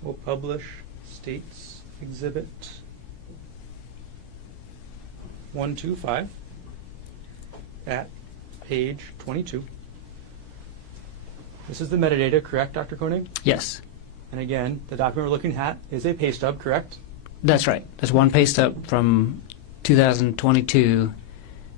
We'll publish States Exhibit 125 at page 22. This is the metadata, correct, Dr. Konig? Yes, And again, the document we're looking at is a pay stub, correct? that's right. There's one pay stub from 2022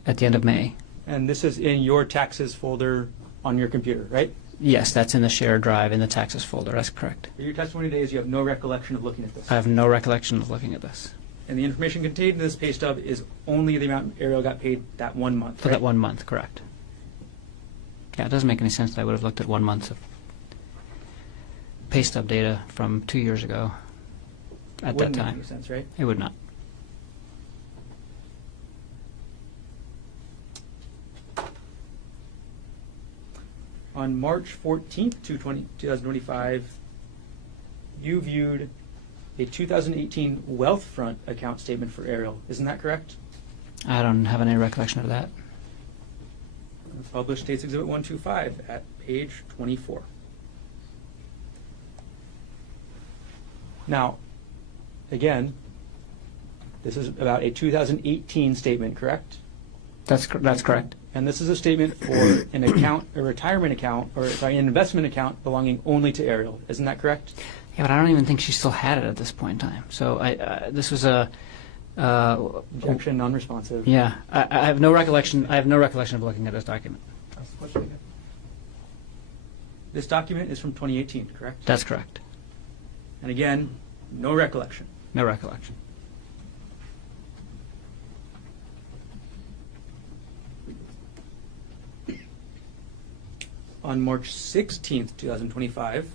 at the end of May. And this is in your taxes folder on your computer, right? Yes, that's in the shared drive in the taxes folder. That's correct. Your testimony today is you have no recollection of looking at this. I have no recollection of looking at this. And the information contained in this pay stub is only the amount Arielle got paid that 1 month, For right? that 1 month, correct. Yeah, it doesn't make any sense that I would have looked at 1 month of pay stub data from 2 years ago at that Wouldn't make time. any sense, right? It would not. On March 14th, 2025, you viewed a 2018 Wealthfront account statement for Arielle. Isn't that correct? I don't have any recollection of that. Published States Exhibit 125 at page 24. Now, again, this is about a 2018 statement, correct? That's correct. And this is a statement for an account, a retirement account, or sorry, an investment account belonging only to Arielle. Isn't that correct? Yeah, but I don't even think she still had it at this point in time. So this was a. Objection, non-responsive. Yeah, I have no recollection. I have no recollection of looking at this document. Ask the question again. This document is from 2018, correct? That's correct. And again, no recollection. No recollection. On March 16th, 2025,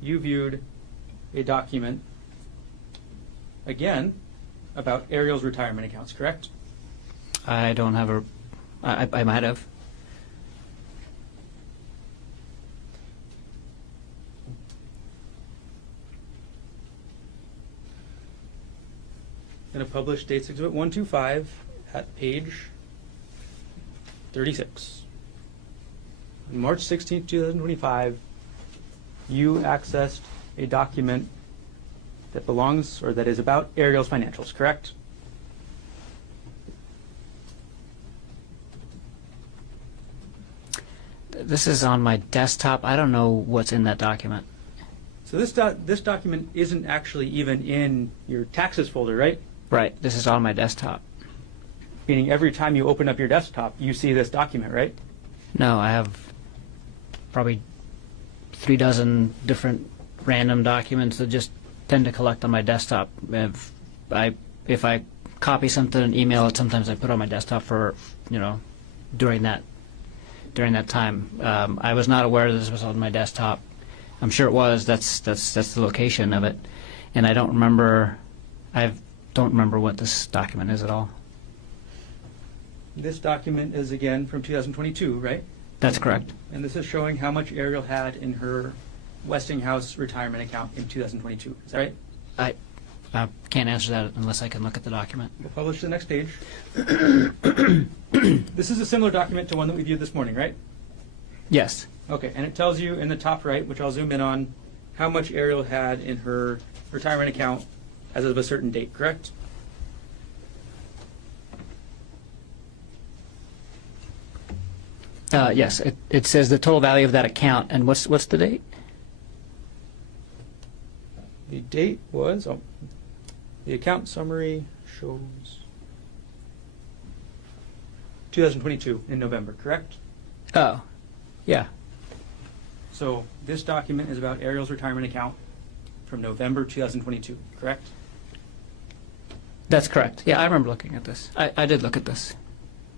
you viewed a document, again, about Arielle's retirement accounts, correct? I don't have a. I might have. Going to publish States Exhibit 125 at page 36. On March 16th, 2025, you accessed a document that belongs or that is about Arielle's financials, correct? This is on my desktop. I don't know what's in that document. So this document isn't actually even in your taxes folder, right? Right. This is on my desktop. Meaning every time you open up your desktop, you see this document, right? No, I have probably 3 dozen different random documents that just tend to collect on my desktop. If I copy something and email it, sometimes I put it on my desktop for, during that time. I was not aware that this was on my desktop. I'm sure it was. That's the location of it, and I don't remember. I don't remember what this document is at all. This document is again from 2022, right? That's correct. And this is showing how much Arielle had in her Westinghouse retirement account in 2022. Is that right? I can't answer that unless I can look at the document. We'll publish the next page. This is a similar document to one that we viewed this morning, right? Yes. Okay, and it tells you in the top right, which I'll zoom in on, how much Arielle had in her retirement account as of a certain date, correct? Yes, it says the total value of that account, and what's the date? The date was, the account summary shows 2022 in November, correct? Oh, yeah. So this document is about Arielle's retirement account from November 2022, correct? That's correct. Yeah, I remember looking at this. I did look at this.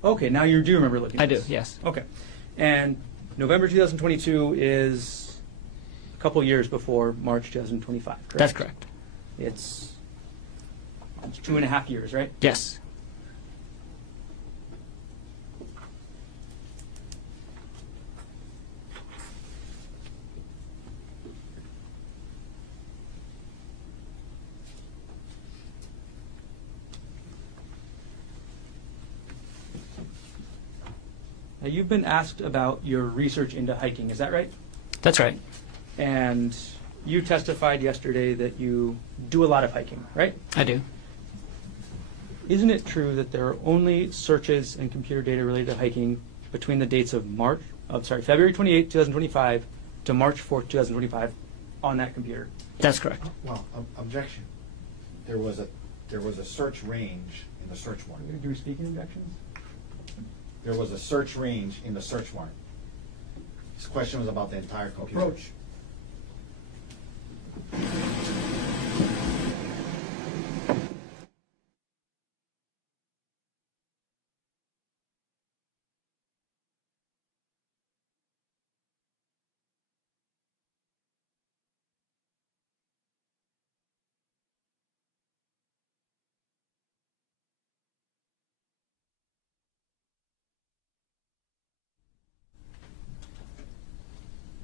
Okay, now you do remember looking at I do, this. yes. Okay. And November 2022 is a couple years before March 2025, correct? That's correct. It's 2.5 years, right? Yes. Now, you've been asked about your research into hiking, is that right? That's right. And you testified yesterday that you do a lot of hiking, right? I do. Isn't it true that there are only searches and computer data related to hiking between the dates of February 28, 2025 to March 4, 2025 on that computer? That's correct. Well, objection. There was a search range in the search warrant. Do we speak in objections? There was a search range in the search warrant. This question was about the entire computer. Approach.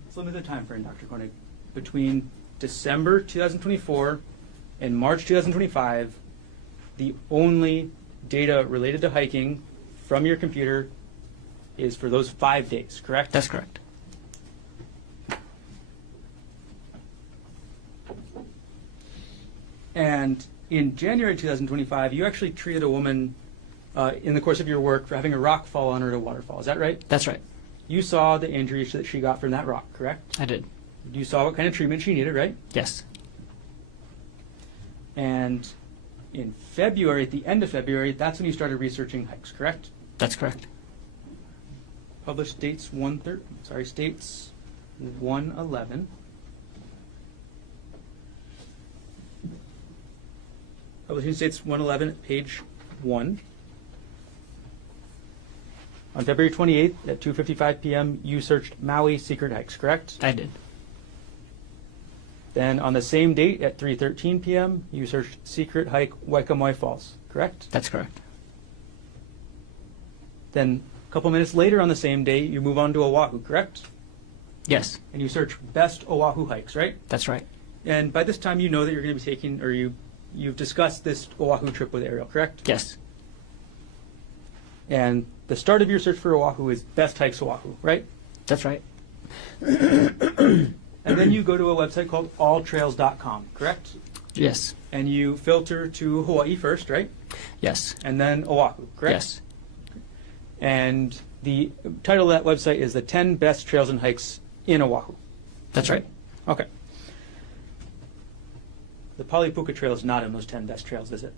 Let's limit the time frame, Dr. Konig. Between December 2024 and March 2025, the only data related to hiking from your computer is for those 5 days, correct? That's correct. And in January 2025, you actually treated a woman in the course of your work for having a rock fall on her at a waterfall. Is that right? That's right. You saw the injuries that she got from that rock, correct? I did. You saw what kind of treatment she needed, right? Yes. And in February, at the end of February, that's when you started researching hikes, correct? That's correct. Published states 111. Publishing states 111 at page 1. On February 28th at 2:55 p.m., you searched Maui secret hikes, correct? I did. Then on the same date at 3:13 p.m., you searched secret hike Waikamai Falls, correct? That's correct. Then a couple minutes later on the same day, you move on to Oahu, correct? Yes. And you search best Oahu hikes, right? That's right. And by this time, you know that you're going to be taking, or you've discussed this Oahu trip with Arielle, correct? Yes. And the start of your search for Oahu is best hikes Oahu, right? That's right. And then you go to a website called alltrails.com, correct? Yes. And you filter to Hawaii first, right? Yes. And then Oahu, correct? Yes. And the title of that website is the 10 best trails and hikes in Oahu. That's right. Okay. The Palipuka Trail is not in those 10 best trails, is it?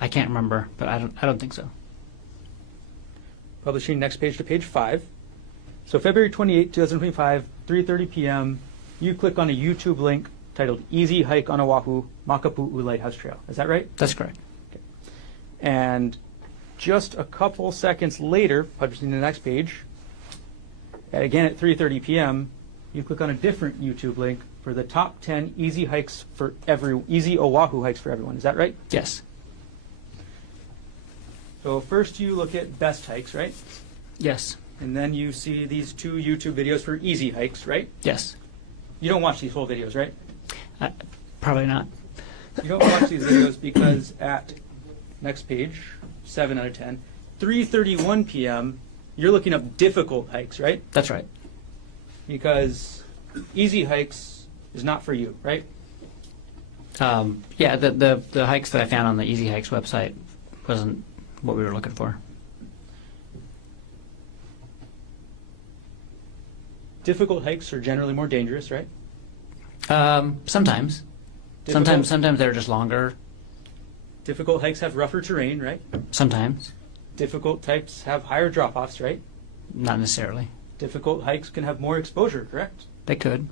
I can't remember, but I don't think so. Publishing next page to page 5. So February 28, 2025, 3:30 p.m., you click on a YouTube link titled Easy Hike on Oahu, Makapu'u Lighthouse Trail. Is that right? That's correct. Okay. And just a couple seconds later, publishing the next page, again at 3:30 p.m., you click on a different YouTube link for the top 10 easy Oahu hikes for everyone. Is that right? Yes. So first you look at best hikes, right? Yes. And then you see these 2 YouTube videos for easy hikes, right? Yes. You don't watch these whole videos, right? Probably not. You don't watch these videos because at next page, 7 out of 10, 3:31 p.m., you're looking up difficult hikes, right? That's right. Because easy hikes is not for you, right? Yeah, the hikes that I found on the Easy Hikes website wasn't what we were looking for. difficult hikes are generally more dangerous, right? Sometimes. Difficult- Sometimes they're just longer. Difficult hikes have rougher terrain, right? Sometimes. Difficult hikes have higher drop-offs, right? Not necessarily. Difficult hikes can have more exposure, correct? They could.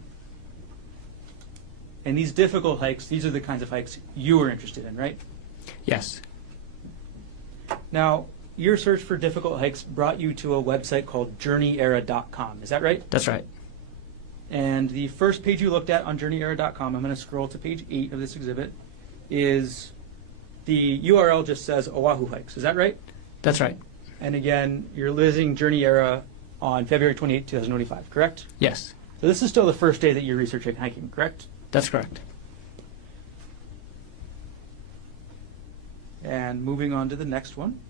And these difficult hikes, these are the kinds of hikes you were interested in, right? Yes. Now, your search for difficult hikes brought you to a website called journeyera.com. Is that right? That's right. And the first page you looked at on journeyera.com, I'm going to scroll to page 8 of this exhibit, is the URL just says Oahu hikes. Is that right? That's right. And again, you're listing Journey Era on February 28, 2025, correct? Yes. So this is still the first day that you're researching hiking, correct? That's correct. And moving on to the next one,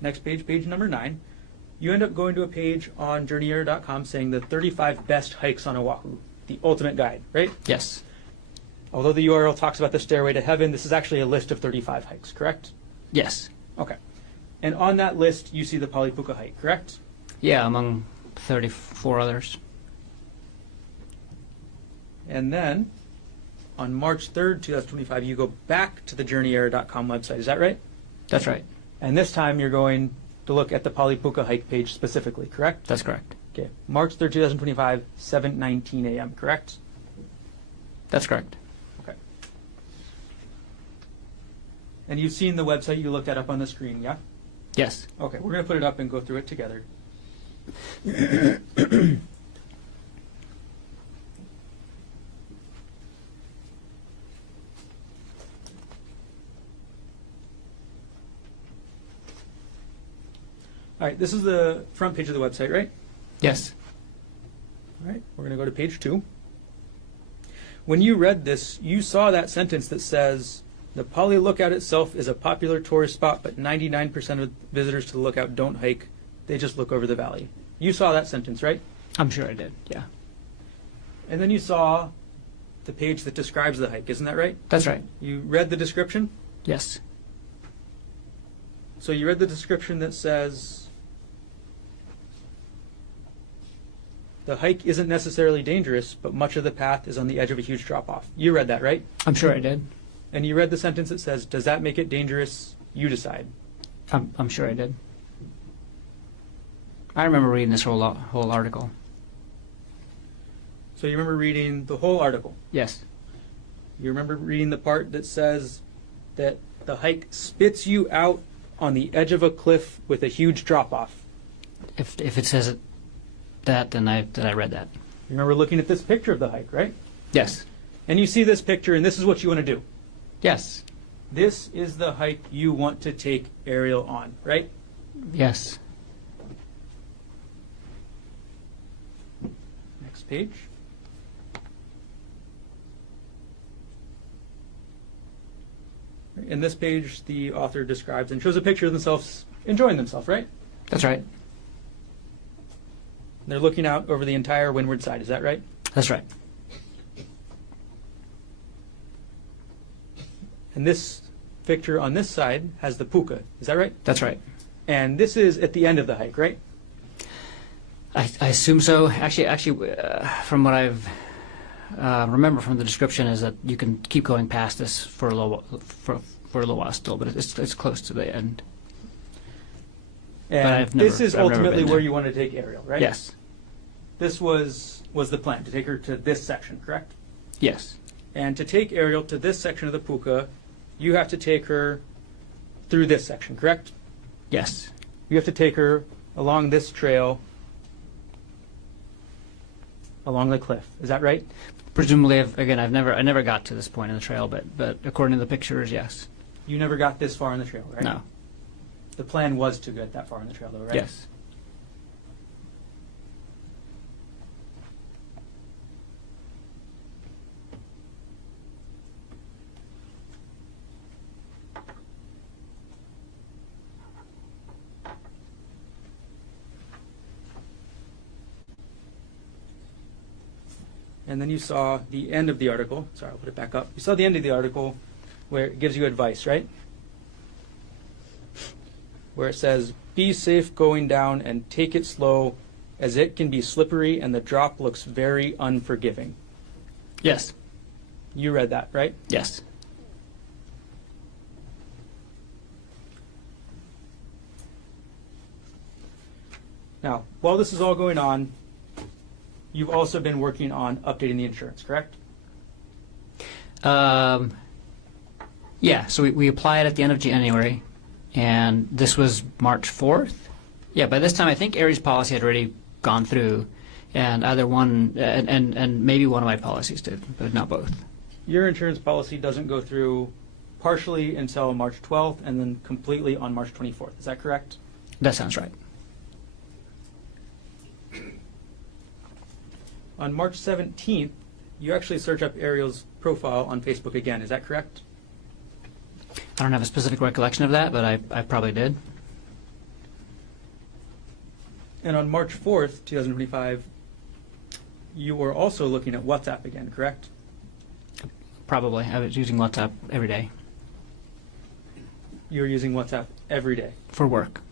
next page, page number 9, you end up going to a page on journeyera.com saying the 35 best hikes on Oahu, the ultimate guide, right? Yes. Although the URL talks about the Stairway to Heaven, this is actually a list of 35 hikes, correct? Yes. Okay. And on that list, you see the Palipuka hike, correct? Yeah, among 34 others. And then on March 3rd, 2025, you go back to the journeyera.com website. Is that right? That's right. And this time you're going to look at the Palipuka hike page specifically, correct? That's correct. Okay. March 3rd, 2025, 7:19 a.m., correct? That's correct. Okay. And you've seen the website you looked at up on the screen, yeah? Yes. Okay, we're going to put it up and go through it together. All right, this is the front page of the website, right? Yes. All right, we're going to go to page 2. When you read this, you saw that sentence that says, the Pali Lookout itself is a popular tourist spot, but 99% of visitors to the lookout don't hike. They just look over the valley. You saw that sentence, right? I'm sure I did. Yeah. And then you saw the page that describes the hike, isn't that right? That's right. You read the description? Yes. So you read the description that says, the hike isn't necessarily dangerous, but much of the path is on the edge of a huge drop-off. You read that, right? I'm sure I did. And you read the sentence that says, does that make it dangerous? You decide. I'm sure I did. I remember reading this whole article. So you remember reading the whole article. Yes. You remember reading the part that says that the hike spits you out on the edge of a cliff with a huge drop-off. If it says it, then I read that. You remember looking at this picture of the hike, right? Yes. And you see this picture, and this is what you want to do. Yes. This is the hike you want to take Arielle on, right? Yes. Next page. In this page, the author describes and shows a picture of themselves enjoying themselves, right? That's right. They're looking out over the entire windward side, is that right? That's right. And this picture on this side has the puka, is that right? That's right. And this is at the end of the hike, right? I assume so. Actually, from what I've remember from the description is that you can keep going past this for a little while still, but it's close to the end. And this is ultimately where you want to take Arielle, right? Yes. This was the plan, to take her to this section, correct? Yes. And to take Arielle to this section of the puka, you have to take her through this section, correct? Yes. You have to take her along this trail along the cliff. Is that right? Presumably, I never got to this point in the trail, but according to the pictures, yes. You never got this far in the trail, right? No. The plan was to get that far in the trail, though, right? Yes. And then you saw the end of the article. Sorry, I'll put it back up. You saw the end of the article where it gives you advice, right? Where it says, be safe going down and take it slow. as it can be slippery and the drop looks very unforgiving. Yes. You read that, right? Yes. Now, while this is all going on, you've also been working on updating the insurance, correct? Yeah, so we applied at the end of January, and this was March 4th. Yeah, by this time I think Aries' policy had already gone through, and either one, and maybe one of my policies did, but not both. Your insurance policy doesn't go through partially until March 12th and then completely on March 24th. Is that correct? That sounds right. On March 17th, you actually search up Arielle's profile on Facebook again. Is that correct? I don't have a specific recollection of that, but I probably did. And on March 4th, 2025, you were also looking at WhatsApp again, correct? Probably. I was using WhatsApp every day You were using WhatsApp every day. for work.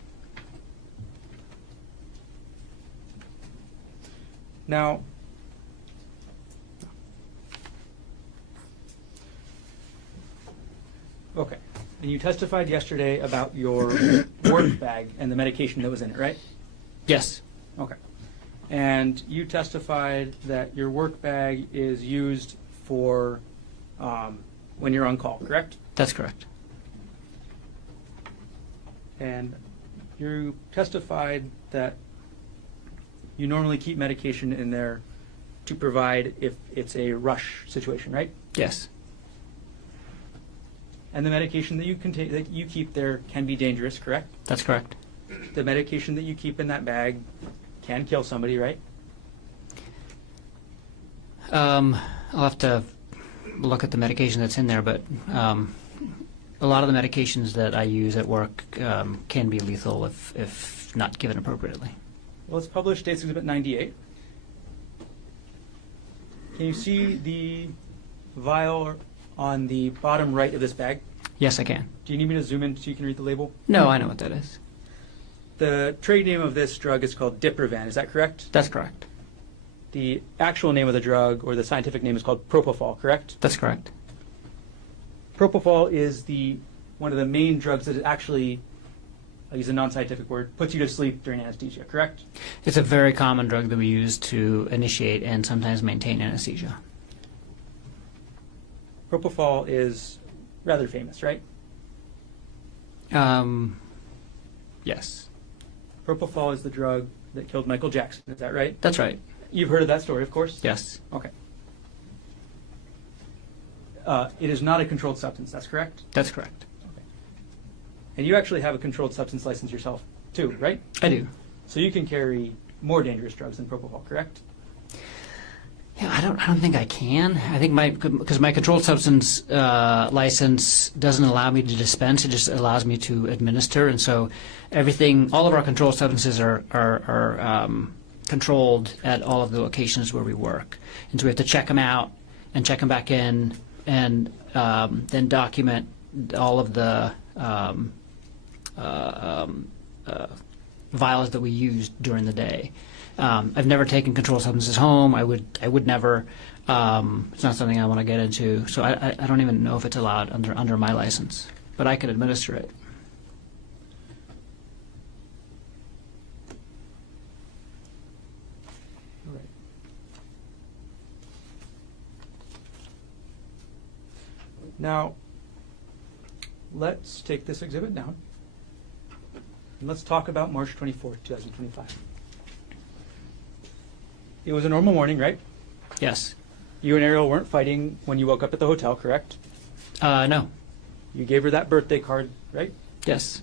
Now, okay. And you testified yesterday about your work bag and the medication that was in it, right? Yes. Okay. And you testified that your work bag is used for when you're on call, correct? That's correct. And you testified that you normally keep medication in there to provide if it's a rush situation, right? Yes. And the medication that you keep there can be dangerous, correct? That's correct. The medication that you keep in that bag can kill somebody, right? I'll have to look at the medication that's in there, but a lot of the medications that I use at work can be lethal if not given appropriately. Well, it's published States Exhibit 98. Can you see the vial on the bottom right of this bag? Yes, I can. Do you need me to zoom in so you can read the label? No, I know what that is. The trade name of this drug is called Diprivan, is that correct? That's correct. The actual name of the drug, or the scientific name, is called propofol, correct? That's correct. Propofol is one of the main drugs that actually, I'll use a non-scientific word, puts you to sleep during anesthesia, correct? It's a very common drug that we use to initiate and sometimes maintain anesthesia. Propofol is rather famous, right? Yes. Propofol is the drug that killed Michael Jackson, is that right? That's right. You've heard of that story, of course? Yes. Okay. It is not a controlled substance, that's correct? That's correct. Okay. And you actually have a controlled substance license yourself, too, right? I do. So you can carry more dangerous drugs than propofol, correct? Yeah, I don't think I can. I think because my controlled substance license doesn't allow me to dispense; it just allows me to administer. And so, all of our controlled substances are controlled at all of the locations where we work. And so we have to check them out and check them back in, and then document all of the vials that we used during the day. I've never taken controlled substances home. I would never. It's not something I want to get into. So I don't even know if it's allowed under my license, but I could administer it. All right. Now, let's take this exhibit down, and let's talk about March 24th, 2025. It was a normal morning, right? Yes. You and Arielle weren't fighting when you woke up at the hotel, correct? No. You gave her that birthday card, right? Yes.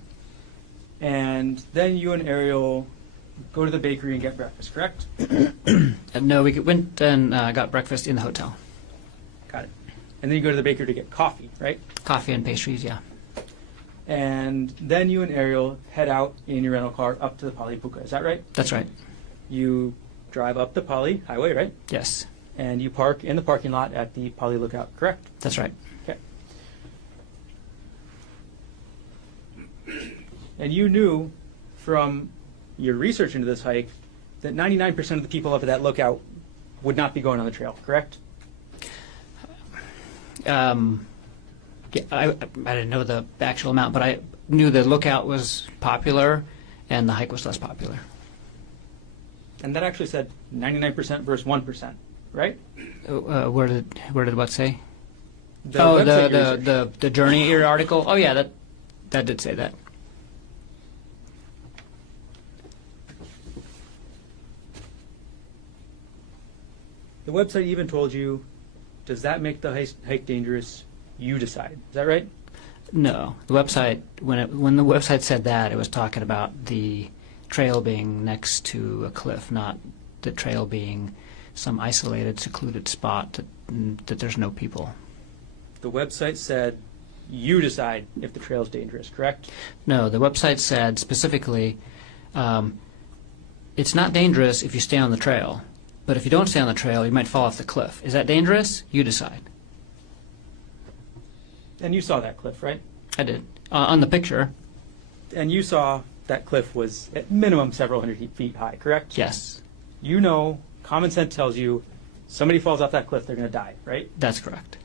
And then you and Arielle go to the bakery and get breakfast, correct? No, we went and got breakfast in the hotel. Got it. And then you go to the bakery to get coffee, right? Coffee and pastries, yeah. And then you and Arielle head out in your rental car up to the Pali Puka, is that right? That's right. You drive up the Pali Highway, right? Yes. And you park in the parking lot at the Pali Lookout, correct? That's right. Okay. And you knew from your research into this hike that 99% of the people up at that lookout would not be going on the trail, correct? Yeah, I didn't know the actual amount, but I knew the lookout was popular and the hike was less popular. And that actually said 99% versus 1%, right? Where did what say? The Oh, website you researched. the Journey Ear article. Oh yeah, that did say that. The website even told you, does that make the hike dangerous? You decide. Is that right? No, the website when the website said that, it was talking about the trail being next to a cliff, not the trail being some isolated, secluded spot that there's no people. The website said you decide if the trail is dangerous, correct? No, the website said specifically, it's not dangerous if you stay on the trail, but if you don't stay on the trail, you might fall off the cliff. Is that dangerous? You decide. And you saw that cliff, right? I did. On the picture, And you saw that cliff was at minimum several hundred feet high, correct? yes, You know, common sense tells you somebody falls off that cliff, they're going to die, right? that's correct.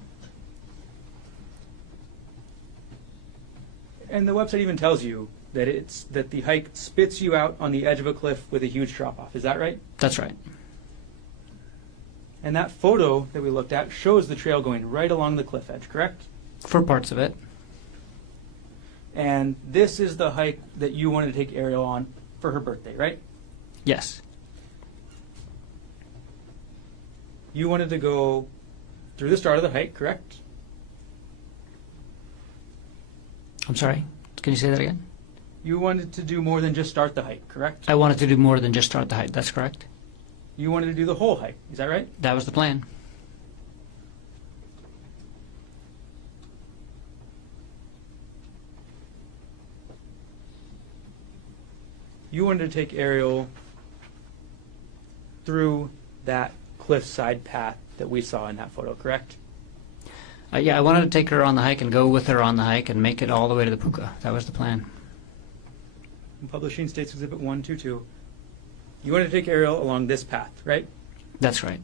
And the website even tells you that the hike spits you out on the edge of a cliff with a huge drop off. Is that right? That's right. And that photo that we looked at shows the trail going right along the cliff edge, correct? For parts of it. And this is the hike that you wanted to take Arielle on for her birthday, right? Yes. You wanted to go through the start of the hike, correct? I'm sorry. Can you say that again? You wanted to do more than just start the hike, correct? I wanted to do more than just start the hike. That's correct. You wanted to do the whole hike, is that right? That was the plan. You wanted to take Arielle through that cliffside path that we saw in that photo, correct? Yeah, I wanted to take her on the hike and go with her on the hike and make it all the way to the puka. That was the plan. In Publishing States Exhibit 122, you wanted to take Arielle along this path, right? That's right.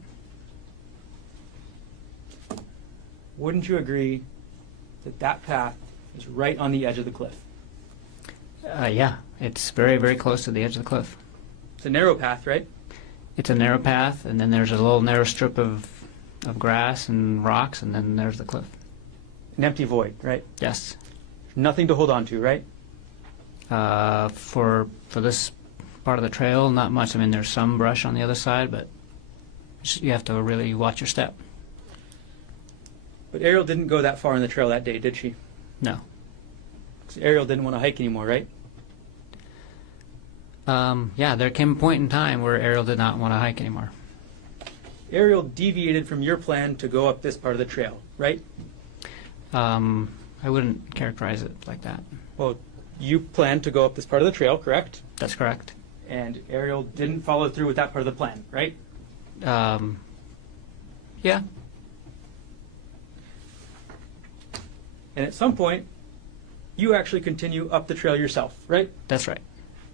Wouldn't you agree that that path is right on the edge of the cliff? Yeah, it's very, very close to the edge of the cliff. It's a narrow path, right? It's a narrow path, and then there's a little narrow strip of grass and rocks, and then there's the cliff. An empty void, right? Yes. Nothing to hold on to, right? For this part of the trail, not much. I mean, there's some brush on the other side, but you have to really watch your step. But Arielle didn't go that far on the trail that day, did she? No. 'Cause Arielle didn't want to hike anymore, right? Yeah, there came a point in time where Arielle did not want to hike anymore. Arielle deviated from your plan to go up this part of the trail, right? I wouldn't characterize it like that. Well, you planned to go up this part of the trail, correct? That's correct. And Arielle didn't follow through with that part of the plan, right? Yeah. And at some point, you actually continue up the trail yourself, right? That's right.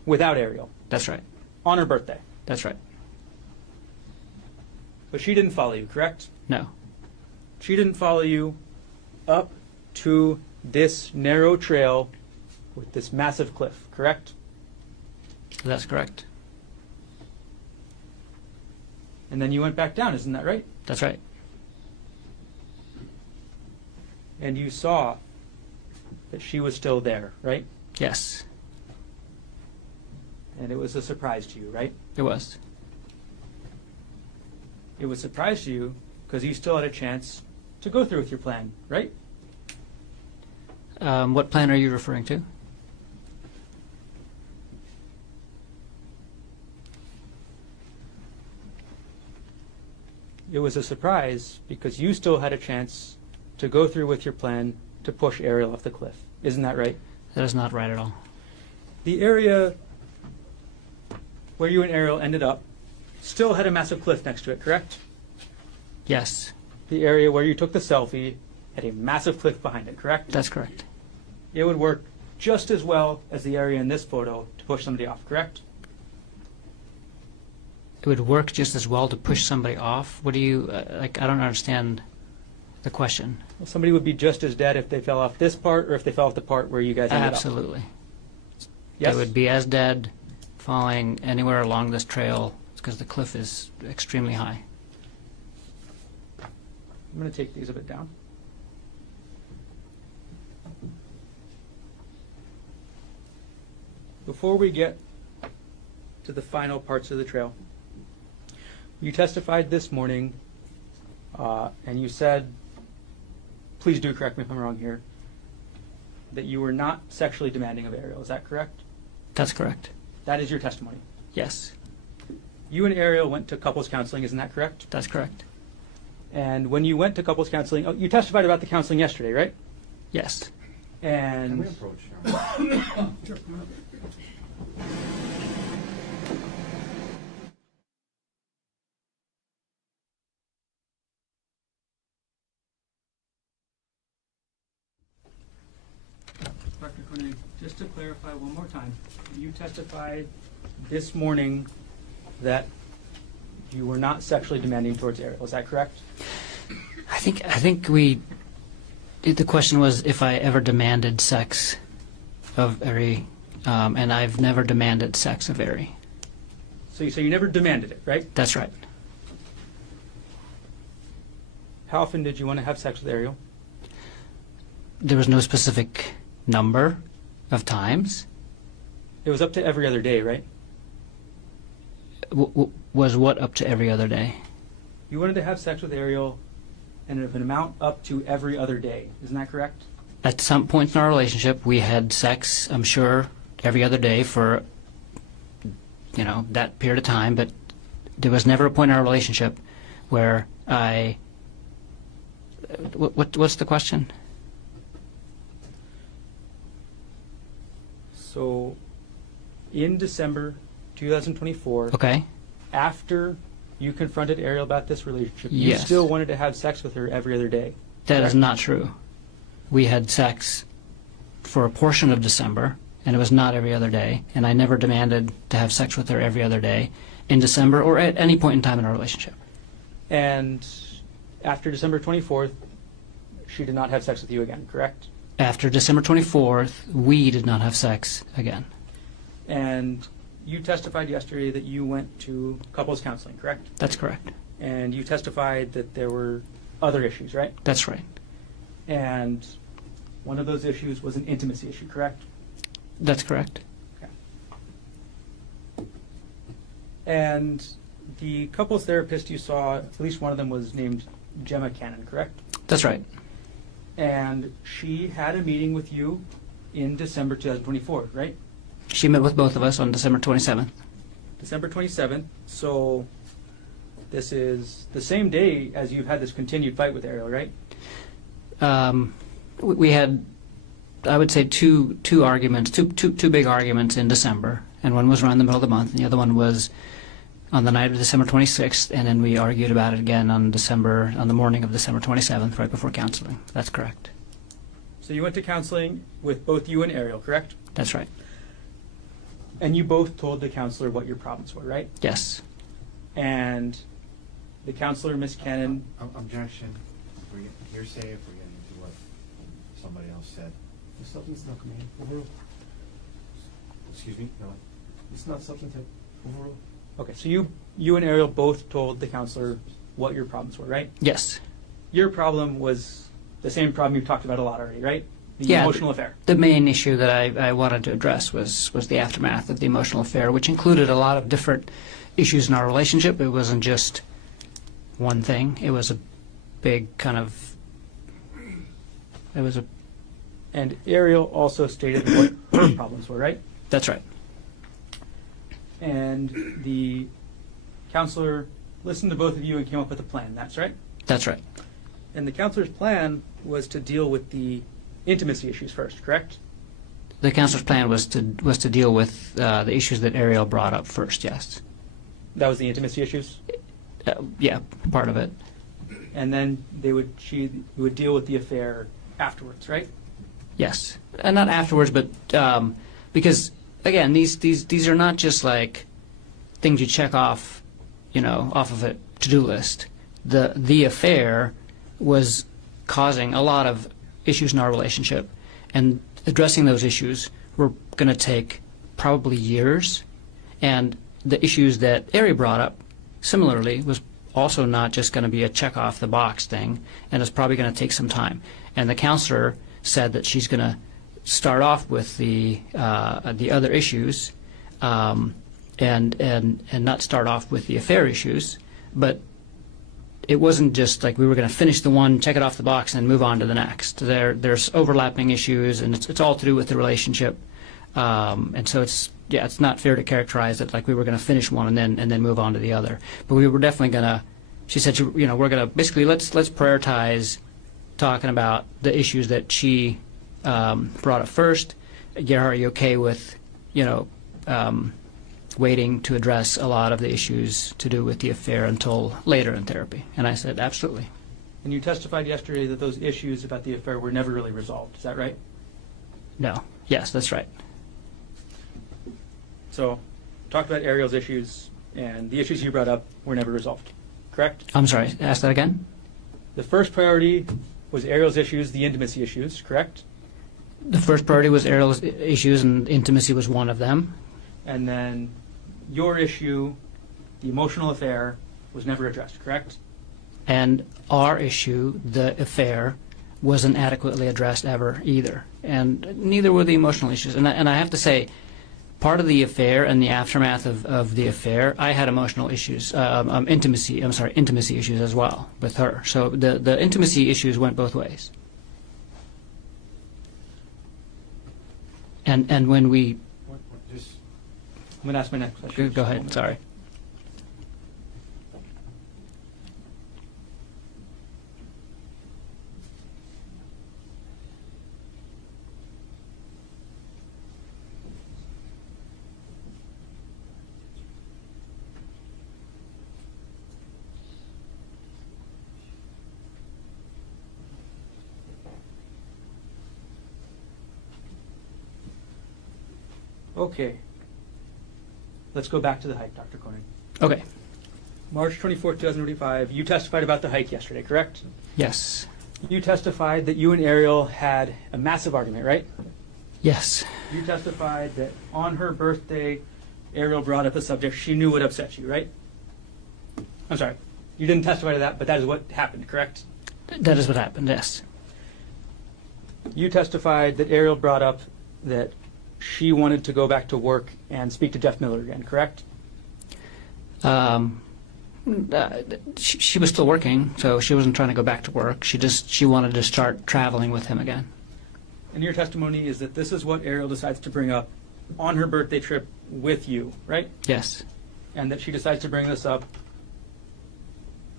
Without Arielle, That's right. on her birthday. That's right. But she didn't follow you, correct? No. She didn't follow you up to this narrow trail with this massive cliff, correct? That's correct. And then you went back down, isn't that right? That's right. And you saw that she was still there, right? Yes, And it was a surprise to you, right? it was. It was a surprise to you because you still had a chance to go through with your plan, right? What plan are you referring to? It was a surprise because you still had a chance to go through with your plan to push Arielle off the cliff. Isn't that right? That is not right at all. The area where you and Arielle ended up still had a massive cliff next to it, correct? Yes, The area where you took the selfie had a massive cliff behind it, correct? that's correct. It would work just as well as the area in this photo to push somebody off, correct? it would work just as well to push somebody off? What do you, like, I don't understand the question. Well, somebody would be just as dead if they fell off this part or if they fell off the part where you guys ended up. Absolutely. Yes? They would be as dead falling anywhere along this trail because the cliff is extremely high. I'm going to take these a bit down. Before we get to the final parts of the trail, you testified this morning, and you said, please do correct me if I'm wrong here, that you were not sexually demanding of Arielle. Is that correct? That's correct. That is your testimony. Yes, You and Arielle went to couples counseling, isn't that correct? that's correct. And when you went to couples counseling, oh, you testified about the counseling yesterday, right? Yes. Can we And approach now? Dr. Konig, just to clarify one more time, you testified this morning that you were not sexually demanding towards Arielle. Is that correct? I think the question was if I ever demanded sex of Ari, and I've never demanded sex of Ari. So you never demanded it, right? That's right. How often did you want to have sex with Arielle? There was no specific number of times. It was up to every other day, right? Was what up to every other day? You wanted to have sex with Arielle and of an amount up to every other day. Isn't that correct? At some point in our relationship, we had sex, I'm sure, every other day for, that period of time, but there was never a point in our relationship where I... What's the question? So, in December 2024, Okay. after you confronted Arielle about this relationship, Yes. you still wanted to have sex with her every other day. That is correct? not true. We had sex for a portion of December, and it was not every other day, and I never demanded to have sex with her every other day in December or at any point in time in our relationship. And after December 24th, she did not have sex with you again, correct? After December 24th, we did not have sex again. And you testified yesterday that you went to couples counseling, correct? That's correct. And you testified that there were other issues, right? That's right. And one of those issues was an intimacy issue, correct? That's correct. And the couples therapist you saw, at least one of them was named Gemma Cannon, correct? That's right. And she had a meeting with you in December 2024, right? She met with both of us on December 27th. December 27th. So this is the same day as you've had this continued fight with Arielle, right? We had, I would say, two arguments, two big arguments in December, and one was around the middle of the month, and the other one was on the night of December 26th, and then we argued about it again on the morning of December 27th, right before counseling. That's correct. So you went to counseling with both you and Arielle, correct? That's right. And you both told the counselor what your problems were, right? Yes. And the counselor, Miss Cannon, Objection. Hearsay if we're getting into what somebody else said. The substance not coming in. Overrule. Excuse me? No. It's not substantive. Overrule. okay, so you and Arielle both told the counselor what your problems were, right? Yes. Your problem was the same problem you've talked about a lot already, right? The Yeah, emotional affair. The main issue that I wanted to address was the aftermath of the emotional affair, which included a lot of different issues in our relationship. It wasn't just one thing. It was a big kind of... It was a... And Arielle also stated what her problems were, right? That's right. And the counselor listened to both of you and came up with a plan, that's right? That's right. And the counselor's plan was to deal with the intimacy issues first, correct? The counselor's plan was to deal with the issues that Arielle brought up first, yes. That was the intimacy issues? Yeah, part of it. And then she would deal with the affair afterwards, right? Yes. And not afterwards, but because, again, these are not just like things you check off off of a to-do list. The affair was causing a lot of issues in our relationship, and addressing those issues were going to take probably years. And the issues that Ari brought up, similarly, was also not just going to be a check off the box thing, and it's probably going to take some time. And the counselor said that she's going to start off with the other issues, and not start off with the affair issues, but it wasn't just like we were going to finish the one, check it off the box, and move on to the next. There's overlapping issues, and it's all to do with the relationship. And so it's not fair to characterize it like we were going to finish one and then move on to the other. But we were definitely going to. She said, we're going to basically let's prioritize talking about the issues that she brought up first. Gerhardt, are you okay with waiting to address a lot of the issues to do with the affair until later in therapy? And I said, absolutely. And you testified yesterday that those issues about the affair were never really resolved. Is that right? No. Yes, that's right. So, talked about Arielle's issues, and the issues you brought up were never resolved. Correct? I'm sorry. Ask that again. The first priority was Arielle's issues, the intimacy issues. Correct? The first priority was Ariel's issues, and intimacy was one of them. And then your issue, the emotional affair, was never addressed. Correct? And our issue, the affair, wasn't adequately addressed ever either. And neither were the emotional issues. And I have to say, part of the affair and the aftermath of the affair, I had emotional issues, intimacy issues as well with her. So the intimacy issues went both ways. And when we... I'm going to ask my next question. Go ahead, sorry. Okay. Let's go back to the hike, Dr. Konig. Okay. March 24th, 2025, you testified about the hike yesterday, correct? Yes. You testified that you and Arielle had a massive argument, right? Yes. You testified that on her birthday, Arielle brought up a subject she knew would upset you, right? I'm sorry. You didn't testify to that, but that is what happened, correct? That is what happened, yes. You testified that Arielle brought up that she wanted to go back to work and speak to Jeff Miller again, correct? She was still working, so she wasn't trying to go back to work. She wanted to start traveling with him again. And your testimony is that this is what Arielle decides to bring up on her birthday trip with you, right? Yes. And that she decides to bring this up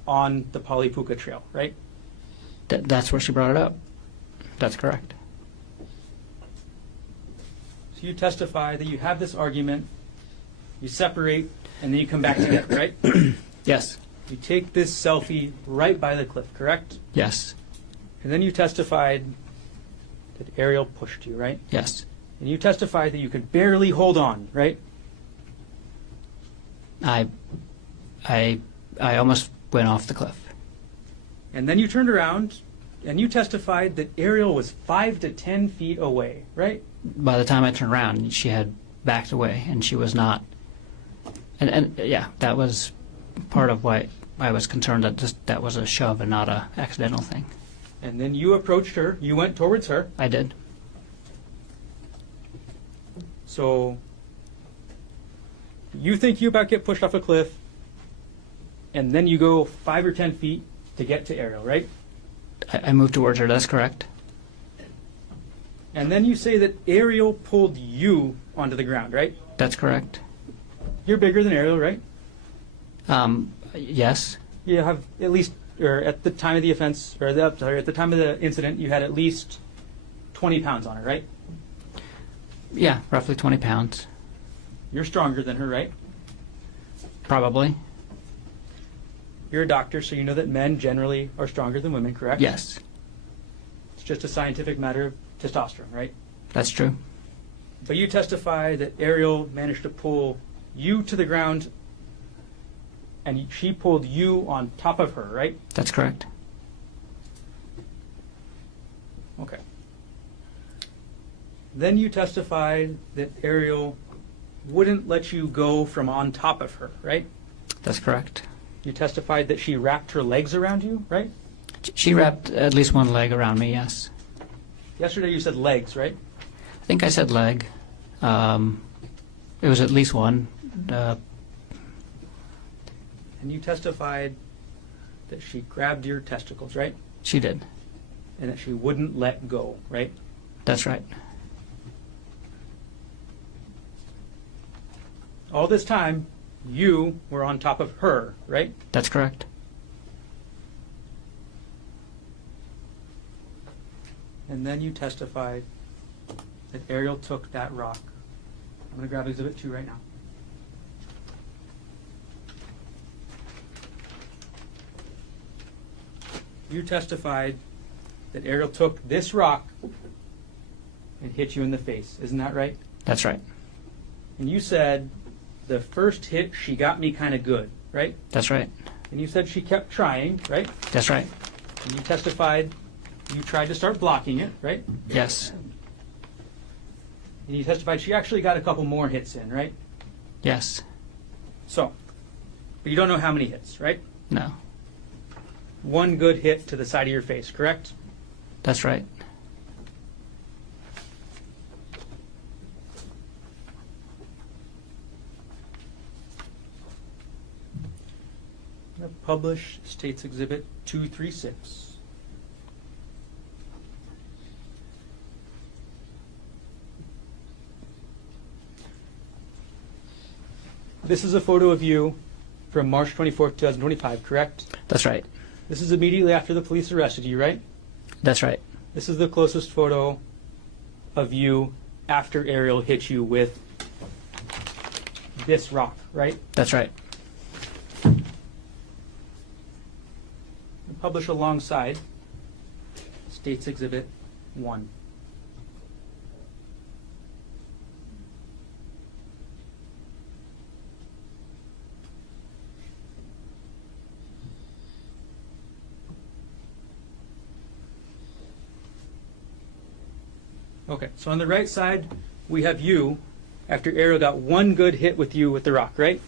on the Palipuka Trail, right? That's where she brought it up. That's correct. So you testify that you have this argument, you separate, and then you come back together, right? Yes. You take this selfie right by the cliff, correct? Yes. And then you testified that Arielle pushed you, right? Yes. And you testified that you could barely hold on, right? I almost went off the cliff. And then you turned around and you testified that Arielle was 5 to 10 feet away, right? By the time I turned around, she had backed away, and she was not. And yeah, that was part of why I was concerned that that was a shove and not a accidental thing. And then you approached her. You went towards her. I did. So you think you about get pushed off a cliff, and then you go 5 or 10 feet to get to Arielle, right? I moved towards her. That's correct. And then you say that Arielle pulled you onto the ground, right? That's correct. You're bigger than Arielle, right? Yes. You have at least, or at the time of the offense, or at the time of the incident, you had at least 20 pounds on her, right? Yeah, roughly 20 pounds. You're stronger than her, right? Probably. You're a doctor, so you know that men generally are stronger than women, correct? Yes. It's just a scientific matter of testosterone, right? That's true. But you testify that Arielle managed to pull you to the ground and she pulled you on top of her, right? That's correct. Okay. Then you testified that Arielle wouldn't let you go from on top of her, right? That's correct. You testified that she wrapped her legs around you, right? She wrapped at least one leg around me, yes. Yesterday you said legs, right? I think I said leg. It was at least one. And you testified that she grabbed your testicles, right? She did. And that she wouldn't let go, right? That's right. All this time, you were on top of her, right? That's correct. And then you testified that Arielle took that rock. I'm going to grab Exhibit 2 right now. You testified that Arielle took this rock and hit you in the face. Isn't that right? That's right. And you said the first hit, she got me kind of good, right? That's right. And you said she kept trying, right? That's right. And you testified you tried to start blocking it, right? Yes. And you testified she actually got a couple more hits in, right? Yes. So, but you don't know how many hits, right? No. One good hit to the side of your face, correct? That's right. I'm going to publish State's Exhibit 236. This is a photo of you from March 24th, 2025, correct? That's right. This is immediately after the police arrested you, right? That's right. This is the closest photo of you after Arielle hit you with this rock, right? That's right. Publish alongside State's Exhibit 1. Okay, so on the right side, we have you after Arielle got one good hit with you with the rock, right?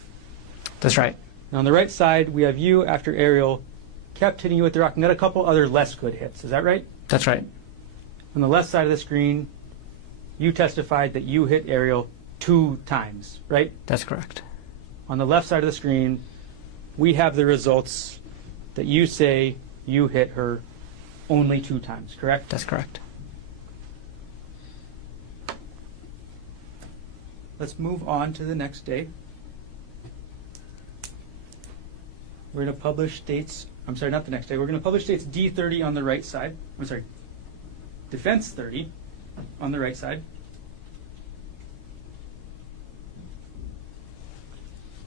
That's right. And on the right side, we have you after Arielle kept hitting you with the rock and got a couple other less good hits. Is that right? That's right. On the left side of the screen, you testified that you hit Arielle 2 times, right? That's correct. On the left side of the screen, we have the results that you say you hit her only 2 times, correct? That's correct. Let's move on to the next day. We're going to publish States, I'm sorry, not the next day. We're going to publish States D30 on the right side. I'm sorry, Defense 30 on the right side.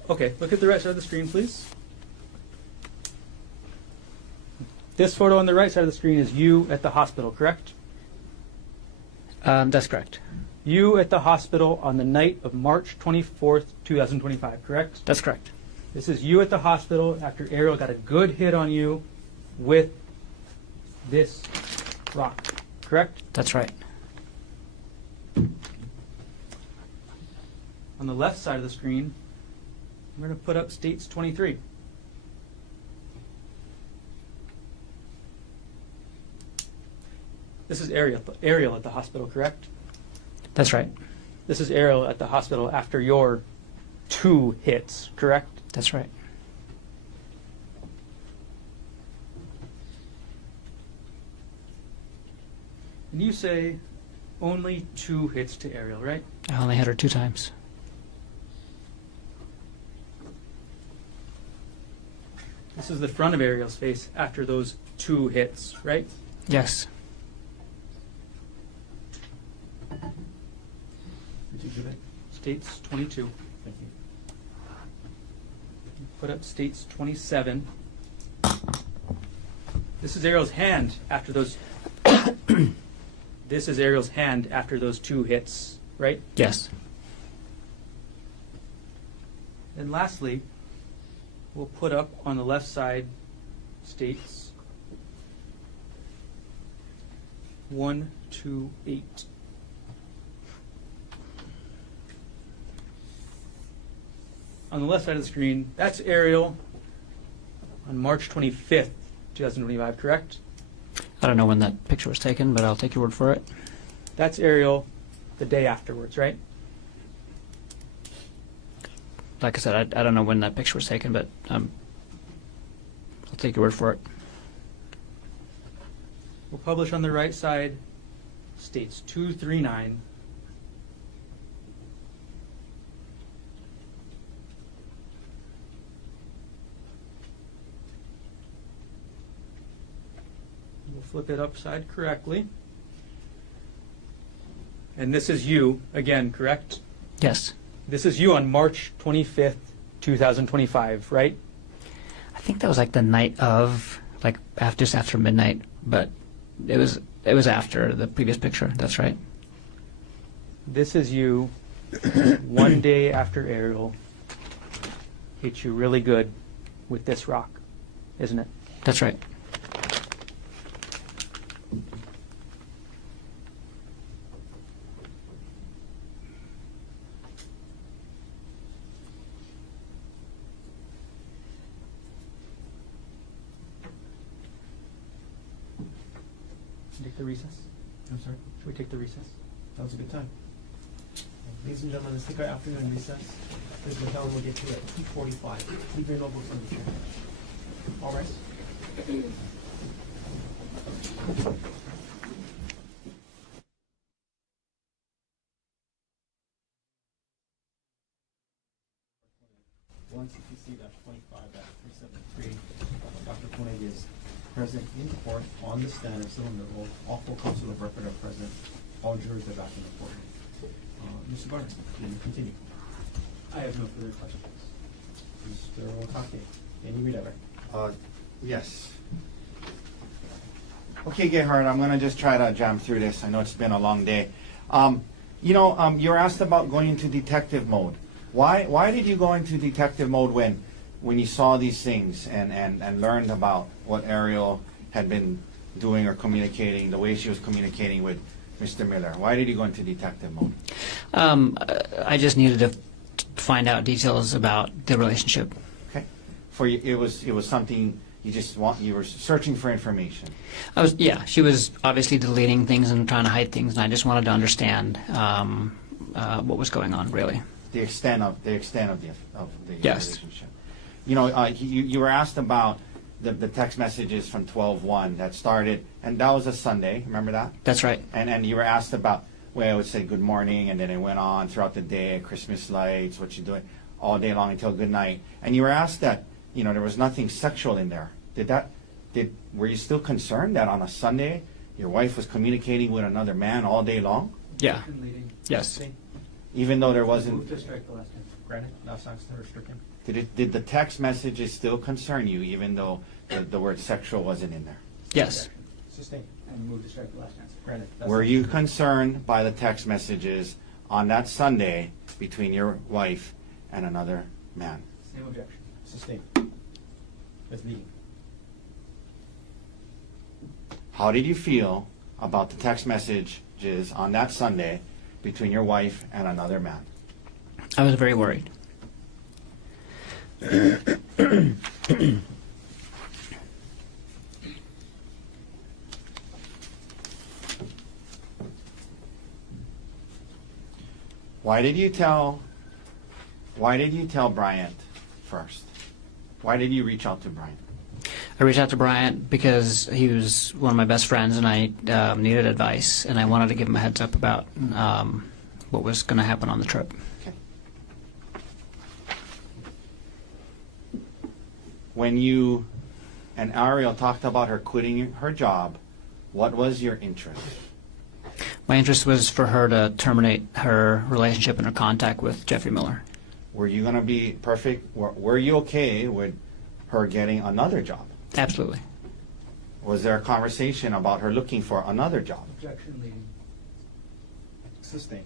Okay, look at the right side of the screen, please. This photo on the right side of the screen is you at the hospital, correct? That's correct. You at the hospital on the night of March 24th, 2025, correct? That's correct. This is you at the hospital after Arielle got a good hit on you with this rock, correct? That's right. On the left side of the screen, I'm going to put up States 23. This is Arielle at the hospital, correct? That's right. This is Arielle at the hospital after your 2 hits, correct? That's right. And you say only 2 hits to Arielle, right? I only hit her 2 times. This is the front of Arielle's face after those 2 hits, right? Yes. Which exhibit? States 22. Thank you. Put up States 27. This is Arielle's hand after those. This is Arielle's hand after those 2 hits, right? Yes. And lastly, we'll put up on the left side states 128. On the left side of the screen, that's Arielle on March 25th, 2025, correct? I don't know when that picture was taken, but I'll take your word for it. That's Arielle the day afterwards, right? Like I said, I don't know when that picture was taken, but I'll take your word for it. We'll publish on the right side states 239. We'll flip it upside correctly. And this is you, again, correct? Yes. This is you on March 25th, 2025, right? I think that was like the night of, like just after midnight, but it was after the previous picture. That's right. This is you one day after Arielle hit you really good with this rock, isn't it? That's right. Take the recess. I'm sorry. Should we take the recess? That was a good time. Ladies and gentlemen, let's take our afternoon recess. This is we'll get to at 2:45. Leave your notebooks on the chair. All right. Once you see that 25-373, Dr. Konig is present in court on the stand and still in the role. All full counsel of record are present. All jurors are back in the court. Mr. Garner, can you continue? I have no further questions. Mr. Otake, can you read that right? Yes. Okay, Gerhardt, I'm going to just try to jam through this. I know it's been a long day. You were asked about going into detective mode. Why did you go into detective mode when you saw these things and learned about what Arielle had been doing or communicating, the way she was communicating with Mr. Miller? Why did you go into detective mode? I just needed to find out details about the relationship. Okay. For you, it was something you were searching for information. She was obviously deleting things and trying to hide things, and I just wanted to understand what was going on, really. The extent of the Yes. relationship. You were asked about the text messages from 12/1 that started, and that was a Sunday. Remember that? That's right. And you were asked about, well, I would say good morning, and then it went on throughout the day, Christmas lights, what you doing, all day long until good night. And you were asked that, there was nothing sexual in there. Were you still concerned that on a Sunday your wife was communicating with another man all day long? Yeah. Yes. Even though there wasn't. Move to strike the last answer. Granted, now sounds to restrict him. Did the text messages still concern you, even though the word sexual wasn't in there? Yes. Sustain. And move to strike the last answer. Granted. Were you concerned by the text messages on that Sunday between your wife and another man? Same objection. Sustain. Let's leave. How did you feel about the text messages on that Sunday between your wife and another man? I was very worried. Why did you tell Bryant first? Why did you reach out to Bryant? I reached out to Bryant because he was one of my best friends, and I needed advice, and I wanted to give him a heads up about what was going to happen on the trip. Okay. When you and Arielle talked about her quitting her job, what was your interest? My interest was for her to terminate her relationship and her contact with Jeffrey Miller. Were you going to be perfect? Were you okay with her getting another job? Absolutely. Was there a conversation about her looking for another job? Objection leading. Sustain.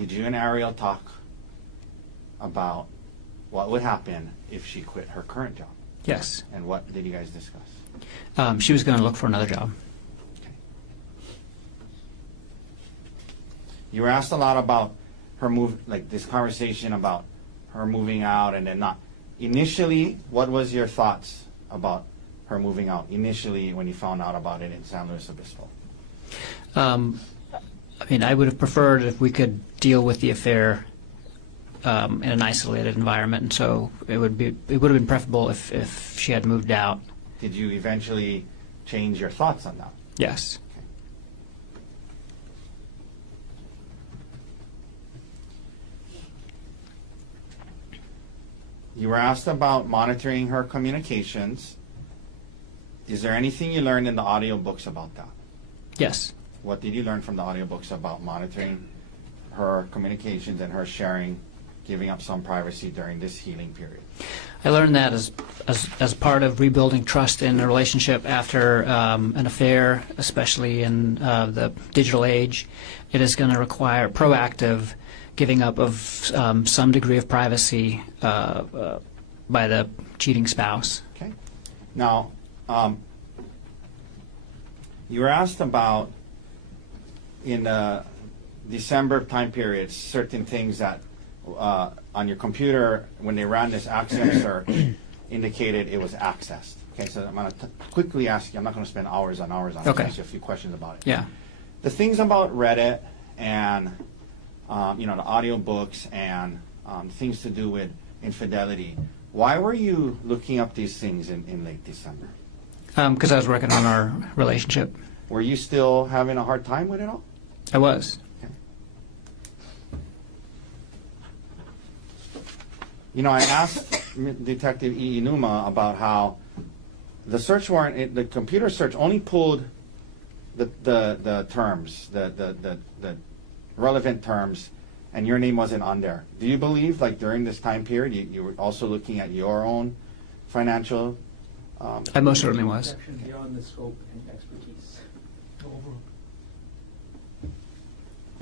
did you and Arielle talk about what would happen if she quit her current job? Yes. And what did you guys discuss? She was going to look for another job. Okay. You were asked a lot about her move, like this conversation about her moving out and then not. Initially, what was your thoughts about her moving out initially when you found out about it in San Luis Obispo? I mean, I would have preferred if we could deal with the affair in an isolated environment, and so it would have been preferable if she had moved out. Did you eventually change your thoughts on that? Yes. You were asked about monitoring her communications. Is there anything you learned in the audiobooks about that? Yes. What did you learn from the audiobooks about monitoring her communications and her sharing, giving up some privacy during this healing period? I learned that as part of rebuilding trust in a relationship after an affair, especially in the digital age, it is going to require proactive giving up of some degree of privacy by the cheating spouse. Okay. Now, you were asked about in the December time period certain things that on your computer when they ran this access search indicated it was accessed. Okay, so I'm going to quickly ask you. I'm not going to spend hours on hours on it. Okay. Ask you a few questions about it. Yeah. The things about Reddit and the audiobooks and things to do with infidelity. Why were you looking up these things in late December? Because I was working on our relationship. Were you still having a hard time with it all? I was. You know, I asked Detective Inuma about how the search warrant, the computer search only pulled the terms, the relevant terms, and your name wasn't on there. Do you believe, like during this time period, you were also looking at your own financial? I most certainly was. Beyond the scope and expertise.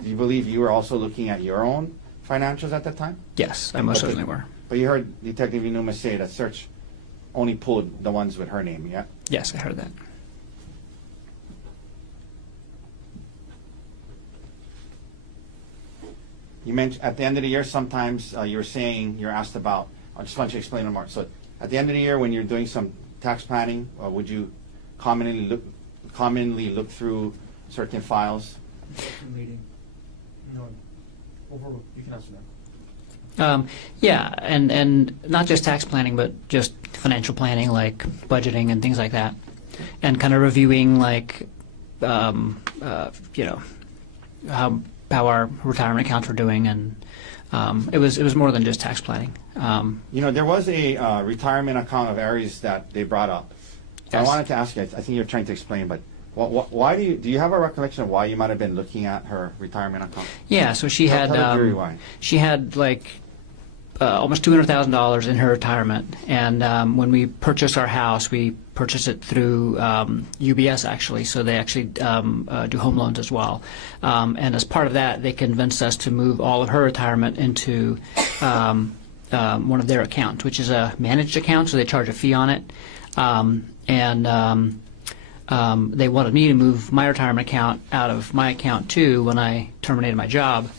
Do you believe you were also looking at your own financials at that time? Yes, I most certainly were. But you heard Detective Inuma say that search only pulled the ones with her name, yeah? Yes, I heard that. You mentioned at the end of the year, sometimes you were saying, you're asked about, I just want you to explain it more. So at the end of the year, when you're doing some tax planning, would you commonly look through certain files? Meeting. No. You can answer that. Yeah, and not just tax planning, but just financial planning, like budgeting and things like that, and kind of reviewing, like, how our retirement accounts were doing, and it was more than just tax planning. There was a retirement account of Aries that they brought up. Yes. I wanted to ask you. I think you're trying to explain, but why do you have a recollection of why you might have been looking at her retirement account? Yeah, so she had Tell the jury why. She had like almost $200,000 in her retirement, and when we purchased our house, we purchased it through UBS actually. So they actually do home loans as well, and as part of that, they convinced us to move all of her retirement into one of their accounts, which is a managed account. So they charge a fee on it, they wanted me to move my retirement account out of my account too when I terminated my job,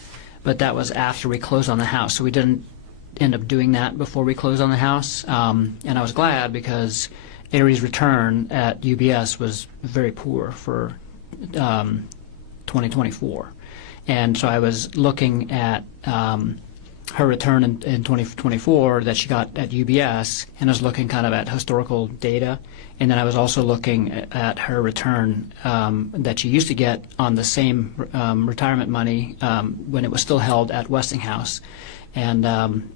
but that was after we closed on the house. So we didn't end up doing that before we closed on the house, and I was glad because Aries' return at UBS was very poor for 2024, and so I was looking at her return in 2024 that she got at UBS, and I was looking kind of at historical data, and then I was also looking at her return that she used to get on the same retirement money when it was still held at Westinghouse. And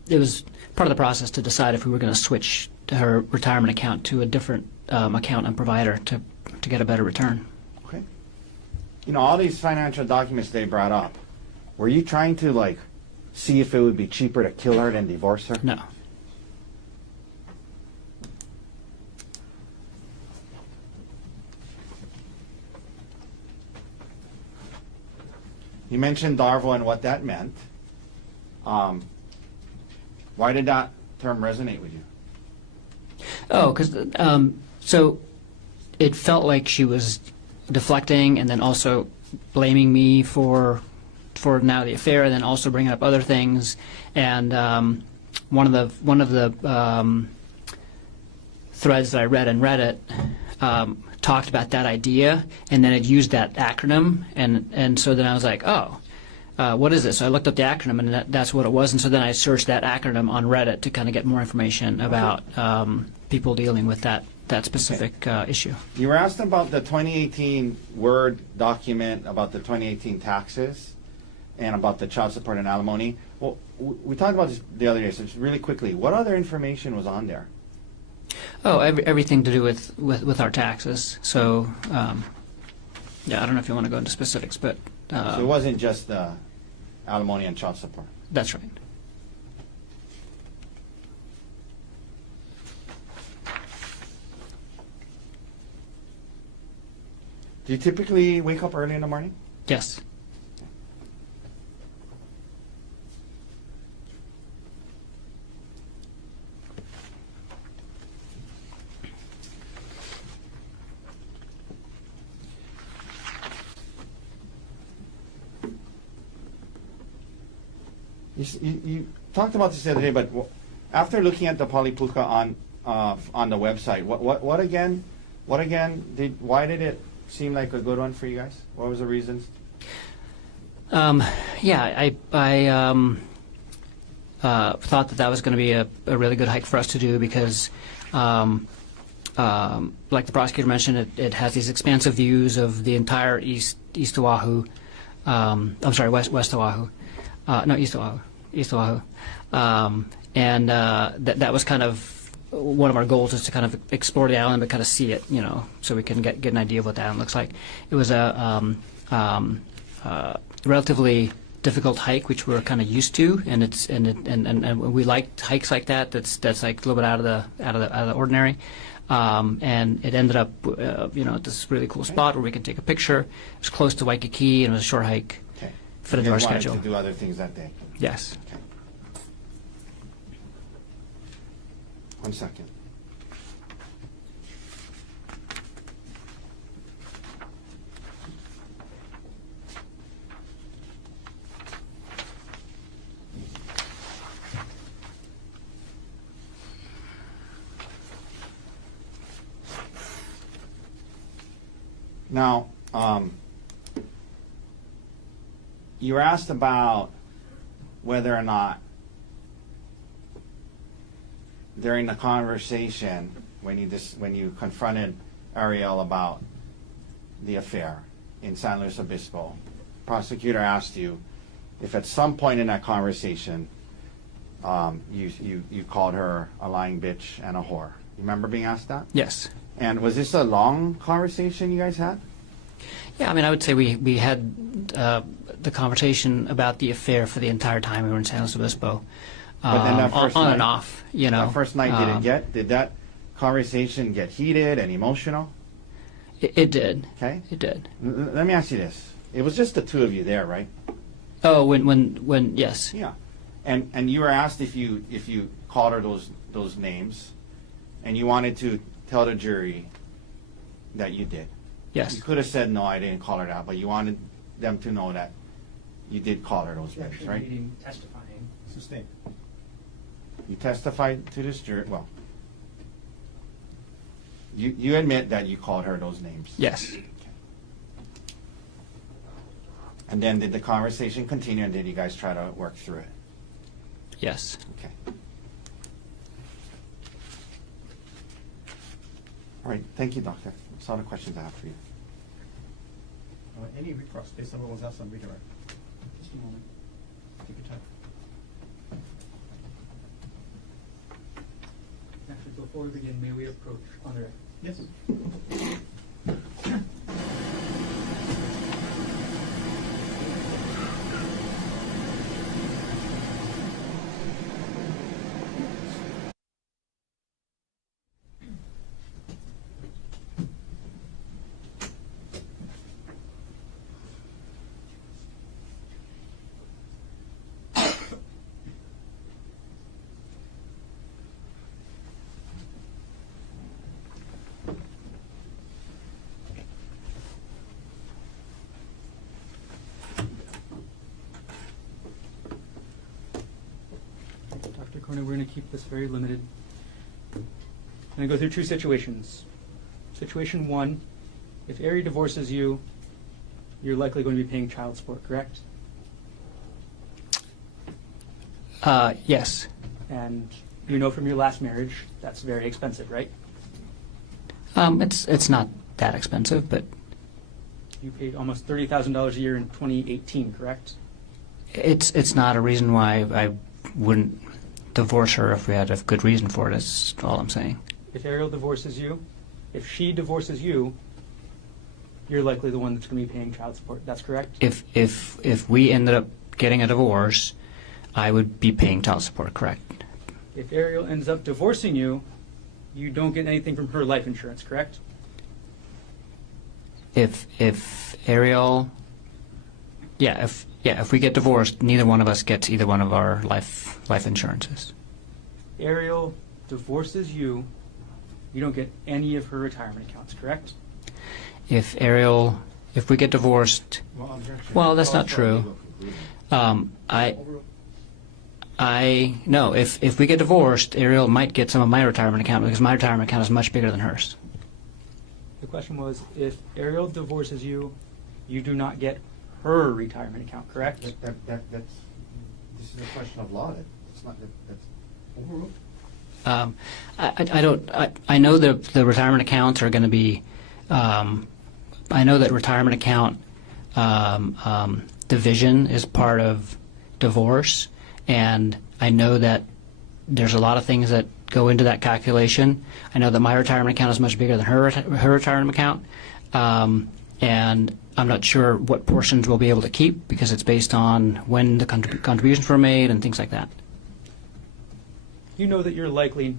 it was part of the process to decide if we were going to switch to her retirement account to a different account and provider to get a better return. Okay. All these financial documents they brought up, were you trying to see if it would be cheaper to kill her than divorce her? No. You mentioned Darvo and what that meant. Why did that term resonate with you? Oh, because so it felt like she was deflecting and then also blaming me for now the affair, and then also bringing up other things. And one of the threads that I read in Reddit talked about that idea, and then it used that acronym, and so then I was like, oh. What is this? So I looked up the acronym, and that's what it was. And so then I searched that acronym on Reddit to kind of get more information about people dealing with that specific issue. You were asked about the 2018 Word document about the 2018 taxes and about the child support and alimony. Well, we talked about this the other day, so just really quickly, what other information was on there? Oh, everything to do with our taxes. So, yeah, I don't know if you want to go into specifics, but... so it wasn't just the alimony and child support. That's right. Do you typically wake up early in the morning? Yes. You talked about this the other day, but after looking at the Palipuka on the website, what again? Why did it seem like a good one for you guys? What was the reasons? Yeah, I thought that was going to be a really good hike for us to do because, like the prosecutor mentioned, it has these expansive views of the entire East Oahu. I'm sorry, West Oahu. No, East Oahu. And that was kind of one of our goals, is to kind of explore the island but kind of see it, so we can get an idea of what the island looks like. It was a relatively difficult hike, which we're kind of used to, and we like hikes like that. That's like a little bit out of the ordinary. And it ended up, at this really cool spot where we could take a picture. It was close to Waikiki, and it was a short hike. Okay. Fit into our You wanted schedule. to do other things that day. Yes. Okay. 1 second. Now, you were asked about whether or not during the conversation when you confronted Arielle about the affair in San Luis Obispo, prosecutor asked you if at some point in that conversation you called her a lying bitch and a whore. You remember being asked that? Yes. And was this a long conversation you guys had? Yeah, I mean, I would say we had the conversation about the affair for the entire time we were in San Luis Obispo. But then that first on night, and off, That first night, did that conversation get heated and emotional? It did. Okay. It did. Let me ask you this. It was just the two of you there, right? Oh, when yes. Yeah. And you were asked if you called her those names, and you wanted to tell the jury that you did. Yes. You could have said, no, I didn't call her that, but you wanted them to know that you did call her those names, right? Testifying. Sustained. You testified to this jury. Well, you admit that you called her those names. Yes. And then did the conversation continue, and did you guys try to work through it? Yes. Okay. All right. Thank you, doctor. That's all the questions I have for you. Any recross based on what was asked on redirect? Just a moment. Take your time. Actually, before we begin, may we approach on the record? Yes. We're going to keep this very limited. I'm going to go through two situations. Situation one, if Ari divorces you, you're likely going to be paying child support, correct? Yes. And you know from your last marriage, that's very expensive, right? It's not that expensive, but You paid almost $30,000 a year in 2018, correct? it's not a reason why I wouldn't divorce her if we had a good reason for it. That's all I'm saying. If Arielle divorces you, if she divorces you, you're likely the one that's going to be paying child support. That's correct? If we ended up getting a divorce, I would be paying child support. Correct. If Arielle ends up divorcing you, you don't get anything from her life insurance, correct? If Arielle, if we get divorced, neither one of us gets either one of our life insurances. Arielle divorces you, you don't get any of her retirement accounts, correct? If we get divorced, well, that's not true. No. If we get divorced, Arielle might get some of my retirement account because my retirement account is much bigger than hers. The question was, if Arielle divorces you, you do not get her retirement account, correct? That's this is a question of law. It's not that's overruled. I know that the retirement accounts are going to be. I know that retirement account division is part of divorce, and I know that there's a lot of things that go into that calculation. I know that my retirement account is much bigger than her retirement account, and I'm not sure what portions we'll be able to keep because it's based on when the contributions were made and things like that. You know that you're likely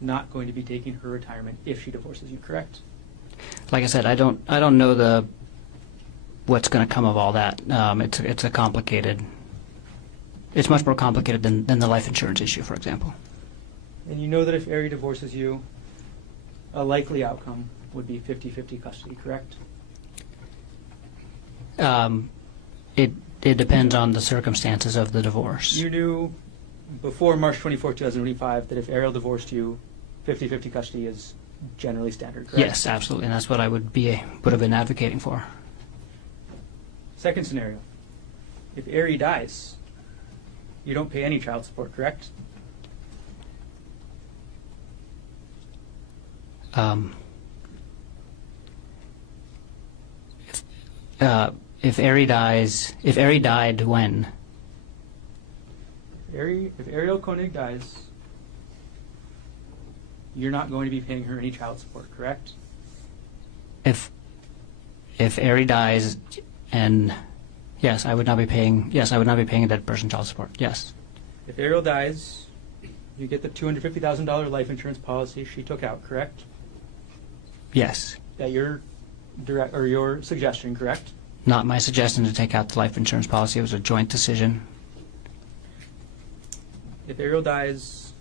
not going to be taking her retirement if she divorces you, correct? Like I said, I don't know what's going to come of all that. It's a complicated. It's much more complicated than the life insurance issue, for example. And you know that if Ari divorces you, a likely outcome would be 50-50 custody, correct? It depends on the circumstances of the divorce. You knew before March 24, 2025 that if Arielle divorced you, 50-50 custody is generally standard, correct? Yes, absolutely, and that's what I would have been advocating for. Second scenario, if Ari dies, you don't pay any child support, correct? If Ari died when? If Arielle Konig dies, you're not going to be paying her any child support, correct? If Ari dies, and yes, I would not be paying a dead person child support. Yes. If Arielle dies, you get the $250,000 life insurance policy she took out, correct? Yes. At your your suggestion, correct? Not my suggestion to take out the life insurance policy. It was a joint decision. If Arielle dies,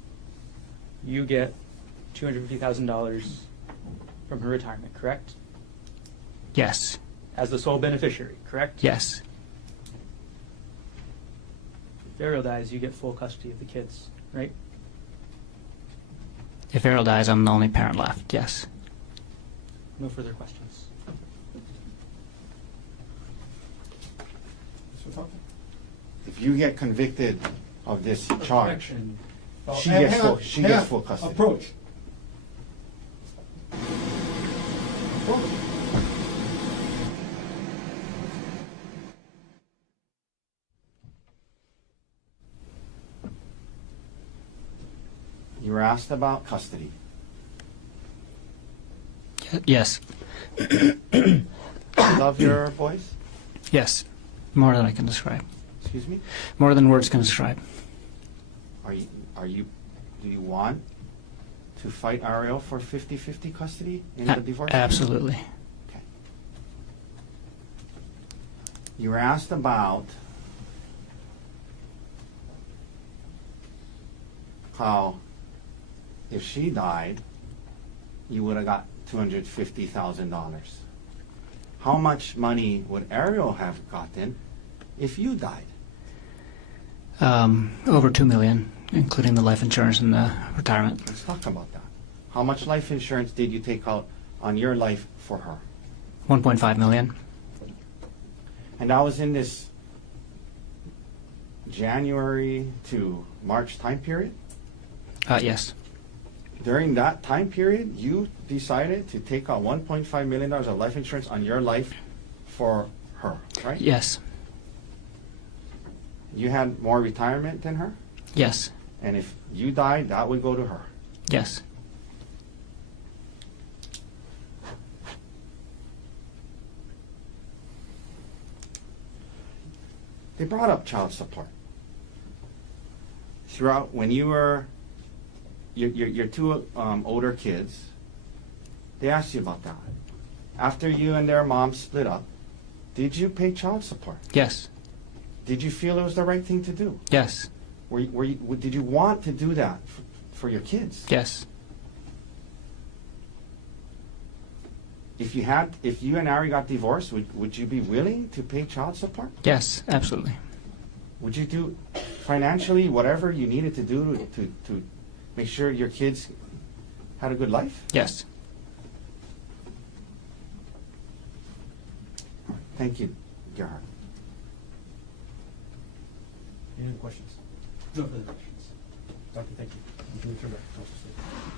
you get $250,000 from her retirement, correct? Yes. As the sole beneficiary, correct? Yes. If Arielle dies, you get full custody of the kids, right? If Arielle dies, I'm the only parent left. Yes. No further questions. If you get convicted of this charge, Objection. she gets full custody. Approach. You were asked about custody. Yes. Love your boys? Yes. More than I can describe. Excuse me? More than words can describe. Do you want to fight Arielle for 50-50 custody in the divorce? Absolutely. Okay. You were asked about how if she died, you would have got $250,000. How much money would Arielle have gotten if you died? Over $2 million, including the life insurance and the retirement. Let's talk about that. How much life insurance did you take out on your life for her? 1.5 million. And that was in this January to March time period? Yes. During that time period, you decided to take out $1.5 million of life insurance on your life for her, right? Yes. You had more retirement than her? Yes. And if you died, that would go to her. Yes. They brought up child support. Throughout, when you were your two older kids, they asked you about that. After you and their mom split up, did you pay child support? Yes. Did you feel it was the right thing to do? Yes. Did you want to do that for your kids? Yes. If you and Ari got divorced, would you be willing to pay child support? Yes, absolutely. Would you do financially whatever you needed to do to make sure your kids had a good life? Yes. Thank you, Gerhardt. Any other questions? No further questions. Doctor, thank you. You can return back to council state.